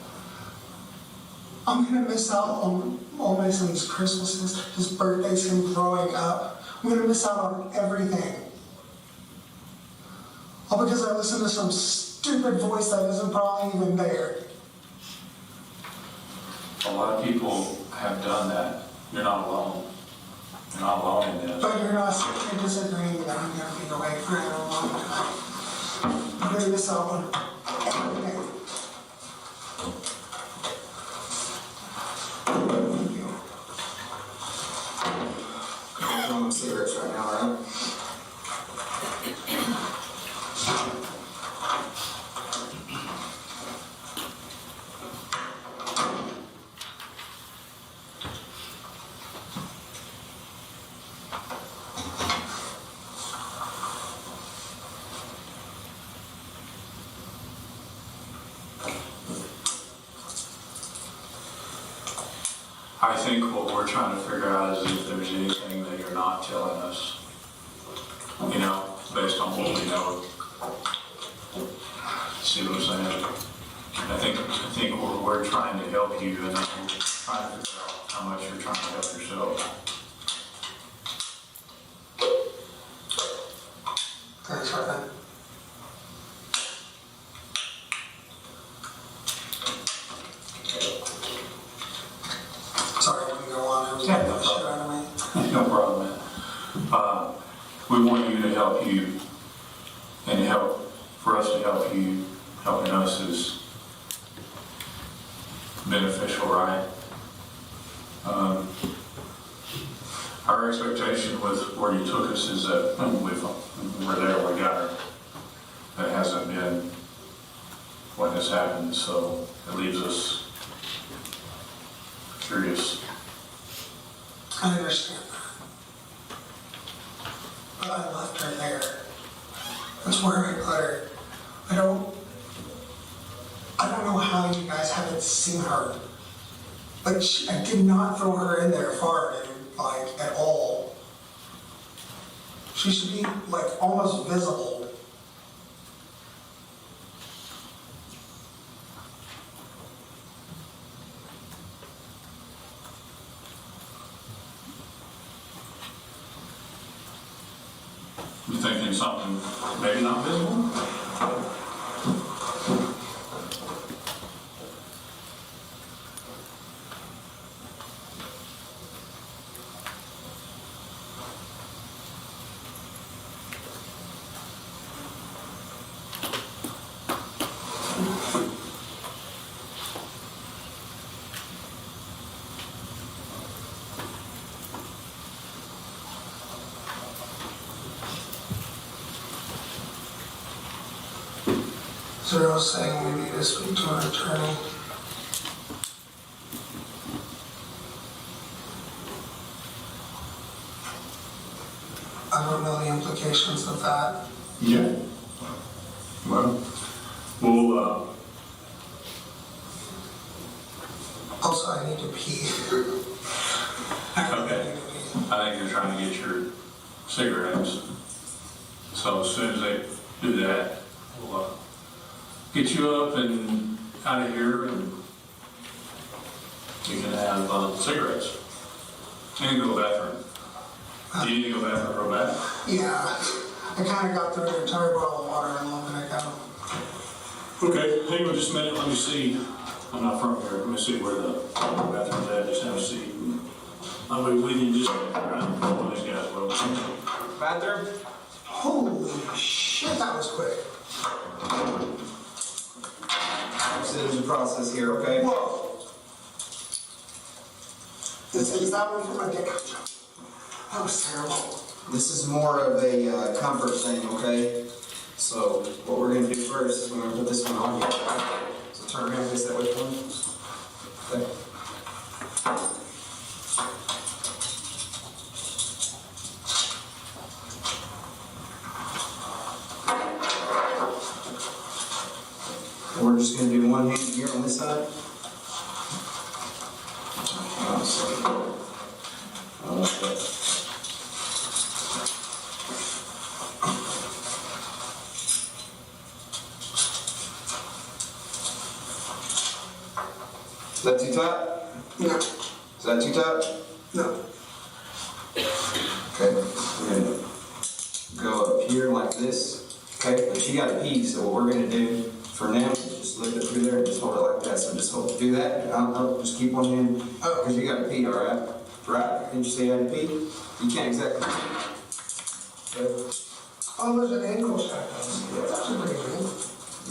I'm gonna miss out on all my son's Christmases, his birthdays, him growing up. I'm gonna miss out on everything. All because I listened to some stupid voice that isn't probably even there. A lot of people have done that. You're not alone. You're not alone in this. But you're disagreeing that I'm gonna be away for a long time. I'm gonna miss out on everything. Thank you. I'm doing cigarettes right now, right? I think what we're trying to figure out is if there's anything that you're not telling us. you know, based on what we know. See what I'm saying? I think we're trying to help you, and we're trying to figure out how much you're trying to help yourself. Thanks for that. Sorry, we can go on. I was Yeah, getting no the shit out of me. No problem, man. We want you to help you, and for us to help you. Helping us is beneficial, right? Our expectation with where you took us is that we're there, we got her. That hasn't been what has happened, so it leaves us curious. I understand that. But I left her there. That's where I put her. I don't know how you guys haven't seen her. Like, I did not throw her in there far, like, at all. She should be, like, almost visible. You thinking something maybe not visible? Zero saying we need to speak to an attorney. I don't know the implications of that. Yeah. Well, Also, I need to pee. okay. I think you're trying to get your cigarettes. So as soon as they do that, we'll get you up and out of here, and you can have cigarettes. And go to the bathroom. Do you need to go to the bathroom real bad? Yeah, I kind of got through the entire bottle of water and long and I got Okay, hang on just a minute. Let me see. I'm not from here. Let me see where the bathroom's at. Just have a seat. I'll be with you in just a minute. All these guys will. Bathroom? Holy shit, that was quick. There's a process here, okay? Whoa. Is that one for my dick? That was terrible. This is more of a comfort thing, okay? So what we're gonna do first is we're gonna put this one on you. So turn around, face that way for me. Okay. We're just going to do one hand here on this side. Okay. Is that too tight? No. Is that too tight? No. Okay. We're going to go up here like this. Okay, but you got to pee, so what we're going to do for now is just lift it through there and just hold it like that. So just do that. I'll just keep one hand, because you got to pee, all right? Right? Didn't you say you had to pee? You can't exactly pee. Okay. Oh, there's an ankle shot. Yeah, that's a pretty good.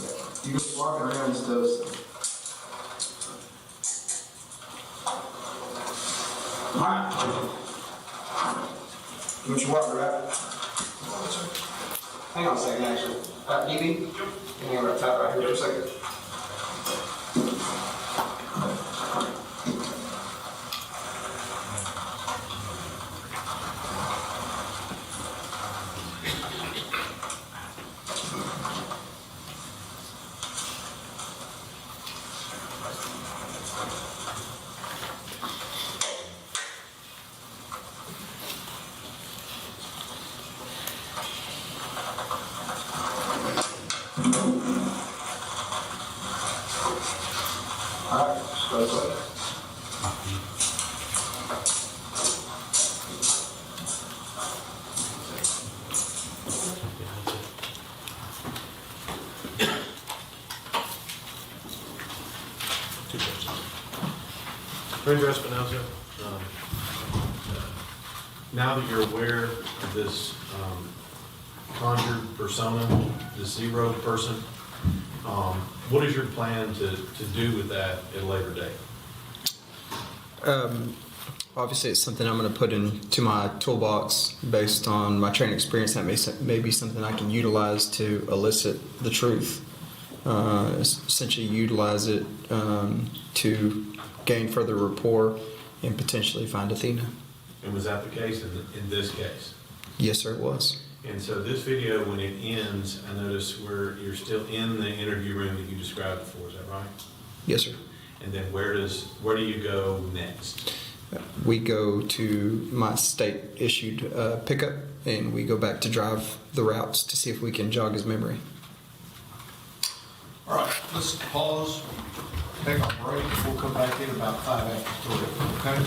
Yeah. You just walking around and stuff. Alright. Give me your water, right? Hang on a second, actually. DB? Hang on right top right here for a second. Ranger Espinosa, now that you're aware of this conjured persona, the zero person, what is your plan to do with that at a later date? Obviously, it's something I'm going to put into my toolbox based on my training experience. That may be something I can utilize to elicit the truth. Essentially, utilize it to gain further rapport and potentially find Athena. And was that the case in this case? Yes, sir, it was. And so this video, when it ends, I notice where you're still in the interview room that you described before. Is that right? Yes, sir. And then where do you go next? We go to my state-issued pickup, and we go back to drive the routes to see if we can jog his memory. All right, let's pause, take a break. We'll come back in about 5 after 3, okay?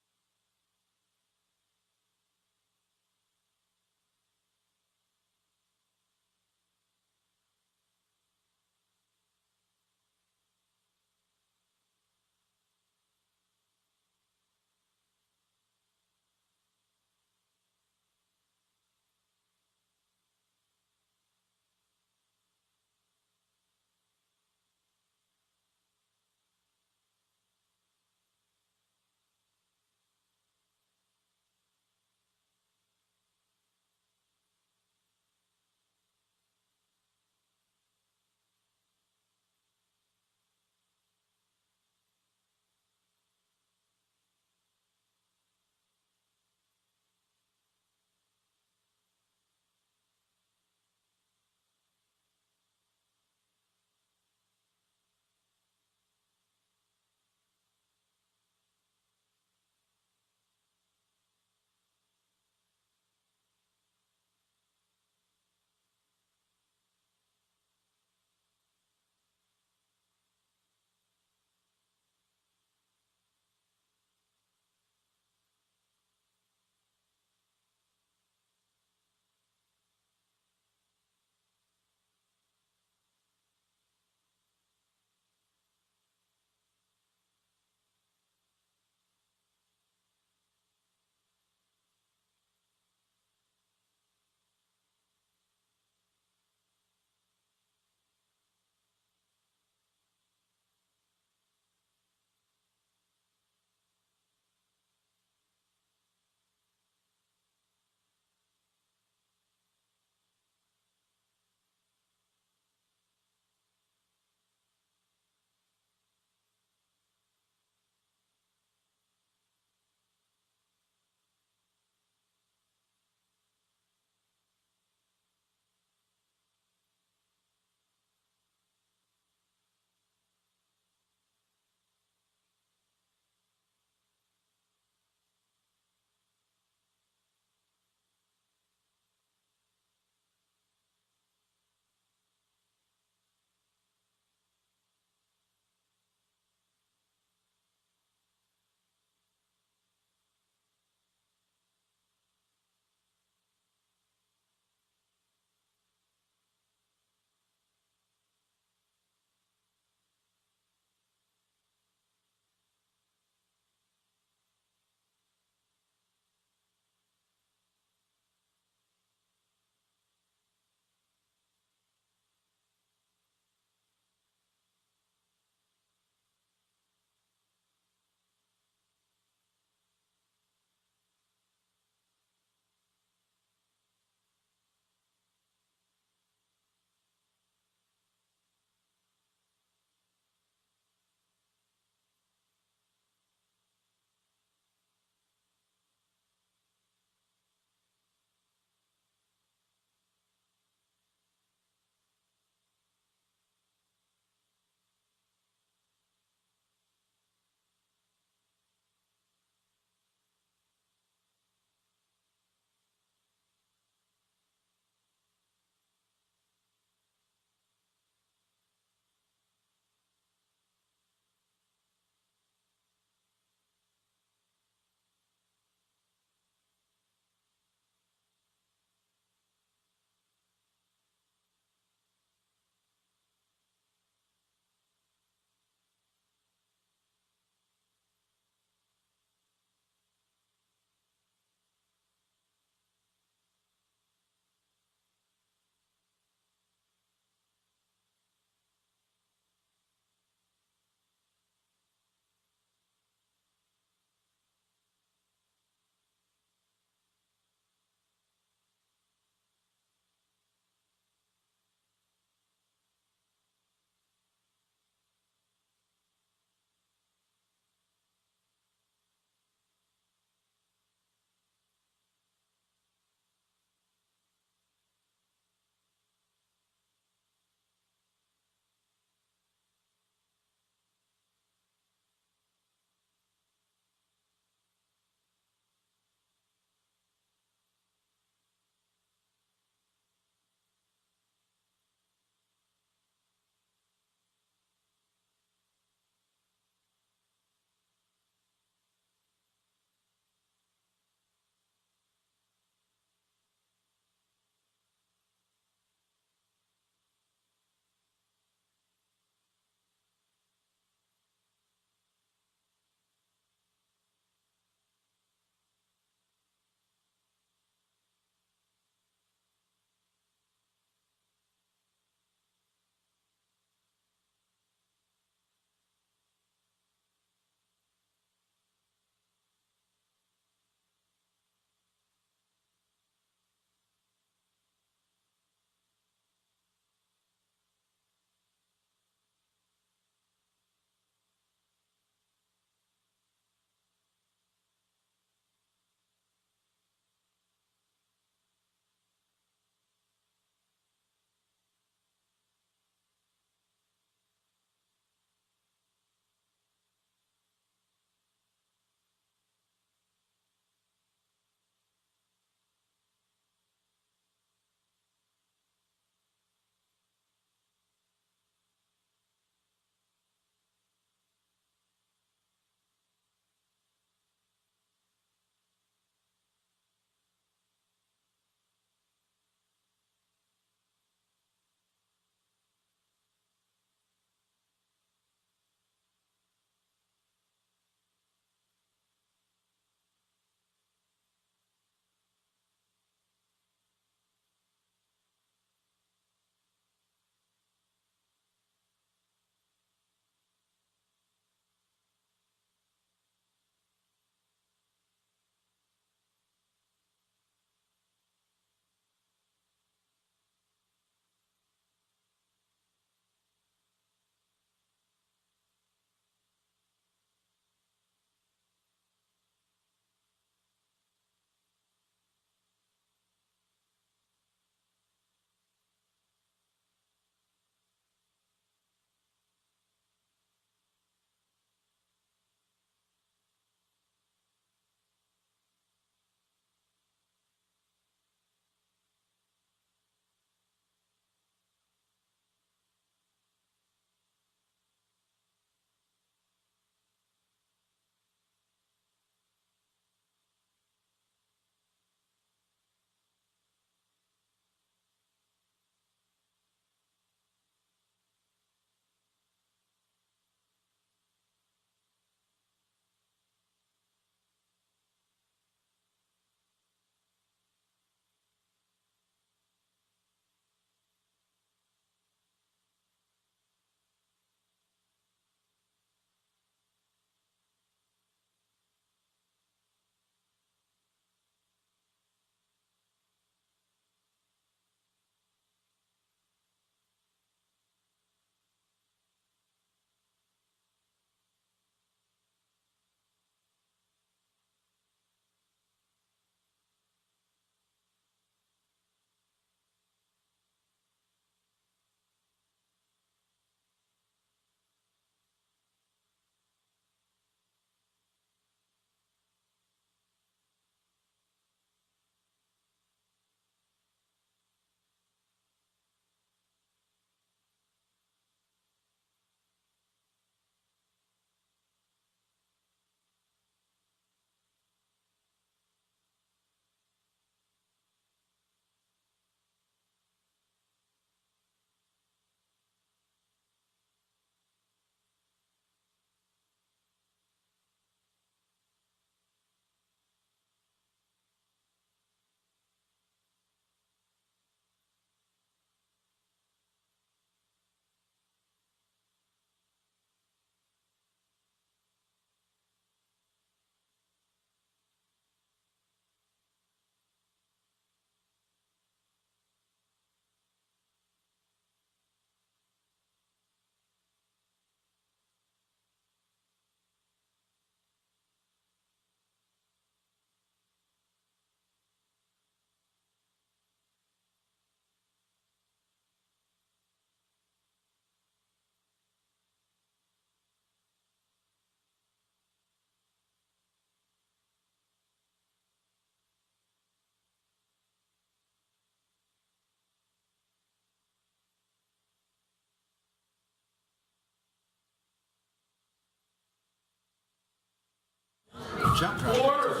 jump drive. Order!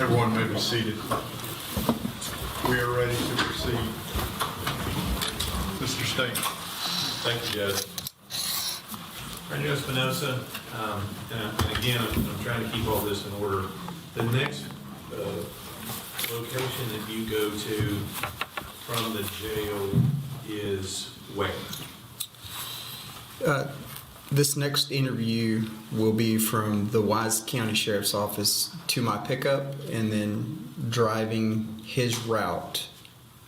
Everyone may be seated. We are ready to proceed. Mr. State. Thank you, Judge. Randy Espinosa, and again, I'm trying to keep all this in order. The next location that you go to from the jail is where? This next interview will be from the Wise County Sheriff's Office to my pickup, and then driving his route,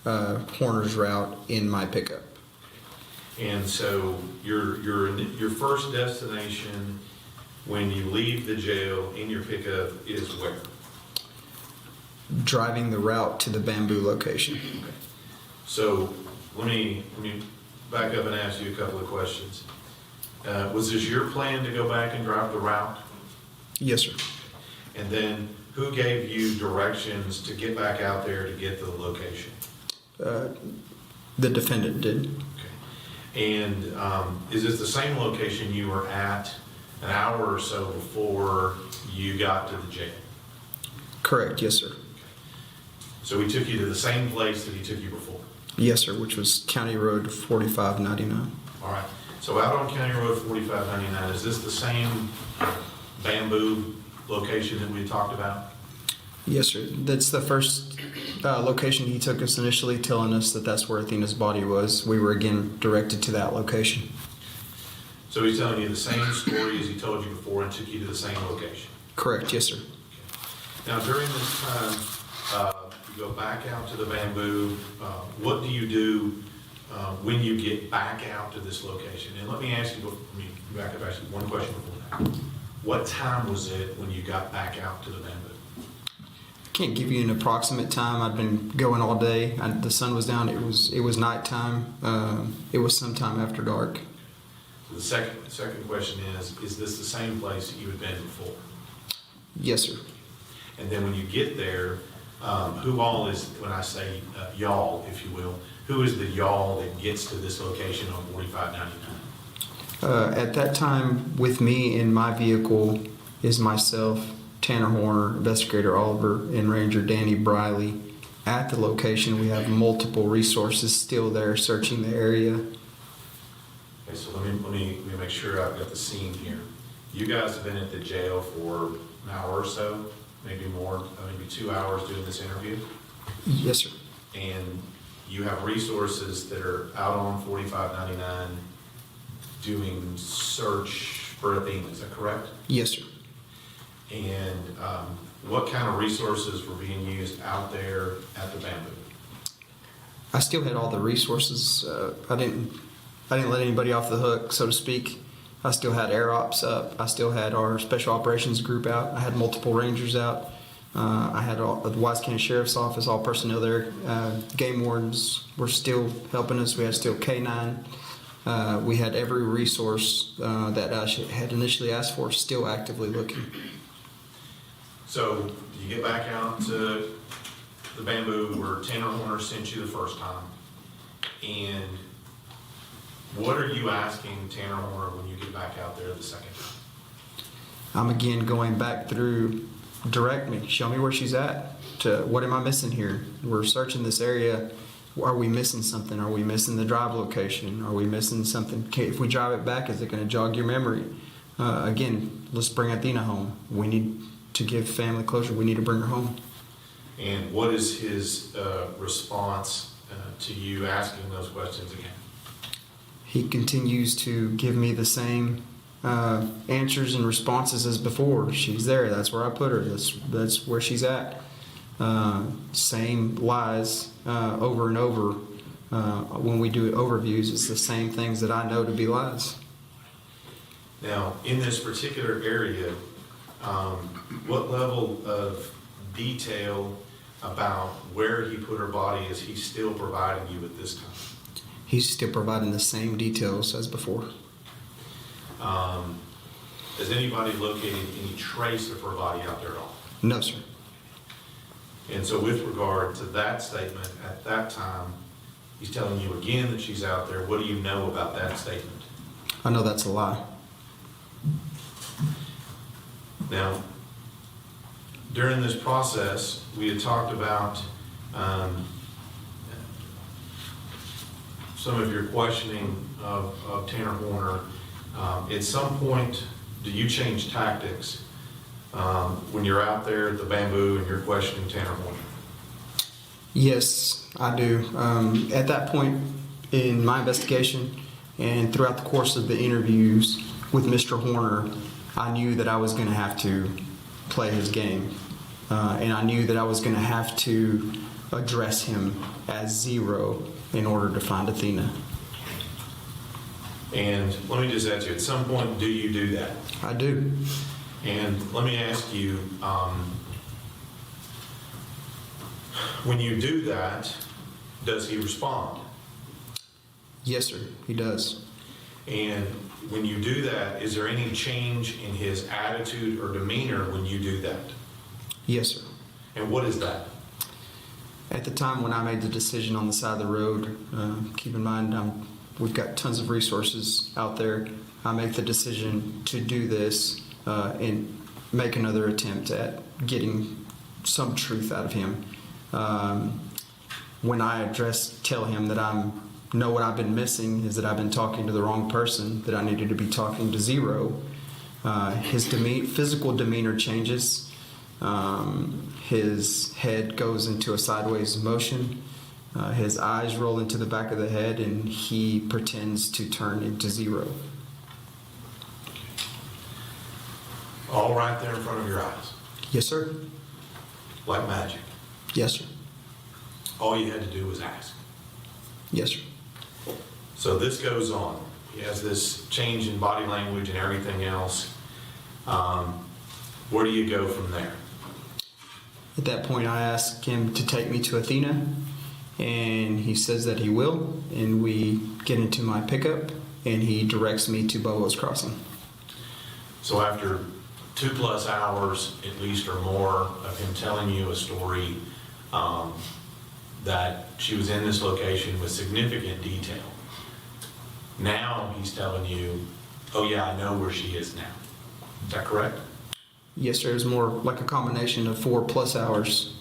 Horner's route, in my pickup. And so your first destination when you leave the jail in your pickup is where? Driving the route to the bamboo location. Okay. So let me back up and ask you a couple of questions. Was this your plan to go back and drive the route? Yes, sir. And then who gave you directions to get back out there to get to the location? The defendant did. Okay. And is this the same location you were at an hour or so before you got to the jail? Correct, yes, sir. Okay. So he took you to the same place that he took you before? Yes, sir, which was County Road 4599. All right. So out on County Road 4599, is this the same bamboo location that we talked about? Yes, sir. That's the first location he took us initially, telling us that that's where Athena's body was. We were again directed to that location. So he's telling you the same story as he told you before and took you to the same location? Correct, yes, sir. Okay. Now during this time, you go back out to the bamboo. What do you do when you get back out to this location? And let me ask you, back up actually one question before that. What time was it when you got back out to the bamboo? I can't give you an approximate time. I'd been going all day. The sun was down. It was nighttime. It was sometime after dark. The second question is this the same place that you had been before? Yes, sir. And then when you get there, who all is, when I say y'all, if you will, who is the y'all that gets to this location on 4599? At that time, with me in my vehicle is myself, Tanner Horner, Investigator Oliver, and Ranger Danny Briley. At the location, we have multiple resources still there searching the area. Okay, so let me make sure I've got the scene here. You guys have been at the jail for an hour or so, maybe more, maybe 2 hours doing this interview? Yes, sir. And you have resources that are out on 4599 doing search for Athena, is that correct? Yes, sir. And what kind of resources were being used out there at the bamboo? I still had all the resources. I didn't let anybody off the hook, so to speak. I still had air ops up. I still had our special operations group out. I had multiple rangers out. I had the Wise County Sheriff's Office, all personnel there. Game wardens were still helping us. We had still K9. We had every resource that I had initially asked for still actively looking. So you get back out to the bamboo where Tanner Horner sent you the first time, and what are you asking Tanner Horner when you get back out there the second time? I'm again going back through, direct me, show me where she's at, to what am I missing here? We're searching this area. Are we missing something? Are we missing the drive location? Are we missing something? If we drive it back, is it going to jog your memory? Again, let's bring Athena home. We need to give family closure. We need to bring her home. And what is his response to you asking those questions again? He continues to give me the same answers and responses as before. She's there. That's where I put her. That's where she's at. Same lies over and over. When we do overviews, it's the same things that I know to be lies. Now, in this particular area, what level of detail about where he put her body is he still providing you at this time? He's still providing the same details as before. Has anybody located any trace of her body out there at all? No, sir. And so with regard to that statement, at that time, he's telling you again that she's out there. What do you know about that statement? I know that's a lie. Now, during this process, we had talked about some of your questioning of Tanner Horner. At some point, do you change tactics when you're out there at the bamboo and you're questioning Tanner Horner? Yes, I do. At that point in my investigation and throughout the course of the interviews with Mr. Horner, I knew that I was going to have to play his game. And I knew that I was going to have to address him as zero in order to find Athena. And let me just ask you, at some point, do you do that? I do. And let me ask you, when you do that, does he respond? Yes, sir, he does. And when you do that, is there any change in his attitude or demeanor when you do that? Yes, sir. And what is that? At the time when I made the decision on the side of the road, keep in mind we've got tons of resources out there. I make the decision to do this and make another attempt at getting some truth out of him. When I tell him that know what I've been missing is that I've been talking to the wrong person, that I needed to be talking to zero. His physical demeanor changes. His head goes into a sideways motion. His eyes roll into the back of the head, and he pretends to turn into zero. All right there in front of your eyes? Yes, sir. Like magic? Yes, sir. All you had to do was ask? Yes, sir. So this goes on. He has this change in body language and everything else. Where do you go from there? At that point, I ask him to take me to Athena, and he says that he will, and we get into my pickup, and he directs me to Bobo's Crossing. So after 2+ hours, at least, or more, of him telling you a story that she was in this location with significant detail, now he's telling you, oh yeah, I know where she is now. Is that correct? Yes, sir. It was more like a combination of 4+ hours.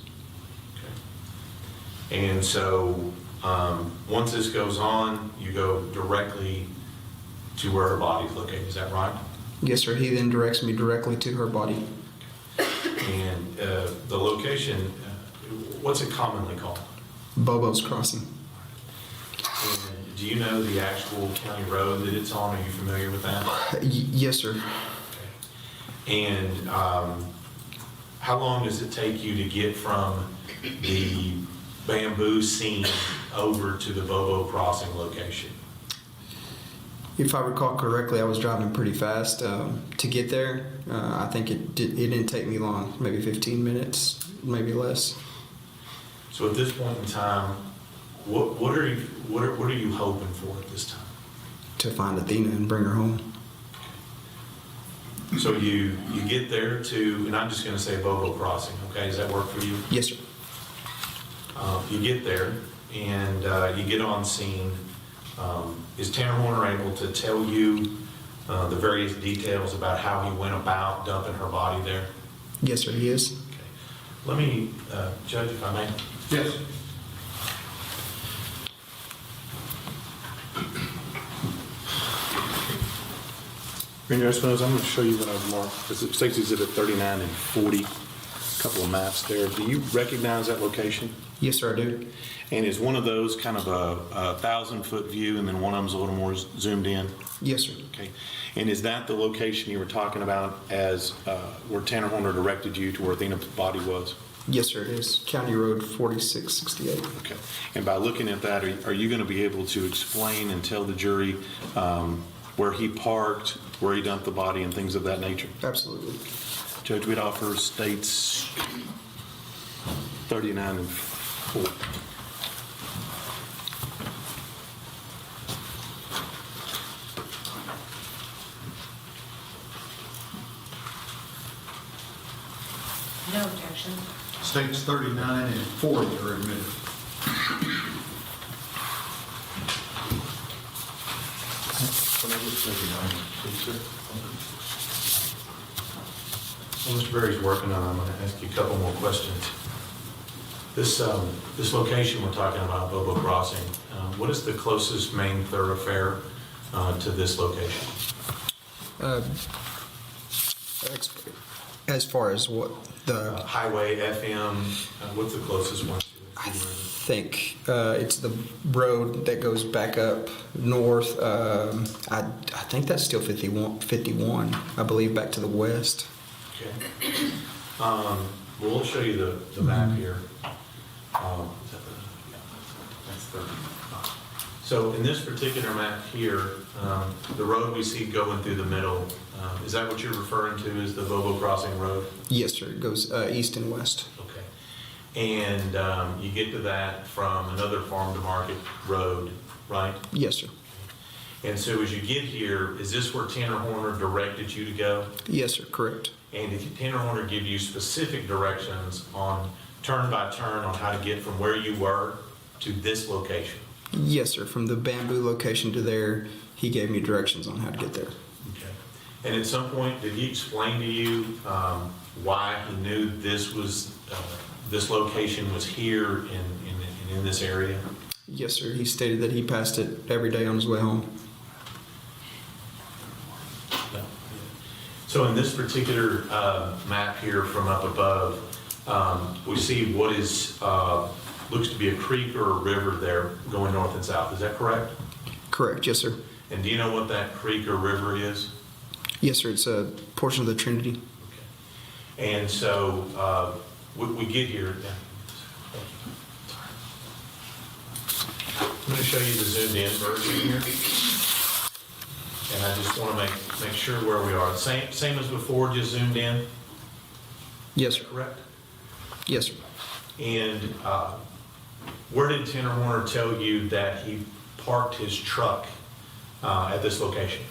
Okay. And so once this goes on, you go directly to where her body's located. Is that right? Yes, sir. He then directs me directly to her body. And the location, what's it commonly called? Bobo's Crossing. And do you know the actual county road that it's on? Are you familiar with that? Yes, sir. And how long does it take you to get from the bamboo scene over to the Bobo Crossing location? If I recall correctly, I was driving pretty fast to get there. I think it didn't take me long, maybe 15 minutes, maybe less. So at this point in time, what are you hoping for at this time? To find Athena and bring her home. So you get there to, and I'm just going to say Bobo Crossing, okay? Does that work for you? Yes, sir. You get there and you get on scene. Is Tanner Horner able to tell you the various details about how he went about dumping her body there? Yes, sir, he is. Okay. Let me, Judge, if I may. Yes. Ranger Espinosa, I'm going to show you what I've marked. It's State's Exhibit 39 and 40, a couple of maps there. Do you recognize that location? Yes, sir, I do. And is one of those kind of a 1,000-foot view, and then one of them's a little more zoomed in? Yes, sir. Okay. And is that the location you were talking about as where Tanner Horner directed you to where Athena's body was? Yes, sir, it is. County Road 4668. Okay. And by looking at that, are you going to be able to explain and tell the jury where he parked, where he dumped the body, and things of that nature? Absolutely. Judge Whitoffer states 39 and 4. No objection. States 39 and 40 are admitted. Well, Mr. Berry's working on it. I'm going to ask you a couple more questions. This location we're talking about, Bobo Crossing, what is the closest main thoroughfare to this location? As far as what the Highway, FM, what's the closest one to it? I think it's the road that goes back up north. I think that's still 51, I believe, back to the west. Okay. Well, we'll show you the map here. That's 30. So in this particular map here, the road we see going through the middle, is that what you're referring to as the Bobo Crossing Road? Yes, sir. It goes east and west. Okay. And you get to that from another farm to market road, right? Yes, sir. And so as you get here, is this where Tanner Horner directed you to go? Yes, sir. Correct. And did Tanner Horner give you specific directions on turn by turn on how to get from where you were to this location? Yes, sir. From the bamboo location to there, he gave me directions on how to get there. Okay. And at some point, did he explain to you why he knew this was this location was here in this area? Yes, sir. He stated that he passed it every day on his way home. So in this particular map here from up above, we see what is looks to be a creek or a river there going north and south. Is that correct? Correct. Yes, sir. And do you know what that creek or river is? Yes, sir. It's a portion of the Trinity. Okay. And so we get here. I'm going to show you the zoomed in version here. And I just want to make sure where we are. Same as before, just zoomed in? Yes, sir. Correct? Yes, sir. And where did Tanner Horner tell you that he parked his truck at this location?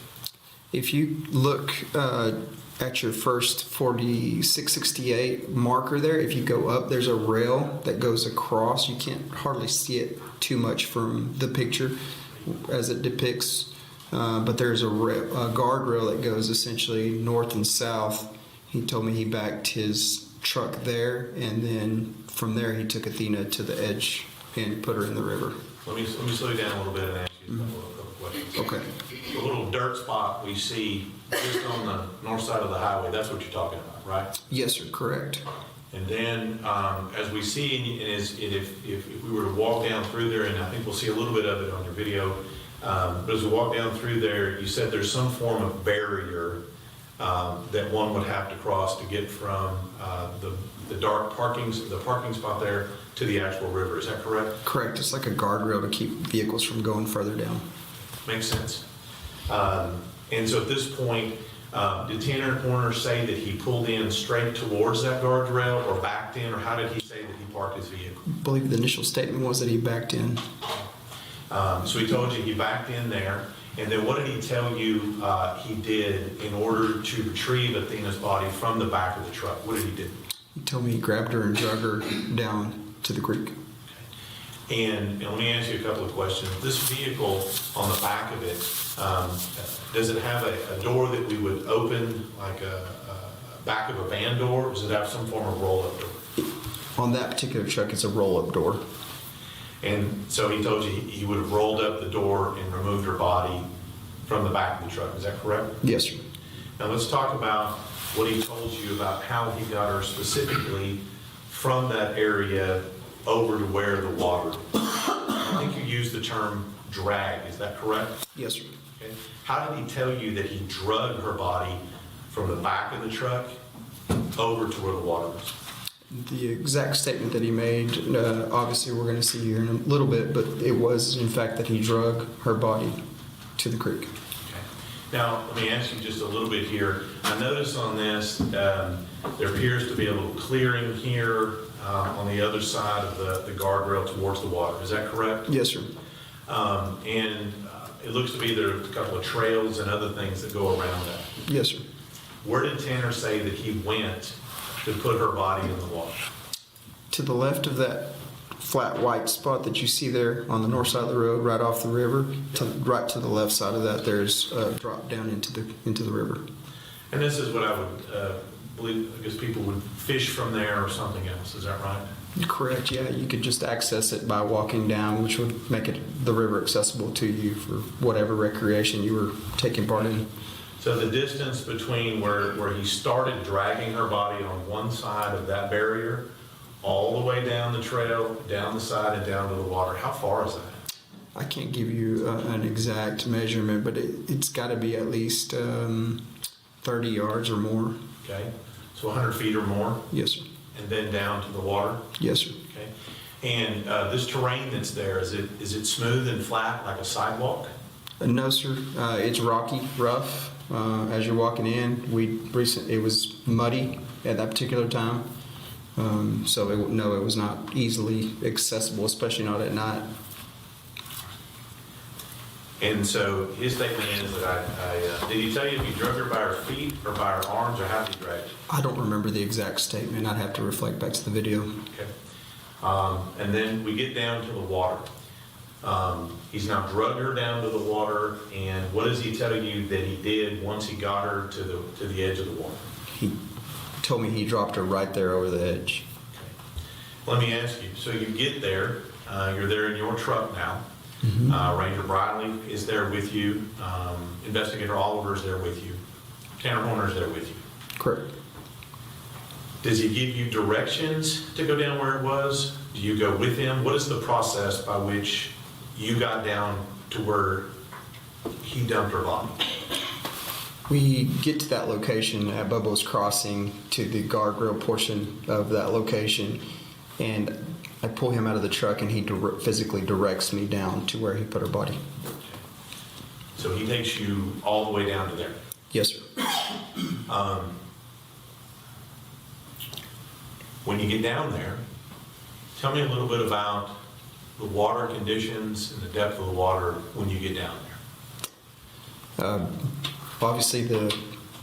If you look at your first 4668 marker there, if you go up, there's a rail that goes across. You can't hardly see it too much from the picture as it depicts, but there's a guardrail that goes essentially north and south. He told me he backed his truck there, and then from there he took Athena to the edge and put her in the river. Let me slow you down a little bit and ask you a couple questions. Okay. The little dirt spot we see just on the north side of the highway, that's what you're talking about, right? Yes, sir. Correct. And then as we see, and if we were to walk down through there, and I think we'll see a little bit of it on your video, but as we walk down through there, you said there's some form of barrier that one would have to cross to get from the parking spot there to the actual river. Is that correct? Correct. It's like a guardrail to keep vehicles from going further down. Makes sense. And so at this point, did Tanner Horner say that he pulled in straight towards that guardrail or backed in, or how did he say that he parked his vehicle? I believe the initial statement was that he backed in. So he told you he backed in there, and then what did he tell you he did in order to retrieve Athena's body from the back of the truck? What did he do? He told me he grabbed her and dragged her down to the creek. And let me ask you a couple of questions. This vehicle on the back of it, does it have a door that we would open, like a back of a van door, or does it have some form of roll-up door? On that particular truck, it's a roll-up door. And so he told you he would have rolled up the door and removed her body from the back of the truck. Is that correct? Yes, sir. Now let's talk about what he told you about how he got her specifically from that area over to where the water. I think you used the term drag, is that correct? Yes, sir. Okay. How did he tell you that he drug her body from the back of the truck over to where the water was? The exact statement that he made, obviously we're going to see here in a little bit, but it was in fact that he drug her body to the creek. Now, let me ask you just a little bit here. I notice on this, there appears to be a little clearing here on the other side of the guardrail towards the water. Is that correct? Yes, sir. And it looks to be there are a couple of trails and other things that go around that. Yes, sir. Where did Tanner say that he went to put her body in the water? To the left of that flat white spot that you see there on the north side of the road, right off the river, right to the left side of that, there's a drop down into the river. And this is what I would believe, I guess people would fish from there or something else, is that right? Correct, yeah. You could just access it by walking down, which would make the river accessible to you for whatever recreation you were taking part in. So the distance between where he started dragging her body on one side of that barrier, all the way down the trail, down the side, and down to the water, how far is that? I can't give you an exact measurement, but it's got to be at least 30 yards or more. Okay, so 100 feet or more? Yes, sir. And then down to the water? Yes, sir. Okay. And this terrain that's there, is it smooth and flat like a sidewalk? No, sir. It's rocky, rough. As you're walking in, it was muddy at that particular time. So it was not easily accessible, especially not at night. And so his statement is that did he tell you if he drug her by her feet or by her arms, or how did he drag her? I don't remember the exact statement. I'd have to reflect back to the video. Okay. And then we get down to the water. He's now drugged her down to the water, and what does he tell you that he did once he got her to the edge of the water? He told me he dropped her right there over the edge. Okay. Let me ask you, so you get there, you're there in your truck now. Mm-hmm. Ranger Briley is there with you. Investigator Oliver is there with you. Tanner Horner is there with you. Correct. Does he give you directions to go down where it was? Do you go with him? What is the process by which you got down to where he dumped her body? We get to that location at Bubba's Crossing, to the guardrail portion of that location, and I pull him out of the truck, and he physically directs me down to where he put her body. So he takes you all the way down to there? Yes, sir. When you get down there, tell me a little bit about the water conditions and the depth of the water when you get down there. Obviously,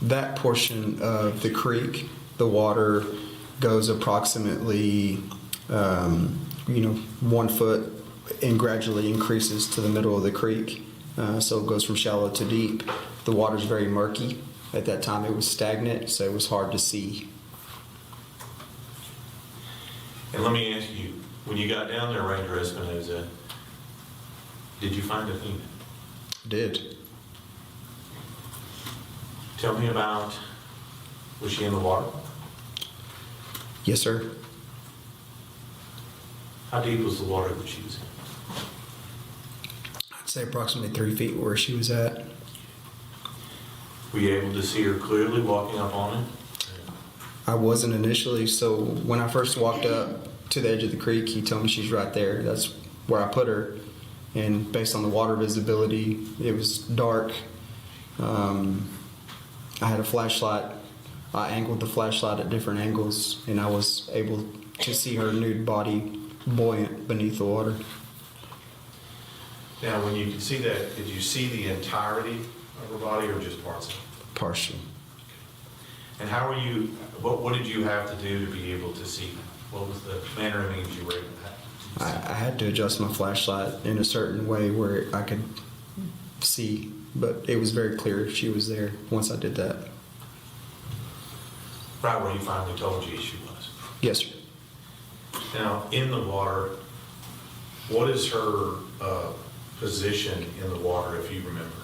that portion of the creek, the water goes approximately 1 foot and gradually increases to the middle of the creek. So it goes from shallow to deep. The water's very murky. At that time it was stagnant, so it was hard to see. And let me ask you, when you got down there, Ranger Espinosa, did you find Athena? Did. Tell me about, was she in the water? Yes, sir. How deep was the water that she was in? I'd say approximately 3 feet where she was at. Were you able to see her clearly walking up on it? I wasn't initially, so when I first walked up to the edge of the creek, he told me she's right there. That's where I put her. And based on the water visibility, it was dark. I had a flashlight. I angled the flashlight at different angles, and I was able to see her nude body buoyant beneath the water. Now, when you could see that, did you see the entirety of her body or just parts of it? Partial. And how were you, what did you have to do to be able to see that? What was the manner of means you were able to have? I had to adjust my flashlight in a certain way where I could see, but it was very clear she was there once I did that. Right where you finally told you she was? Yes, sir. Now, in the water, what is her position in the water, if you remember?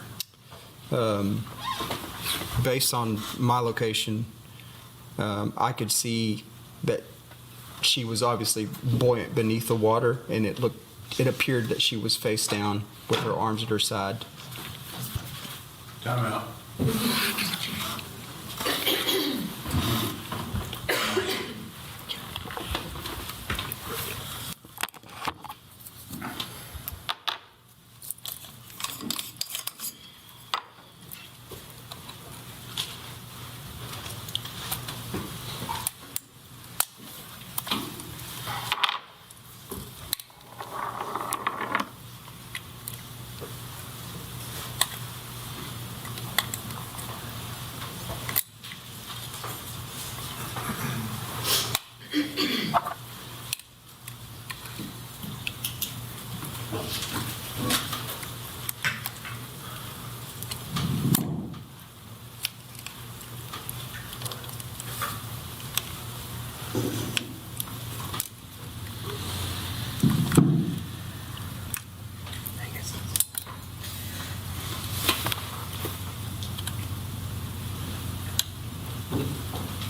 Based on my location, I could see that she was obviously buoyant beneath the water, and it looked it appeared that she was face down with her arms at her side. Time out.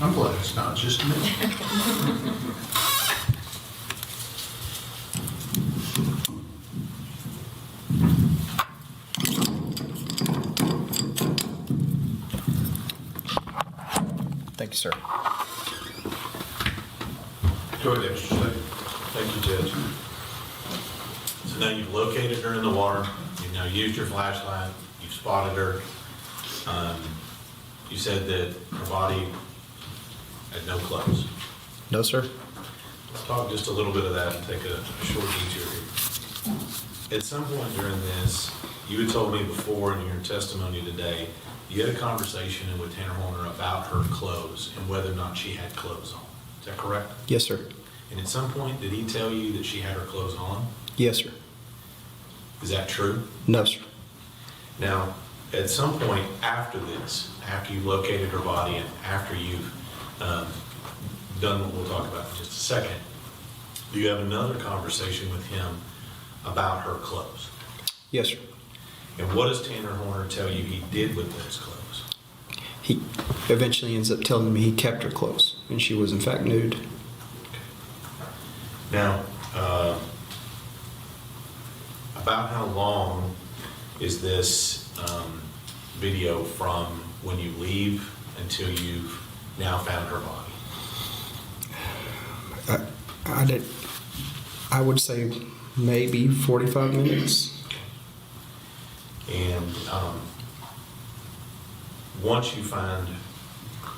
I'm glad it's not just me. Thank you, sir. Go ahead, Mr. Slade. Thank you, Judge. So now you've located her in the water, you've now used your flashlight, you've spotted her. You said that her body had no clothes. No, sir. Let's talk just a little bit of that and take a short detour here. At some point during this, you had told me before in your testimony today, you had a conversation with Tanner Horner about her clothes and whether or not she had clothes on. Is that correct? Yes, sir. And at some point, did he tell you that she had her clothes on? Yes, sir. Is that true? No, sir. Now, at some point after this, after you've located her body and after you've done what we'll talk about in just a second, do you have another conversation with him about her clothes? Yes, sir. And what does Tanner Horner tell you he did with those clothes? He eventually ends up telling me he kept her clothes, and she was in fact nude. Now, about how long is this video from when you leave until you've now found her body? I would say maybe 45 minutes. And once you find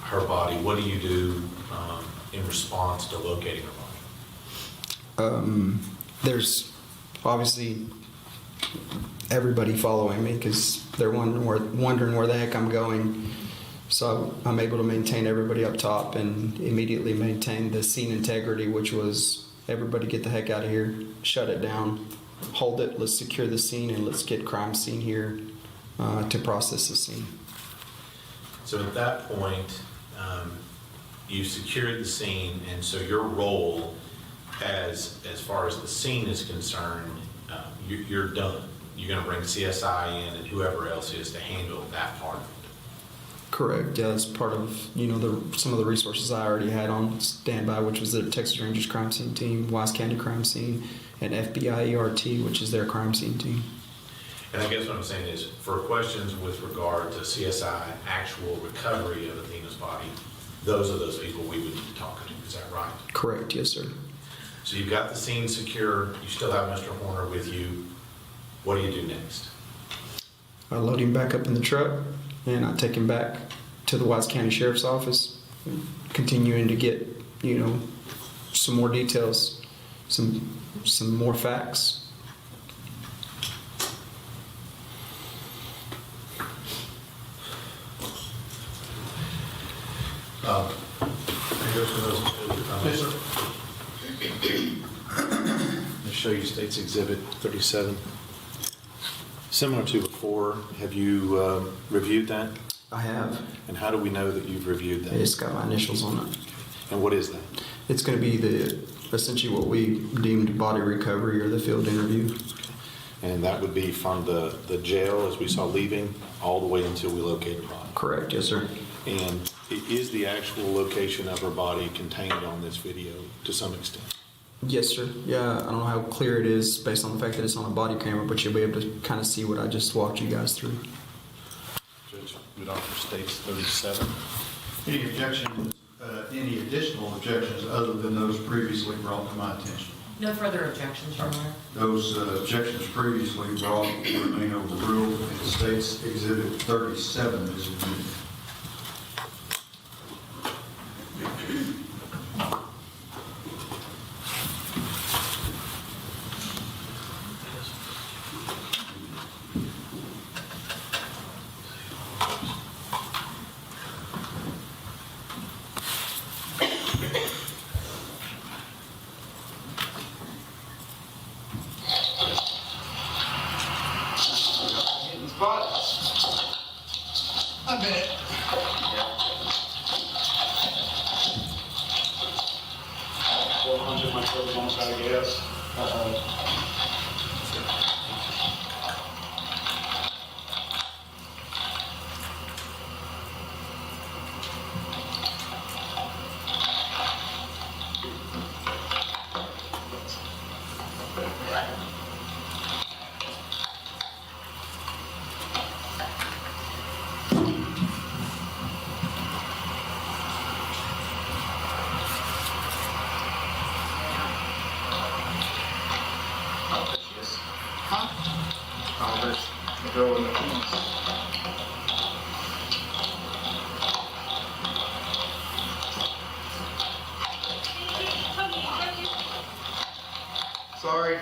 her body, what do you do in response to locating her body? There's obviously everybody following me because they're wondering where the heck I'm going. So I'm able to maintain everybody up top and immediately maintain the scene integrity, which was everybody get the heck out of here, shut it down, hold it, let's secure the scene, and let's get crime scene here to process the scene. So at that point, you secured the scene, and so your role as far as the scene is concerned, you're done. You're going to bring CSI in and whoever else is to handle that part of it. Correct. Yeah, that's part of some of the resources I already had on standby, which was the Texas Rangers crime scene team, Wise County crime scene, and FBI ERT, which is their crime scene team. And I guess what I'm saying is, for questions with regard to CSI actual recovery of Athena's body, those are those people we would need to talk to. Is that right? Correct. Yes, sir. So you've got the scene secure. You still have Mr. Horner with you. What do you do next? I load him back up in the truck, and I take him back to the Wise County Sheriff's Office, continuing to get, some more details, some more facts. I'll show you State's Exhibit 37. Similar to before, have you reviewed that? I have. And how do we know that you've reviewed that? It's got my initials on it. And what is that? It's going to be essentially what we deemed body recovery or the field interview. And that would be from the jail as we saw leaving all the way until we located her body? Correct, yes, sir. And is the actual location of her body contained on this video to some extent? Yes, sir. Yeah, I don't know how clear it is based on the fact that it's on a body camera, but you'll be able to kind of see what I just walked you guys through. Judge, good offer states 37. Any objections, any additional objections other than those previously brought to my attention? No further objections, Your Honor. Those objections previously brought remain overruled, and states Exhibit 37 is admitted. I bet. My truck's almost out of gas. Sorry.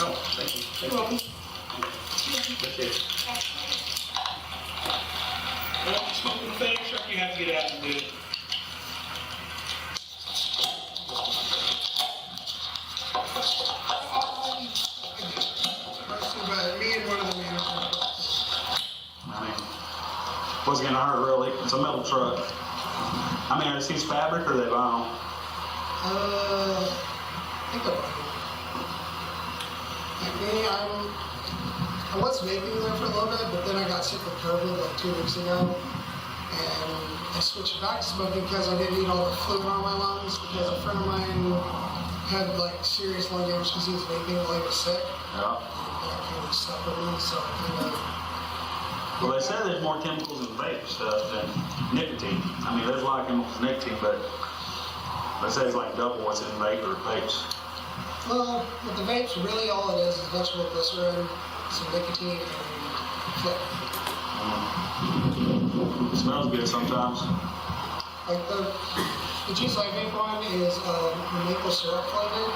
Oh, thank you. You're welcome. Well, smoking things, or you have to get out and do it. Me and one of the managers. I mean, what's gonna hurt really? It's a metal truck. I mean, are these fabric or are they vinyl? I think they're right. Like me, I was vaping there for a little bit, but then I got sick with COVID like 2 weeks ago. And I switched back to smoking because I didn't need all the fluid on my lungs because a friend of mine had like serious lung damage because he was vaping while he was sick. Yeah. That kind of stuff with me, so I kind of... Well, they say there's more chemicals in vape stuff than nicotine. I mean, there's a lot of chemicals in nicotine, but they say it's like double what's in vape or vapes. Well, with the vapes, really all it is vegetable glycerin, some nicotine, and flavor. It smells good sometimes. Like the juice I vape on is maple syrup flavored.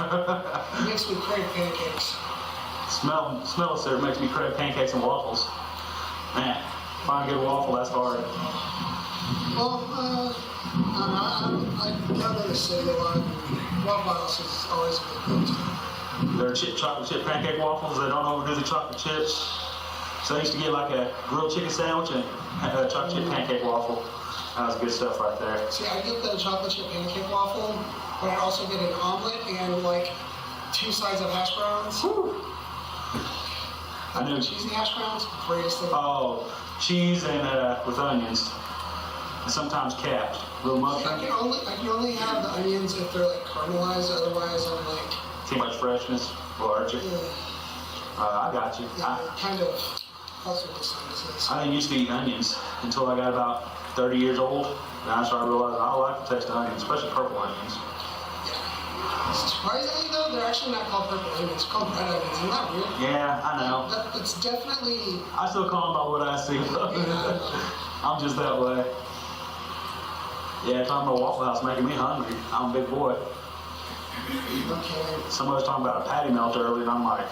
It makes me crave pancakes. Smell of syrup makes me crave pancakes and waffles. Man, find a good waffle, that's hard. Well, I go to the city a lot, and Waffle House is always a good go-to. They're chocolate chip pancake waffles. They don't overdo the chocolate chips. So I used to get like a grilled chicken sandwich and a chocolate chip pancake waffle. That was good stuff right there. See, I get the chocolate chip pancake waffle, but I also get an omelet and like 2 sides of hash browns. Woo. I knew cheesy hash browns, greatest thing. Oh, cheese and with onions, and sometimes capped. Little mushroom. I can only have the onions if they're like caramelized. Otherwise, I'm like too much freshness. Larger. I got you. Kind of also the sinuses. I didn't used to eat onions until I got about 30 years old. And I started realizing I like the taste of onions, especially purple onions. Surprisingly though, they're actually not called purple onions, they're called red onions. Isn't that weird? Yeah, I know. It's definitely... I still call them by what I see. I'm just that way. Yeah, talking about Waffle House making me hungry. I'm a big boy. Okay. Somebody was talking about a patty melt earlier, and I'm like...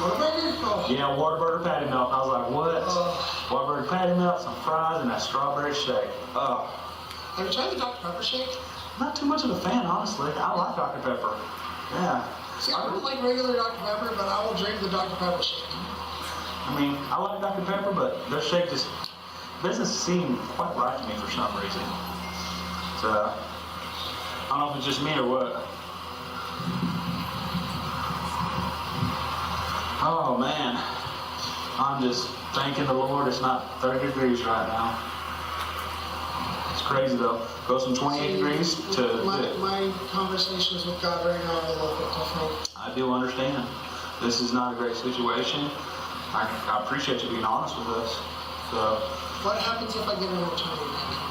Whataburger? Oh. Yeah, Whataburger patty melt. I was like, what? Whataburger patty melt, some fries, and that strawberry shake. Have you tried the Dr. Pepper shake? Not too much of a fan, honestly. I like Dr. Pepper. Yeah. See, I don't like regular Dr. Pepper, but I will drink the Dr. Pepper shake. I mean, I like Dr. Pepper, but their shake just doesn't seem quite right to me for some reason. So, I don't know if it's just me or what. Oh, man. I'm just thanking the Lord it's not 30 degrees right now. It's crazy though. Goes from 28 degrees to... My conversations with God right now are a little bit different. I do understand. This is not a great situation. I appreciate you being honest with us. So, What happens if I get an attorney right now?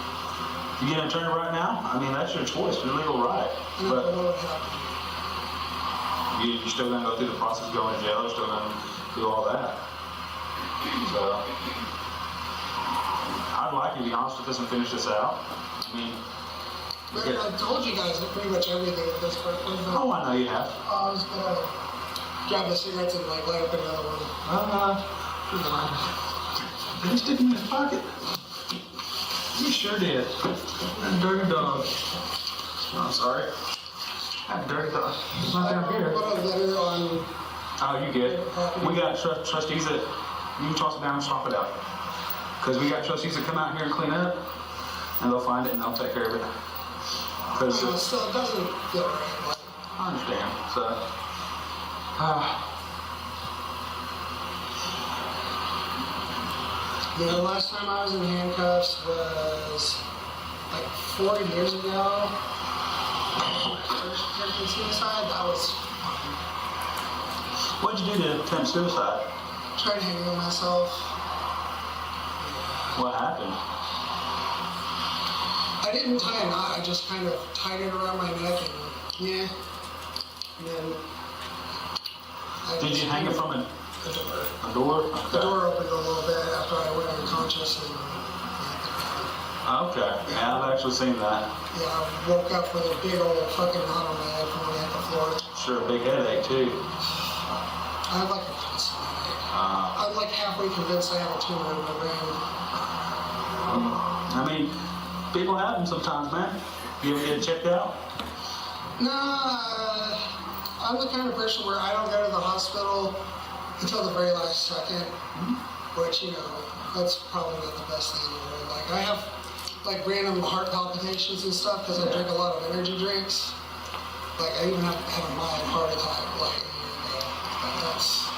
you get an attorney right now? I mean, that's your choice, your legal right. But What would happen? you're still going to go through the process of going to jail. You're still going to do all that. So, I'd like you to be honest with us and finish this out. I mean, But I told you guys pretty much everything at this point. Oh, I know you have. I was gonna grab the cigarettes and like light up another one. Did he stick him in his pocket? You sure did. That dirty dog. Oh, I'm sorry. That dirty dog. It's not down here. Put a letter on. Oh, you good. We got trustees that, you can toss it down and swap it out. Because we got trustees that come out here and clean up, and they'll find it and they'll take care of it. Because Still, it doesn't feel right. I understand. So, the last time I was in handcuffs was like 4 years ago. First attempted suicide, that was fun. What'd you do to attempt suicide? Tried hanging myself. What happened? I didn't tie a knot, I just kind of tied it around my neck and and then Did you hang it from a door? A door? Okay. The door opened a little bit after I went unconscious and Okay. Yeah, I've actually seen that. yeah, I woke up with a big old fucking knot on my head from when I hit the floor. Sure, a big headache too. I had like a constant headache. I'm like halfway convinced I have a tumor in my brain. I mean, people have them sometimes, man. You ever get it checked out? Nah, I'm the kind of person where I don't go to the hospital until the very last second, which, you know, that's probably not the best thing in the world. Like, I have, like, random heart palpitations and stuff because I drink a lot of energy drinks. Like, I even had a mild heart attack, like, a year ago. Like, that's...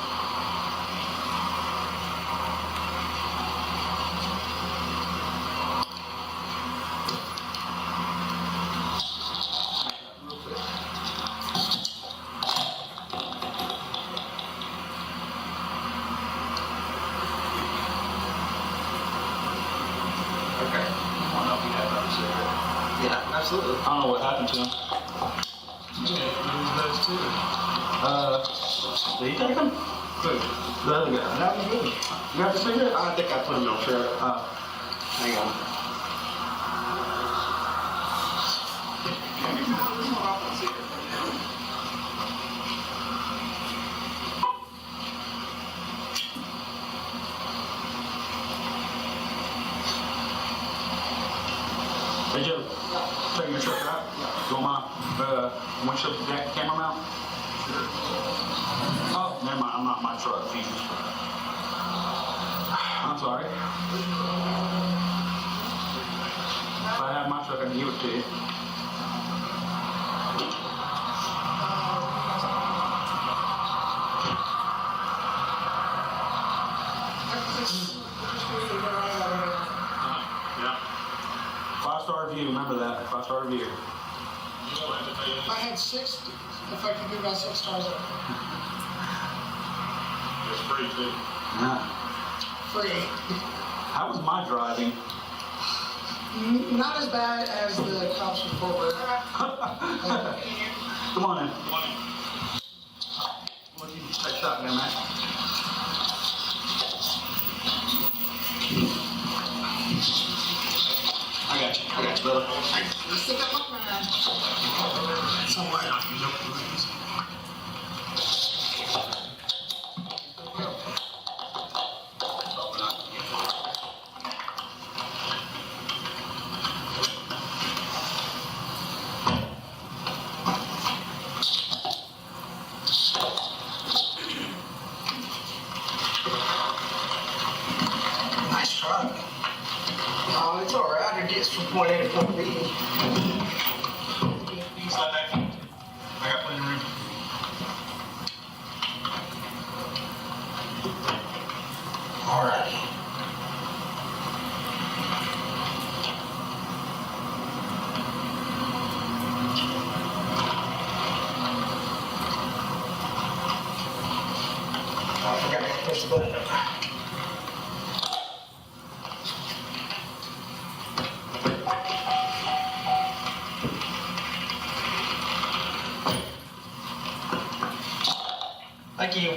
Yeah, absolutely. I don't know what happened to him. those too. Did he take them? Who? The other guy. That was good. You have the cigarette? I think I put him on shirt. Hang on. Hey Joe, taking your truck out? You want my windshield camera mount? Sure. Oh, never mind, I'm not my truck, Jesus. I'm sorry. If I had my truck, I'd give it to you. Yeah. 5-star review, remember that. 5-star review. If I had 6, if I could give about 6 stars, It's free too. Yeah. free. How was my driving? Not as bad as the cops from Fort Worth. Come on in. What you take a shot there, man? I got you, brother. You stick up my man. Somewhere. Nice truck. Oh, it's alright. It gets from point A to point B. You can slide back. I got plenty of room. Alright. Thank you.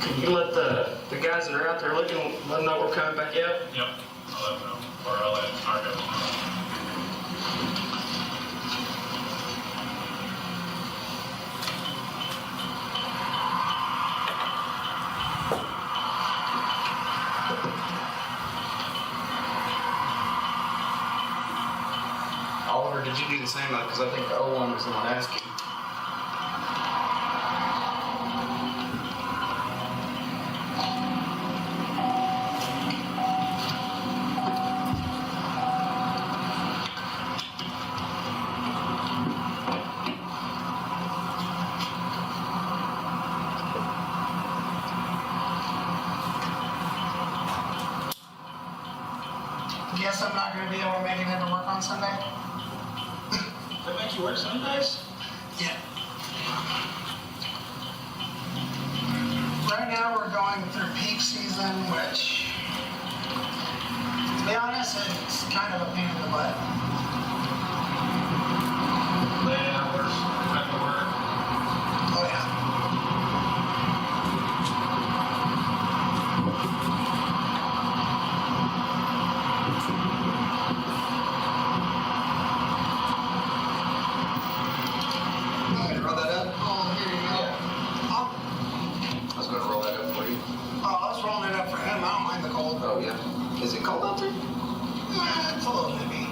Can you let the guys that are out there looking, let them know we're coming back out? Yep, I'll let them know, or I'll let our guys know. Oliver, did you do the same? Because I think the 01 was the one asking. Guess I'm not gonna be able to make it into work on Sunday? They make you work Sundays? Yeah. Right now, we're going through peak season, which, to be honest, it's kind of a pain in the butt. Late hours, back to work. Oh, yeah. Roll that up? Oh, here you go. I was going to roll that up for you. Oh, I was rolling it up for him. I don't mind the cold. Oh, yeah. Is it cold out there? It's a little nippy.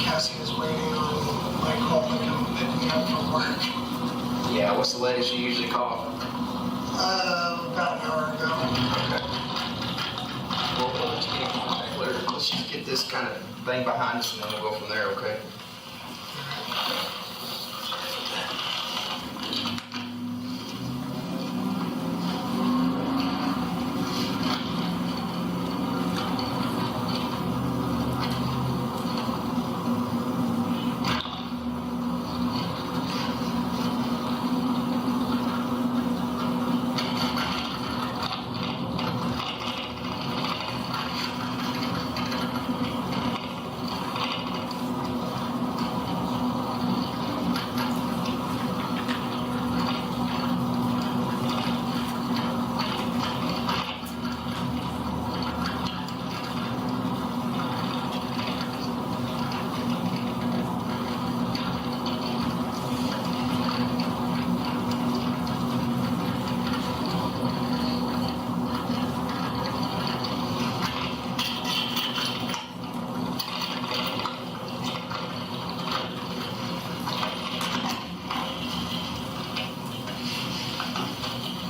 Cassie is waiting on my call to come pick me up from work. Yeah, what's the latest you usually call? About an hour ago. Okay. We'll let you get in contact later. Let's just get this kind of thing behind us and then we'll go from there, okay?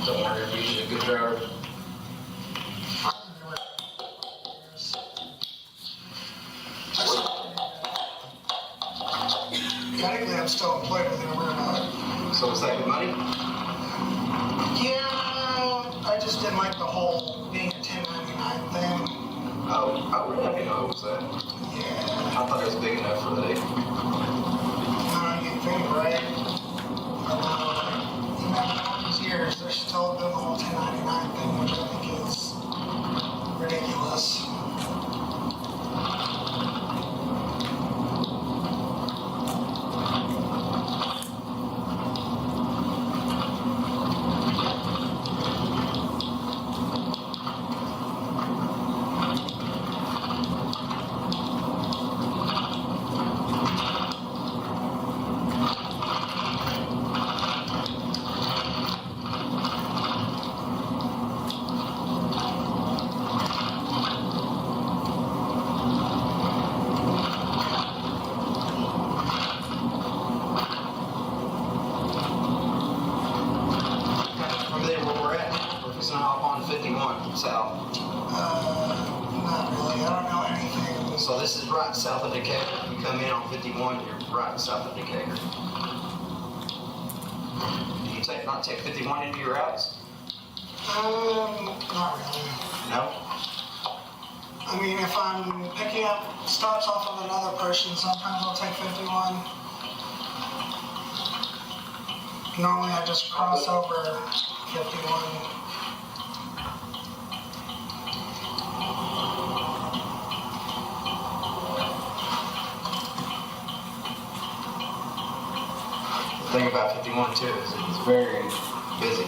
Don't worry, you're usually a good driver. Technically, I'm still employed with him. We're not. So is that good money? Yeah, I just didn't like the whole being a 1099 thing. Oh, I would have know was that. Yeah. I thought it was big enough for the day. You think, right? Even after all these years, they're still doing the whole 1099 thing, which I think is ridiculous. South? Not really. I don't know anything. So this is right south of Decatur. You come in on 51, you're right south of Decatur. You not take 51 into your routes? Not really. No? I mean, if I'm picking up stops off of another person, sometimes I'll take 51. Normally I just cross over 51. The thing about 51 too is it's very busy.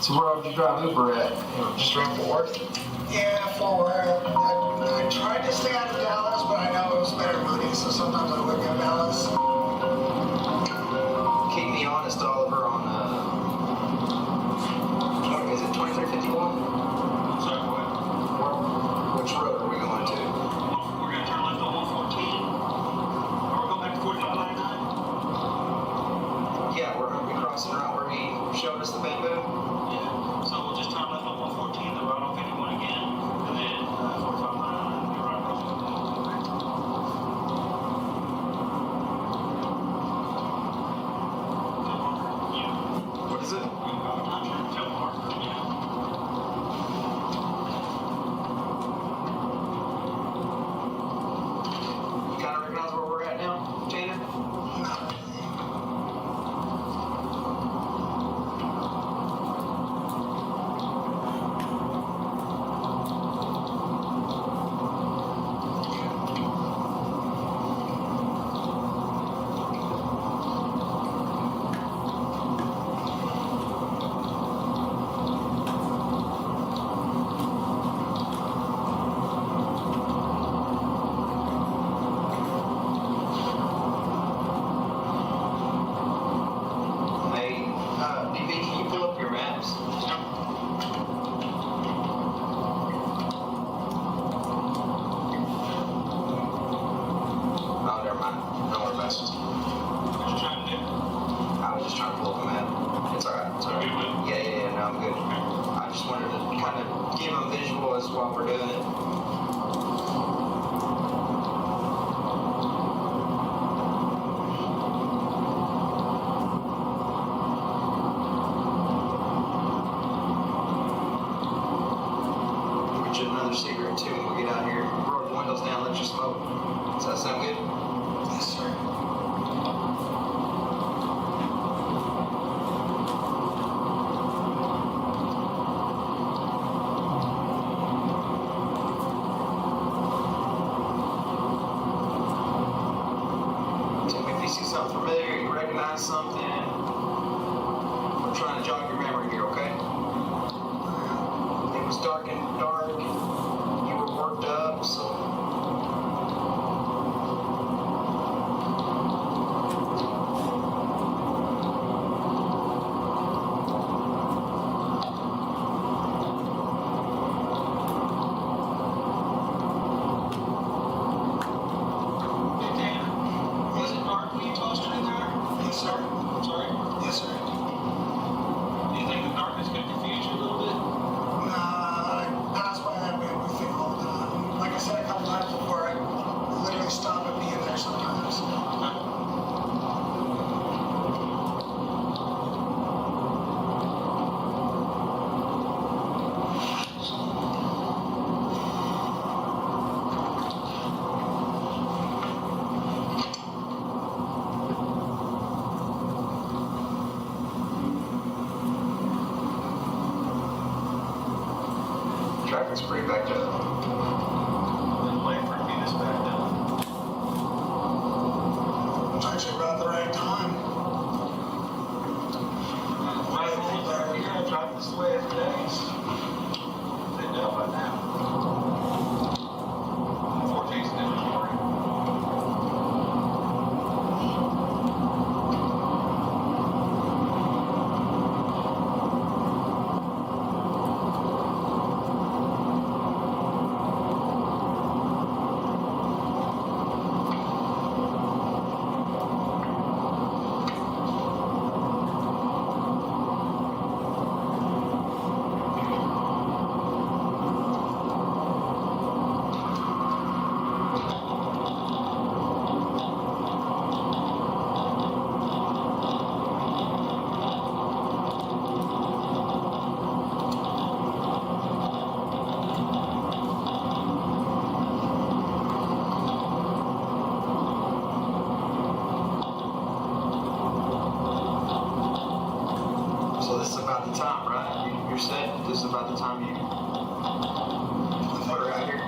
So where would you drive Uber at? Just around Fort Worth? Yeah, Fort Worth. I tried to stay out of Dallas, but I know it was better money, so sometimes I would go to Dallas. Keep me honest, Oliver, on, is it 2351? Sorry, what? Which road are we going to? We're gonna turn left on 114. Or we're going back to 4599? Yeah, we're gonna be crossing right where he showed us the bamboo. Yeah. So we'll just turn left on 114, then right on 51 again, and then 4599, you're right across the road. What is it? You kind of recognize where we're at now, Tanner? Hey, DB, can you pull up your maps? Oh, never mind. Don't worry about it. What you trying to do? I was just trying to pull up a map. It's alright. It's alright. Yeah, no, I'm good. I just wanted to kind of give them a visual as while we're doing it. Get you another cigarette too when we get out here. Roll the windows down, let you smoke. Does that sound good? Yes, sir. Tell me if you see something familiar, you recognize something. I'm trying to jog your memory here, okay? It was dark. You were worked up, so. Was it dark when you tossed her in there? Yes, sir. I'm sorry? Yes, sir. Do you think the darkness could confuse you a little bit? Nah, I pass by that bamboo thing all the time. Like I said a couple times before, I literally stop and be in there sometimes. Traffic's pretty backed up. Been waiting for it to be this bad now. It's actually about the right time. Right on there, you're gonna drive this way every day. They know by now. 14's a different story. So this is about the time, right? You're set? This is about the time you put her out here?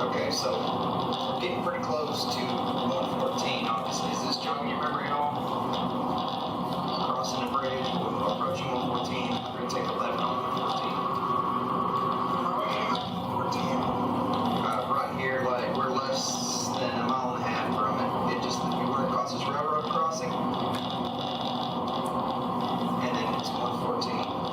Okay, so we're getting pretty close to 114, obviously. Is this jogging your memory at all? Crossing the bridge, we're approaching 114. We're going to take a left on 114. Right here, like, we're less than a mile and a half from it. It just, we run across this railroad crossing. And then it's 114.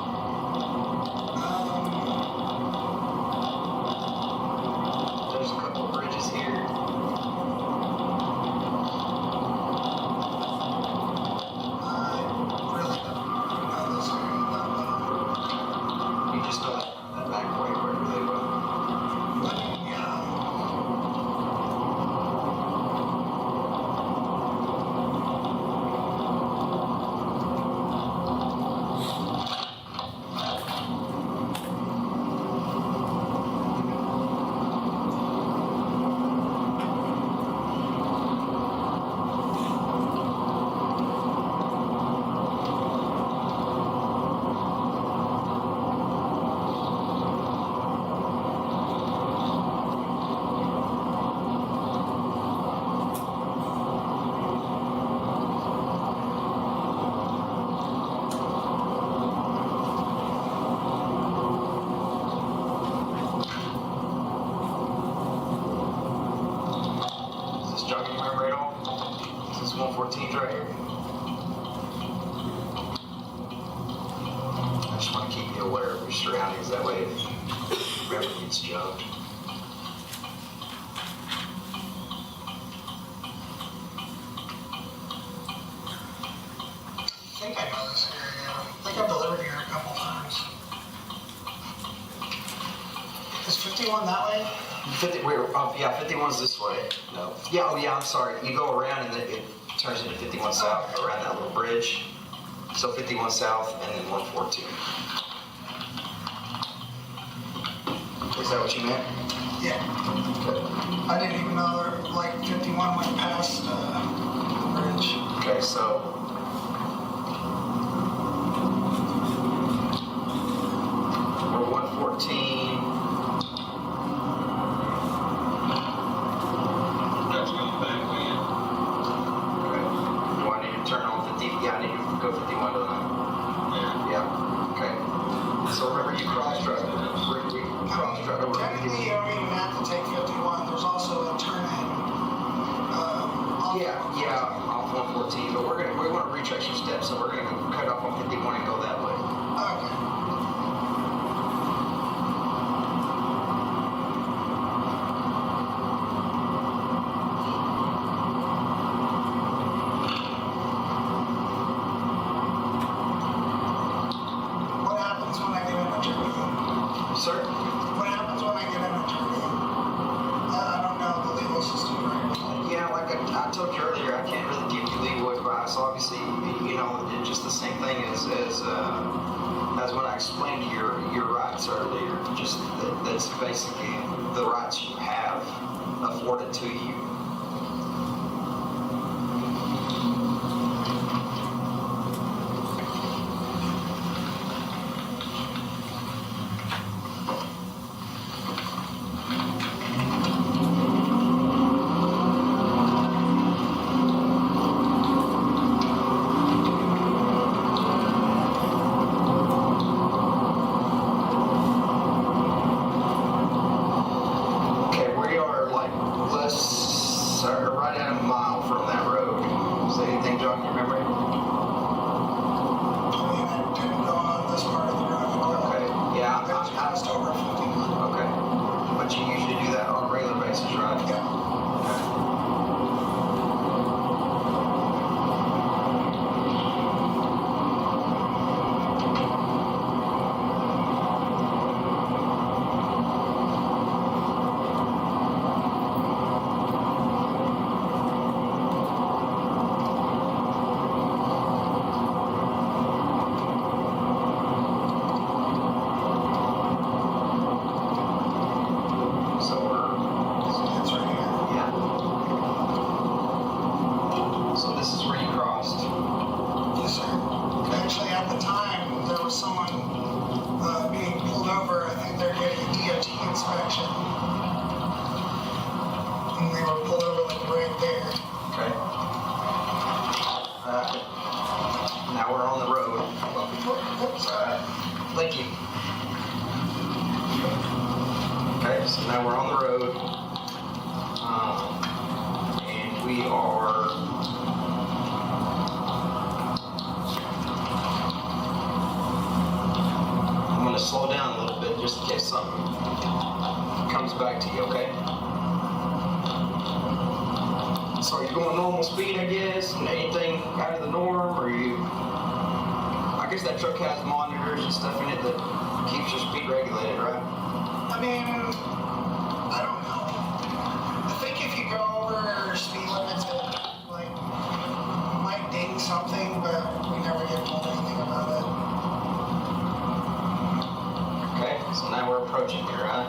There's a couple of bridges here. You just know that back way where they were. Is this jogging your memory at all? Is this 114 right here? I just want to keep you aware of your surroundings, that way if ever gets jogged. I think I know this area. I think I've delivered here a couple times. Is 51 that way? 51's this way. No. Yeah, oh yeah, I'm sorry. You go around and then it turns into 51 South around that little bridge. So 51 South and then 114. Is that what you meant? Yeah. I didn't even know there, like 51 went past the bridge. Okay, so we're 114. That's going back way in. Okay. Do I need to turn on 50? Yeah, I need to go 51 to the Yeah. Okay. So remember, you cross-drive. We cross-drive over. Technically, you don't even have to take 51. There's also a turn in. Yeah, off 114, but we want to retrace your steps, so we're going to cut off on 51 and go that way. Okay. What happens when I get in a turn? Sir? What happens when I get in a turn? I don't know the legal system right now. Yeah, like I told you earlier, I can't really give you legal advice. Obviously, you know, it's just the same thing as when I explained your rights earlier. Just that's basically the rights you have afforded to you. Okay. But you usually do that on a regular basis, right? Yeah. So this is where you crossed. Yes, sir. Actually, at the time, there was someone being pulled over. I think they're getting a DOT inspection. And they were pulled over like right there. Okay. Now we're on the road. Thank you. Okay, so now we're on the road. And we are I'm going to slow down a little bit just in case something comes back to you, okay? So are you going normal speed, I guess? And anything out of the norm, or you... I guess that truck has monitors and stuff in it that keeps your speed regulated, right? I mean, I don't know. I think if you go over speed limits, it like might ding something, but we never get told anything about it. Okay, so now we're approaching here, right?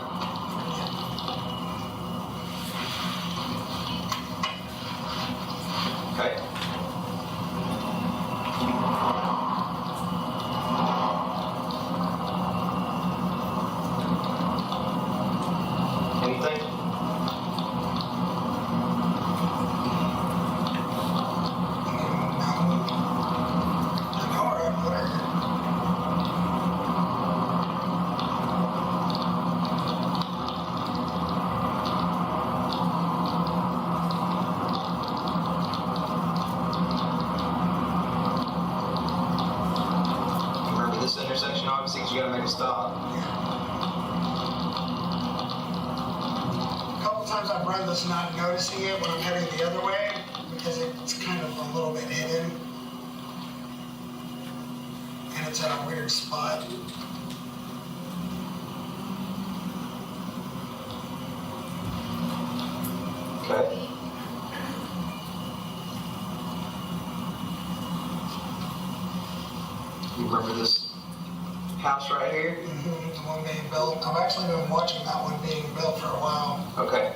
Okay. Anything? I know where I put her. Remember this intersection, obviously, 'cause you gotta make a stop. A couple times I've run this not noticing it when I'm heading the other way because it's kind of a little bit hidden. And it's at a weird spot. Okay. You remember this house right here? Mm-hmm, the one being built. I've actually been watching that one being built for a while. Okay.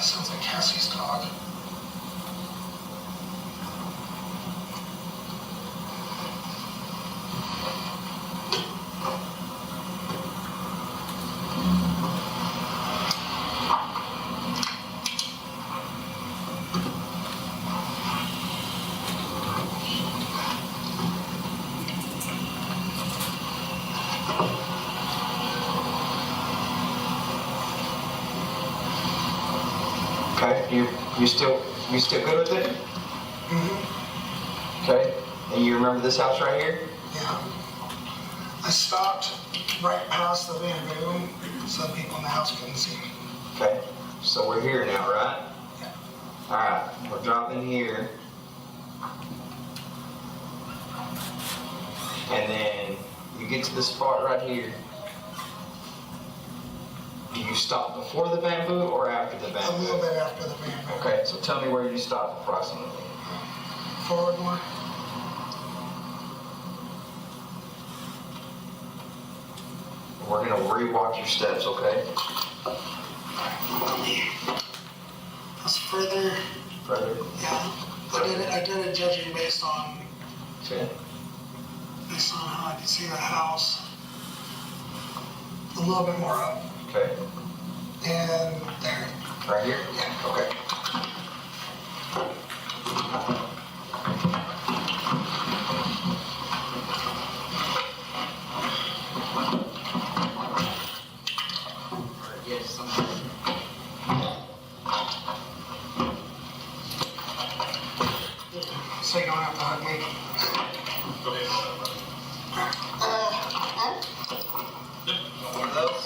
Sounds like Cassie's dog. Okay. You still good with it? Mm-hmm. Okay. And you remember this house right here? Yeah. I stopped right past the bamboo so people in the house couldn't see me. Okay. So we're here now, right? Yeah. All right. We're dropping here. And then you get to this spot right here. Do you stop before the bamboo or after the bamboo? A little bit after the bamboo. Okay, so tell me where you stop approximately. Forward more. We're gonna rewalk your steps, okay? That's further. Further? Yeah. I did it judging based on Okay. how I could see the house. A little bit more up. Okay. And there. Right here? Yeah. Okay. so you don't have to hug me. Go ahead. One of those.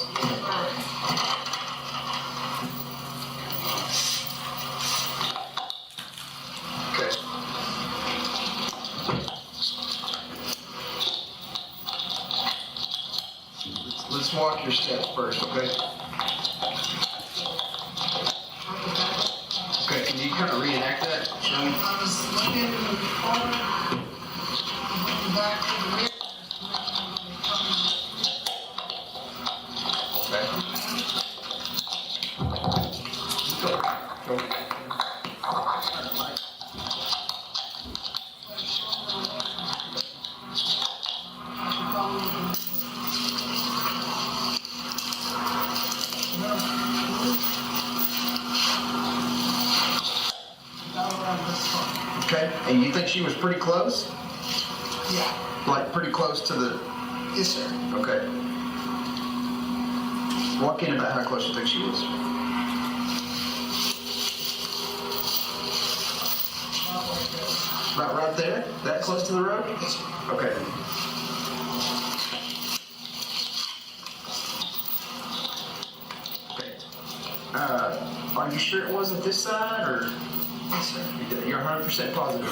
Okay. Let's walk your steps first, okay? Okay, can you kind of reenact that? Show me. I was looking forward, looking back to the mirror. Okay, and you think she was pretty close? Yeah. Like pretty close to the... Yes, sir. Okay. Walk in about how close you think she was. About right there? That close to the road? Yes, sir. Okay. Okay. Are you sure it wasn't this side, or? Yes, sir. You're 100% positive?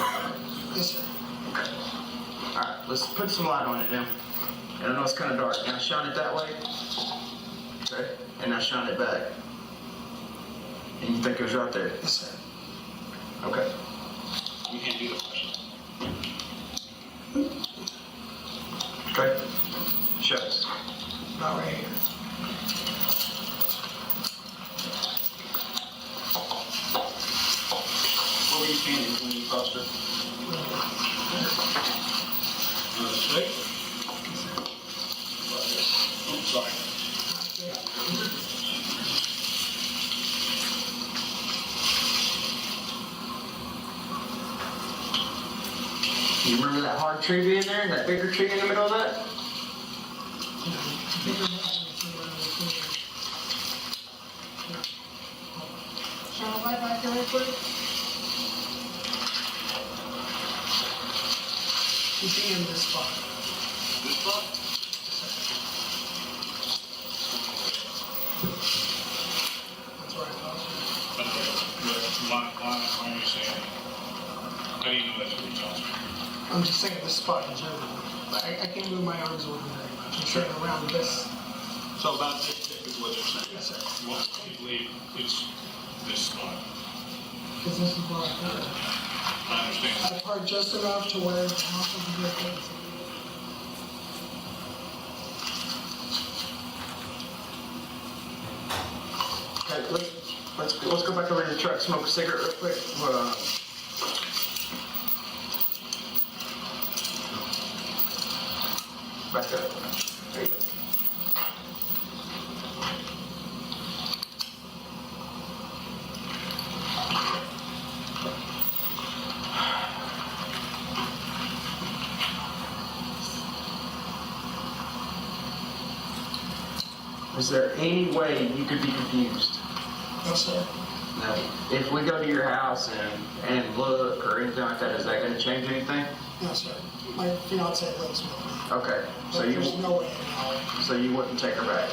Yes, sir. Okay. All right, let's put some light on it now. And I know it's kind of dark. Now shine it that way. Okay. And now shine it back. And you think it was right there? Yes, sir. Okay. You can't do the question. Okay. Show us. About right here. Where were you standing when you crossed her? Straight? Oh, sorry. You remember that hard tree being there, and that bigger tree in the middle of that? Shine the light back there real quick. You see in this spot. This spot? That's where I thought. Why are you saying that? How do you know that's what you're talking about? I'm just saying this spot in general. I can't move my arms over very much. I'm saying around this. So about this is what you're saying? Yes, sir. What do you believe it's this spot? Because this is where I park. I understand. I park just enough to where the house will be good. Okay, let's go back over to the truck, smoke a cigarette real quick. Back up. There you go. Is there any way you could be confused? No, sir. No. If we go to your house and look or anything like that, is that going to change anything? No, sir. My fiance lives with me. Okay. But there's no way in hell. So you wouldn't take her back?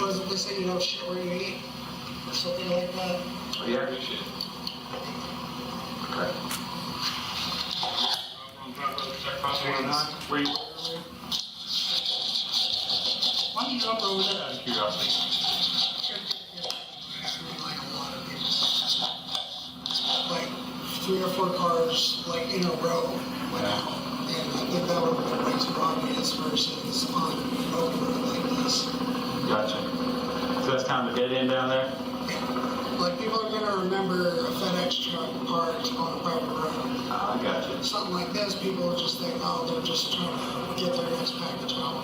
Wasn't they say you don't shit where you eat? Or something like that? Oh, yeah? Okay. Where you? Why don't you jump over there out of curiosity? Like 3 or 4 cars like in a row went out. And I think that would have been way too obvious versus on an open road like this. Gotcha. So that's kind of a dead end down there? Like people are gonna remember a FedEx truck parked on a private road. I gotcha. Something like this, people will just think, oh, they're just trying to get their next package out.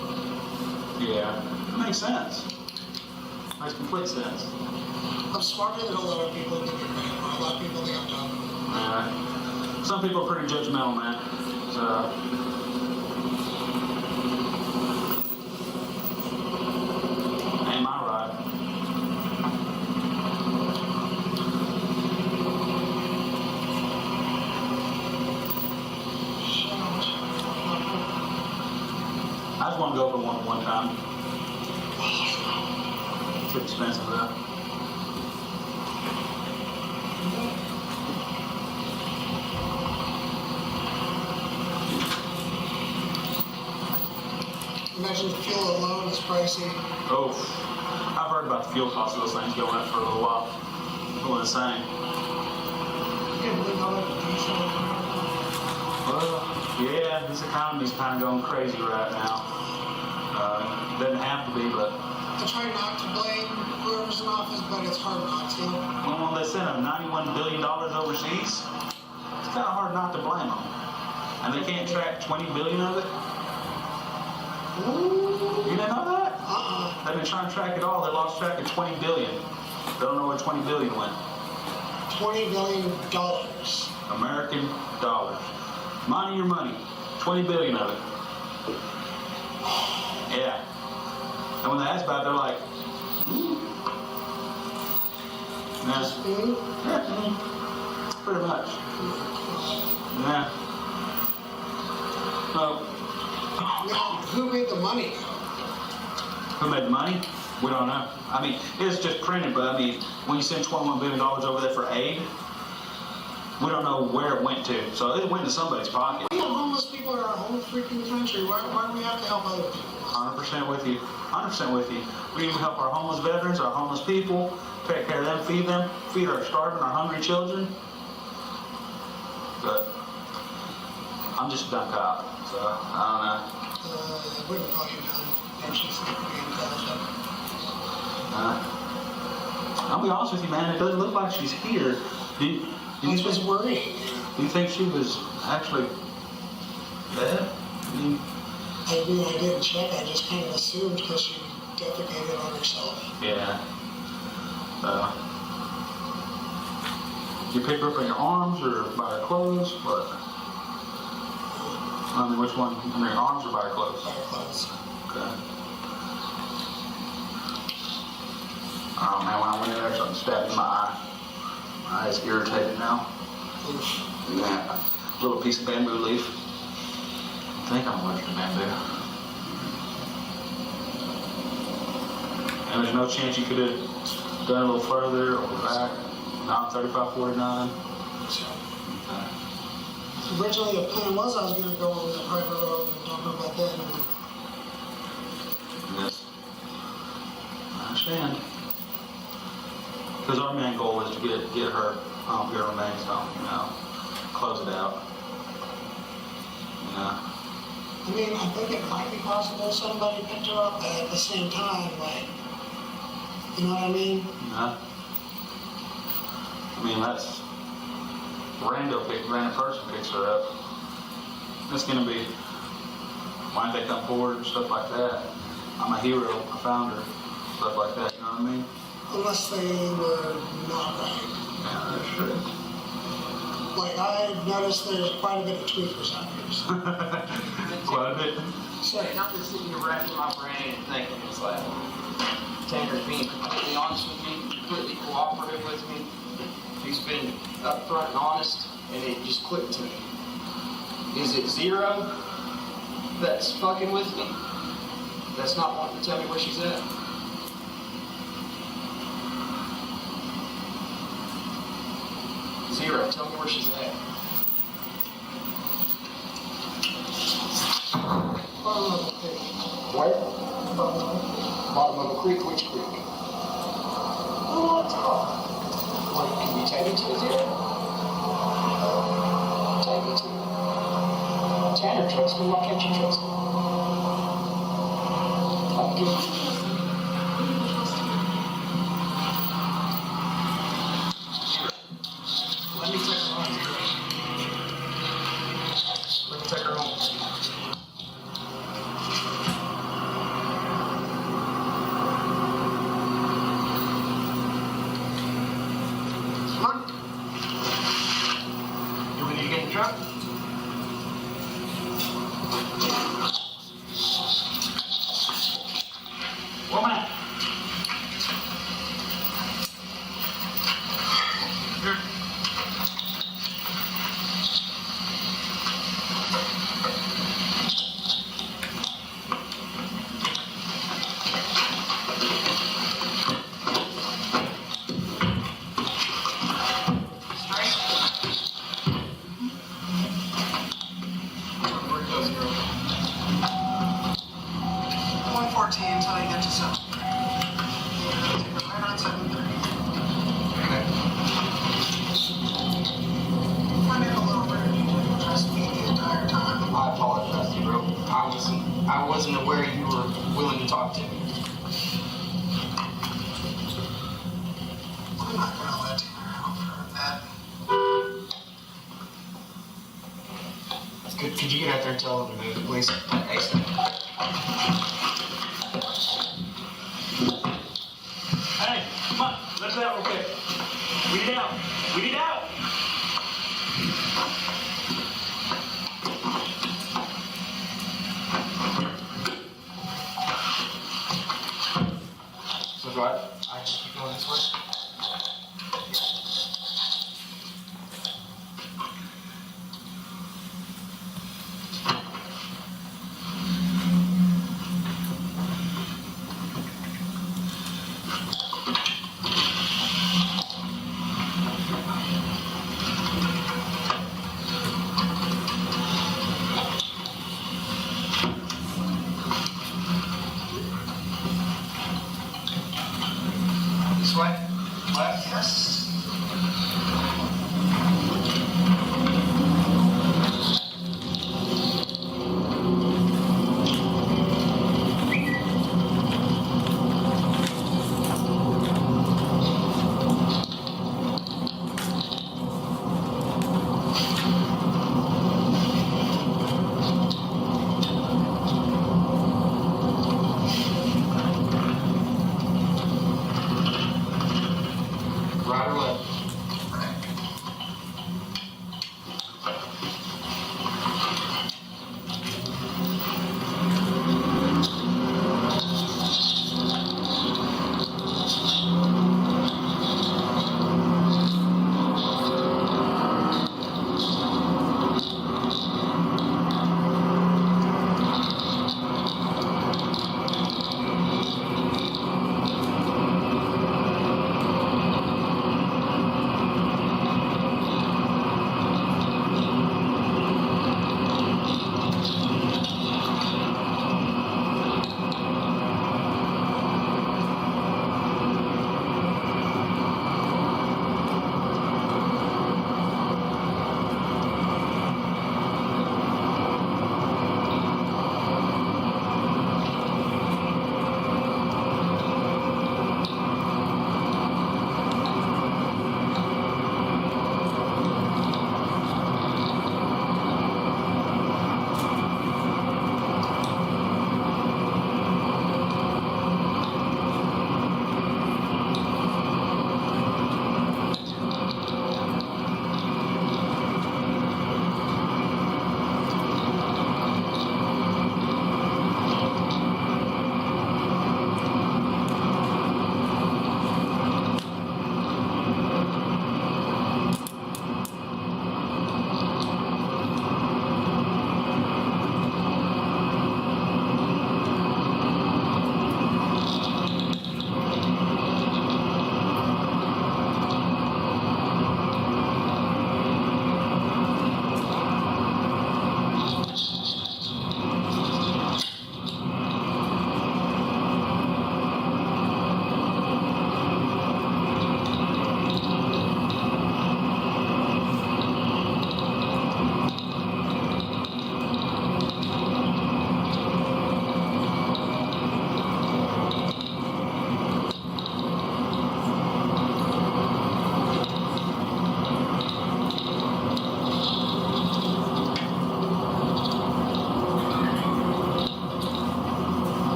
Yeah. That makes sense. Makes complete sense. I'm smarter than a lot of people give me credit for. A lot of people think I'm dumb. Some people are pretty judgmental, man. So. Ain't my ride. too expensive though. Imagine the fuel alone is pricey. Oh, I've heard about the fuel costs of those things going up for a little while. Going insane. Well, yeah, this economy's kind of going crazy right now. Doesn't have to be, but. I try not to blame whoever's in office, but it's hard not to. Well, they sent $91 billion overseas. It's kind of hard not to blame them. And they can't track 20 billion of it. You didn't know that? They've been trying to track it all. They lost track of 20 billion. They don't know where 20 billion went. $20 billion. American dollars. Money your money. 20 billion of it. Yeah. And when they ask about it, they're like, yeah. Pretty much. Yeah. So, now, who made the money? Who made the money? We don't know. I mean, it's just printed, but I mean, when you send $21 billion over there for aid, we don't know where it went to. So it went to somebody's pocket. We have homeless people in our whole freaking country. Why do we have to help other people? 100% with you. 100% with you. We even help our homeless veterans, our homeless people, take care of them, feed our starving, our hungry children. But I'm just a dumb cop, so I don't know. I wouldn't call you dumb. Actually, pretty intelligent. I'll be honest with you, man. It doesn't look like she's here. That's what's worrying. Do you think she was actually dead? I didn't check. I just kind of assumed because she defecated on herself. Yeah. You pick her up in your arms or by her clothes? What? I mean, which one? In your arms or by her clothes? By her clothes. Okay. Oh man, when I went in there, something stabbed in my eye. My eye's irritated now. Yeah. A little piece of bamboo leaf. I think I'm allergic to bamboo. And there's no chance you could have done a little further or back. Not 3549. Originally, the plan was I was going to go on the private road and talk about that. Yes. I understand. Because our main goal is to get her remains home, close it out. Yeah. I mean, I think it might be possible somebody picked her up at the same time, like, you know what I mean? Yeah. I mean, that's random person picks her up. It's gonna be why they come forward and stuff like that. I'm a hero, I found her, stuff like that. You know what I mean? Unless they were not right. Yeah, that's true. Like, I've noticed there's quite a bit of tweakers out here. Quite a bit. Sorry, I'm just sitting here racking my brain and thinking, it's like, Tanner's being completely honest with me, completely cooperative with me. He's been upfront and honest, and it just clicked to me. Is it Zero that's fucking with me? That's not wanting to tell me where she's at? Zero, tell me where she's at. Bottom of the creek. Where? Bottom of the creek. Bottom of a creek, which creek? Oh, it's called. Wait, can you take me to it, Zero? Take me to it. Tanner trusts me, why can't you trust me? I'll give it to you. Let me take her home, Zero. Let me take her home. Come on. Do we need to get in the truck? Woman. Here. I apologize, bro. I wasn't aware you were willing to talk to me. I'm not gonna let you out for that. Could you get out there and tell them to move, please? ASAP. Hey, come on, let's out real quick. We need out. We need out. So do I just keep going this way? This way? Left? Yes. Right or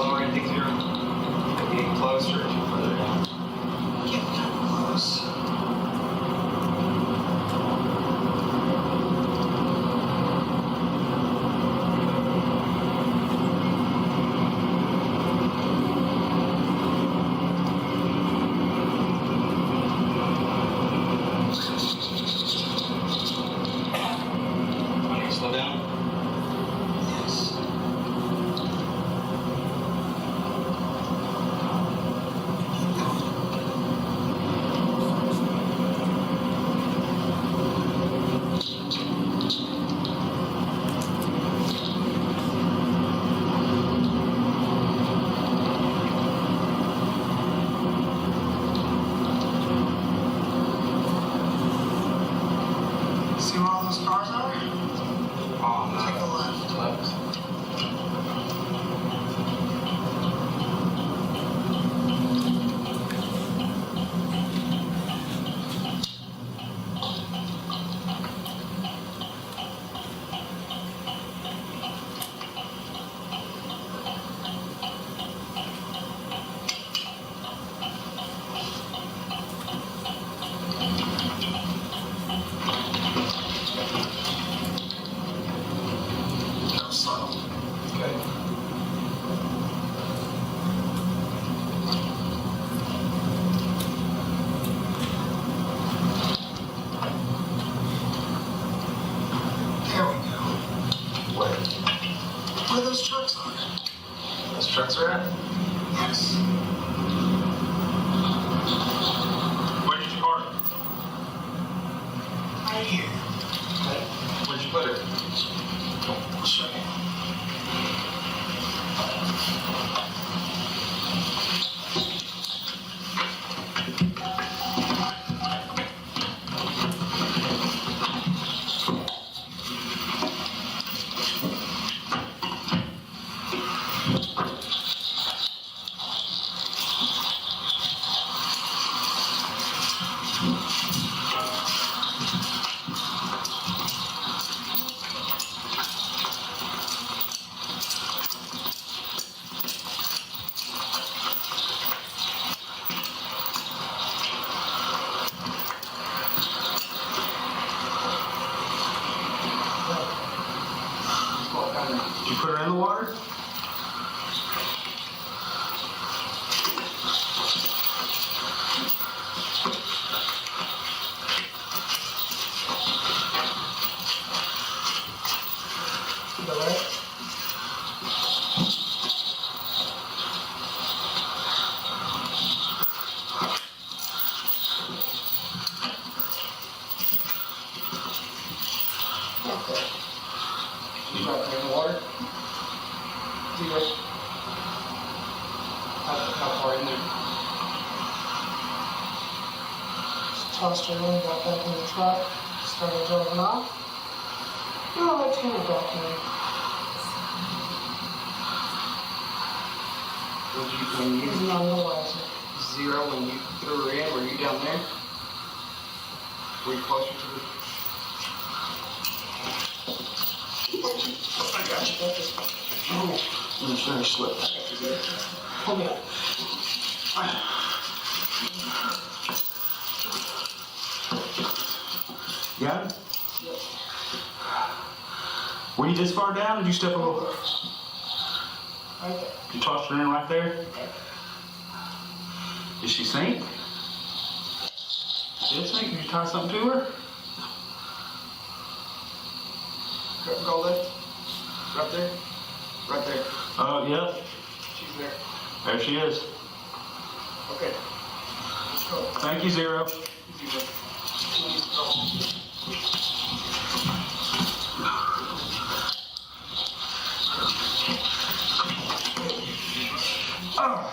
slower? You think you're getting closer or too further down? Getting kind of close. Slow down. Yes. See where all those cars are? Oh, no. Take a left. Left. Where those trucks are? Those trucks are at? Yes. Where did you park? Right here. Okay. Where'd you put it? I'll show you. Did you put her in the water? You got her in the water? Zero. How far in there? Tossed her in, got back in the truck, started driving off. Oh, let's get her back in. When you He's none the wiser. Zero, when you threw her in, were you down there? Were you closer to the... I got you. I'm just trying to slip. Hold me up. You got it? Were you this far down? Did you step a little? Right there. You tossed her in right there? Did she sink? Did it sink? Did you tie something to her? Go lift. Right there. Right there. Oh, yep. She's there. There she is. Okay. Let's go. Thank you, Zero. Zero. Oh.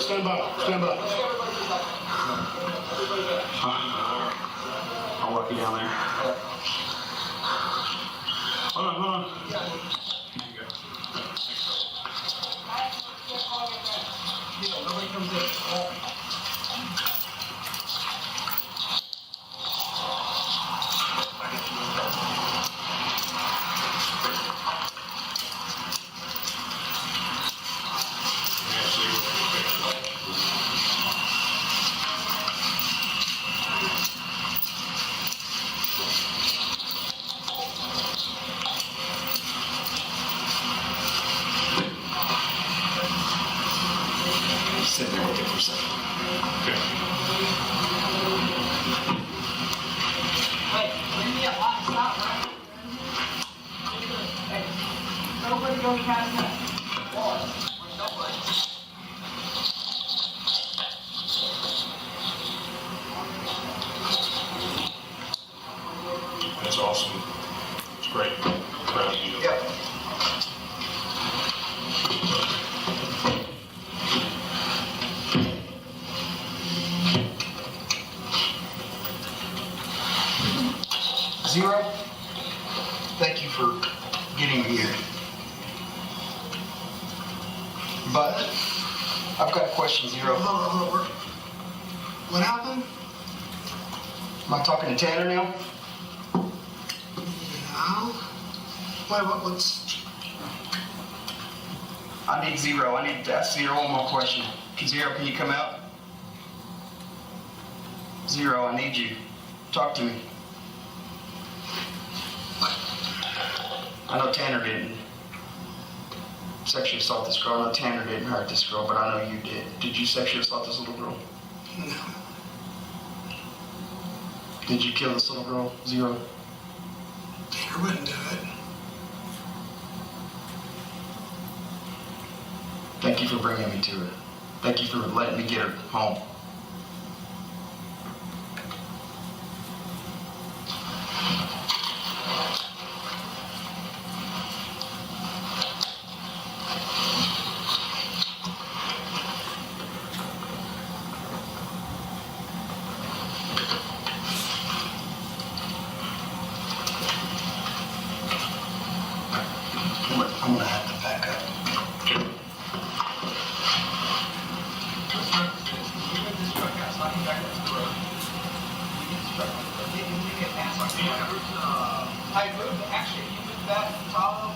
Stand by. Stand by. I'll walk you down there. Hold on, hold on. There you go. sitting there with it for a second. Okay. Wait, leave me a hot stop, right? Hey, nobody goes past that. Nobody. That's awesome. It's great. Proud of you. Yep. Zero, thank you for getting me here. But I've got a question, Zero. Hold on. What happened? Am I talking to Tanner now? No. What's... I need Zero. I need to ask Zero one more question. Zero, can you come out? Zero, I need you. Talk to me. I know Tanner didn't sexually assault this girl. I know Tanner didn't hurt this girl, but I know you did. Did you sexually assault this little girl? No. Did you kill this little girl, Zero? Tanner wouldn't do it. Thank you for bringing me to her. Thank you for letting me get her home. I'm gonna have to back up. I moved, actually, you moved that follow.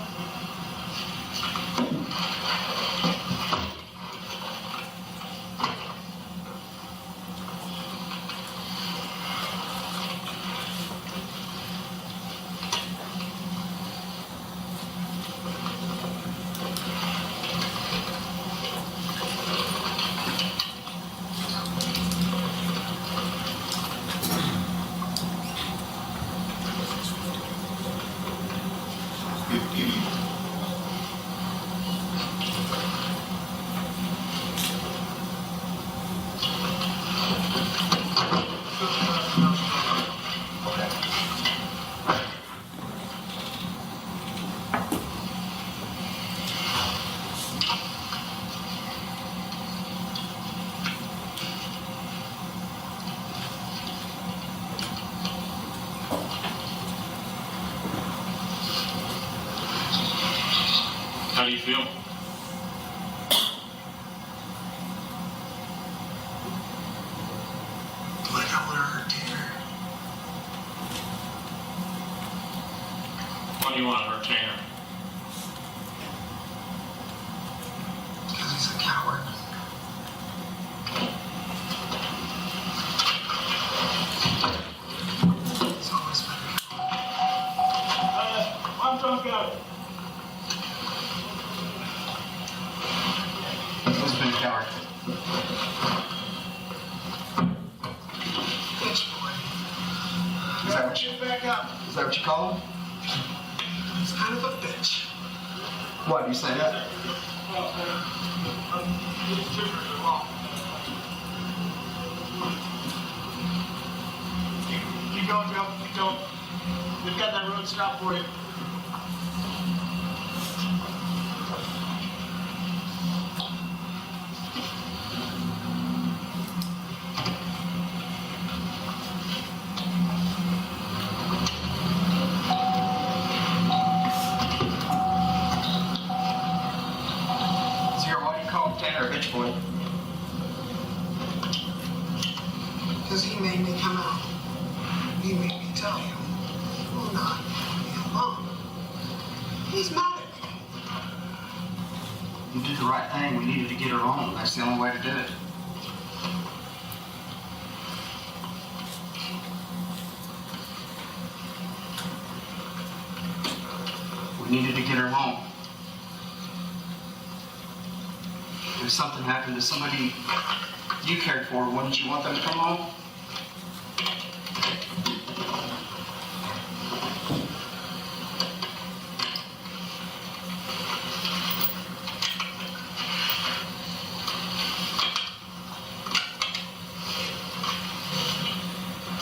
How do you feel? Like I want to hurt Tanner. Why do you want to hurt Tanner? Because he's a coward. He's always been a coward. I'm drunk out. Who's been a coward? Bitch boy. Is that what you, Get back up. is that what you call him? He's kind of a bitch. Why do you say that? Keep going, Joe. Keep going. We've got that road stopped for you. Zero, why do you call Tanner a bitch boy? Because he made me come out. He made me tell him, will not leave me alone. He's mad at me. You did the right thing. We needed to get her home. That's the only way to do it. We needed to get her home. if something happened to somebody you cared for, wouldn't you want them to come home?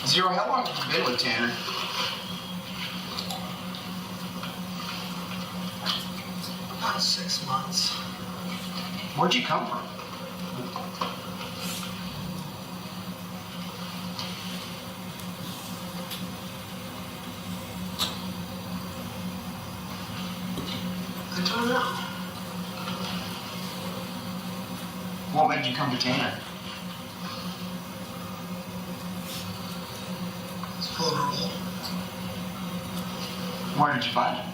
Zero, how long have you been with Tanner? About 6 months. Where'd you come from? I don't know. What made you come to Tanner? It's vulnerable. Where did you find him?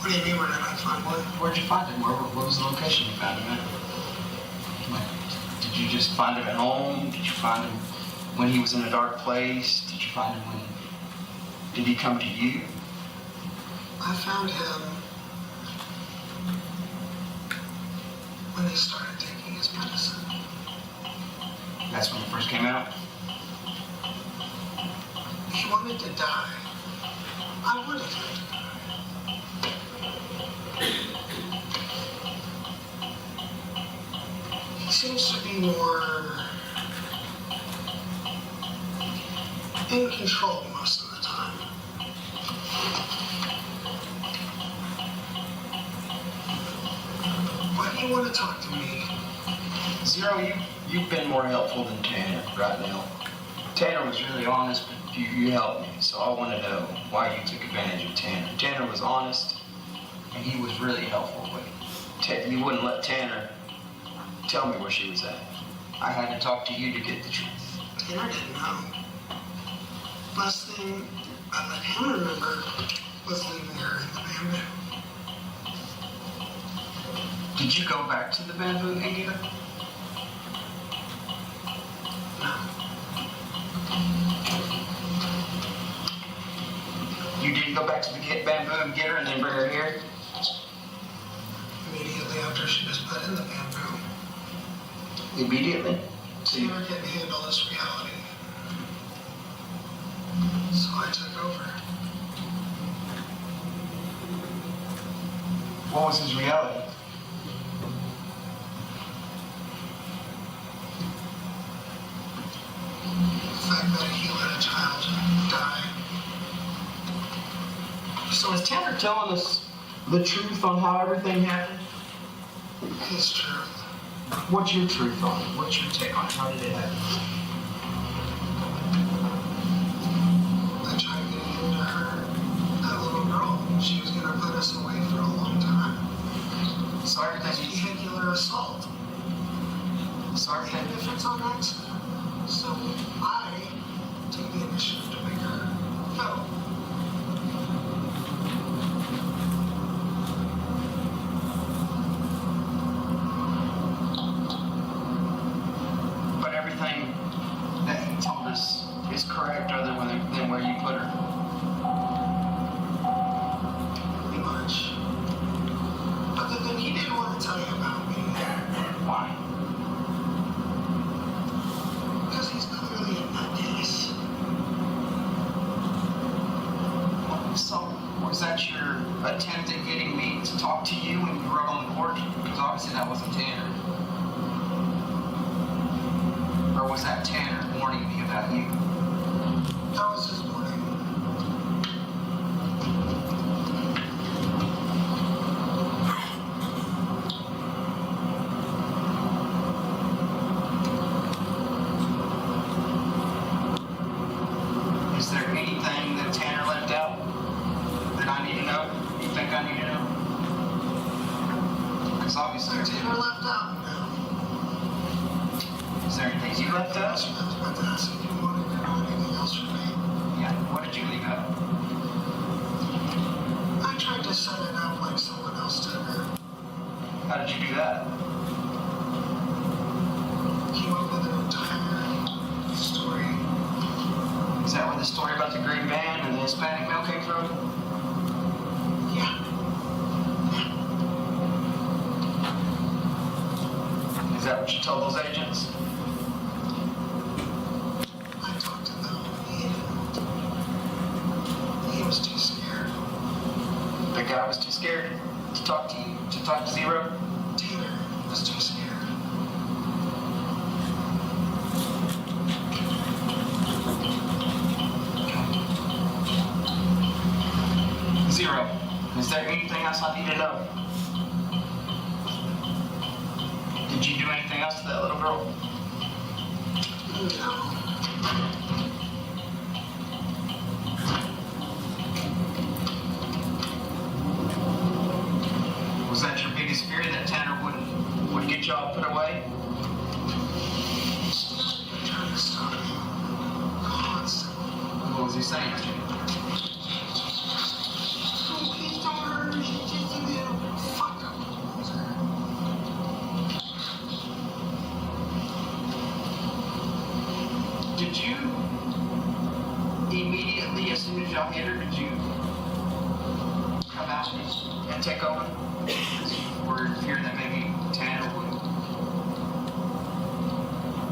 What do you mean, where did I find one? Where'd you find him? What was the location you found him at? Like, did you just find him at home? Did you find him when he was in a dark place? Did you find him when... Did he come to you? I found him when he started taking his medicine. That's when he first came out? He wanted to die. I wanted him to die. He seems to be more in control most of the time. Why do you want to talk to me? Zero, you've been more helpful than Tanner right now. Tanner was really honest, but you helped me, so I want to know why you took advantage of Tanner. Tanner was honest, and he was really helpful, but you wouldn't let Tanner tell me where she was at. I had to talk to you to get the truth. Tanner didn't know. Last thing I let him remember was leaving her in the bamboo. Did you go back to the bamboo and get her? No. You didn't go back to the bamboo and get her and then bring her here? Immediately after she was put in the bamboo. Immediately? Tanner couldn't handle this reality. So I took over. What was his reality? The fact that he let a child die. So is Tanner telling us the truth on how everything happened? His truth. What's your truth on it? What's your take on it? How did it happen? I tried getting into her, that little girl. She was going to put us away for a long time. So everything Vehicular assault. So everything... Even if it's on accident. So I took the initiative to make her know. But everything that he told us is correct other than where you put her. Pretty much. But the thing he didn't want to tell you about me. Why? Because he's clearly a nutcase. So, was that your attempt at getting me to talk to you when you were on the porch? Because obviously that wasn't Tanner. Or was that Tanner warning me about you? That was his warning. Is there anything that Tanner left out that I need to know? You think I need to know? Because obviously There's Tanner Tanner left out now. Is there anything you left out? I was about to ask if you wanted to know anything else from me. Yeah, what did you leave out? I tried to set it up like someone else took her. How did you do that? Came up with an entire story. Is that where the story about the green van and the Hispanic male came from? Yeah. what you told those agents? I talked to them. He was too scared. The guy was too scared to talk to you, to talk to Zero? Taylor was too scared. Zero. Is there anything else I need to know? Did you do anything else to that little girl? Was that your biggest fear, that Tanner would get y'all put away? Trying to stop him. Constantly. What was he saying? Please don't hurt her. She's just a little fuck up. Did you immediately, as soon as y'all hit her, did you come out and take over? Or fear that maybe Tanner would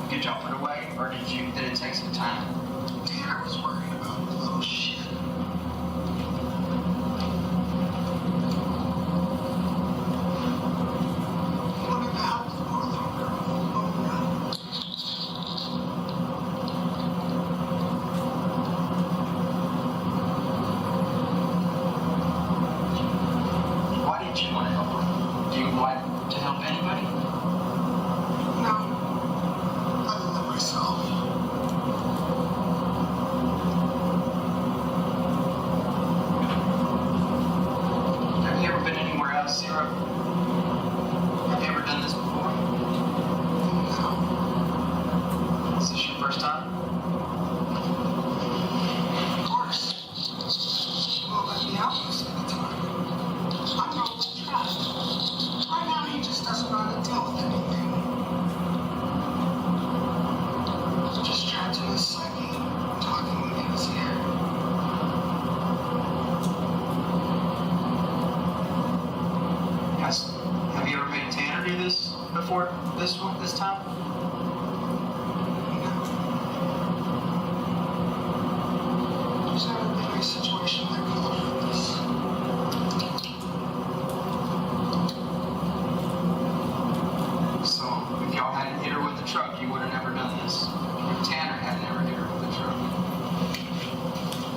get y'all put away, or did it take some time? Tanner was worried about the little shit. He wanted to help the poor little girl. Oh, no. Why did you want to help her? Do you like to help anybody? No. Other than myself. Have you ever been anywhere else, Zero? Have you ever done this before? No. Is this your first time? Of course. He won't let me out most of the time. I'm not with trust. Right now, he just doesn't know how to deal with anything. Just trapped in his psyche, talking when he was here. Have you ever made Tanner do this before? This time? There's never been a situation that called for this. So, if y'all hadn't hit her with the truck, you would have never done this. If Tanner had never hit her with the truck.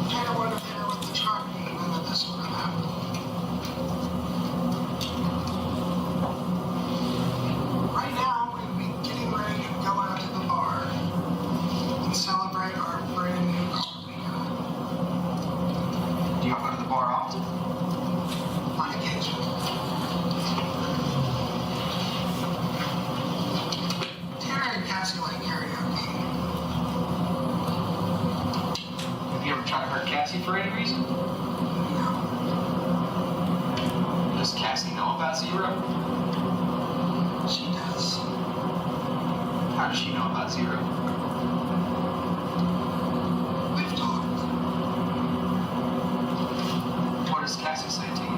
Tanner would have hit her with the truck, and none of this would have happened. Right now, we'd be getting ready to go out to the bar and celebrate our brand new car we got. Do y'all go to the bar often? On occasion. Tanner and Cassie like karaoke. Have you ever tried to hurt Cassie for any reason? No. Does Cassie know about Zero? She does. How does she know about Zero? We've talked. What does Cassie say to you?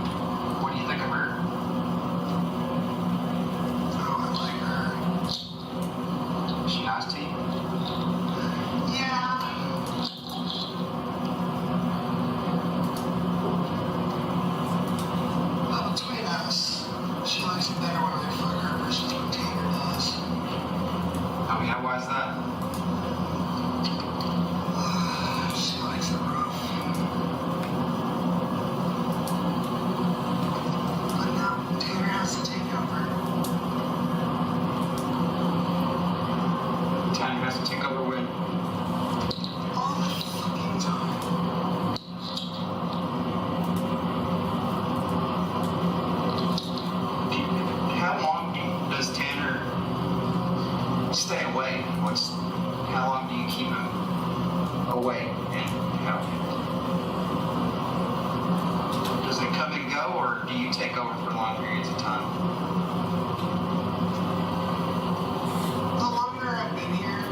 What do you think of her? Oh, I like her. Is she nice to you? Yeah. But between us, she likes it better when I fuck her versus what Tanner does. Oh yeah, why is that? She likes it rough. But now Tanner has to take over. Tanner has to take over when? All the fucking time. How long does Tanner stay away? How long do you keep him away? And does it come and go, or do you take over for long periods of time? The longer I've been here,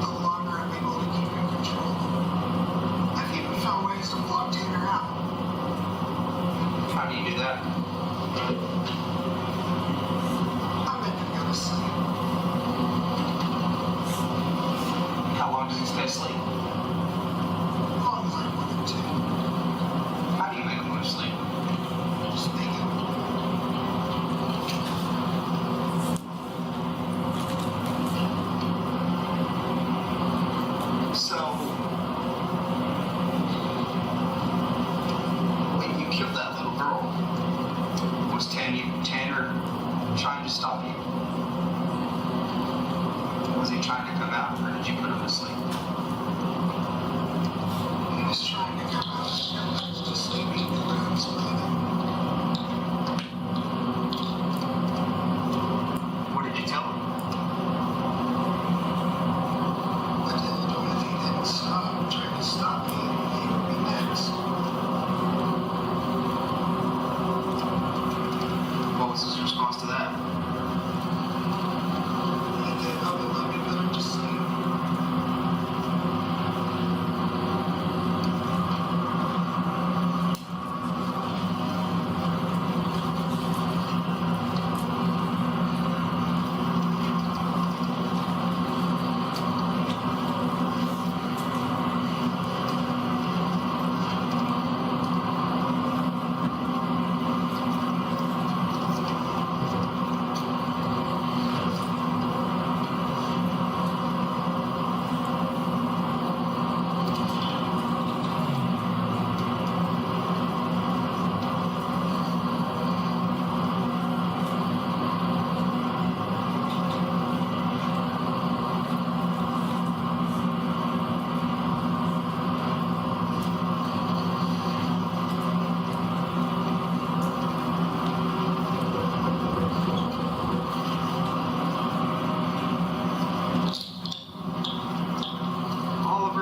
the longer I'm able to keep in control. I've even found ways to block Tanner out. How do you do that? I make him go to that?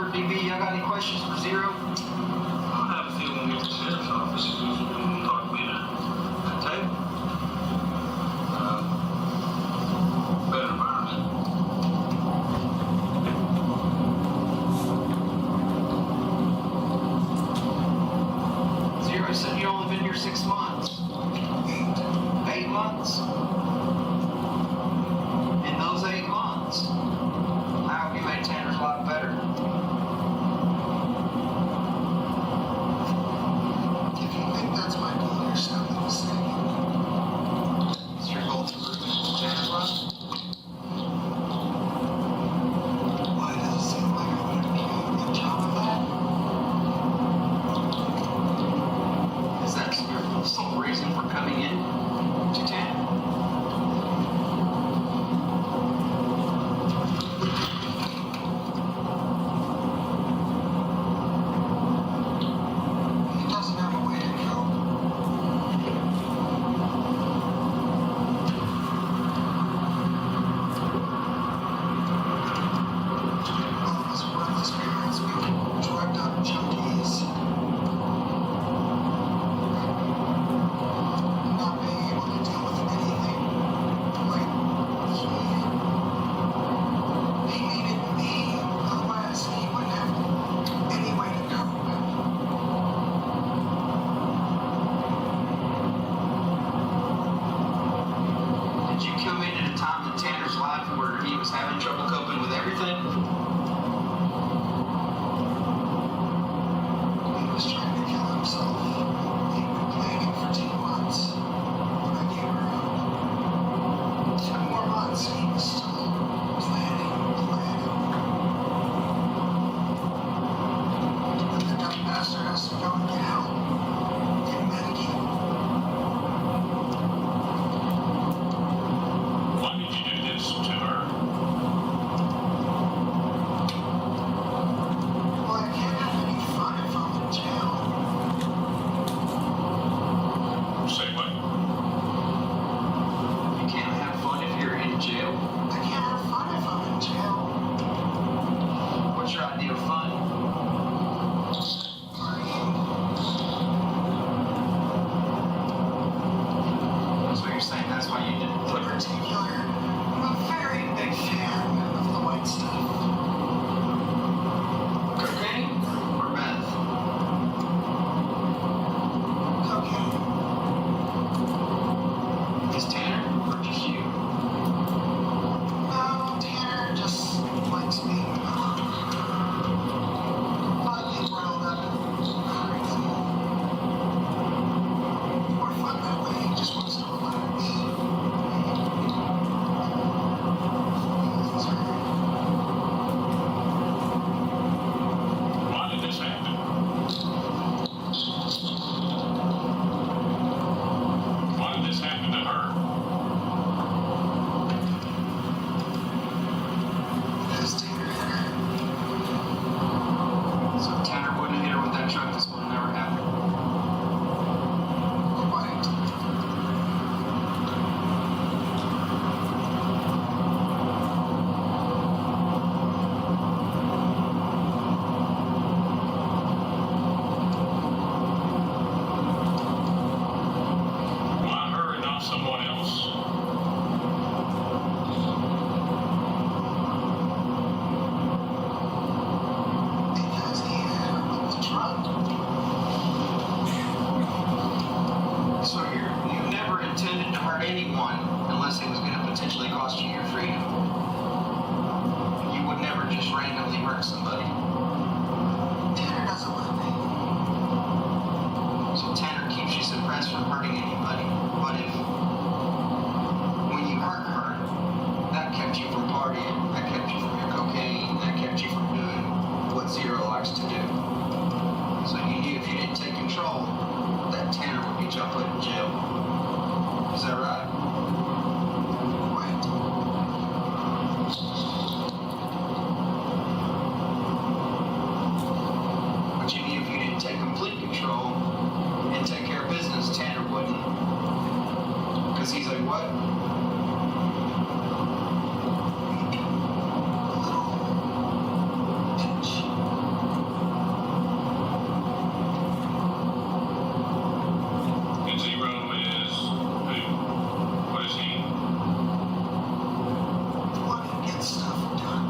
DB, y'all got any questions for Zero? I have a feeling we'll get to the sheriff's office and talk to me at the table. Better environment. Zero said you only been here 6 months. 8 months. In those 8 months, how have you made Tanner's life better? If you think that's my goal, you're sounding mistaken. Is your goal to improve Tanner's life? Why does it seem like I'm going to do a good job of that? Is that your sole reason for coming in to Tanner? of hurting anybody. But if when you weren't hurt, that kept you from partying, that kept you from your cocaine, that kept you from doing what Zero likes to do. So you knew if you didn't take control, that Tanner would get you put in jail. Is that right? Right. But you knew if you didn't take complete control and take care of business, Tanner wouldn't. Because he's like, what? And Zero is who? What is he? Want to get stuff done.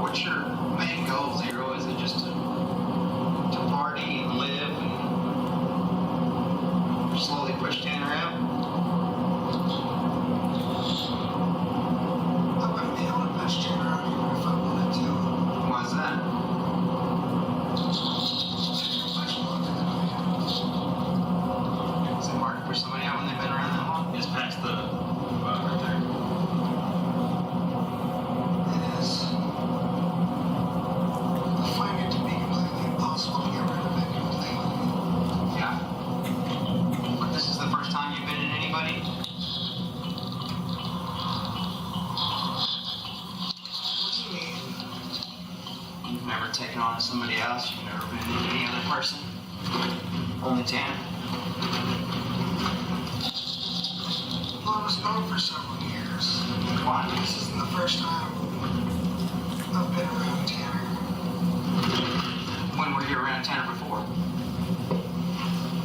What's your main goal, Zero? Is it just to party and live and slowly push Tanner out? I wouldn't be able to push Tanner out even if I wanted to. Why's that? Is it hard to push somebody out when they've been around that long? Just past the right there. It is. I find it to be completely impossible to get rid of it completely. Yeah. But this is the first time you've been in anybody? What do you mean? You've never taken on somebody else? You've never been in any other person? Only Tanner? Well, I was gone for several years. Why? This isn't the first time I've been around Tanner. When were you around Tanner before?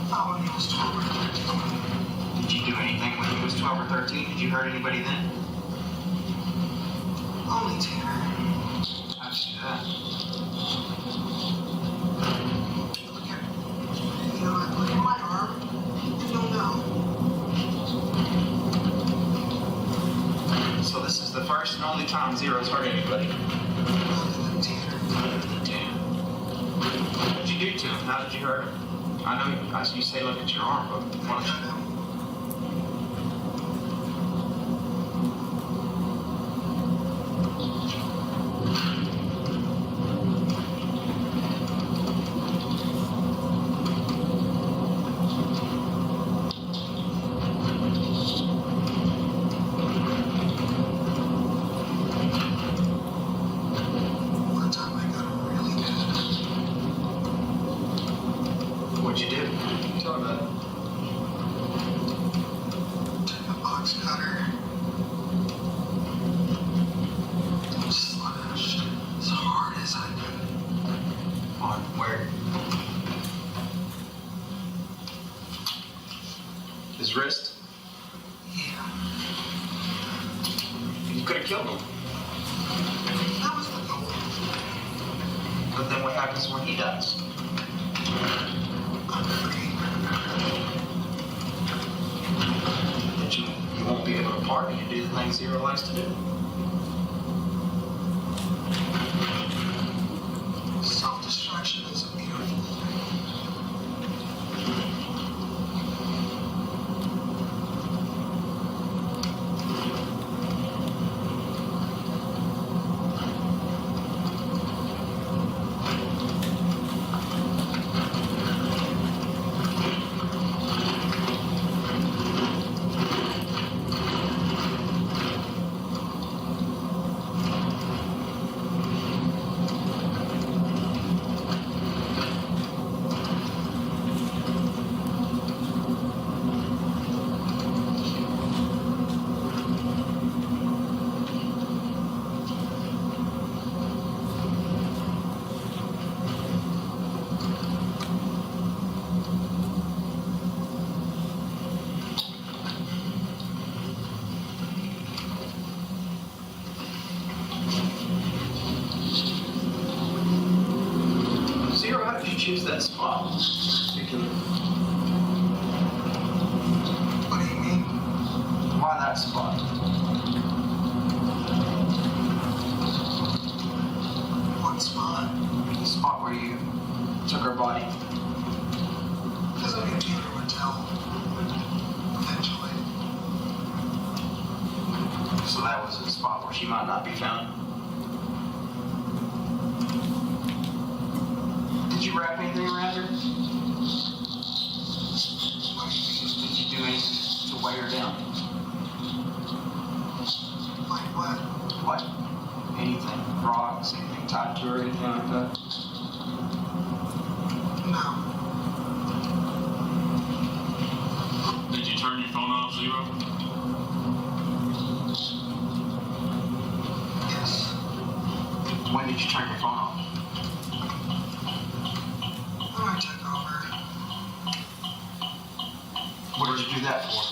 Oh, when he was 12 or 13. Did you do anything when he was 12 or 13? Did you hurt anybody then? Only Tanner. How'd you do that? Look at my arm, and you'll know. So this is the first and only time Zero's hurt anybody. Other than Tanner. Damn. What'd you do to him? How did you hurt him? I know you say look at your arm, but why don't you? One time I got him really good. What'd you do? Tell me about it. Took a box cutter. Slashed as hard as I could. On where? His wrist? Yeah. You could have killed him. That was the goal. But then what happens when he dies? I'm free. That you won't be able to party and do the things Zero likes to do. Self-destruction is a beautiful thing. choose that spot? Because What do you mean? why that spot? What spot? The spot where you took her body. Because I knew Taylor would tell. Eventually. So that was a spot where she might not be found. Did you wrap anything around her? Did you do anything to weigh her down? Like what? Like anything? Rocks, anything tied to her, anything like that? No. Did you turn your phone off, Zero? Yes. When did you turn your phone off? When I took over, What did you do that for?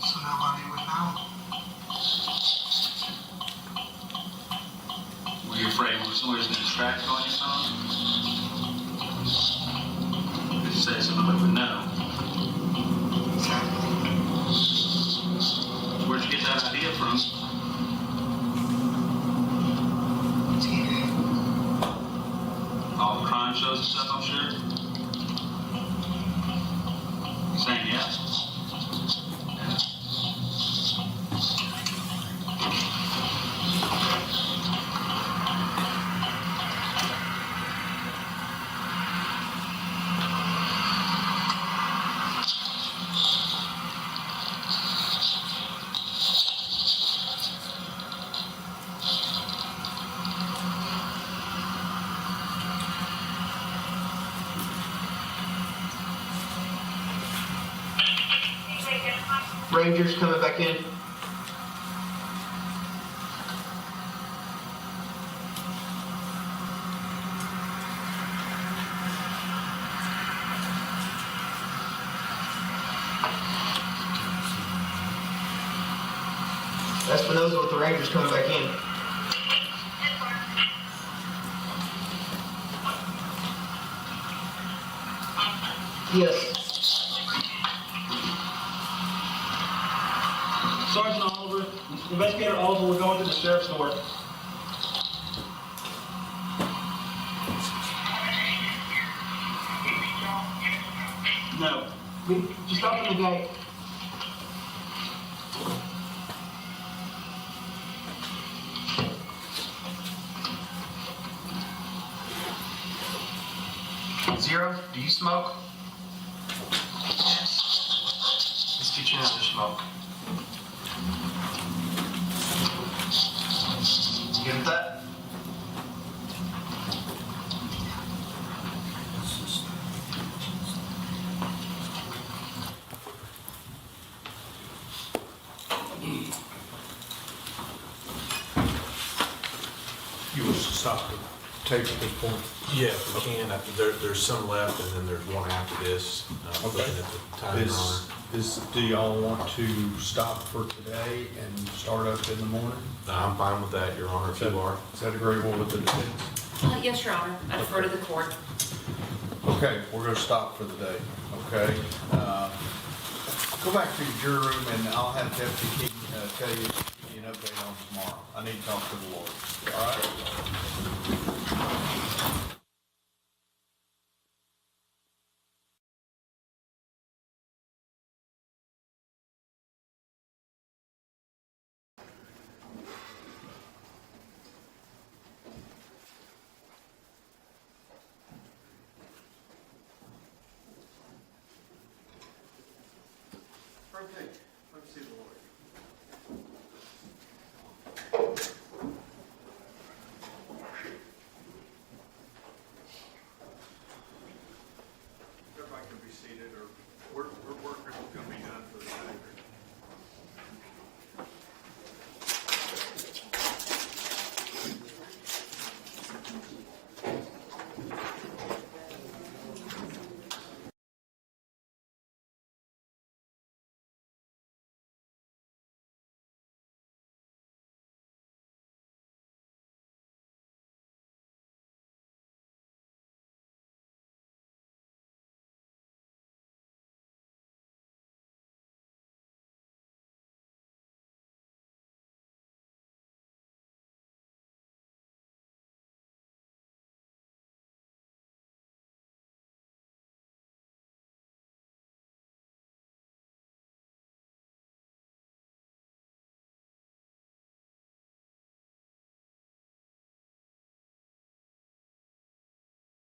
so nobody would know. Were you afraid somebody was going to track you on your phone? Did you say somebody would know? Exactly. Where'd you get that idea from? TV. All the crime shows and stuff, I'm sure? You saying yes? Yeah. Rangers coming back in. Espinosa with the Rangers coming back in. Yes. Sergeant Oliver, Investigator Oliver, we're going to the sheriff's door. No. Just open the gate. Zero, do you smoke? Yes. Let's get you another smoke. You good with that? You will stop the tape at this point? Yeah, we can. There's some left, and then there's one after this. Looking at the time, Your Honor. Do y'all want to stop for today and start up in the morning? I'm fine with that, Your Honor, if you are. Is that agreeable with the defense? Yes, Your Honor. I defer to the court. Okay, we're gonna stop for the day, okay? Go back to your jury room and I'll have Deputy King tell you, give you an update on tomorrow. I need to talk to the lawyer, all right? Okay.